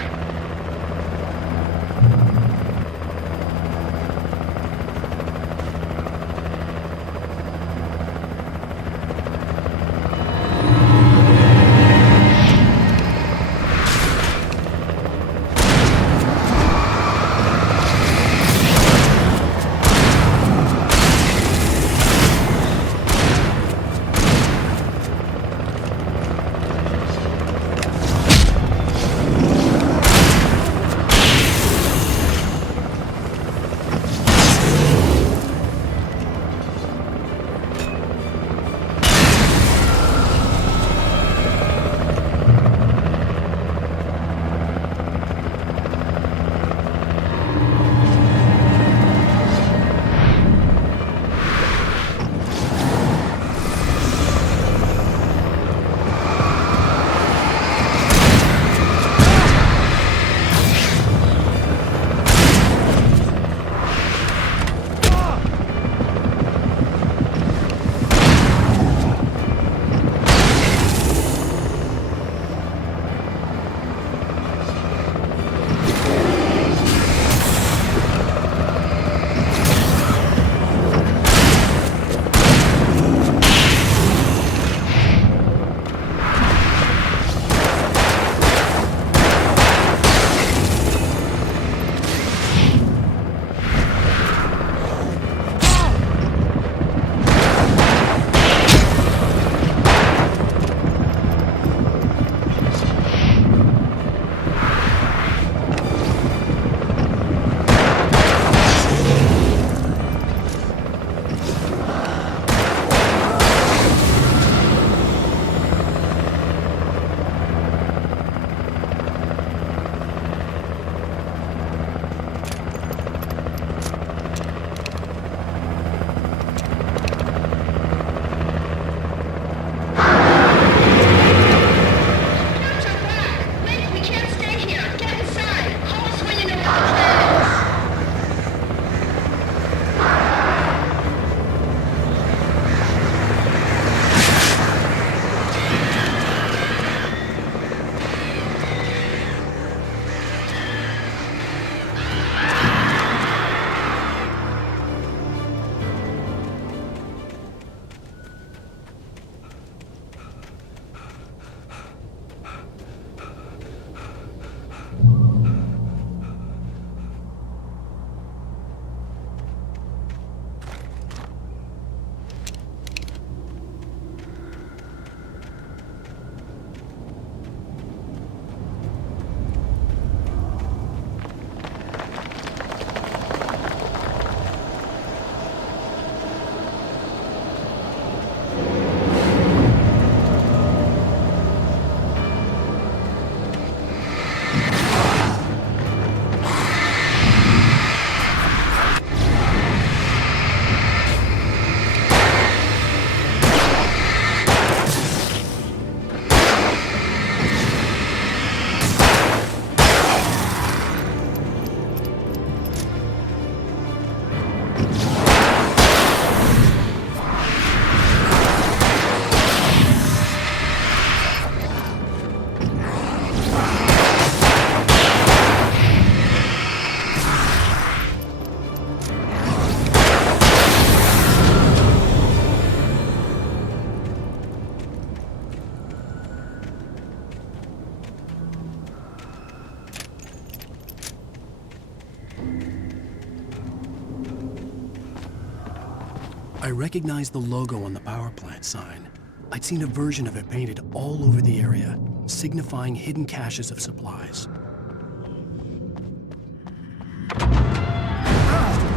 I recognized the logo on the power plant sign. I'd seen a version of it painted all over the area, signifying hidden caches of supplies.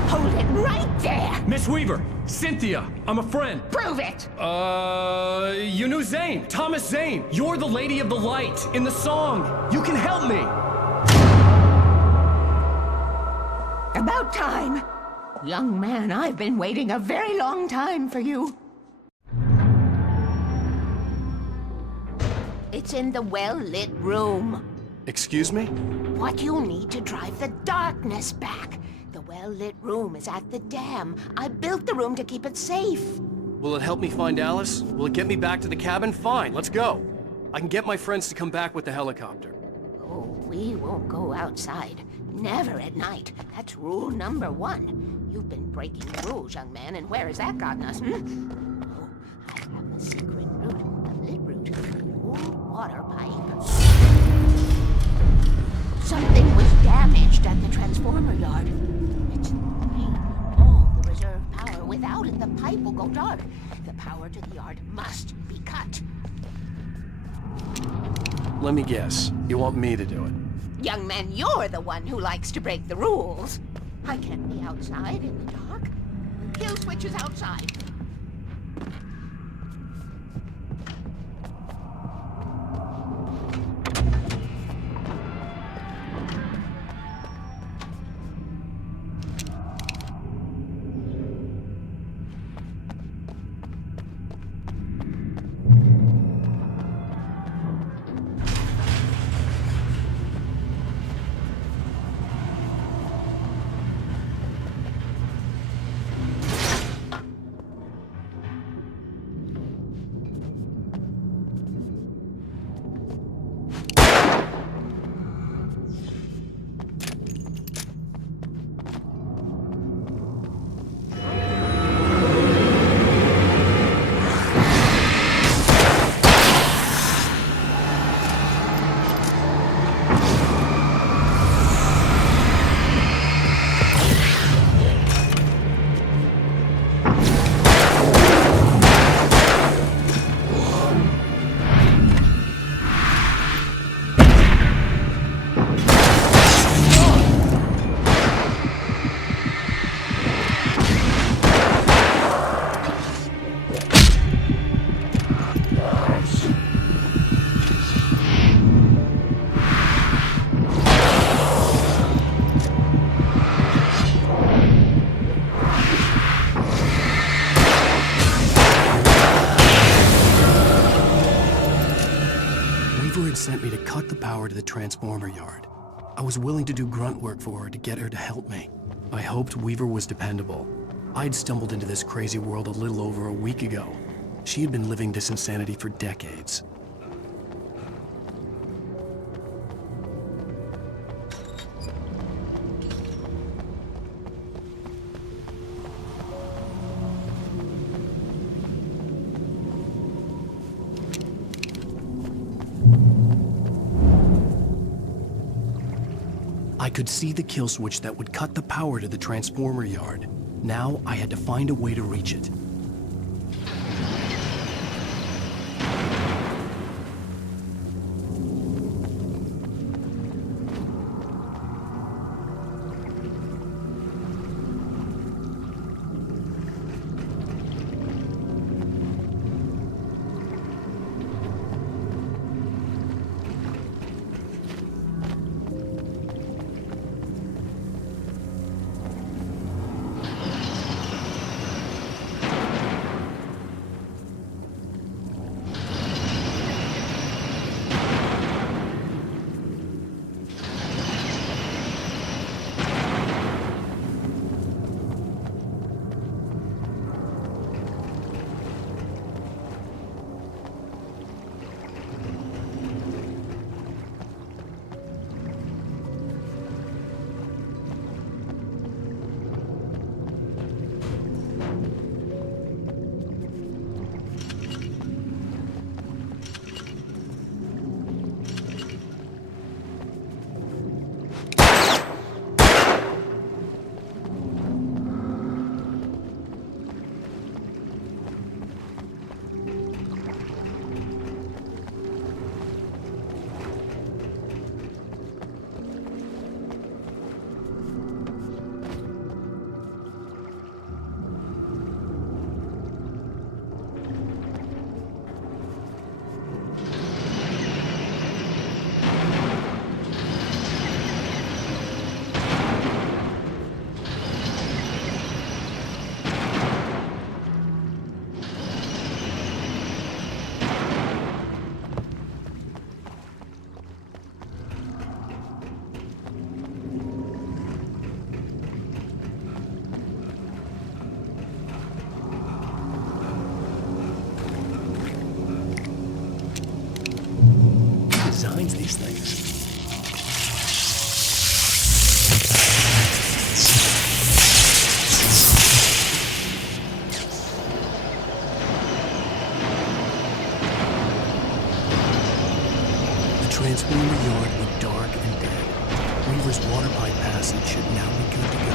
Hold it right there! Miss Weaver, Cynthia, I'm a friend. Prove it! You knew Zane, Thomas Zane. You're the Lady of the Light in the song. You can help me. About time. Young man, I've been waiting a very long time for you. It's in the well-lit room. Excuse me? What you'll need to drive the darkness back. The well-lit room is at the dam. I built the room to keep it safe. Will it help me find Alice? Will it get me back to the cabin? Fine, let's go. I can get my friends to come back with the helicopter. Oh, we won't go outside. Never at night. That's rule number 1. You've been breaking the rules, young man, and where has that gotten us, Oh, I have a secret route. A lit route. An old water pipe. Something was damaged at the transformer yard. It's drained all the reserve power. Without it, the pipe will go dark. The power to the yard must be cut. Let me guess. You want me to do it? Young man, you're the one who likes to break the rules. I can't be outside in the dark. The kill switch is outside. Sent me to cut the power to the transformer yard. I was willing to do grunt work for her to get her to help me. I hoped Weaver was dependable. I'd stumbled into this crazy world a little over a week ago. She had been living this insanity for decades. I could see the kill switch that would cut the power to the transformer yard. Now I had to find a way to reach it. change these things. The transponder yard looked dark and dead. Weaver's water pipe passage should now be good to go.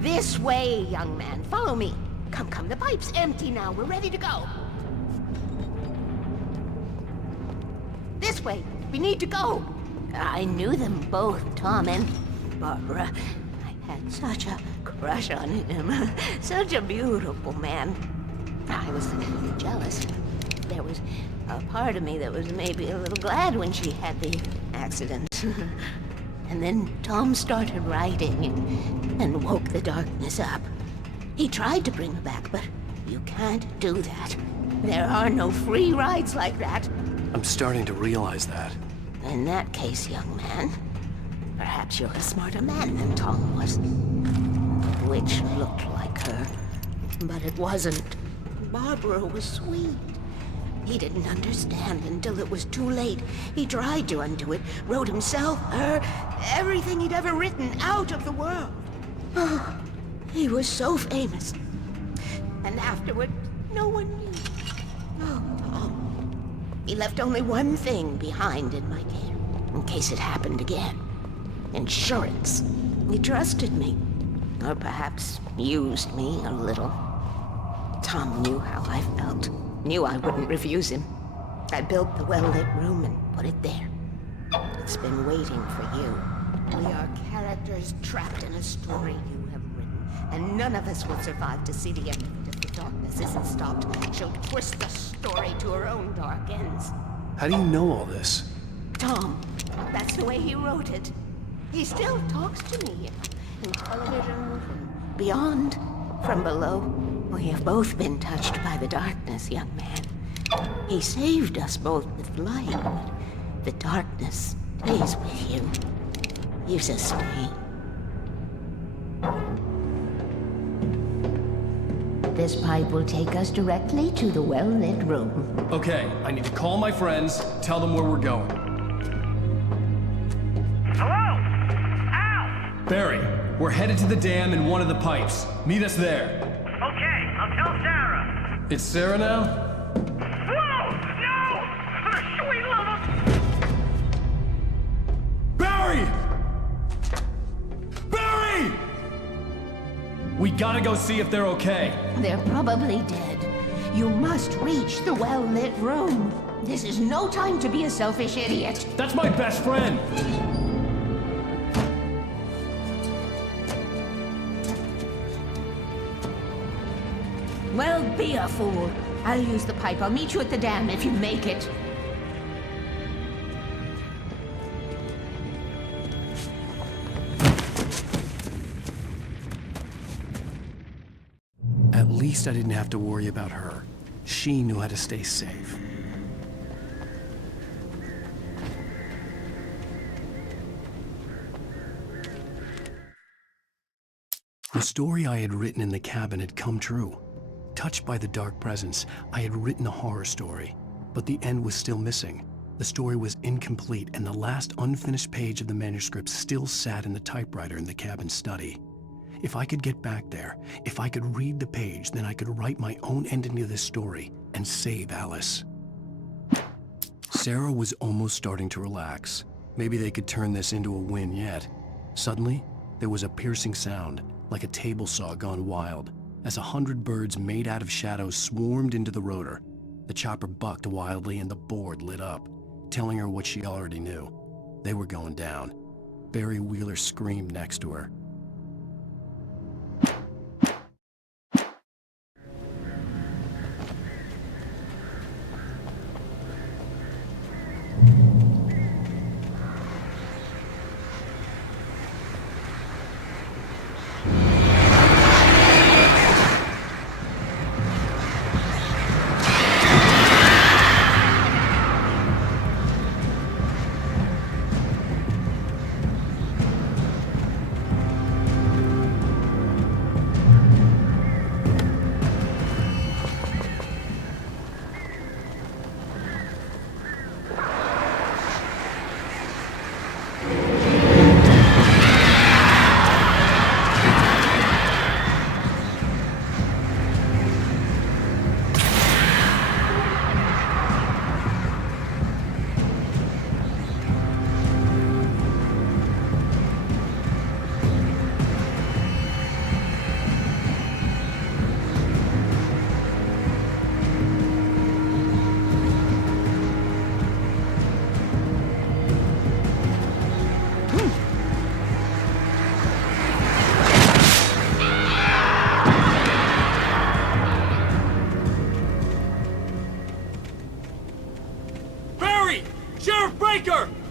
This way, young man. Follow me. Come, come. The pipe's empty now. We're ready to go. This way. We need to go. I knew them both, Tom and Barbara. I had such a crush on him. Such a beautiful man. I was jealous. There was a part of me that was maybe a little glad when she had the accident. And then Tom started writing and woke the darkness up. He tried to bring her back, but you can't do that. There are no free rides like that. I'm starting to realize that. In that case, young man, perhaps you're a smarter man than Tom was. The witch looked like her, but it wasn't. Barbara was sweet. He didn't understand until it was too late. He tried to undo it, wrote himself, her, everything he'd ever written out of the world. Oh, he was so famous. And afterward, no one knew. Oh, Tom. He left only one thing behind in my care, in case it happened again. Insurance. He trusted me. Or perhaps used me a little. Tom knew how I felt. Knew I wouldn't refuse him. I built the well-lit room and put it there. It's been waiting for you. We are characters trapped in a story you have written, and none of us will survive to see the end of it if the darkness isn't stopped. She'll twist the story to her own dark ends. How do you know all this? Tom, that's the way he wrote it. He still talks to me in television, from beyond, from below. We have both been touched by the darkness, young man. He saved us both with light, but the darkness stays with you. You sustain. This pipe will take us directly to the well-lit room. Okay, I need to call my friends, tell them where we're going. Hello? Al! Barry, we're headed to the dam in one of the pipes. Meet us there. Okay, I'll tell Sarah. It's Sarah now? Whoa! No! For the sweet love of... Barry! We gotta go see if they're okay. They're probably dead. You must reach the well-lit room. This is no time to be a selfish idiot. That's my best friend! Well, be a fool. I'll use the pipe. I'll meet you at the dam if you make it. At least I didn't have to worry about her. She knew how to stay safe. The story I had written in the cabin had come true. Touched by the dark presence, I had written a horror story, but the end was still missing. The story was incomplete, and the last unfinished page of the manuscript still sat in the typewriter in the cabin study. If I could get back there, if I could read the page, then I could write my own ending to this story and save Alice. Sarah was almost starting to relax. Maybe they could turn this into a win yet. Suddenly, there was a piercing sound, like a table saw gone wild, as 100 birds made out of shadows swarmed into the rotor. The chopper bucked wildly and the board lit up, telling her what she already knew. They were going down. Barry Wheeler screamed next to her.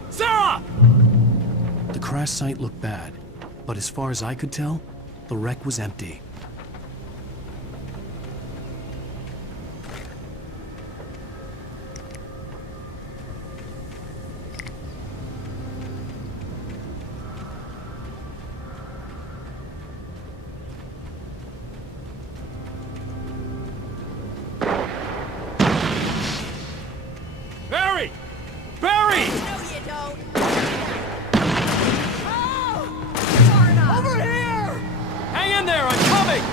Sarah! The crash site looked bad, but as far as I could tell, the wreck was empty. Barry! Barry! No, you don't. Over here! Hang in there, I'm coming!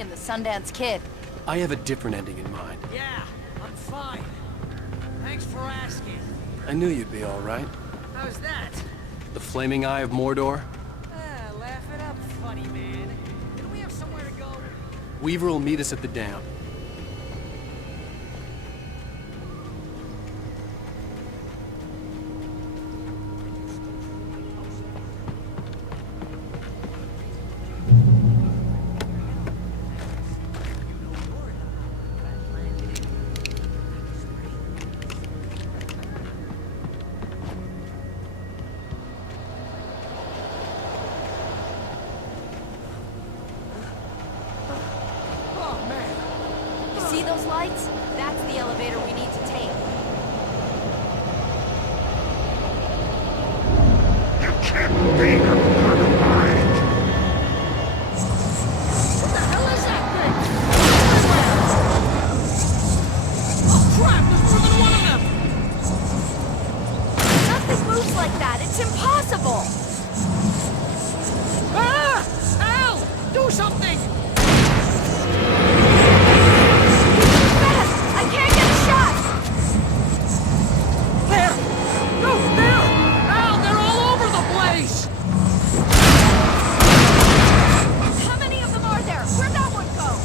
And the Sundance Kid. I have a different ending in mind. Yeah, I'm fine. Thanks for asking. I knew you'd be all right. How's that? The flaming eye of Mordor? Laugh it up, funny man. Don't we have somewhere to go? Weaver will meet us at the dam. those lights? That's the elevator we need to take. You can't be a mind. What the hell is that thing? Oh crap, there's more than one of them! Nothing moves like that. It's impossible. Ah! Al! Do something! Fast! I can't get a shot! There! No, there! Al, they're all over the place! How many of them are there? Where'd that one go?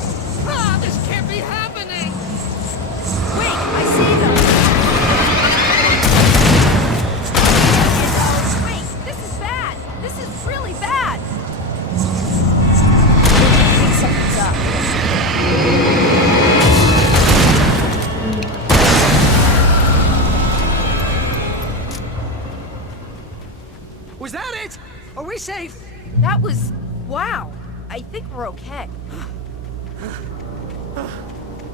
Ah, this can't be happening! Wait, I see them! Wait, this is bad! This is really bad! I think something's up. Was that it? Are we safe? That was... wow. I think we're okay.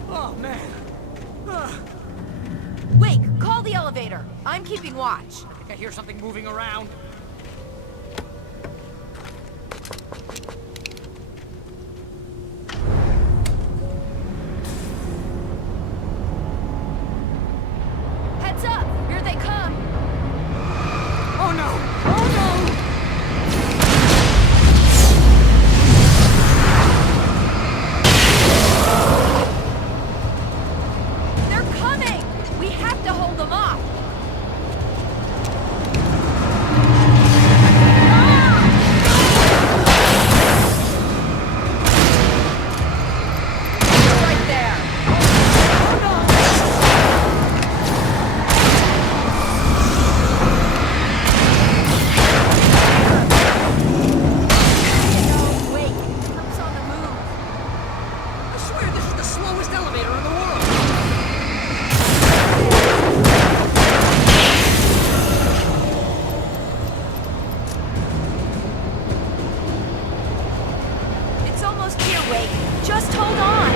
Oh, man. Wait, call the elevator. I'm keeping watch. I think I hear something moving around. Heads up! Here they come! Oh no! Oh no! They're coming! We have to hold them off! They're right there! No, wait! Trump's on the move! I swear this is the slowest elevator in the world! It's almost here, Wake. Just hold on!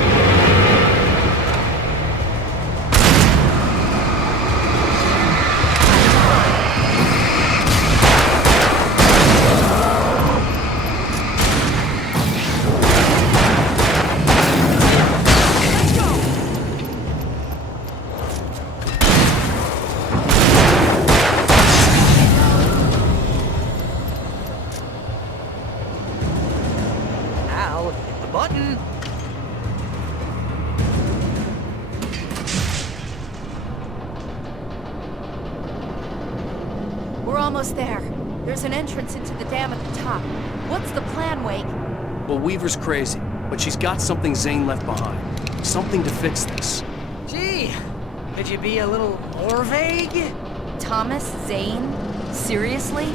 Let's go! Al, hit the button! We're almost there. There's an entrance into the dam at the top. What's the plan, Wake? Well, Weaver's crazy, but she's got something Zane left behind. Something to fix this. Gee, could you be a little more vague? Thomas Zane? Seriously?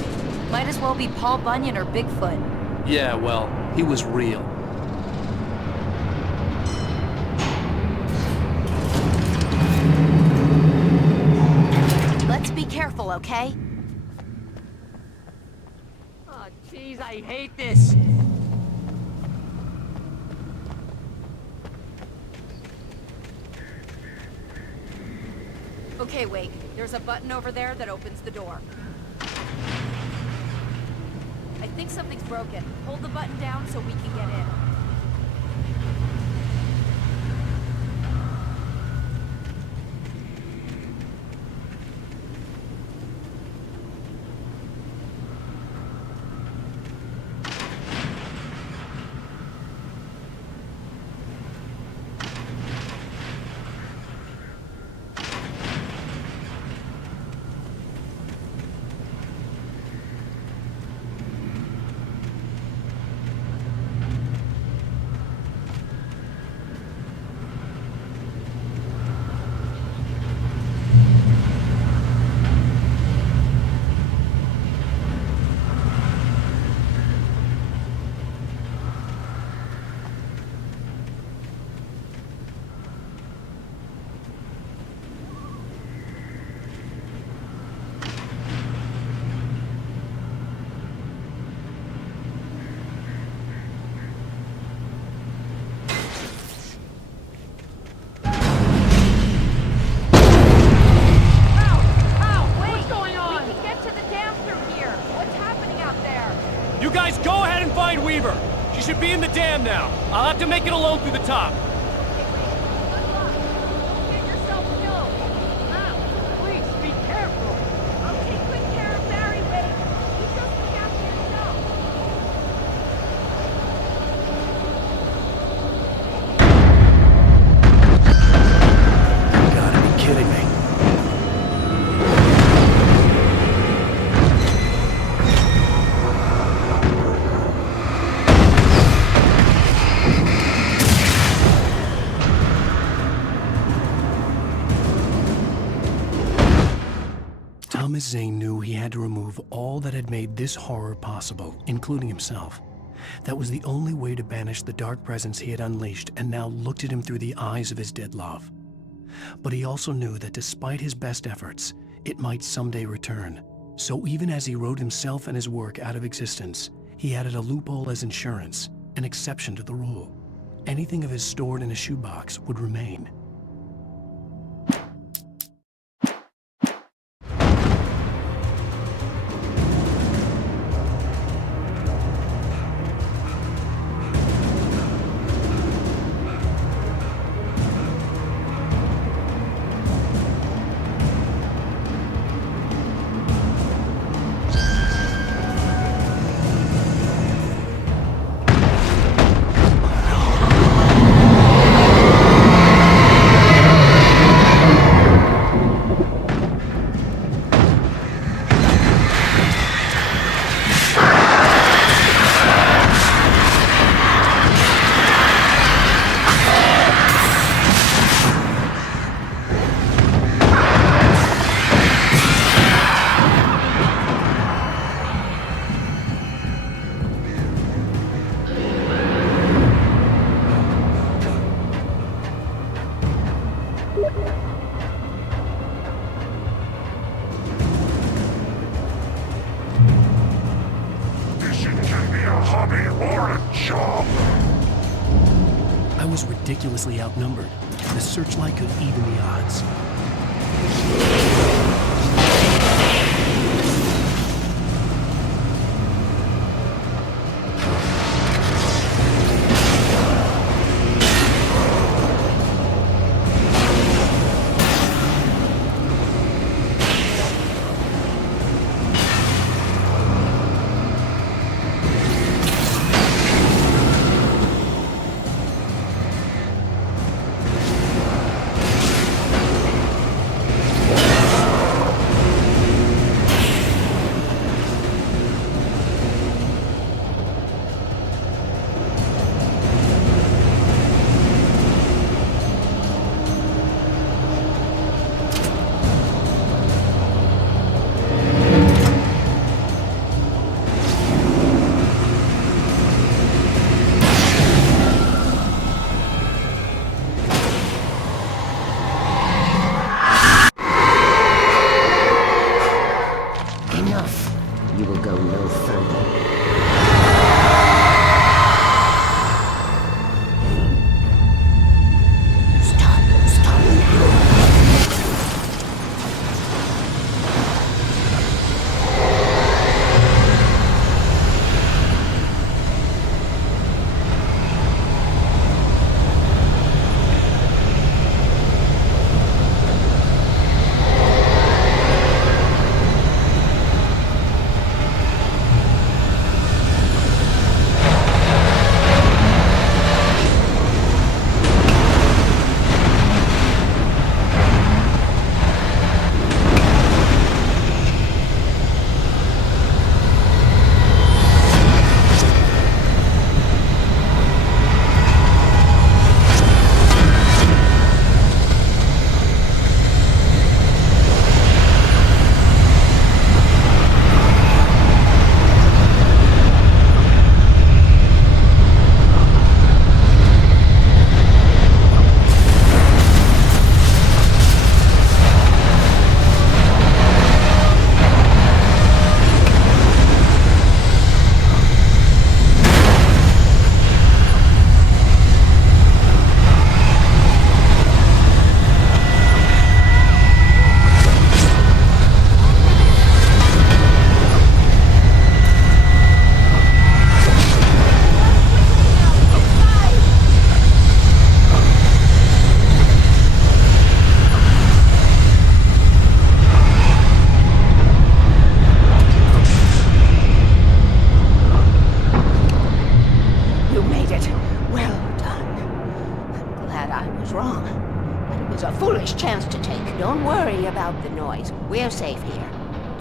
Might as well be Paul Bunyan or Bigfoot. Yeah, well, he was real. Let's be careful, okay? Oh, jeez, I hate this! Okay, Wake. There's a button over there that opens the door. I think something's broken. Hold the button down so we can get in. You guys go ahead and find Weaver. She should be in the dam now. I'll have to make it alone through the top. Get yourself killed. Please, be careful. I'll take good care of Barry, Wade. You just look after yourself. You gotta be kidding me. Thomas Zane knew he had to remove all that had made this horror possible, including himself. That was the only way to banish the dark presence he had unleashed and now looked at him through the eyes of his dead love. But he also knew that despite his best efforts, it might someday return. So even as he wrote himself and his work out of existence, he added a loophole as insurance, an exception to the rule. Anything of his stored in a shoebox would remain. I was ridiculously outnumbered. The searchlight could even the odds. You will go no further.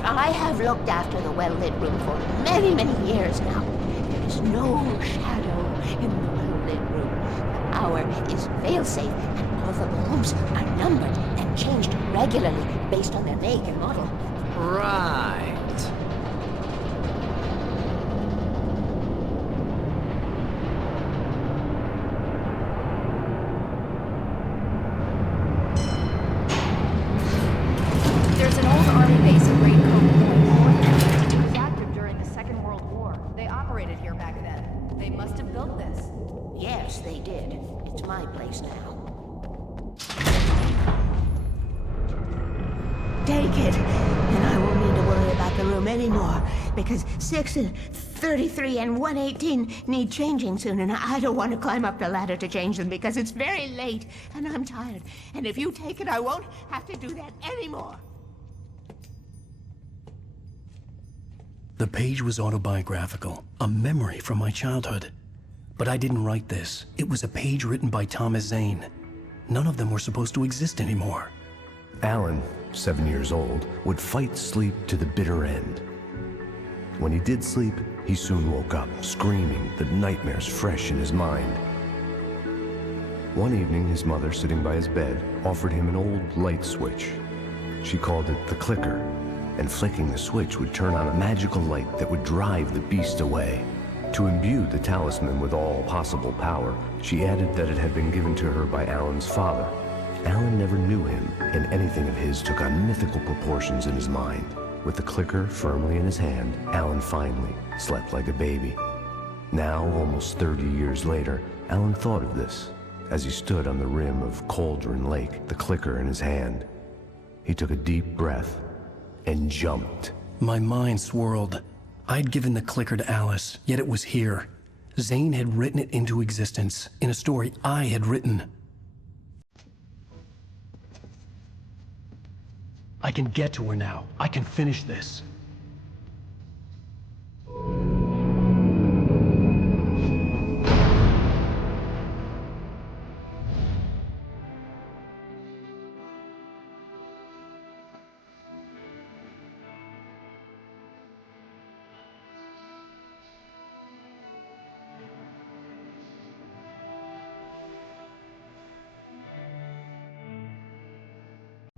I have looked after the well-lit room for many, many years now. There is no shadow in the well-lit room. The power is fail-safe, and all the bulbs are numbered and changed regularly based on their make and model. Right. There's an old army base at Great Cove Point. It was active during the Second World War. They operated here back then. They must have built this. Yes, they did. It's my place now. Take it, and I won't need to worry about the room anymore, because 6 and 33 and 118 need changing soon, and I don't want to climb up the ladder to change them because it's very late, and I'm tired. And if you take it, I won't have to do that anymore. The page was autobiographical, a memory from my childhood. But I didn't write this. It was a page written by Thomas Zane. None of them were supposed to exist anymore. Alan, 7 years old, would fight sleep to the bitter end. When he did sleep, he soon woke up, screaming, the nightmares fresh in his mind. One evening, his mother, sitting by his bed, offered him an old light switch. She called it the clicker, and flicking the switch would turn on a magical light that would drive the beast away. To imbue the talisman with all possible power, she added that it had been given to her by Alan's father. Alan never knew him, and anything of his took on mythical proportions in his mind. With the clicker firmly in his hand, Alan finally slept like a baby. Now, almost 30 years later, Alan thought of this as he stood on the rim of Cauldron Lake, the clicker in his hand. He took a deep breath and jumped. My mind swirled. I'd given the clicker to Alice, yet it was here. Zane had written it into existence, in a story I had written. I can get to her now. I can finish this.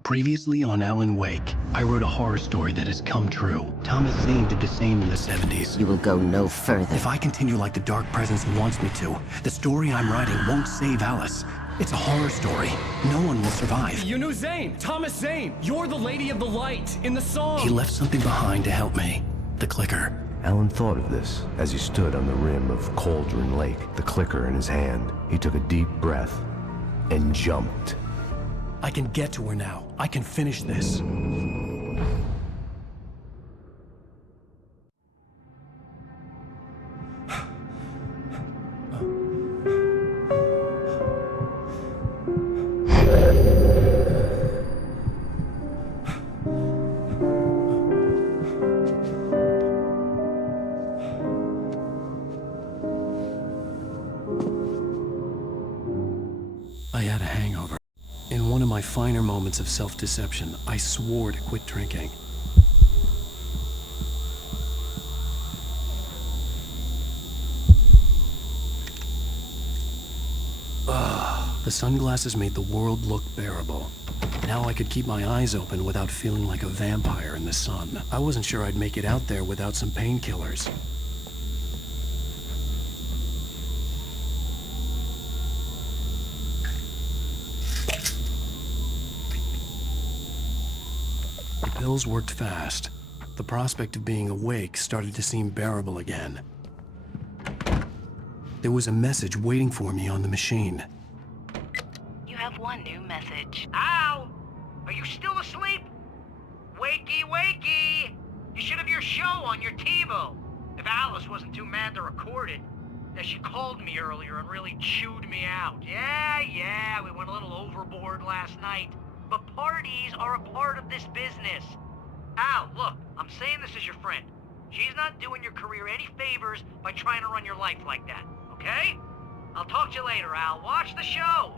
Previously on Alan Wake, I wrote a horror story that has come true. Thomas Zane did the same in the 70s. You will go no further. If I continue like the Dark Presence wants me to, the story I'm writing won't save Alice. It's a horror story. No one will survive. You knew Zane! Thomas Zane! You're the Lady of the Light in the song! He left something behind to help me. The clicker. Alan thought of this as he stood on the rim of Cauldron Lake, the clicker in his hand. He took a deep breath and jumped. I can get to her now. I can finish this. I had a hangover. In one of my finer moments of self-deception, I swore to quit drinking. The sunglasses made the world look bearable. Now I could keep my eyes open without feeling like a vampire in the sun. I wasn't sure I'd make it out there without some painkillers. The pills worked fast. The prospect of being awake started to seem bearable again. There was a message waiting for me on the machine. You have one new message. Al! Are you still asleep? Wakey, wakey! You should have your show on your TiVo. If Alice wasn't too mad to record it. She called me earlier and really chewed me out. Yeah, we went a little overboard last night. But parties are a part of this business. Al, look, I'm saying this as your friend. She's not doing your career any favors by trying to run your life like that, okay? I'll talk to you later, Al. Watch the show!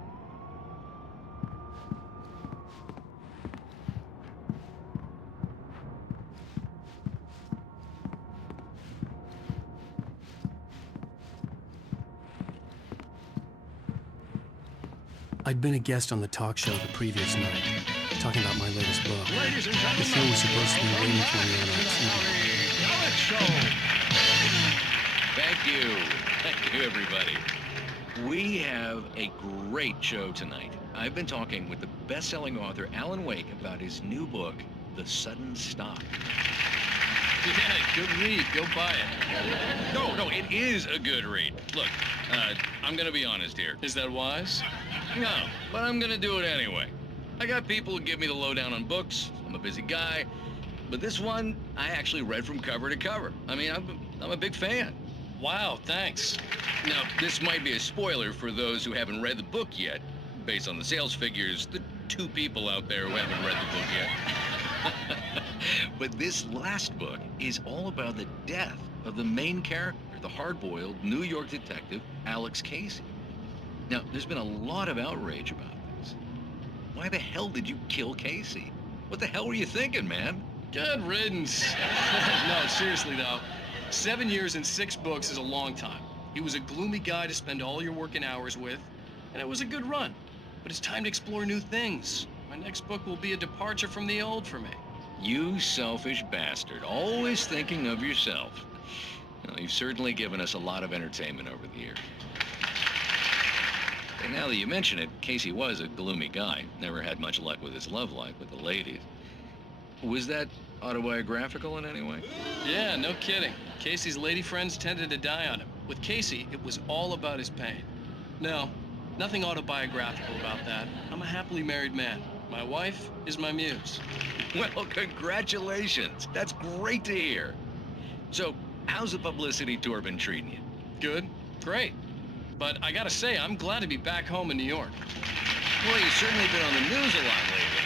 I'd been a guest on the talk show the previous night, talking about my latest book. Ladies and The show was supposed to be waiting for me on our TV. Thank you. Thank you, everybody. We have a great show tonight. I've been talking with the best-selling author Alan Wake about his new book, The Sudden Stop. Yeah, good read. Go buy it. No, it is a good read. Look, I'm gonna be honest here. Is that wise? No, but I'm gonna do it anyway. I got people who give me the lowdown on books. I'm a busy guy. But this one, I actually read from cover to cover. I mean, I'm a big fan. Wow, thanks. Now, this might be a spoiler for those who haven't read the book yet. Based on the sales figures, the 2 people out there who haven't read the book yet. But this last book is all about the death of the main character, the hard-boiled New York detective, Alex Casey. Now, there's been a lot of outrage about this. Why the hell did you kill Casey? What the hell were you thinking, man? Good riddance. No, seriously though, 7 years and 6 books is a long time. He was a gloomy guy to spend all your working hours with, and it was a good run. But it's time to explore new things. My next book will be a departure from the old for me. You selfish bastard, always thinking of yourself. Well, you've certainly given us a lot of entertainment over the years. And now that you mention it, Casey was a gloomy guy. Never had much luck with his love life with the ladies. Was that autobiographical in any way? Yeah, no kidding. Casey's lady friends tended to die on him. With Casey, it was all about his pain. No, nothing autobiographical about that. I'm a happily married man. My wife is my muse. Well, congratulations. That's great to hear. So, how's the publicity tour been treating you? Good, great. But I gotta say, I'm glad to be back home in New York. Well, you've certainly been on the news a lot lately.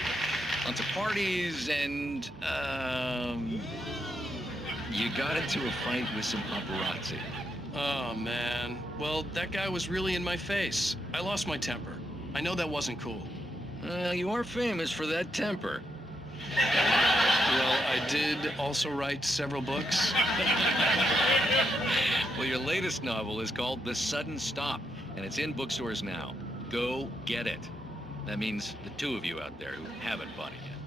Lots of parties and, you got into a fight with some paparazzi. Oh, man. Well, that guy was really in my face. I lost my temper. I know that wasn't cool. You are famous for that temper. Well, I did also write several books. Well, your latest novel is called The Sudden Stop, and it's in bookstores now. Go get it. That means the 2 of you out there who haven't bought it yet.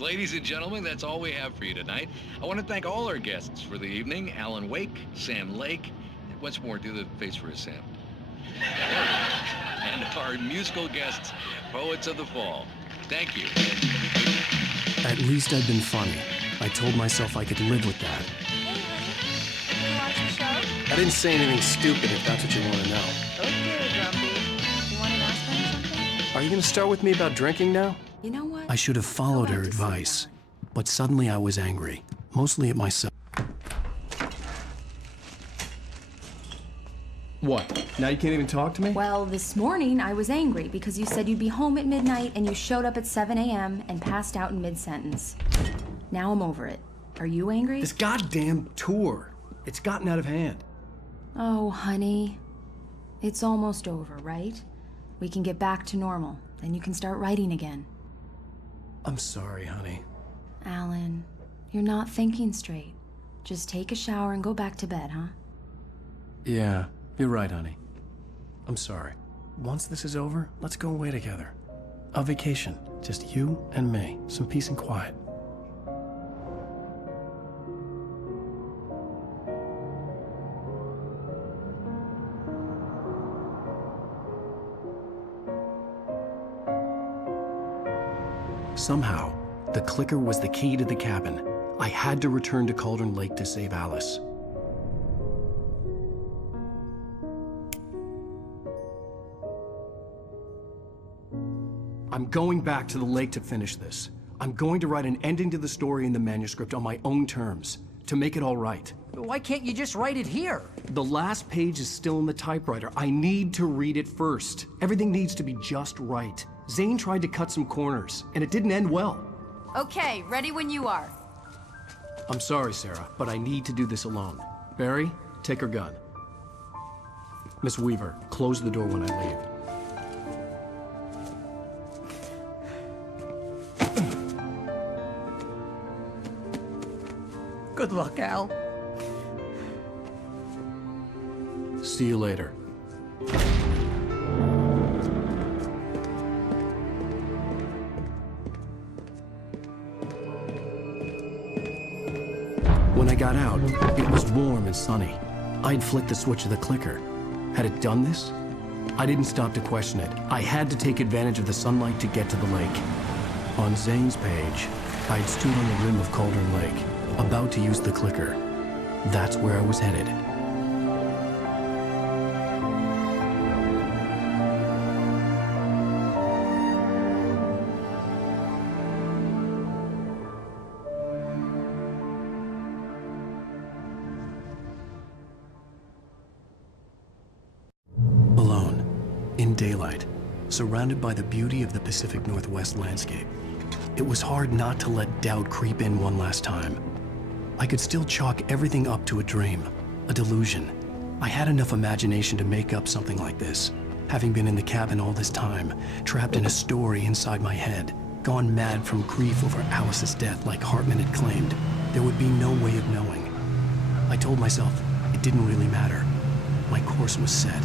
Ladies and gentlemen, that's all we have for you tonight. I want to thank all our guests for the evening. Alan Wake, Sam Lake. Once more, do the face for a Sam. And our musical guests, Poets of the Fall. Thank you. At least I'd been funny. I told myself I could live with that. Hey, honey. You watch the show? I didn't say anything stupid if that's what you want to know. Okay, Grumpy. You want an aspirin or something? Are you going to start with me about drinking now? You know what? I should have followed her advice, but suddenly I was angry, mostly at myself. What? Now you can't even talk to me? Well, this morning I was angry because you said you'd be home at midnight and you showed up at 7 a.m. and passed out in mid-sentence. Now I'm over it. Are you angry? This goddamn tour. It's gotten out of hand. Oh, honey. It's almost over, right? We can get back to normal. Then you can start writing again. I'm sorry, honey. Alan, you're not thinking straight. Just take a shower and go back to bed, huh? Yeah, you're right, honey. I'm sorry. Once this is over, let's go away together. A vacation. Just you and me. Some peace and quiet. Somehow, the clicker was the key to the cabin. I had to return to Cauldron Lake to save Alice. I'm going back to the lake to finish this. I'm going to write an ending to the story in the manuscript on my own terms, to make it all right. Why can't you just write it here? The last page is still in the typewriter. I need to read it first. Everything needs to be just right. Zane tried to cut some corners, and it didn't end well. Okay, ready when you are. I'm sorry, Sarah, but I need to do this alone. Barry, take her gun. Miss Weaver, close the door when I leave. Good luck, Al. See you later. When I got out, it was warm and sunny. I'd flicked the switch of the clicker. Had it done this? I didn't stop to question it. I had to take advantage of the sunlight to get to the lake. On Zane's page, I'd stood on the rim of Cauldron Lake, about to use the clicker. That's where I was headed. Alone, in daylight, surrounded by the beauty of the Pacific Northwest landscape, it was hard not to let doubt creep in one last time. I could still chalk everything up to a dream, a delusion. I had enough imagination to make up something like this, having been in the cabin all this time, trapped in a story inside my head, gone mad from grief over Alice's death like Hartman had claimed. There would be no way of knowing. I told myself it didn't really matter. My course was set.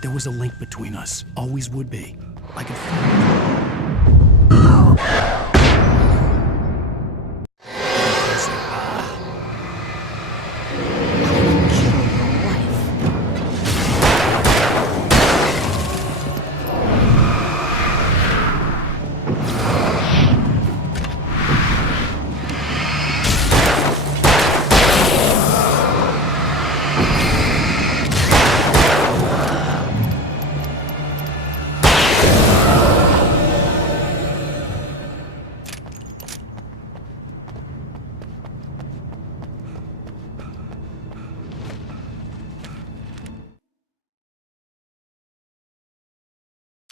There was a link between us, always would be. I could feel it.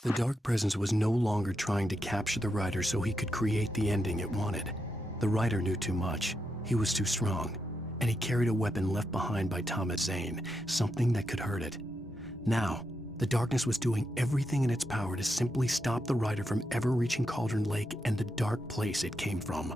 The Dark Presence was no longer trying to capture the writer so he could create the ending it wanted. The writer knew too much. He was too strong. And he carried a weapon left behind by Thomas Zane, something that could hurt it. Now, the darkness was doing everything in its power to simply stop the writer from ever reaching Cauldron Lake and the dark place it came from.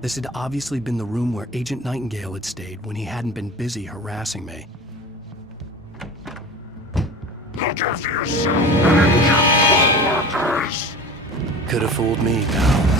This had obviously been the room where Agent Nightingale had stayed when he hadn't been busy harassing me. Look after yourself and your co-workers! Could have fooled me, pal.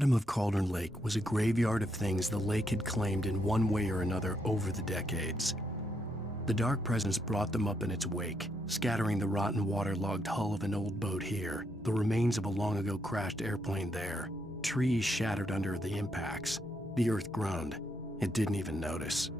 bottom of Cauldron Lake was a graveyard of things the lake had claimed in one way or another over the decades. The dark presence brought them up in its wake, scattering the rotten waterlogged hull of an old boat here, the remains of a long-ago crashed airplane there, trees shattered under the impacts. The earth groaned. It didn't even notice.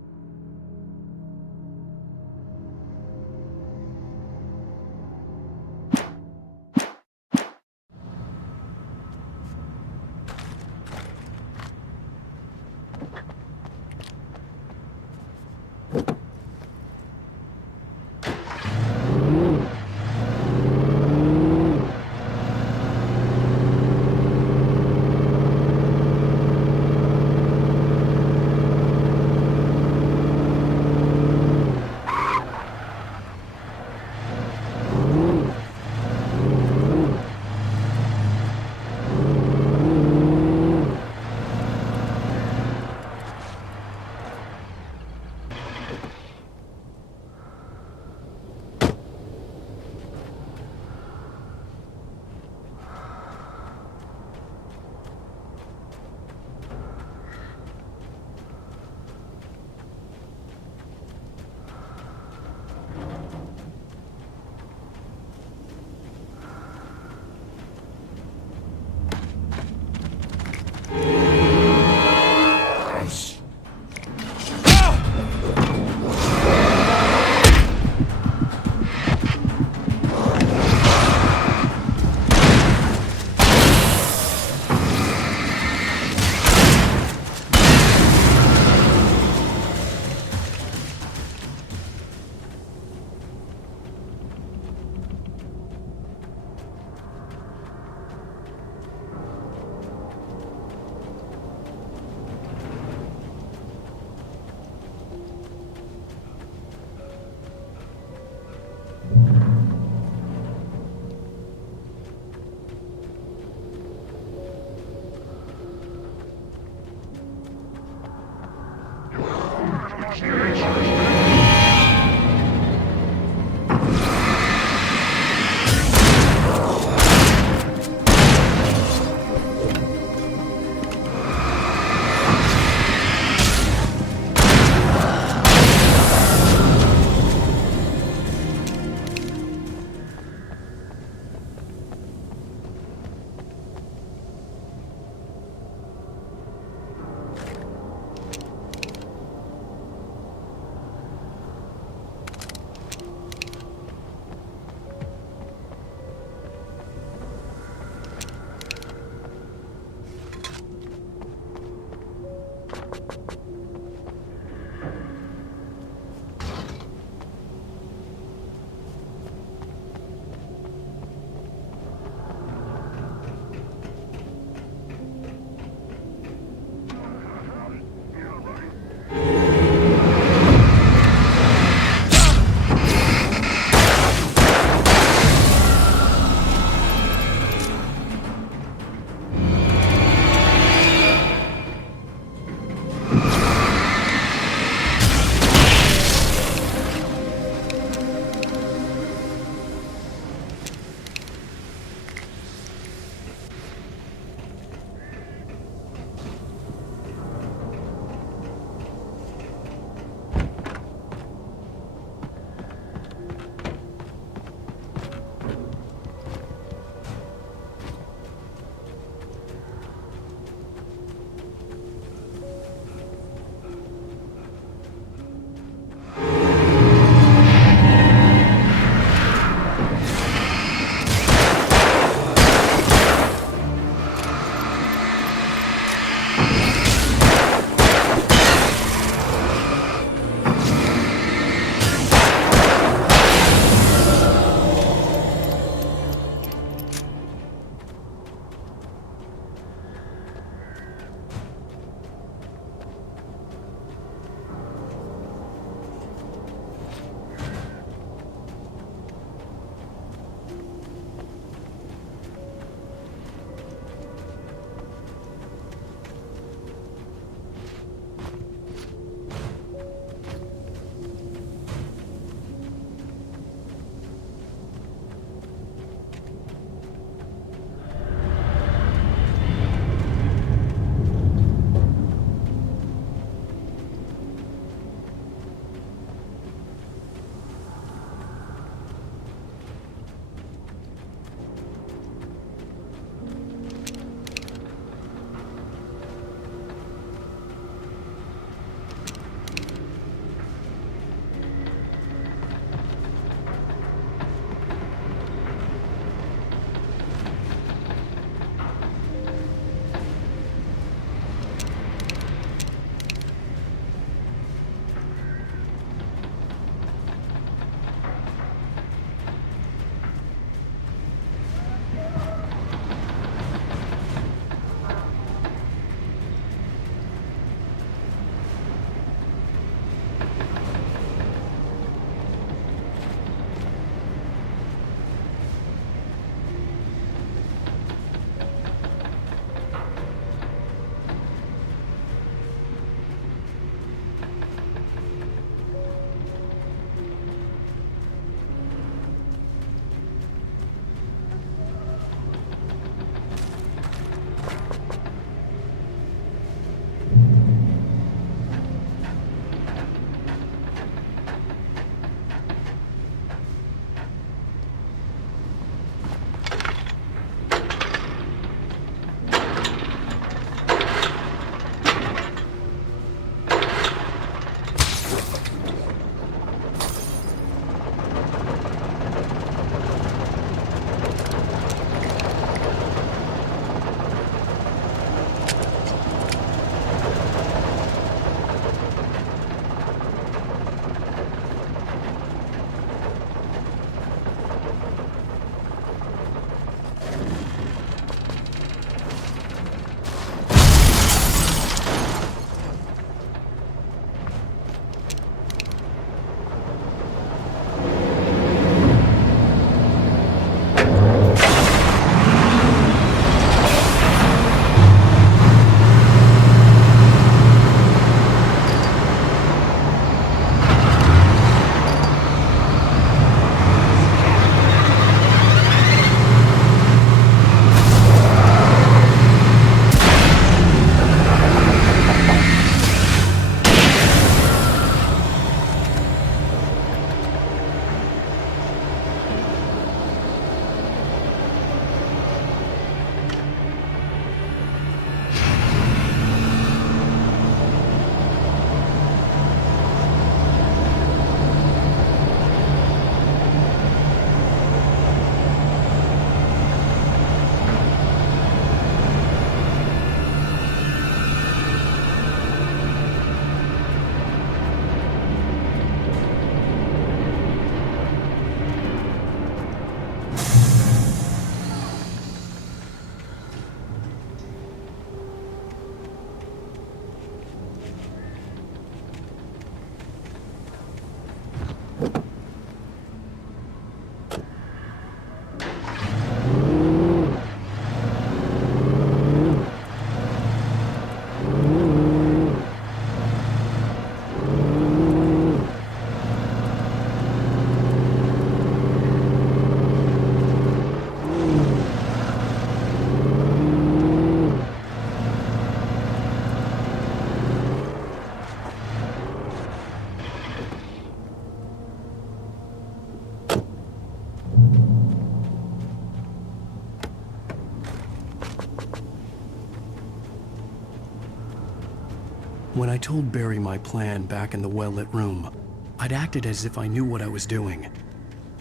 When I told Barry my plan back in the well-lit room, I'd acted as if I knew what I was doing.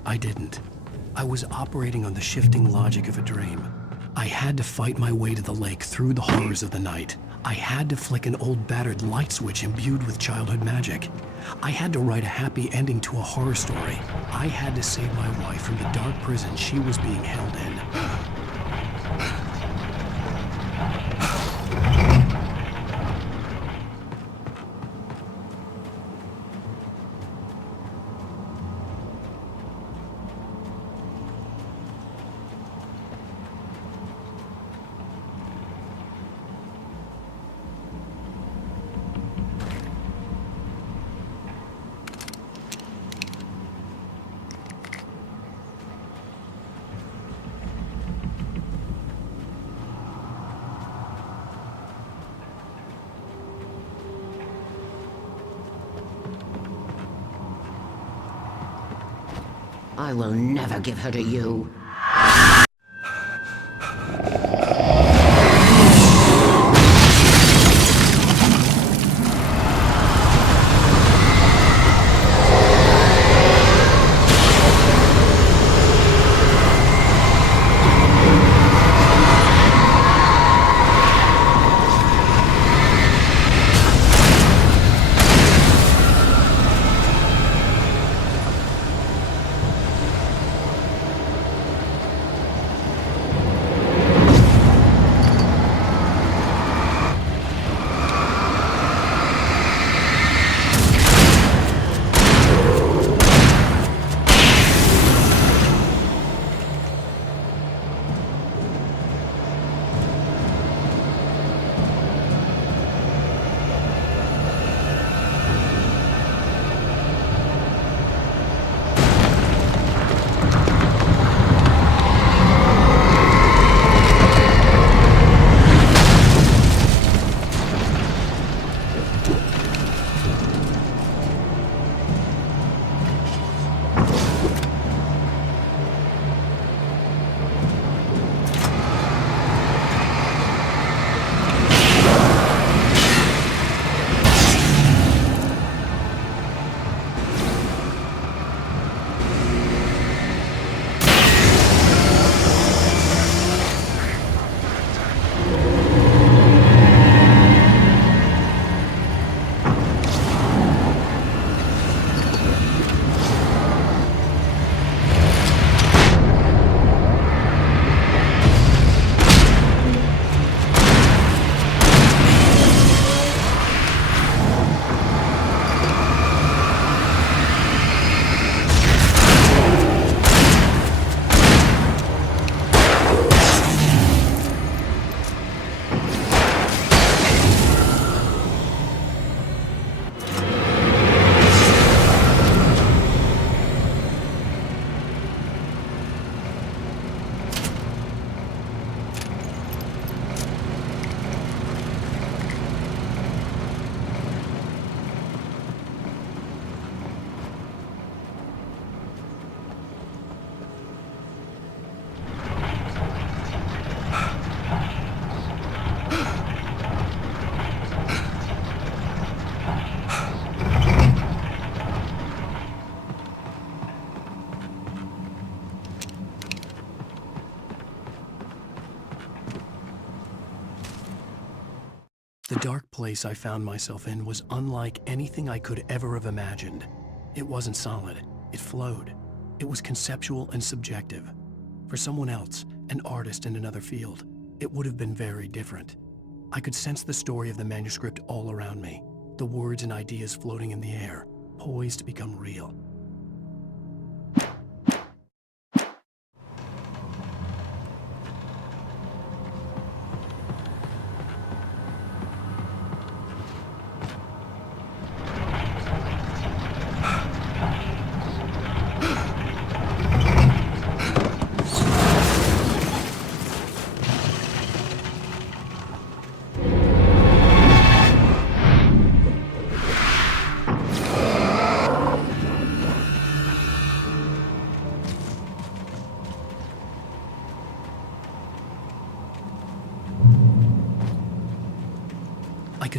I didn't. I was operating on the shifting logic of a dream. I had to fight my way to the lake through the horrors of the night. I had to flick an old battered light switch imbued with childhood magic. I had to write a happy ending to a horror story. I had to save my wife from the dark prison she was being held in. I will never give her to you. The dark place I found myself in was unlike anything I could ever have imagined. It wasn't solid, it flowed. It was conceptual and subjective. For someone else, an artist in another field, it would have been very different. I could sense the story of the manuscript all around me, the words and ideas floating in the air, poised to become real.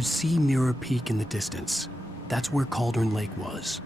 could see Mirror Peak in the distance. That's where Cauldron Lake was.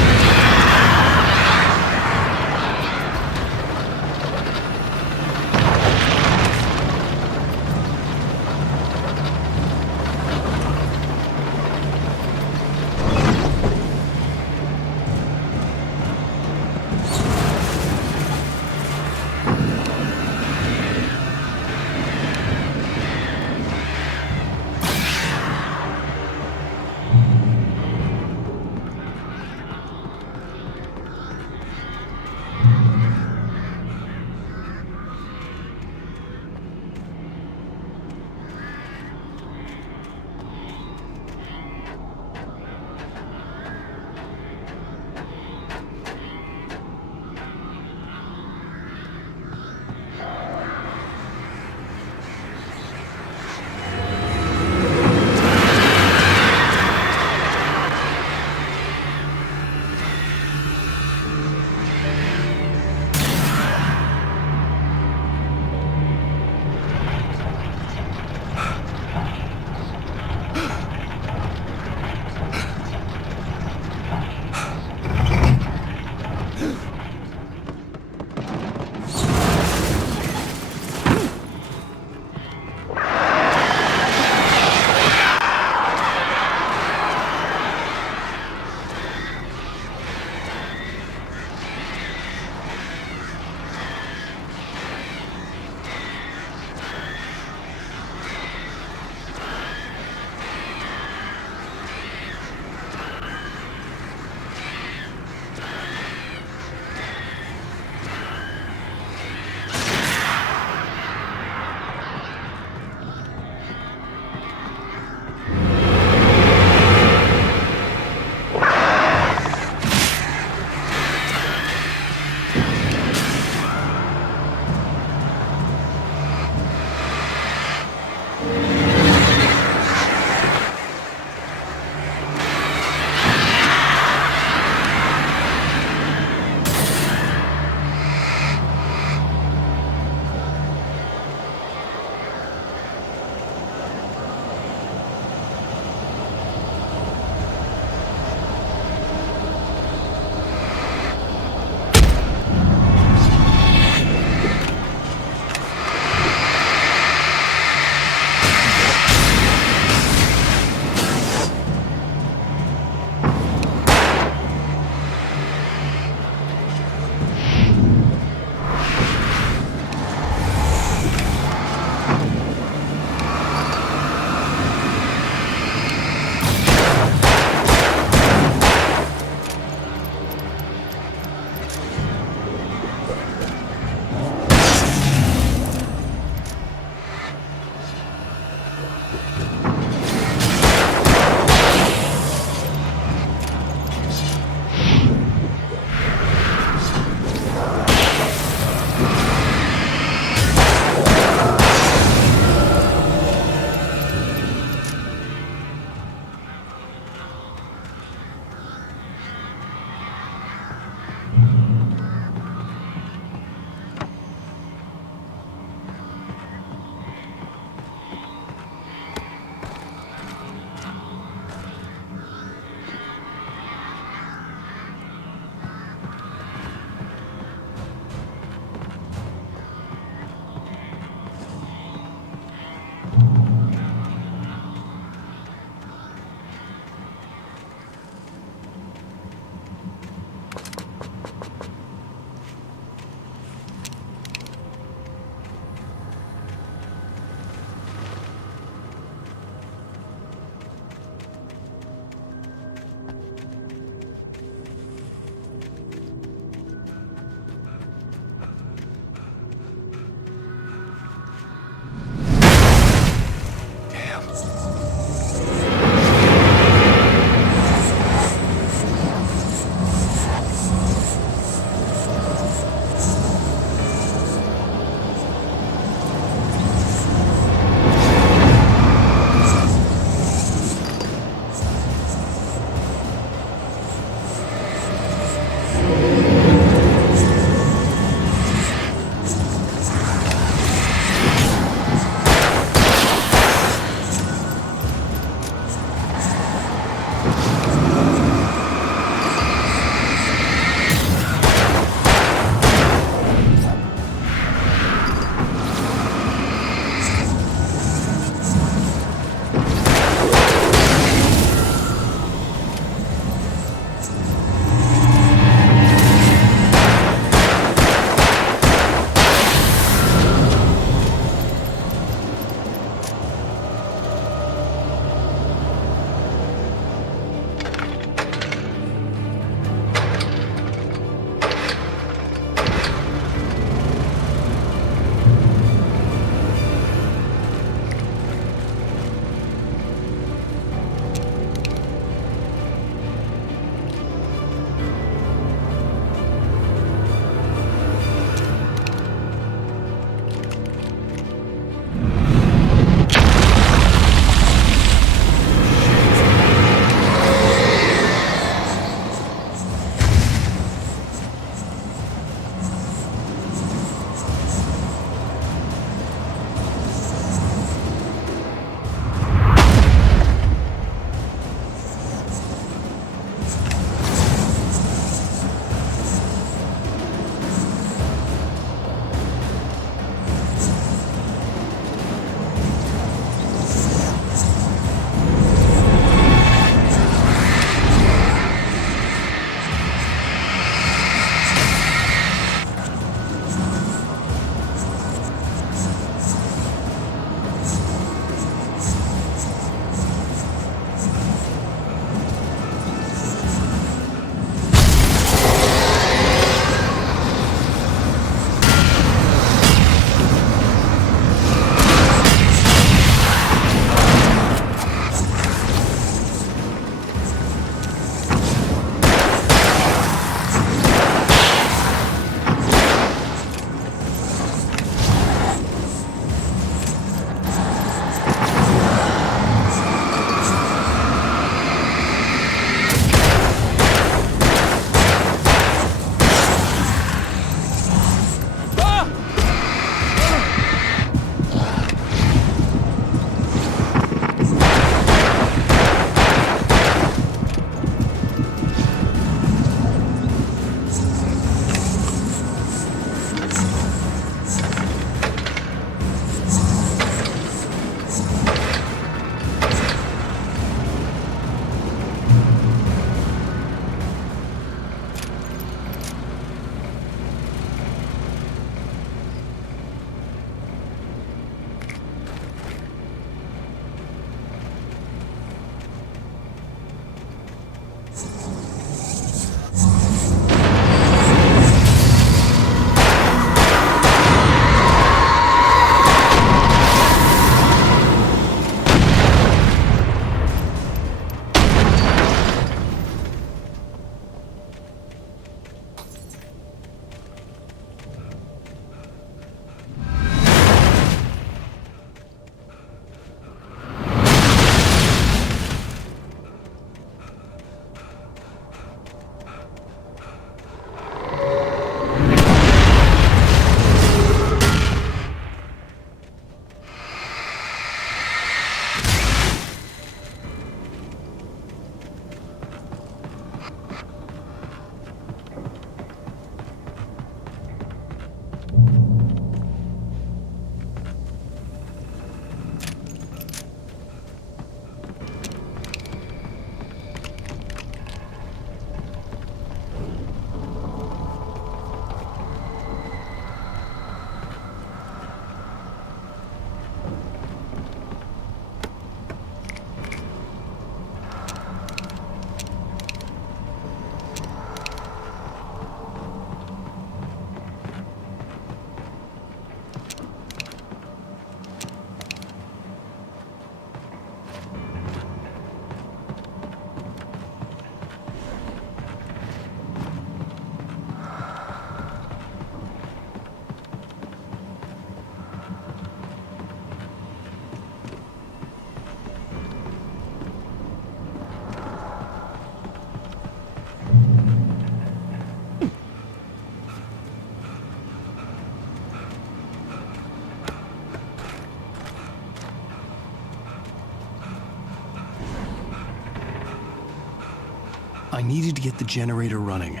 needed to get the generator running.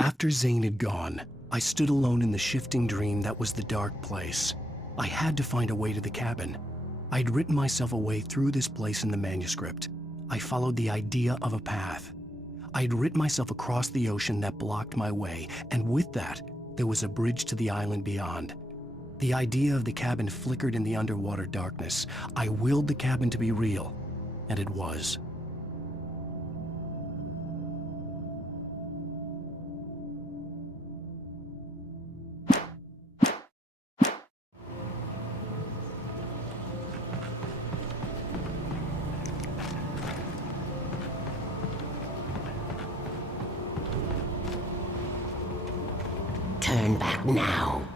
After Zane had gone, I stood alone in the shifting dream that was the dark place. I had to find a way to the cabin. I'd written myself a way through this place in the manuscript. I followed the idea of a path. I'd written myself across the ocean that blocked my way, and with that, there was a bridge to the island beyond. The idea of the cabin flickered in the underwater darkness. I willed the cabin to be real, and it was. Turn back now.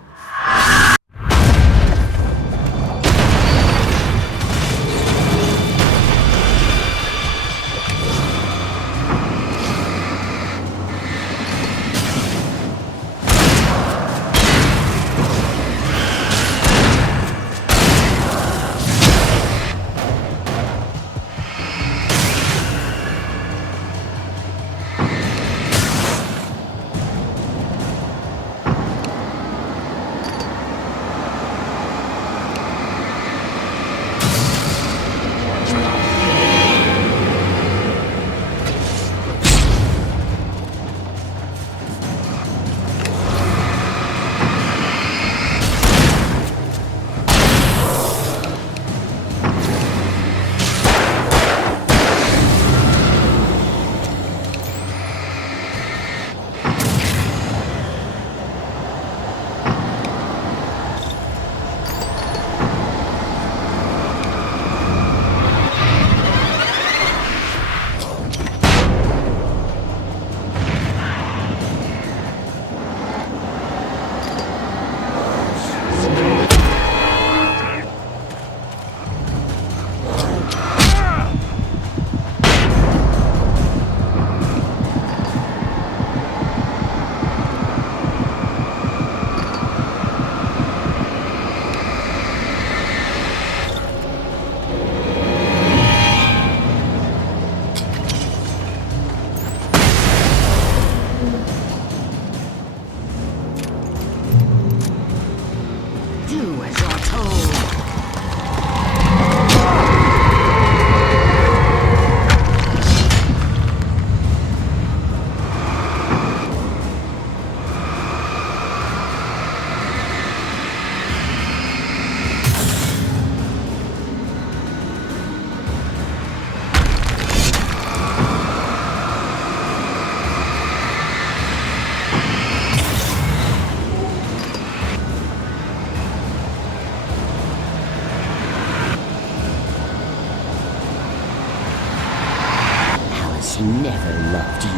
he never loved you.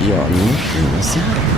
Your mission is up.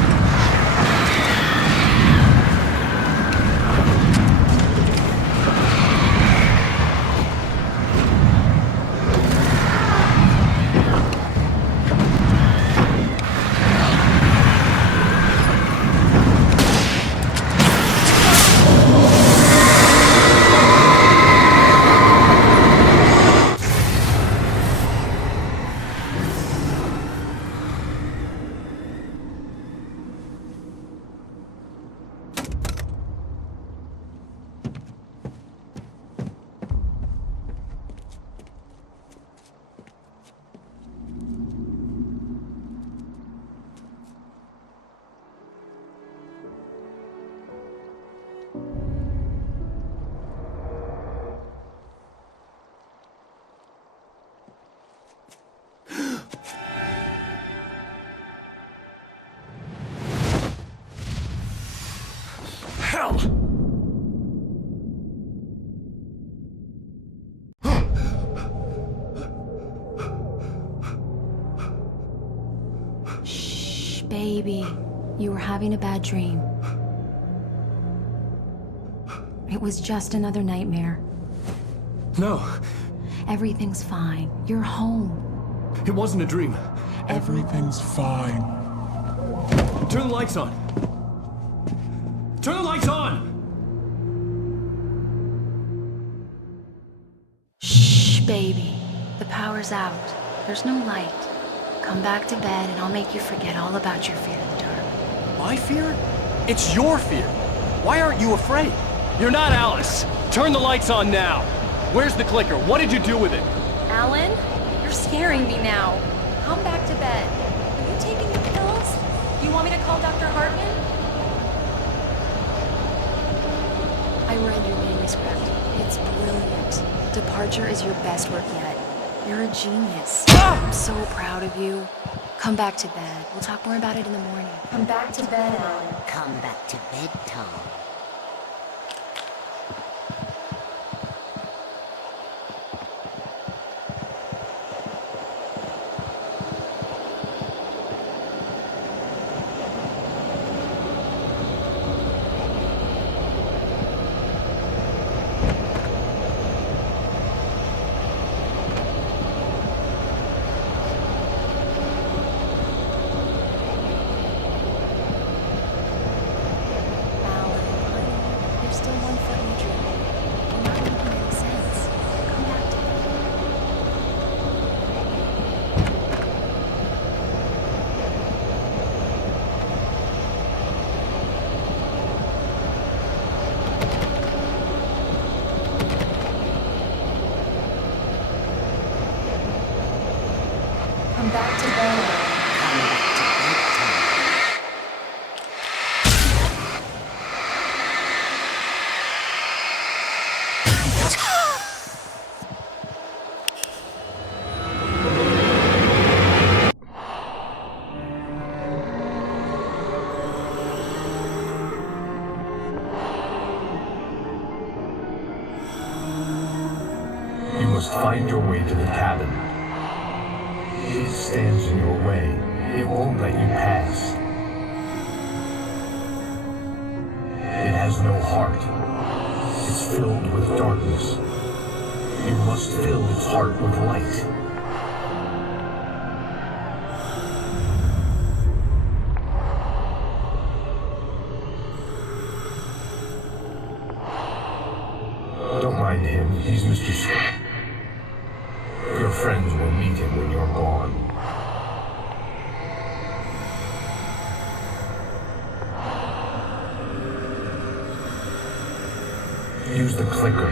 Shh, baby. You were having a bad dream. It was just another nightmare. No. Everything's fine. You're home. It wasn't a dream. Everything's fine. Turn the lights on. Turn the lights on! Shh, baby. The power's out. There's no light. Come back to bed and I'll make you forget all about your fear in the dark. My fear? It's your fear. Why aren't you afraid? You're not Alice. Turn the lights on now. Where's the clicker? What did you do with it? Alan, you're scaring me now. Come back to bed. Are you taking your pills? You want me to call Dr. Hartman? I read your manuscript. It's brilliant. Departure is your best work yet. You're a genius. I'm so proud of you. Come back to bed. We'll talk more about it in the morning. Come back to bed, Alan. Come back to bed, Tom. Come back to bed. You must find your way to the cabin. It stands in your way. It won't let you pass. It has no heart. It's filled with darkness. You must fill its heart with light. Don't mind him. He's Mr. Scott. Your friends will meet him when you're gone. Use the clicker.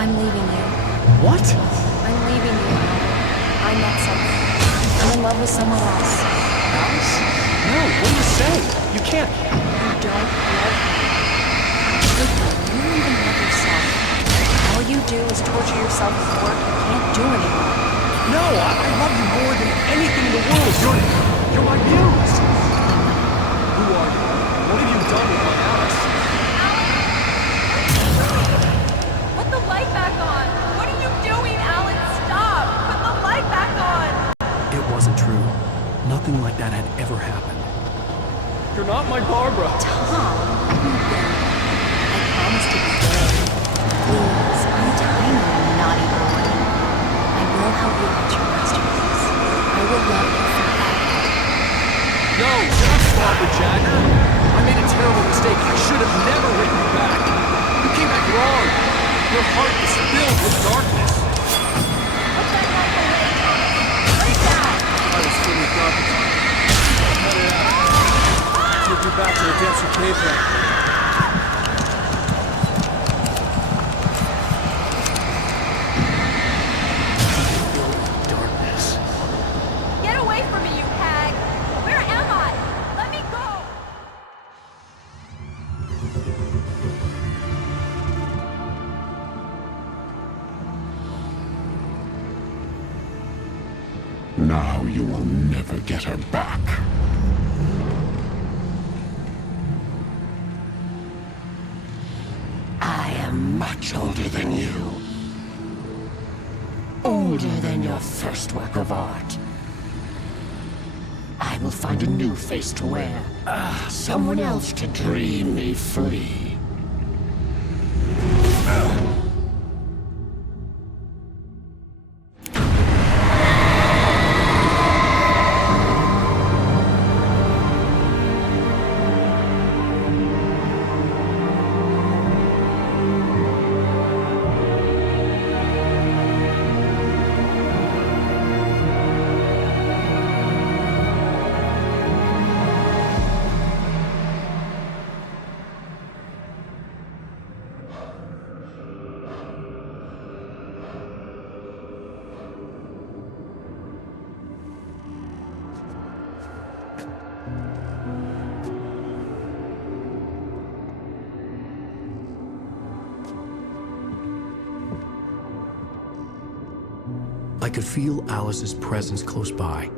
I'm leaving you. What? I'm leaving you. I met someone. I'm in love with someone else. Alice? No, what do you say? You can't. You don't love me. You don't even love yourself. All you do is torture yourself with work you can't do anymore. No, I love you more than anything in the world. You're my muse. Who are you? What have you done with my Alice? Put the light back on! What are you doing, Alan? Stop! Put the light back on! It wasn't true. Nothing like that had ever happened. You're not my Barbara. Tom, I promise to be good. Please, I'm tiny, naughty boy. I will help you write your masterpiece. I will love you forever. No, don't stop it, Jagger. I made a terrible mistake. I should have never written you back. You came back wrong. Your heart is filled with darkness. Put that light away, Thomas! Break that! I was filled with darkness. Cut it out. Take you back to the depths of cave then. Get away from me, you hag! Where am I? Let me go! Now you will never get her back. I am much older than you. Older than your first work of art. I will find a new face to wear. Someone else to dream me free. I could feel Alice's presence close by.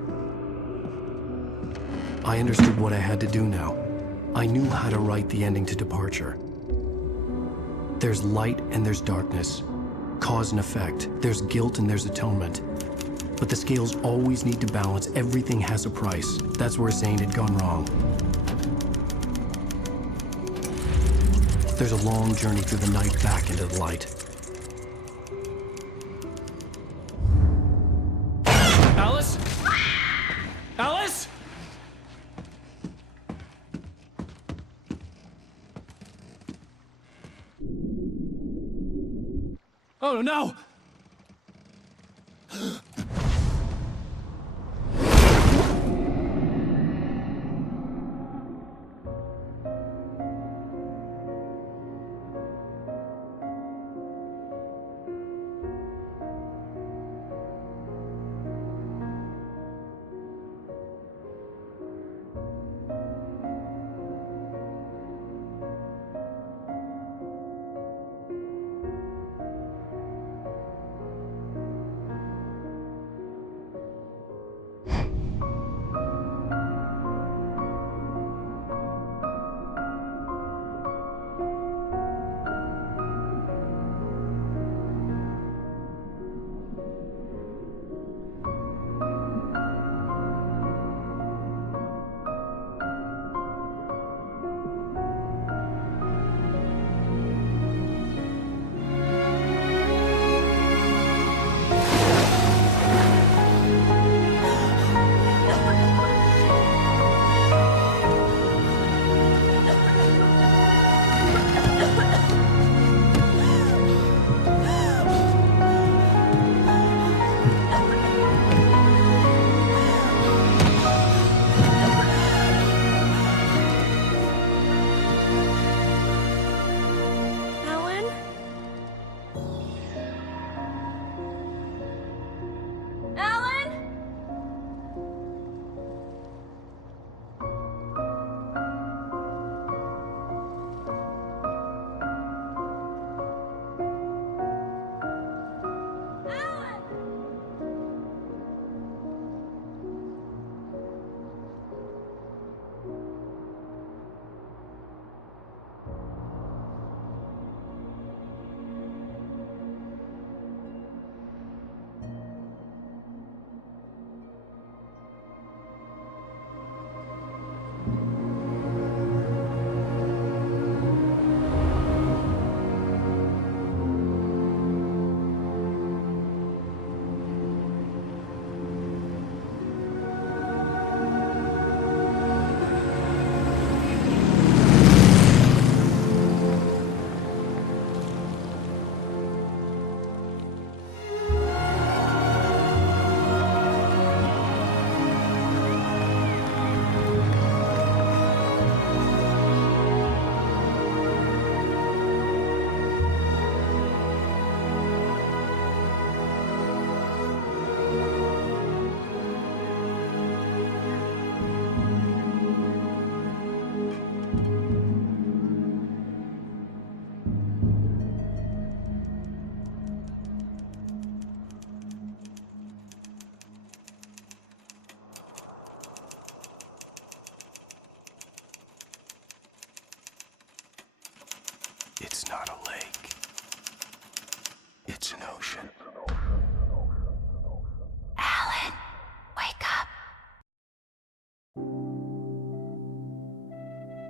I understood what I had to do now. I knew how to write the ending to Departure. There's light and there's darkness. Cause and effect. There's guilt and there's atonement. But the scales always need to balance. Everything has a price. That's where Zane had gone wrong. There's a long journey through the night back into the light. Alice? Alice? Oh no! It's not a lake. It's an ocean.